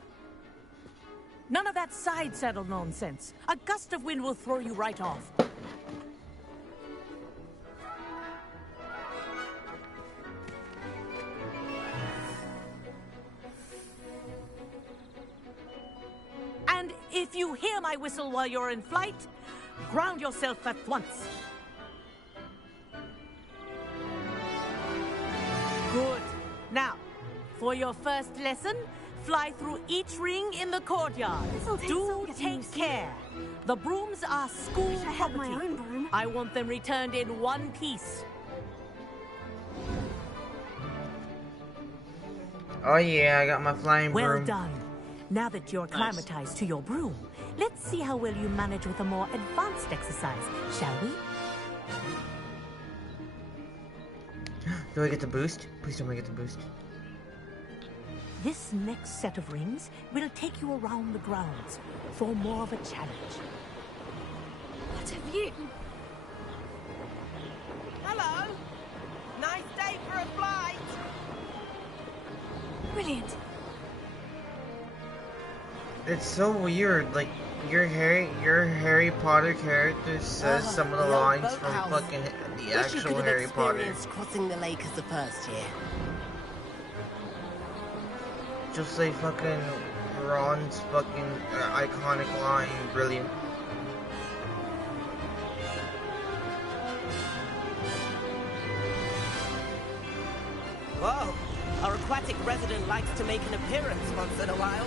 None of that side saddle nonsense. A gust of wind will throw you right off. And if you hear my whistle while you're in flight, ground yourself at once. Good. Now, for your first lesson, fly through each ring in the courtyard. Do take care. The brooms are school property. I want them returned in one piece. Oh yeah, I got my flying broom. Well done. Now that you're acclimatized to your broom, let's see how well you manage with a more advanced exercise, shall we? Do I get the boost? Please don't get the boost. This next set of rings will take you around the grounds for more of a challenge. What have you? Hello. Nice day for a flight. Brilliant. It's so weird, like your Harry Potter character says some of the lines from fucking the actual Harry Potter. Crossing the lake as a first year. Just like fucking Ron's fucking iconic line, brilliant. Whoa, our aquatic resident likes to make an appearance once in a while.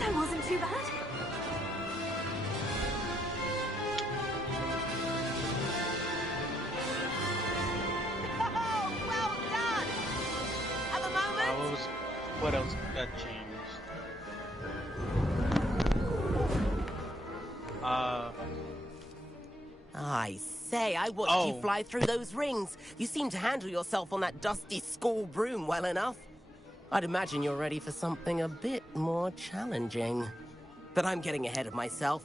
That wasn't too bad. Oh, well done! Have a moment. What else got changed? I say, I watched you fly through those rings. You seem to handle yourself on that dusty school broom well enough. I'd imagine you're ready for something a bit more challenging. But I'm getting ahead of myself.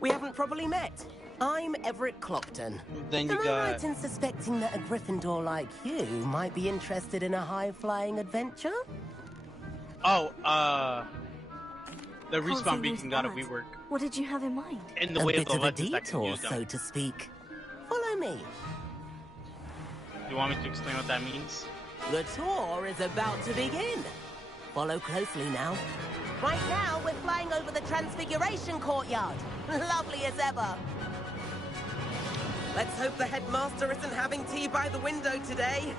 We haven't properly met. I'm Everett Clopton. Then you Am got... I right in suspecting that a Gryffindor like you might be interested in a high-flying adventure? Oh, the respawn beacon got a rework. What did you have in mind? In the a way bit of the of a legends that can detour, use them. so to speak. Follow me. You want me to explain what that means? The tour is about to begin. Follow closely now. Right now, we're flying over the Transfiguration Courtyard. Lovely as ever. Let's hope the headmaster isn't having tea by the window today.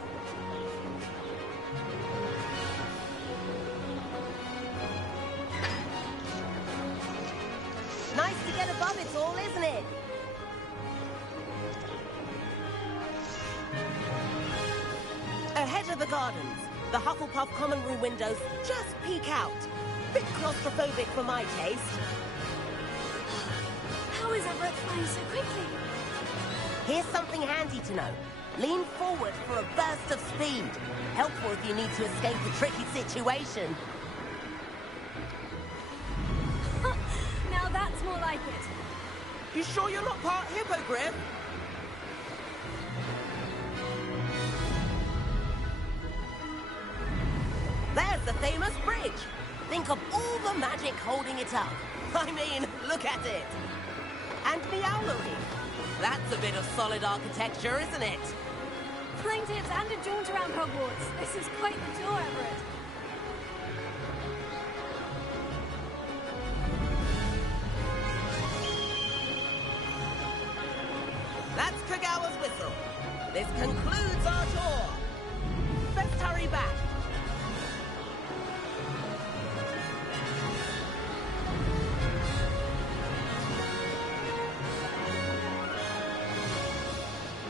Nice to get above it all, isn't it? Ahead of the gardens, the Hufflepuff common room windows just peek out. Bit claustrophobic for my taste. How is Everett flying so quickly? Here's something handy to know. Lean forward for a burst of speed. Helpful if you need to escape a tricky situation. Now that's more like it. You sure you're not part hippogriff? There's the famous bridge. Think of all the magic holding it up. I mean, look at it. And the owlery. That's a bit of solid architecture, isn't it? Flying tips and a jaunt around Hogwarts. This is quite the tour, Everett. That's Kagawa's whistle. This concludes our tour. Best hurry back.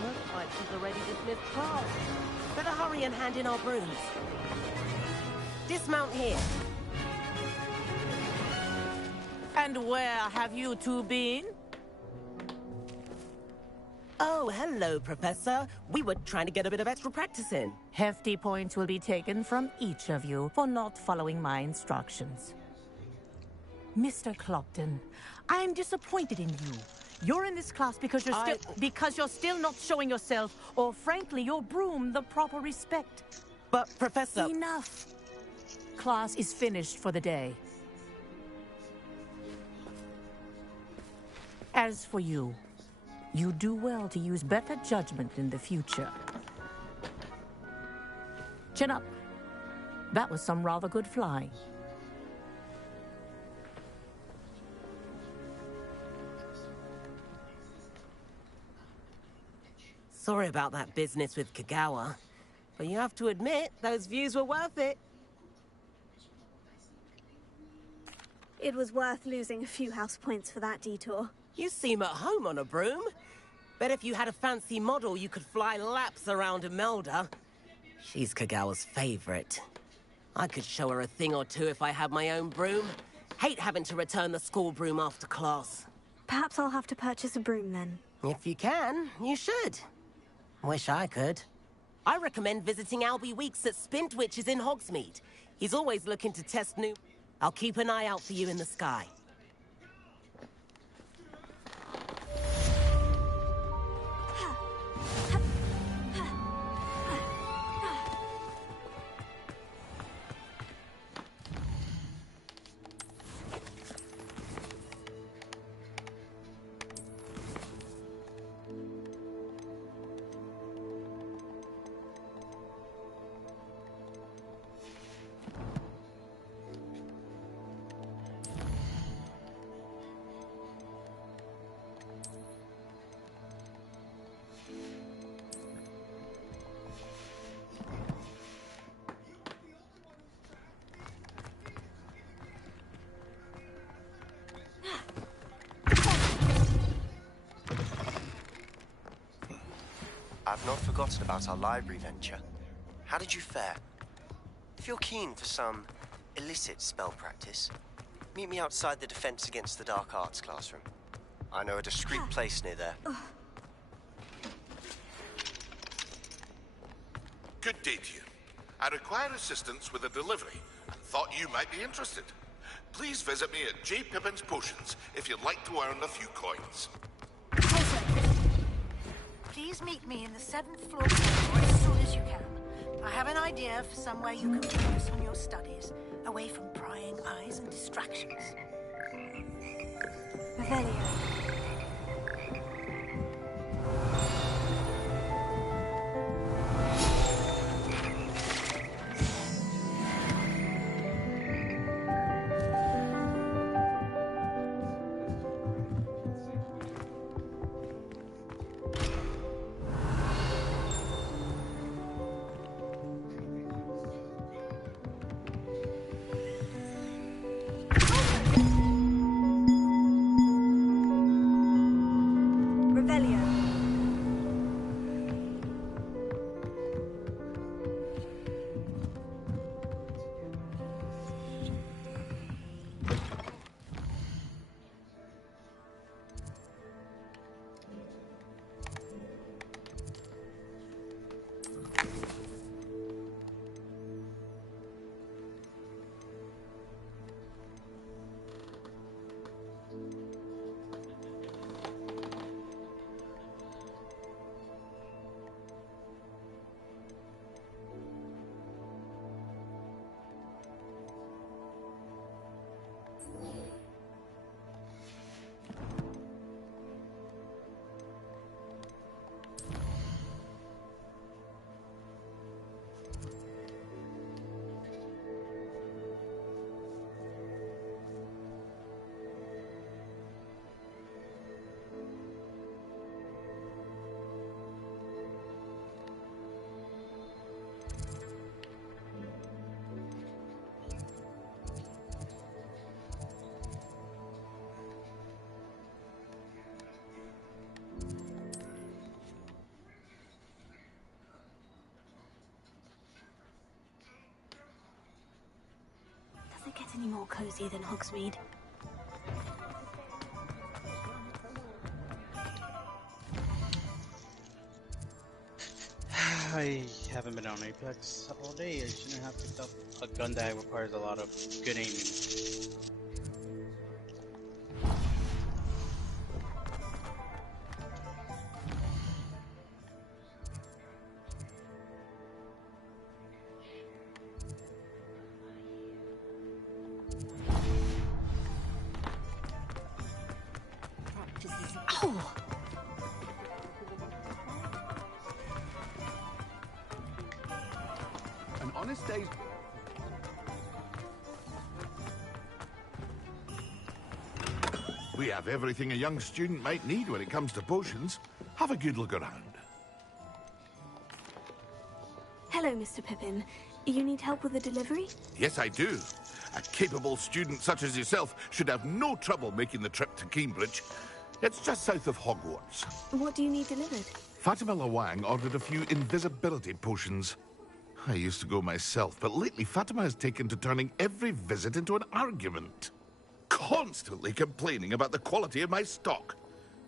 Looks like she's already dismissed class. Better hurry and hand in our brooms. Dismount here. And where have you two been? Oh, hello, Professor. We were trying to get a bit of extra practice in. Hefty points will be taken from each of you for not following my instructions. Mr. Clopton, I'm disappointed in you. You're in this class because you're still not showing yourself, or frankly, your broom the proper respect. But, Professor... Enough. Class is finished for the day. As for you, you do well to use better judgment in the future. Chin up. That was some rather good flying. Sorry about that business with Kagawa, but you have to admit, those views were worth it. It was worth losing a few house points for that detour. You seem at home on a broom. Bet if you had a fancy model, you could fly laps around Imelda. She's Kagawa's favorite. I could show her a thing or two if I had my own broom. Hate having to return the school broom after class. Perhaps I'll have to purchase a broom then. If you can, you should. Wish I could. I recommend visiting Albie Weeks at Spintwitches in Hogsmeade. He's always looking to test new... I'll keep an eye out for you in the sky. I've not forgotten about our library venture. How did you fare? If you're keen for some illicit spell practice, meet me outside the Defense Against the Dark Arts classroom. I know a discreet place near there. Good day to you. I require assistance with a delivery and thought you might be interested. Please visit me at J. Pippin's Potions if you'd like to earn a few coins. Please meet me in the 7th floor corridor as soon as you can. I have an idea for somewhere you can focus on your studies, away from prying eyes and distractions. Revelio. cozy than Hogsmeade. I haven't been on Apex all day. I shouldn't have picked up a gun that requires a lot of good aiming. Oh! An honest day's... We have everything a young student might need when it comes to potions. Have a good look around. Hello, Mr. Pippin. You need help with the delivery? Yes, I do. A capable student such as yourself should have no trouble making the trip to Cambridge. It's just south of Hogwarts. What do you need delivered? Fatima Lawang ordered a few invisibility potions. I used to go myself, but lately Fatima has taken to turning every visit into an argument. Constantly complaining about the quality of my stock.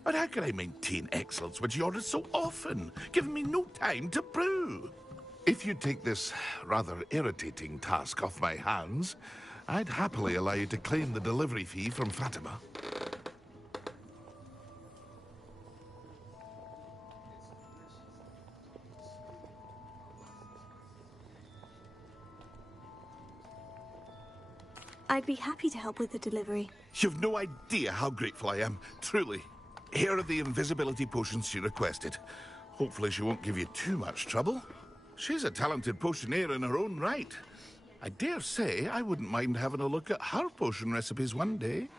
But how can I maintain excellence when she orders so often, giving me no time to brew? If you take this rather irritating task off my hands, I'd happily allow you to claim the delivery fee from Fatima. I'd be happy to help with the delivery. You've no idea how grateful I am, truly. Here are the invisibility potions she requested. Hopefully she won't give you too much trouble. She's a talented potioneer in her own right. I dare say I wouldn't mind having a look at her potion recipes one day.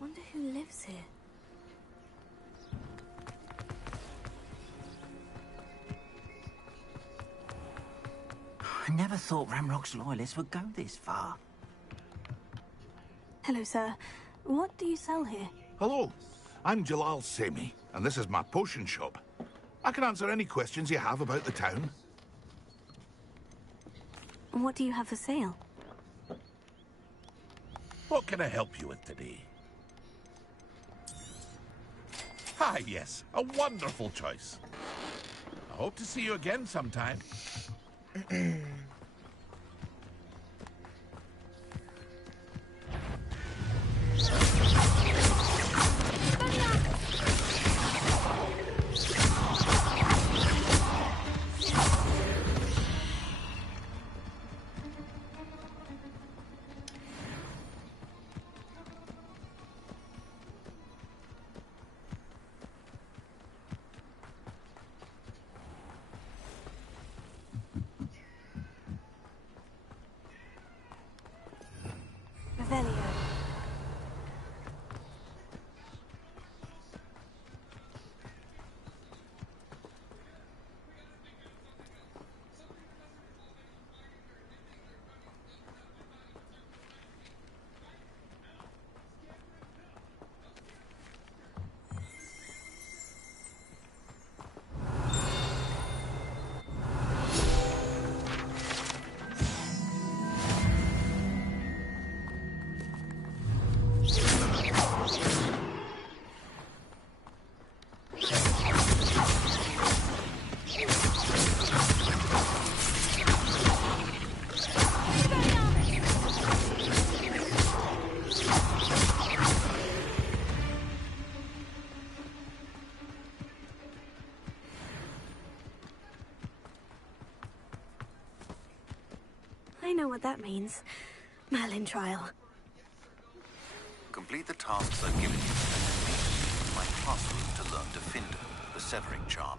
Wonder who lives here. I never thought Ramrock's loyalists would go this far. Hello, sir. What do you sell here? Hello, I'm Jalal Semi, and this is my potion shop. I can answer any questions you have about the town. What do you have for sale? What can I help you with today? Ah, yes, a wonderful choice. I hope to see you again sometime. Revelio. I know what that means. Merlin trial. Complete the tasks I've given you, and then meet me in my classroom to learn Defender, the severing charm.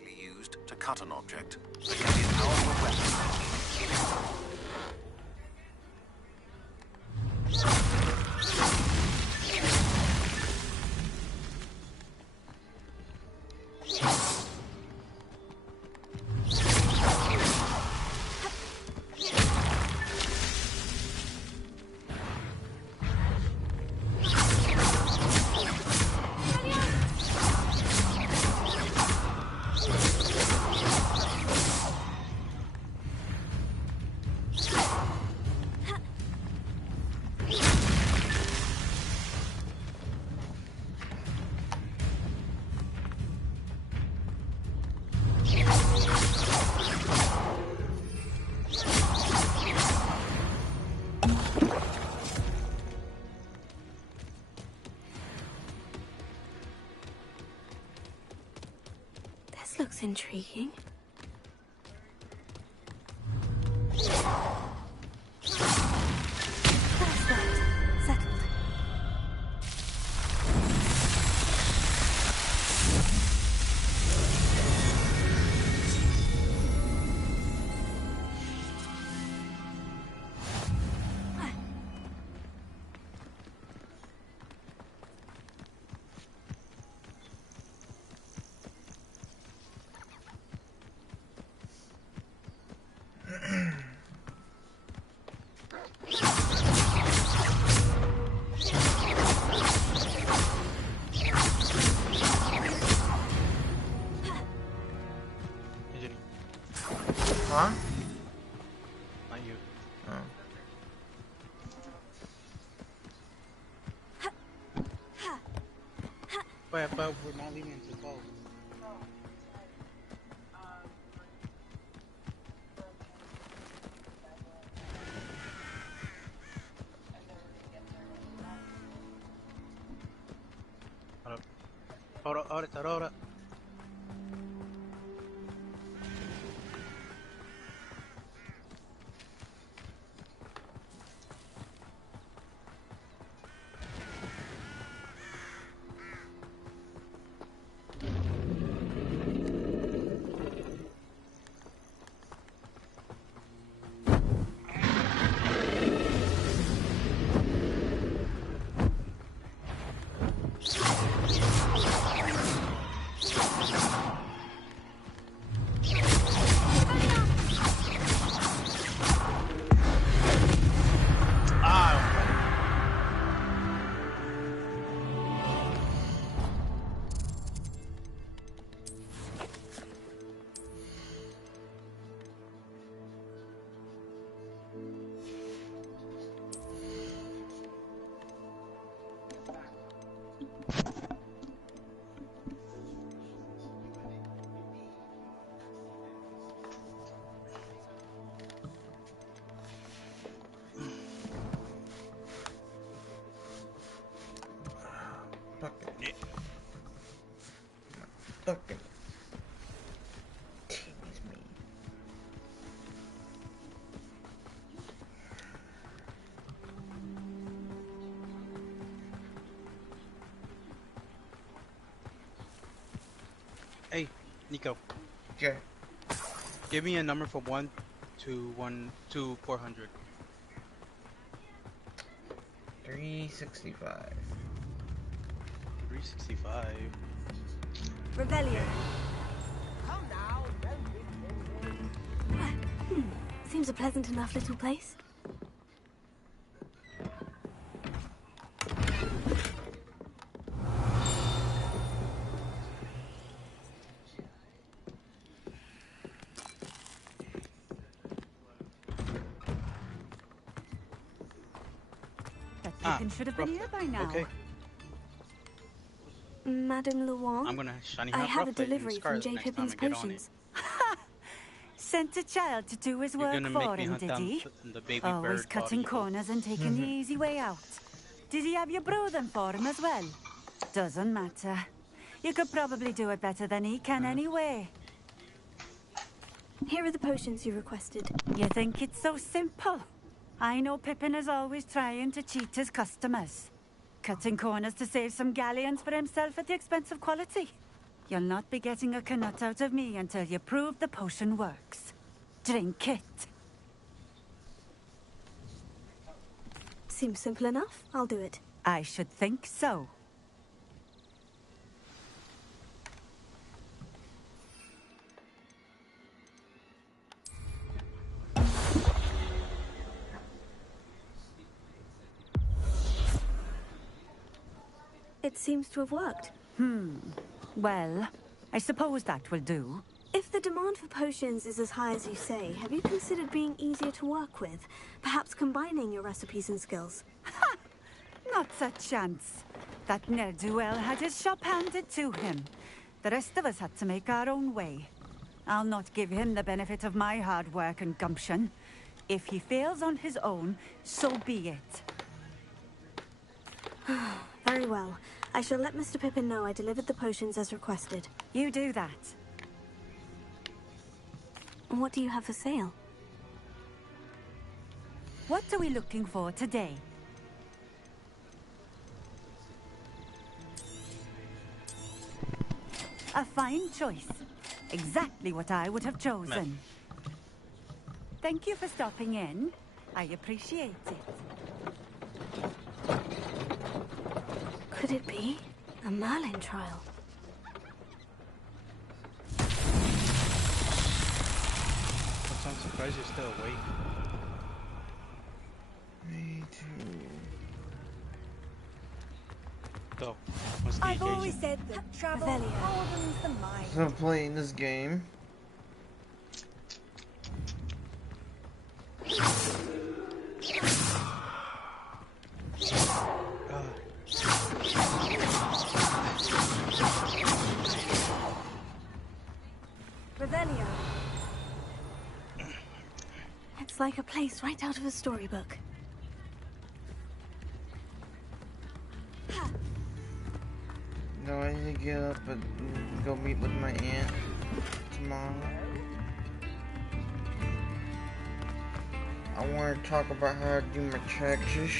Typically used to cut an object, but can be a powerful weapon. Looks intriguing. Settled. Huh? Not you. Oh. But we're not leaving until 12. Ahora. Fucking tease me. Hey, Nico. Yeah. Give me a number from 1 to 400. 365. 365. Rebellion. Seems a pleasant enough little place. That chicken should have been here by now. Okay. Madame Luan, I'm gonna shiny I hot have a roughly in delivery from Scarlet J. next time Pippin's I get on it. potions. Sent a child to do his You're work gonna for make me him, hunt did down he? the baby Always bird cutting body. corners and taking the easy way out. Did he have you brew them for him as well? Doesn't matter. You could probably do it better than he can anyway. Here are the potions you requested. You think it's so simple? I know Pippin is always trying to cheat his customers. Cutting corners to save some galleons for himself at the expense of quality. You'll not be getting a canut out of me until you prove the potion works. Drink it. Seems simple enough. I'll do it. I should think so. It seems to have worked. Well, I suppose that will do. If the demand for potions is as high as you say, have you considered being easier to work with? Perhaps combining your recipes and skills? Ha! Not a chance. That ne'er-do-well had his shop handed to him. The rest of us had to make our own way. I'll not give him the benefit of my hard work and gumption. If he fails on his own, so be it. Very well. I shall let Mr. Pippin know I delivered the potions as requested. You do that. What do you have for sale? What are we looking for today? A fine choice. Exactly what I would have chosen. Thank you for stopping in. I appreciate it. Could it be a Merlin trial? I'm surprised you're still awake. Me too. Go. What's the I've occasion? always said that travel broadens the mind. So I'm playing this game. Revelio. It's like a place right out of a storybook. No, I need to get up and go meet with my aunt tomorrow. I want to talk about how to do my taxes.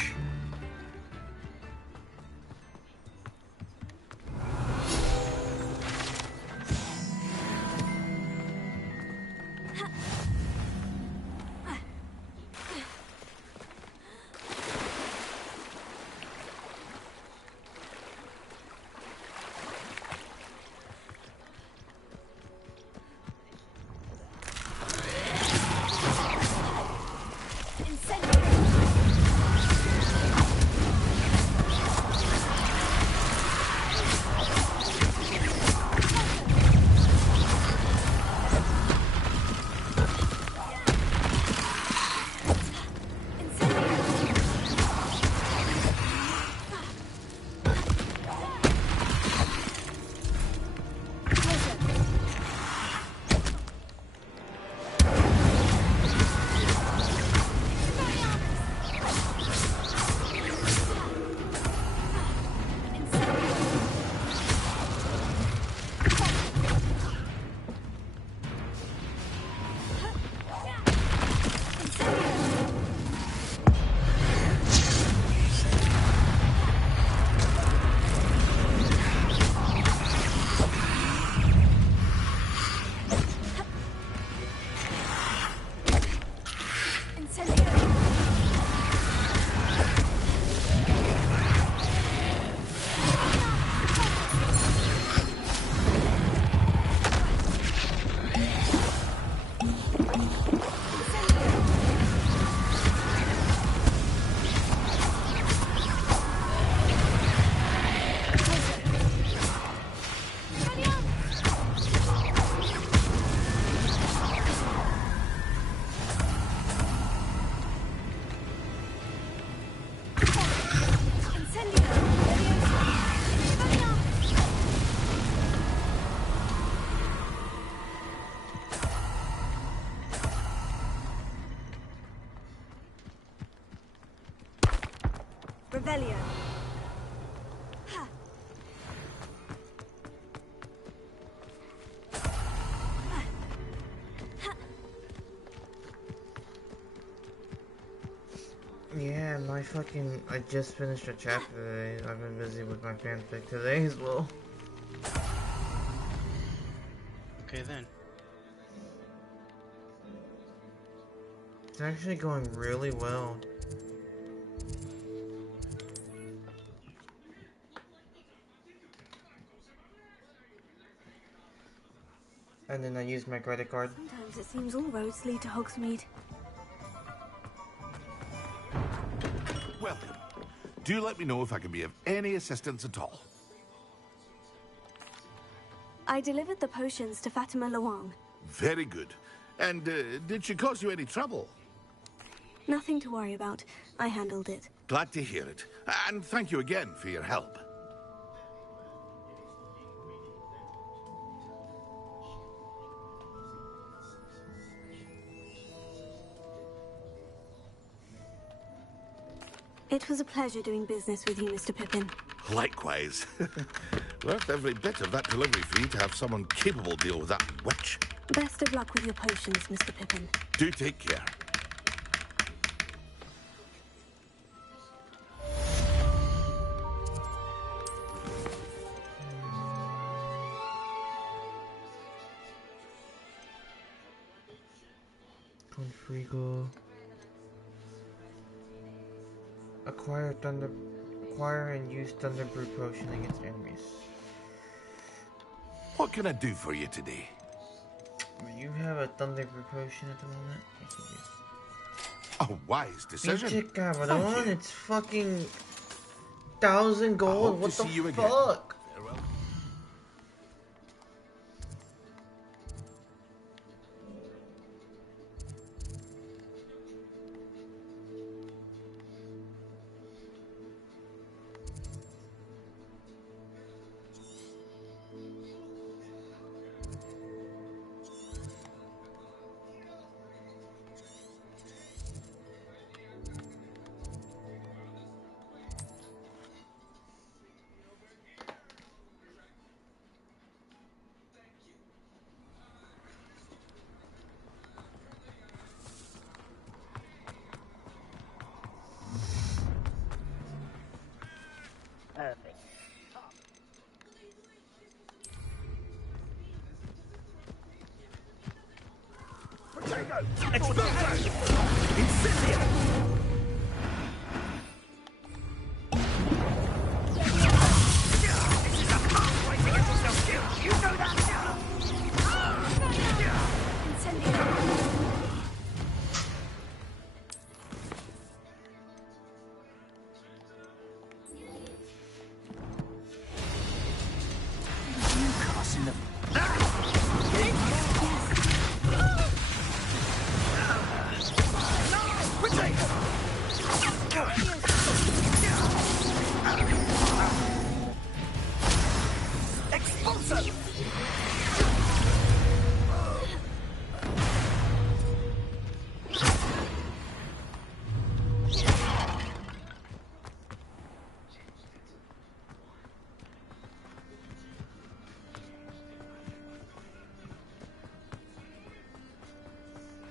Revelio. I just finished a chapter today. I've been busy with my fanfic today as well. Okay then. It's actually going really well. And then I use my credit card. Sometimes it seems all roads lead to Hogsmeade. Welcome. Do let me know if I can be of any assistance at all. I delivered the potions to Fatima Lawang. Very good. And did she cause you any trouble? Nothing to worry about. I handled it. Glad to hear it. And thank you again for your help. It was a pleasure doing business with you, Mr. Pippin. Likewise. Worth every bit of that delivery fee to have someone capable deal with that witch. Best of luck with your potions, Mr. Pippin. Do take care. Confrigo. Acquire and use Thunder Brew potion against enemies. What can I do for you today? You have a Thunder Brew potion at the moment? A wise decision. Pinche cabrón, it's fucking 1,000 gold. What the fuck?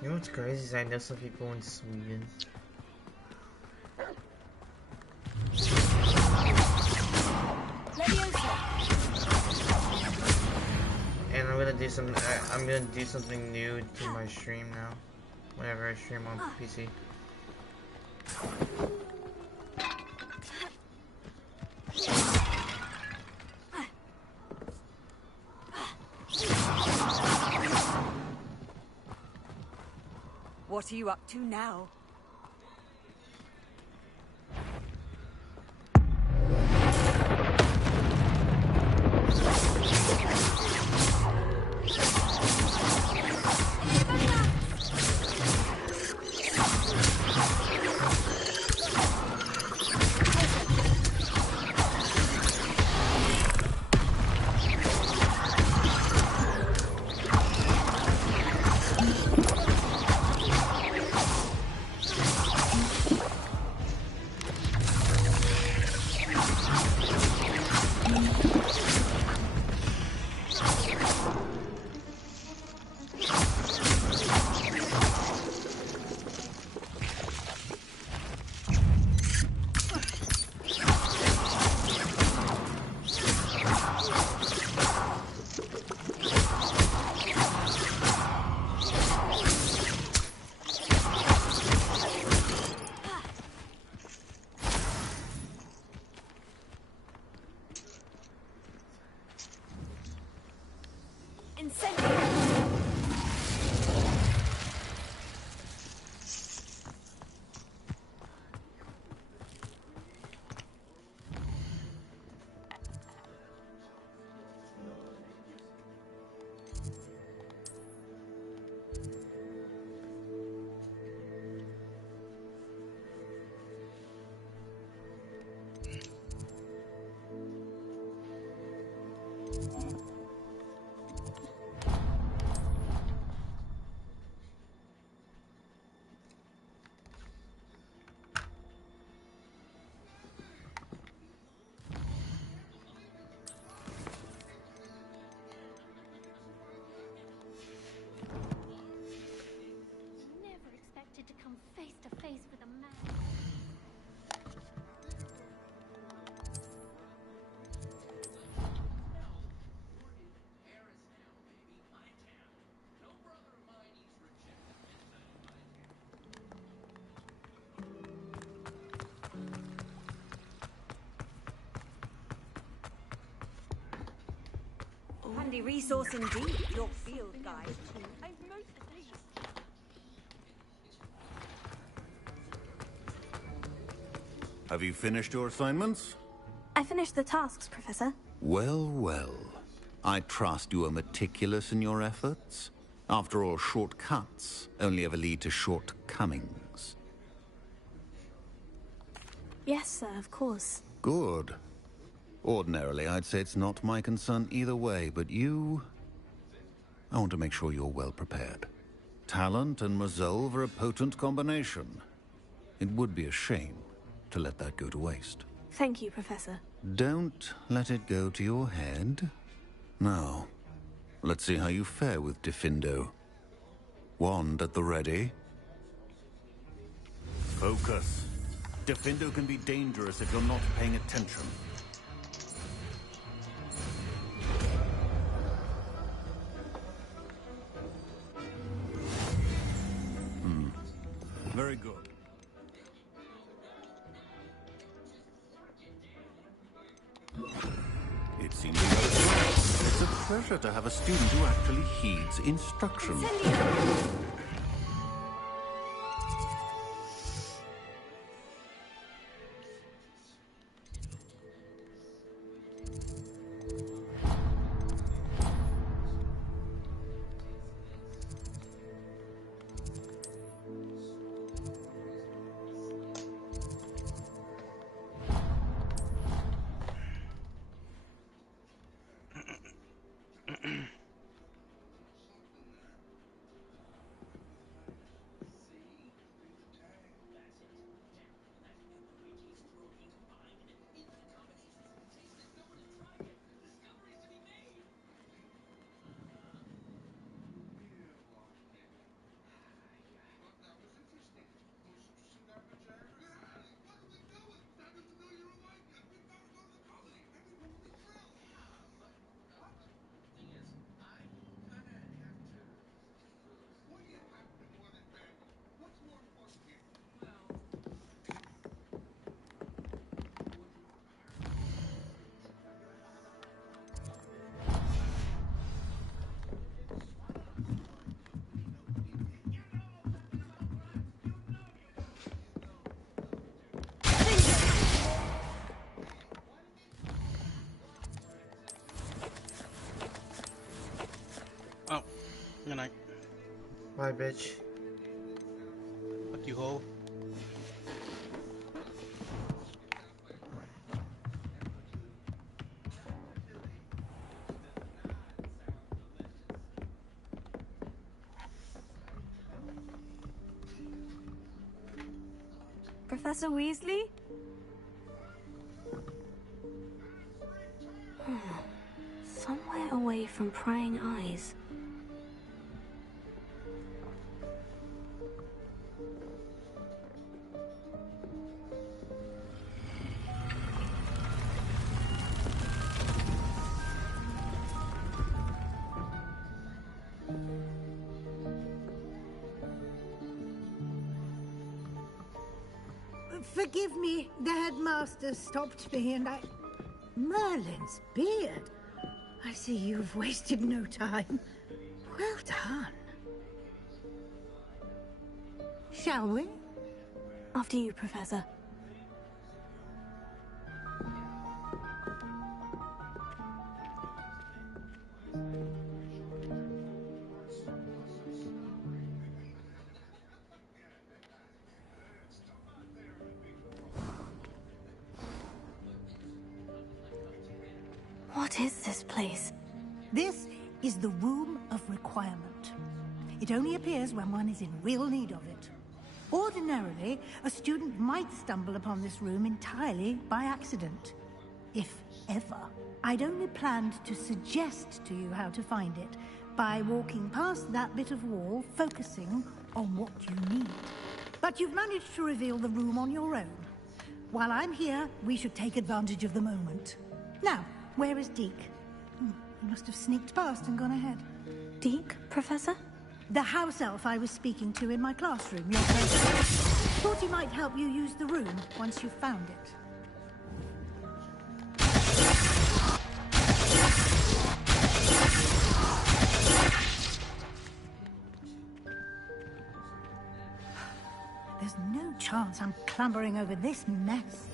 You know what's crazy is I know some people in Sweden. And I'm gonna do something new to my stream now. Whenever I stream on PC. What are you up to now? Merlin sent you. Never expected to come face to face with a man. Handy resource indeed, your field guide. I'm most pleased. Have you finished your assignments? I finished the tasks, Professor. Well, well. I trust you are meticulous in your efforts. After all, shortcuts only ever lead to shortcomings. Yes, sir, of course. Good. Ordinarily, I'd say it's not my concern either way, but you... I want to make sure you're well prepared. Talent and resolve are a potent combination. It would be a shame to let that go to waste. Thank you, Professor. Don't let it go to your head. Now, let's see how you fare with Diffindo. Wand at the ready. Focus. Diffindo can be dangerous if you're not paying attention. Very good. It seems it's a pleasure to have a student who actually heeds instruction. Oh, good night. Bye, bitch. Fuck you, hoe. Professor Weasley? Somewhere away from prying eyes. Forgive me, the headmaster stopped me and Merlin's beard. I see you've wasted no time. Well done. Shall we? After you, Professor. What is this place? This is the Room of Requirement. It only appears when one is in real need of it. Ordinarily, a student might stumble upon this room entirely by accident. If ever. I'd only planned to suggest to you how to find it by walking past that bit of wall, focusing on what you need. But you've managed to reveal the room on your own. While I'm here, we should take advantage of the moment. Now, where is Deke? He must have sneaked past and gone ahead. Deke, Professor? The house elf I was speaking to in my classroom, your friend. Thought he might help you use the room once you've found it. There's no chance I'm clambering over this mess.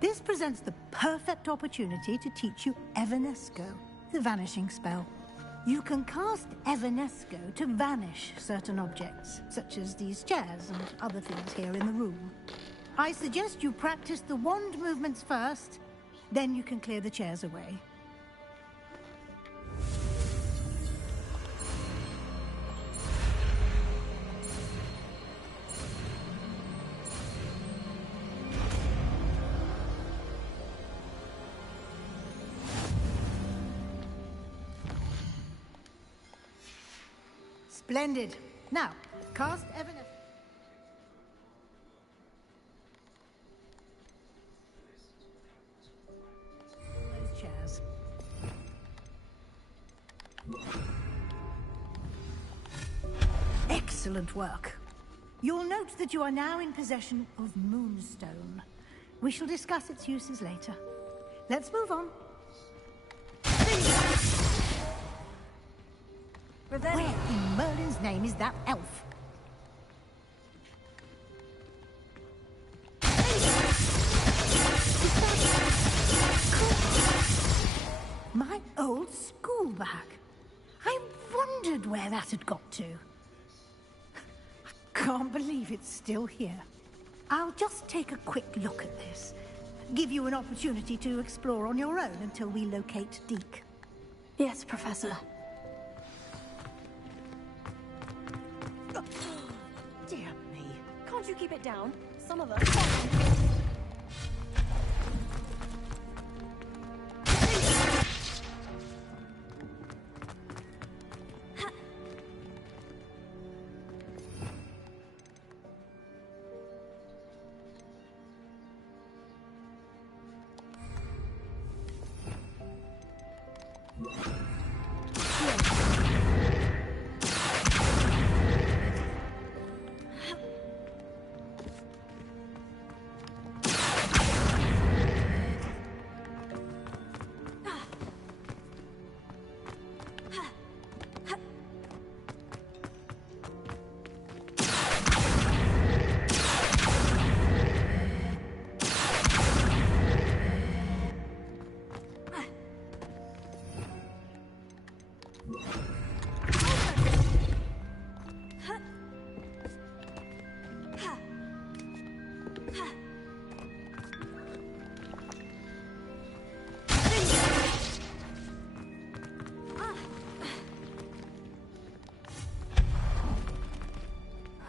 This presents the perfect opportunity to teach you Evanesco, the vanishing spell. You can cast Evanesco to vanish certain objects, such as these chairs and other things here in the room. I suggest you practice the wand movements first, then you can clear the chairs away. Splendid. Now, cast Evanesco. Those chairs. Excellent work. You'll note that you are now in possession of Moonstone. We shall discuss its uses later. Let's move on. Where in Merlin's name is that elf? My old school bag. I wondered where that had got to. I can't believe it's still here. I'll just take a quick look at this. Give you an opportunity to explore on your own until we locate Deke. Yes, Professor. Dear me. Can't you keep it down? Some of us...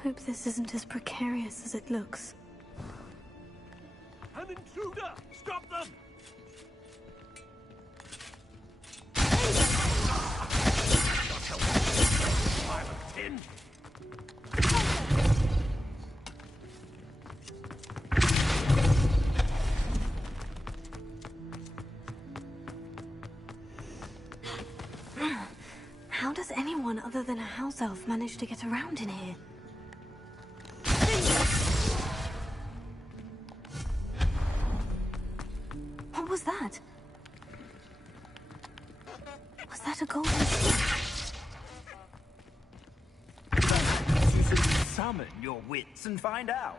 Hope this isn't as precarious as it looks. An intruder! Stop them! Not helping. Pile of tin. How does anyone other than a house elf manage to get around in here? What was that? that a golden snake? You should summon your wits and find out.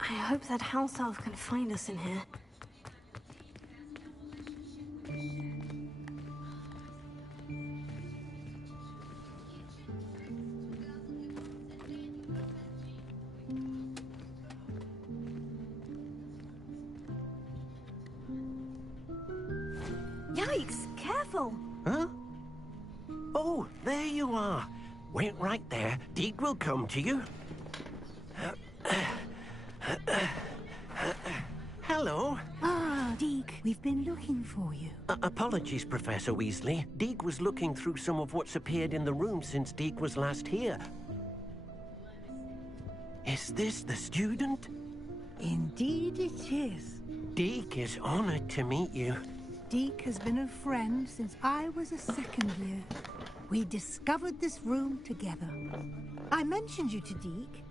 I hope that house elf can find us in here. Yikes! Careful! Huh? Oh, there you are. Wait right there. Deke will come to you. Hello. Ah, Deke, we've been looking for you. Apologies, Professor Weasley. Deke was looking through some of what's appeared in the room since Deke was last here. Is this the student? Indeed it is. Deke is honored to meet you. Deke has been a friend since I was a second year. We discovered this room together. I mentioned you to Deke.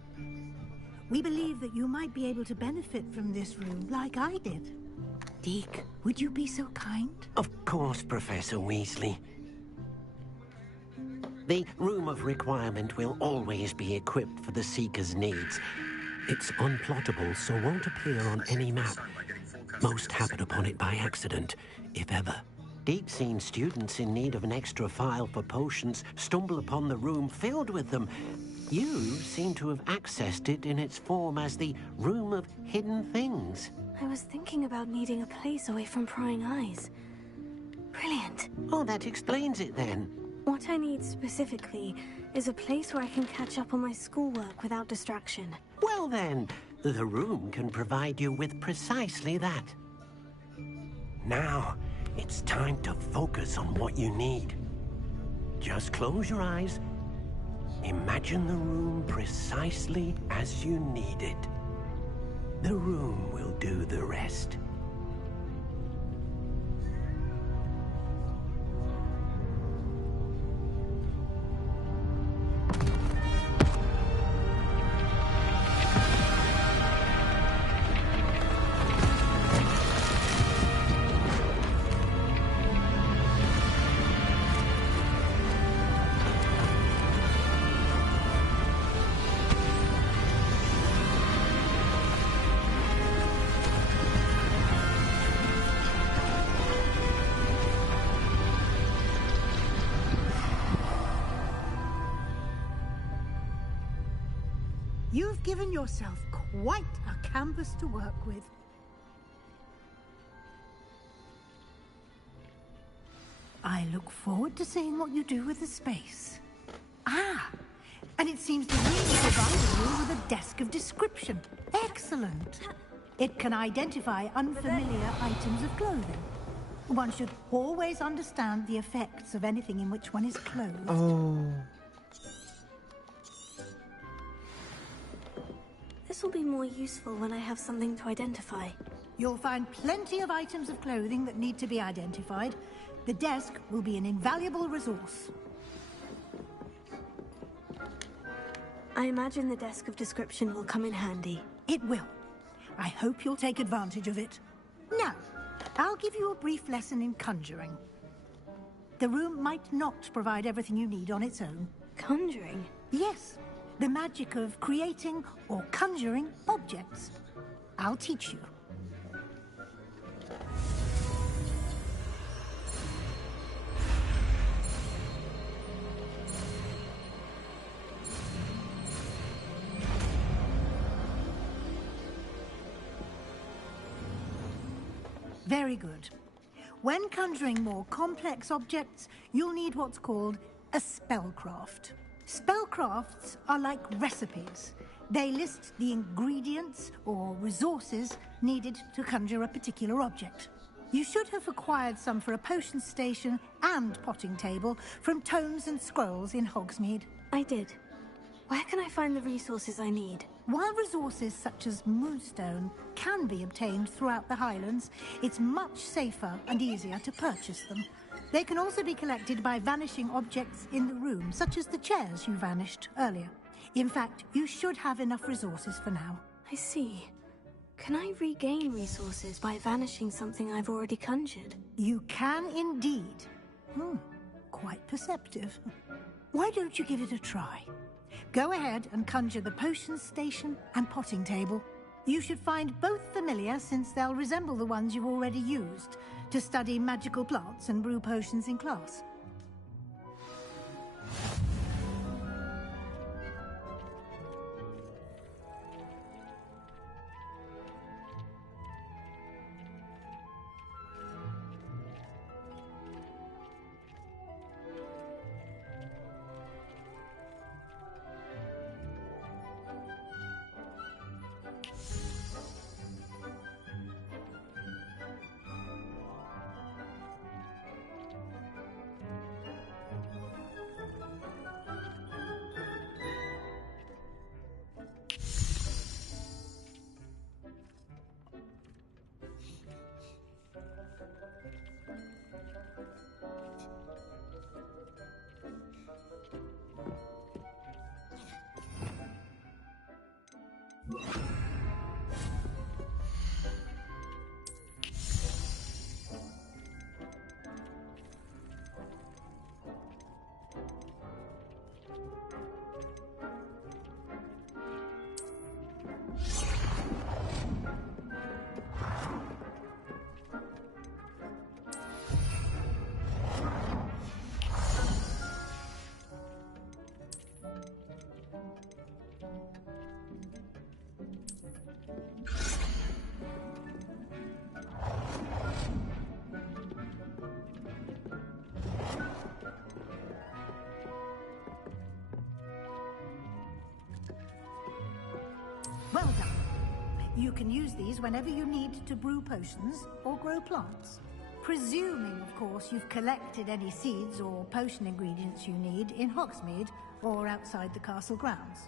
We believe that you might be able to benefit from this room like I did. Deke, would you be so kind? Of course, Professor Weasley. The Room of Requirement will always be equipped for the Seeker's needs. It's unplottable, so won't appear on any map. Most happen upon it by accident, if ever. Deke's seen students in need of an extra file for potions stumble upon the room filled with them. You seem to have accessed it in its form as the Room of Hidden Things. I was thinking about needing a place away from prying eyes. Brilliant. Oh, that explains it then. What I need specifically is a place where I can catch up on my schoolwork without distraction. Well then, the room can provide you with precisely that. Now, it's time to focus on what you need. Just close your eyes. Imagine the room precisely as you need it. The room will do the rest. You've given yourself quite a canvas to work with. I look forward to seeing what you do with the space. Ah, and it seems the room provided you with a desk of description. Excellent. It can identify unfamiliar items of clothing. One should always understand the effects of anything in which one is clothed. Oh. This will be more useful when I have something to identify. You'll find plenty of items of clothing that need to be identified. The desk will be an invaluable resource. I imagine the desk of description will come in handy. It will. I hope you'll take advantage of it. Now, I'll give you a brief lesson in conjuring. The room might not provide everything you need on its own. Conjuring? Yes. The magic of creating or conjuring objects. I'll teach you. Very good. When conjuring more complex objects, you'll need what's called a spellcraft. Spellcrafts are like recipes. They list the ingredients or resources needed to conjure a particular object. You should have acquired some for a potion station and potting table from tomes and scrolls in Hogsmeade. I did. Where can I find the resources I need? While resources such as moonstone can be obtained throughout the Highlands, it's much safer and easier to purchase them. They can also be collected by vanishing objects in the room, such as the chairs you vanished earlier. In fact, you should have enough resources for now. I see. Can I regain resources by vanishing something I've already conjured? You can indeed. Quite perceptive. Why don't you give it a try? Go ahead and conjure the potion station and potting table. You should find both familiar, since they'll resemble the ones you've already used to study magical plants and brew potions in class. Well done. You can use these whenever you need to brew potions or grow plants. Presuming, of course, you've collected any seeds or potion ingredients you need in Hogsmeade or outside the castle grounds.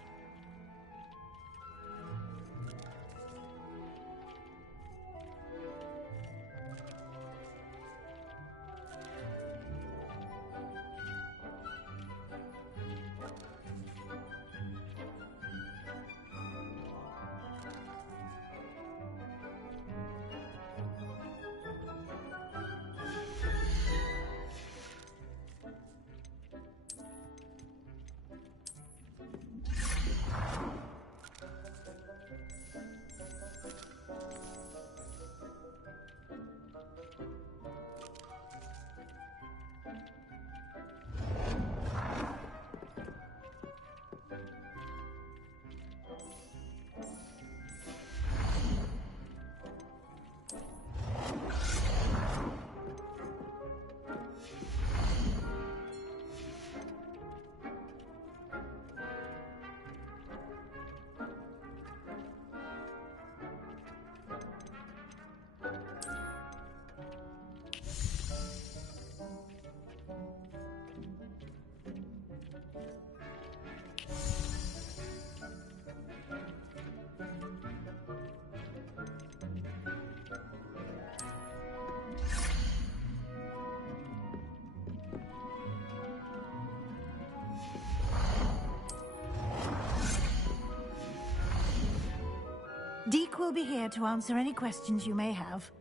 Deke will be here to answer any questions you may have.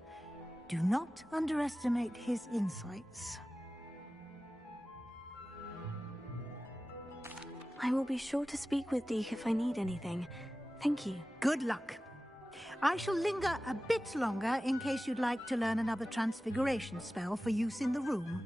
Do not underestimate his insights. I will be sure to speak with Deke if I need anything. Thank you. Good luck. I shall linger a bit longer in case you'd like to learn another transfiguration spell for use in the room.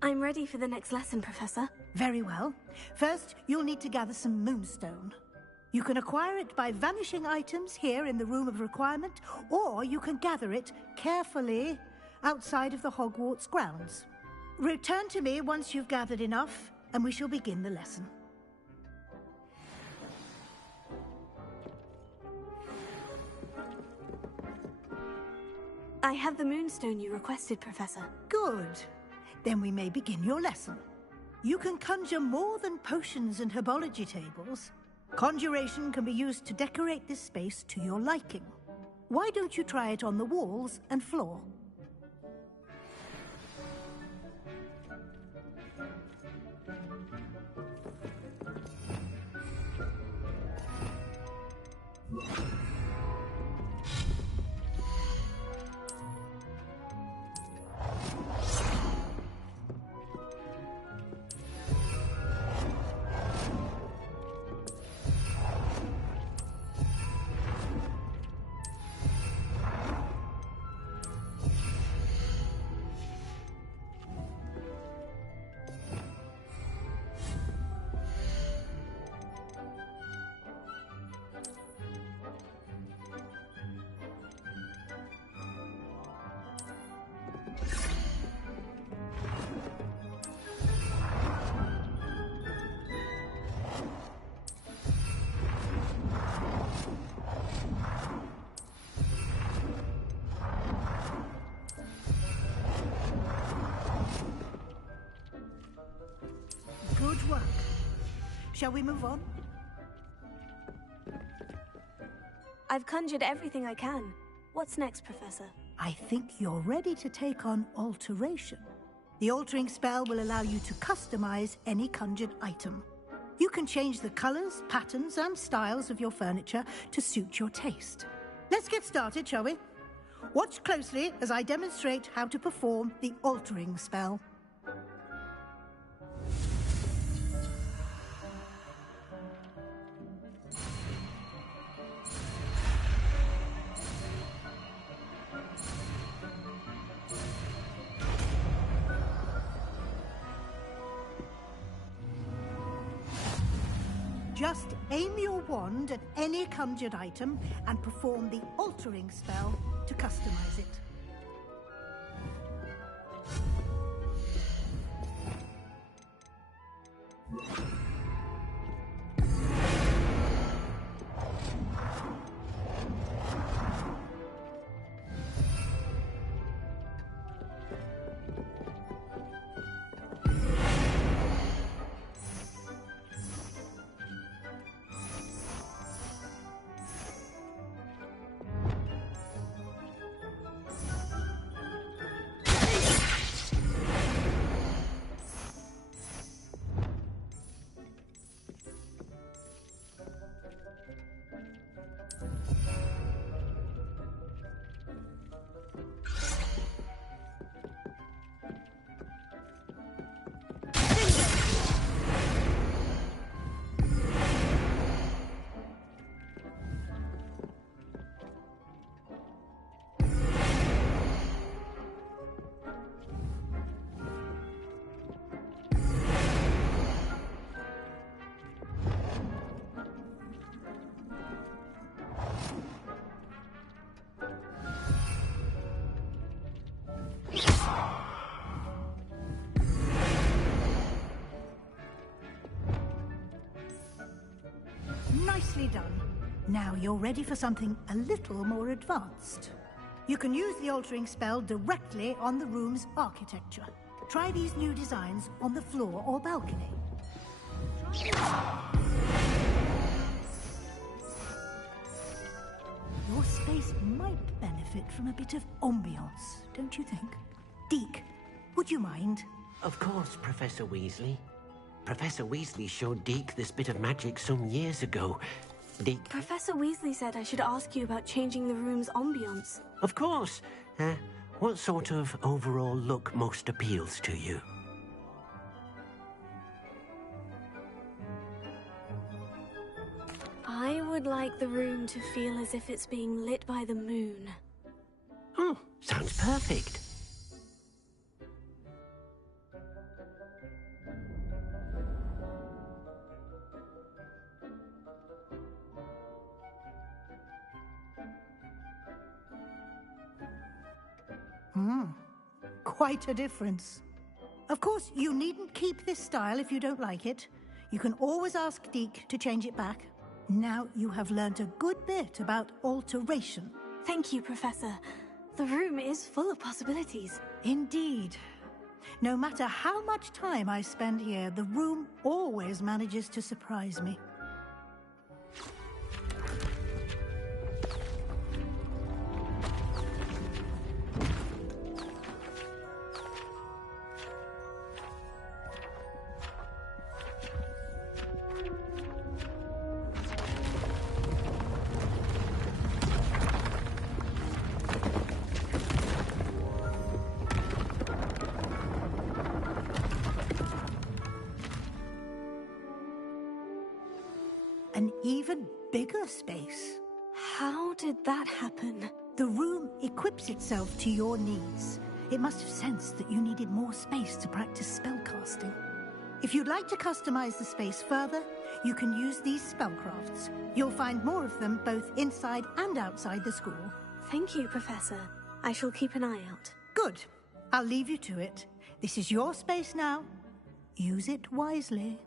I'm ready for the next lesson, Professor. Very well. First, you'll need to gather some moonstone. You can acquire it by vanishing items here in the Room of Requirement, or you can gather it carefully outside of the Hogwarts grounds. Return to me once you've gathered enough, and we shall begin the lesson. I have the moonstone you requested, Professor. Good. Then we may begin your lesson. You can conjure more than potions and herbology tables. Conjuration can be used to decorate this space to your liking. Why don't you try it on the walls and floor? Good work. Shall we move on? I've conjured everything I can. What's next, Professor? I think you're ready to take on alteration. The altering spell will allow you to customize any conjured item. You can change the colors, patterns, and styles of your furniture to suit your taste. Let's get started, shall we? Watch closely as I demonstrate how to perform the altering spell. Just aim your wand at any conjured item and perform the altering spell to customize it. Nicely done. Now you're ready for something a little more advanced. You can use the altering spell directly on the room's architecture. Try these new designs on the floor or balcony. Your space might benefit from a bit of ambiance, don't you think? Deke, Would you mind? Of course, Professor Weasley. Professor Weasley showed Deke this bit of magic some years ago. Deke... Professor Weasley said I should ask you about changing the room's ambience. Of course. What sort of overall look most appeals to you? I would like the room to feel as if it's being lit by the moon. Oh, sounds perfect. Quite a difference. Of course, you needn't keep this style if you don't like it. You can always ask Deke to change it back. Now you have learned a good bit about alteration. Thank you, Professor. The room is full of possibilities. Indeed. No matter how much time I spend here, the room always manages to surprise me. An even bigger space. How did that happen? The room equips itself to your needs. It must have sensed that you needed more space to practice spellcasting. If you'd like to customize the space further, you can use these spellcrafts. You'll find more of them both inside and outside the school. Thank you, Professor. I shall keep an eye out. Good. I'll leave you to it. This is your space now. Use it wisely.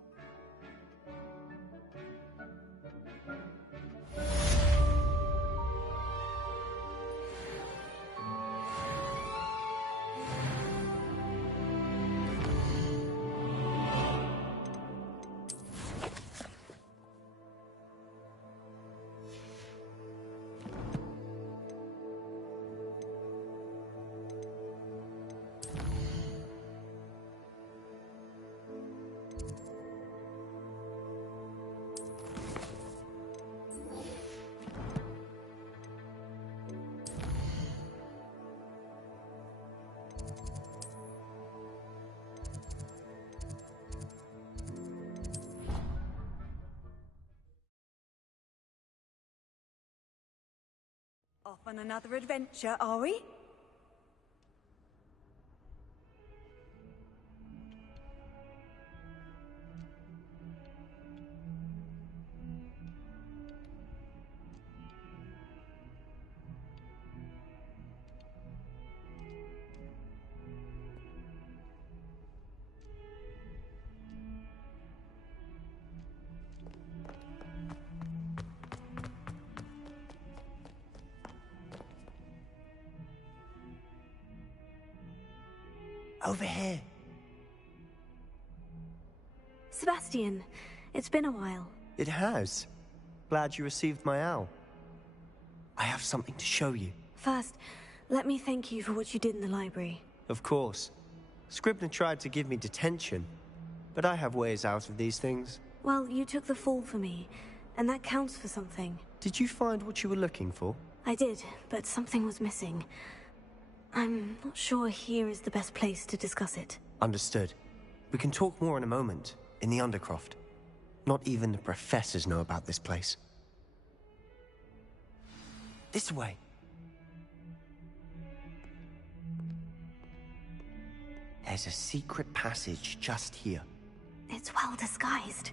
Off on another adventure, are we? Over here. Sebastian, it's been a while. It has. Glad you received my owl. I have something to show you. First, let me thank you for what you did in the library. Of course. Scribner tried to give me detention, but I have ways out of these things. Well, you took the fall for me, and that counts for something. Did you find what you were looking for? I did, but something was missing. I'm not sure here is the best place to discuss it. Understood. We can talk more in a moment, in the Undercroft. Not even the professors know about this place. This way. There's a secret passage just here. It's well disguised.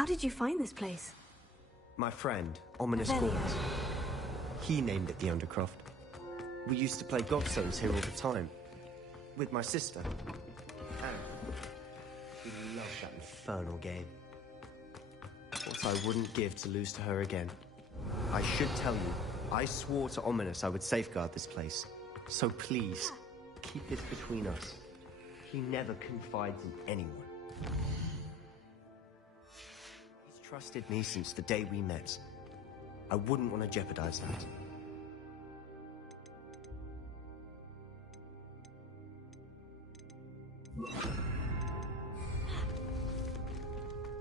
How did you find this place? My friend, Ominous Revelio. Gaunt. He named it the Undercroft. We used to play Godstones here all the time. With my sister. Anne. We loved that infernal game. What I wouldn't give to lose to her again. I should tell you, I swore to Ominous I would safeguard this place. So please, keep this between us. He never confides in anyone. He's trusted me since the day we met. I wouldn't want to jeopardize that.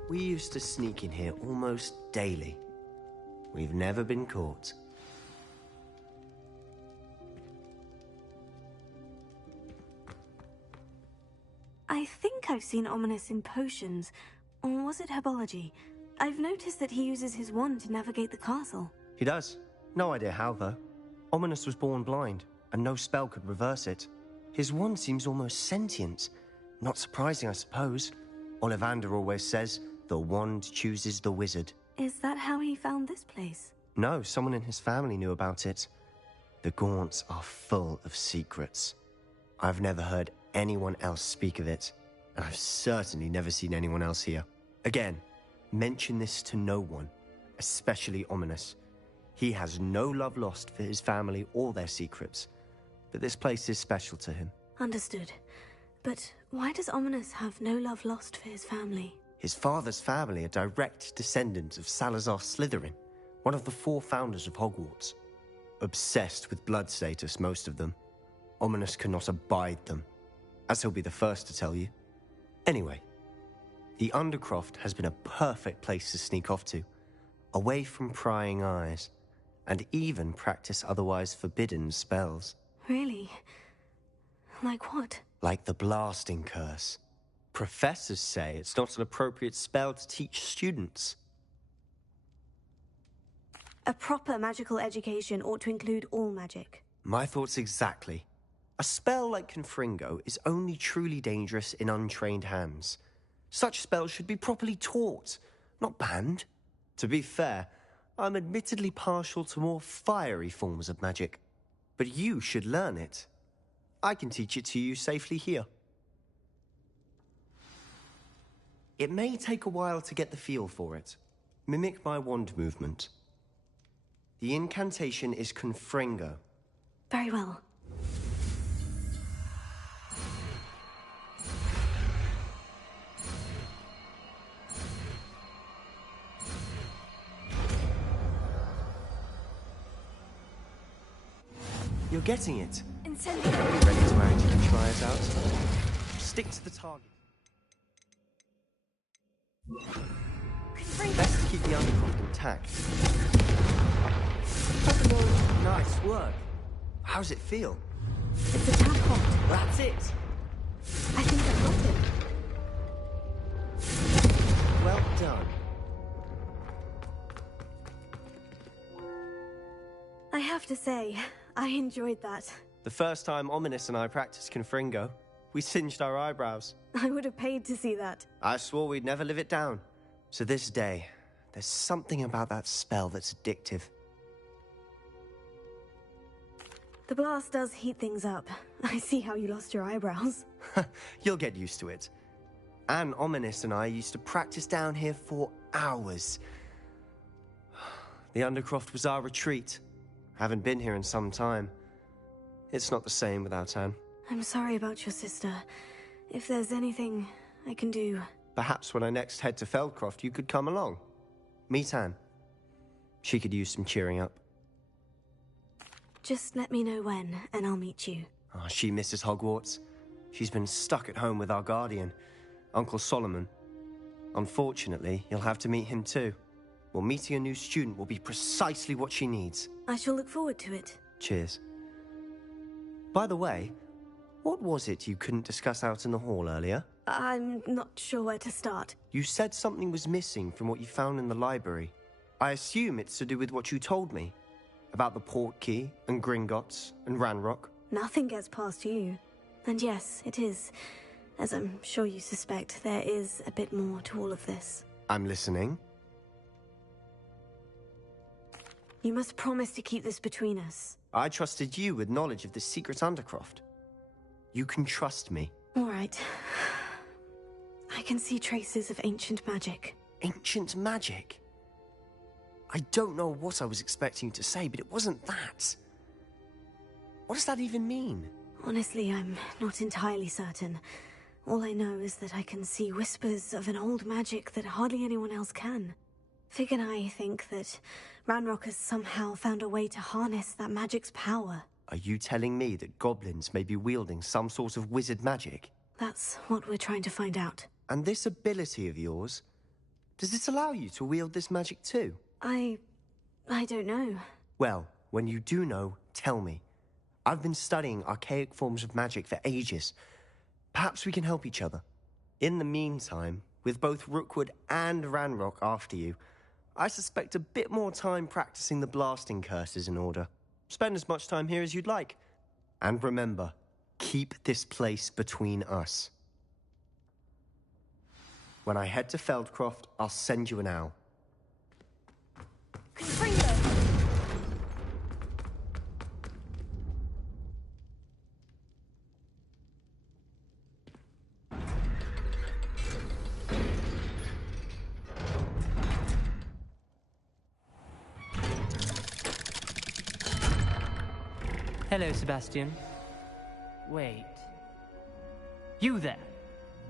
We used to sneak in here almost daily. We've never been caught. I think I've seen Ominous in potions. Or was it herbology? I've noticed that he uses his wand to navigate the castle. He does. No idea how, though. Ominous was born blind, and no spell could reverse it. His wand seems almost sentient. Not surprising, I suppose. Ollivander always says, the wand chooses the wizard. Is that how he found this place? No, someone in his family knew about it. The Gaunts are full of secrets. I've never heard anyone else speak of it, and I've certainly never seen anyone else here. Again, mention this to no one, especially Ominous. He has no love lost for his family or their secrets, but this place is special to him. Understood. But why does Ominous have no love lost for his family? His father's family are direct descendants of Salazar Slytherin, one of the 4 founders of Hogwarts. Obsessed with blood status, most of them. Ominous cannot abide them, as he'll be the first to tell you. Anyway, the Undercroft has been a perfect place to sneak off to, away from prying eyes, and even practice otherwise forbidden spells. Really? Like what? Like the blasting curse. Professors say it's not an appropriate spell to teach students. A proper magical education ought to include all magic. My thoughts exactly. A spell like Confringo is only truly dangerous in untrained hands. Such spells should be properly taught, not banned. To be fair, I'm admittedly partial to more fiery forms of magic. But you should learn it. I can teach it to you safely here. It may take a while to get the feel for it. Mimic my wand movement. The incantation is Confringo. Very well. You're getting it. Incendio. Are you ready to actually try it out? Stick to the target. Best to keep the Undercroft intact. Nice work. How's it feel? It's a tad hot. That's it. I think I've got it. Well done. I have to say, I enjoyed that. The first time Ominous and I practiced Confringo, we singed our eyebrows. I would have paid to see that. I swore we'd never live it down. To this day, there's something about that spell that's addictive. The blast does heat things up. I see how you lost your eyebrows. You'll get used to it. Anne, Ominous and I used to practice down here for hours. The Undercroft was our retreat. Haven't been here in some time. It's not the same without Anne. I'm sorry about your sister. If there's anything I can do... Perhaps when I next head to Feldcroft, you could come along. Meet Anne. She could use some cheering up. Just let me know when, and I'll meet you. Oh, she misses Hogwarts. She's been stuck at home with our guardian, Uncle Solomon. Unfortunately, you'll have to meet him too. Well, meeting a new student will be precisely what she needs. I shall look forward to it. Cheers. By the way, what was it you couldn't discuss out in the hall earlier? I'm not sure where to start. You said something was missing from what you found in the library. I assume it's to do with what you told me. About the Portkey, and Gringotts, and Ranrock. Nothing gets past you. And yes, it is. As I'm sure you suspect, there is a bit more to all of this. I'm listening. You must promise to keep this between us. I trusted you with knowledge of this secret undercroft. You can trust me. All right. I can see traces of ancient magic. Ancient magic? I don't know what I was expecting you to say, but it wasn't that. What does that even mean? Honestly, I'm not entirely certain. All I know is that I can see whispers of an old magic that hardly anyone else can. Fig and I think that Ranrock has somehow found a way to harness that magic's power. Are you telling me that goblins may be wielding some sort of wizard magic? That's what we're trying to find out. And this ability of yours, does this allow you to wield this magic too? I don't know. Well, when you do know, tell me. I've been studying archaic forms of magic for ages. Perhaps we can help each other. In the meantime, with both Rookwood and Ranrock after you, I suspect a bit more time practicing the blasting curse is in order. Spend as much time here as you'd like. And remember, keep this place between us. When I head to Feldcroft, I'll send you an owl. Hello, Sebastian. Wait. You there?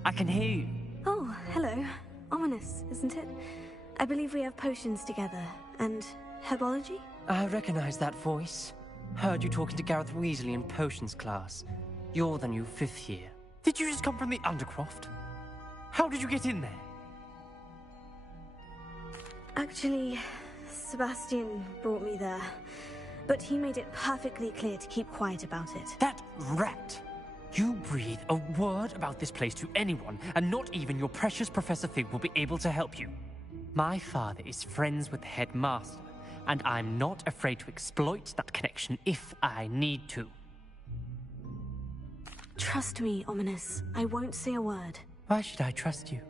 I can hear you. Oh, hello. Ominous, isn't it? I believe we have potions together. And herbology? I recognize that voice. Heard you talking to Gareth Weasley in potions class. You're the new 5th year. Did you just come from the Undercroft? How did you get in there? Actually, Sebastian brought me there. But he made it perfectly clear to keep quiet about it. That rat! You breathe a word about this place to anyone, and not even your precious Professor Fig will be able to help you. My father is friends with the headmaster, and I'm not afraid to exploit that connection if I need to. Trust me, Ominous. I won't say a word. Why should I trust you?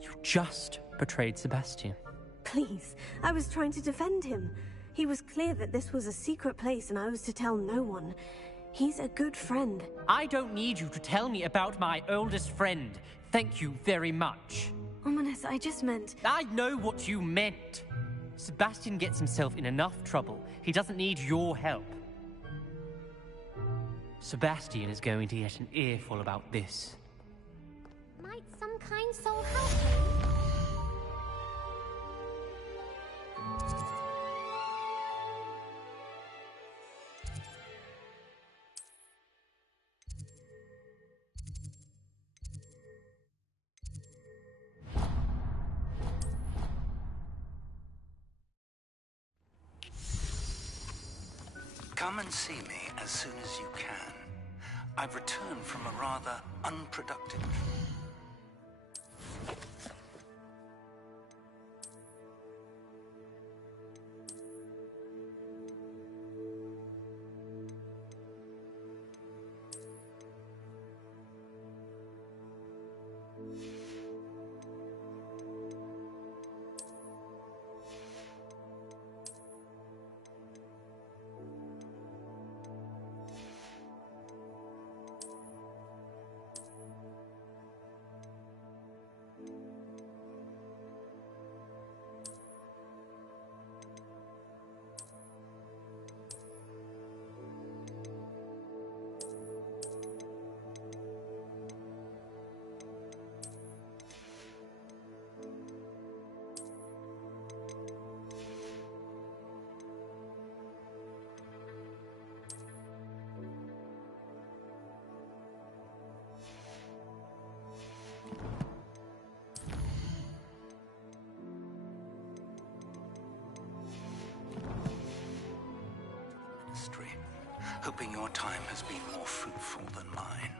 You just betrayed Sebastian. Please, I was trying to defend him. He was clear that this was a secret place and I was to tell no one. He's a good friend. I don't need you to tell me about my oldest friend. Thank you very much. Ominous, I just meant... I know what you meant. Sebastian gets himself in enough trouble. He doesn't need your help. Sebastian is going to get an earful about this. Might some kind soul help me? Come and see me as soon as you can. I've returned from a rather unproductive... Hoping your time has been more fruitful than mine.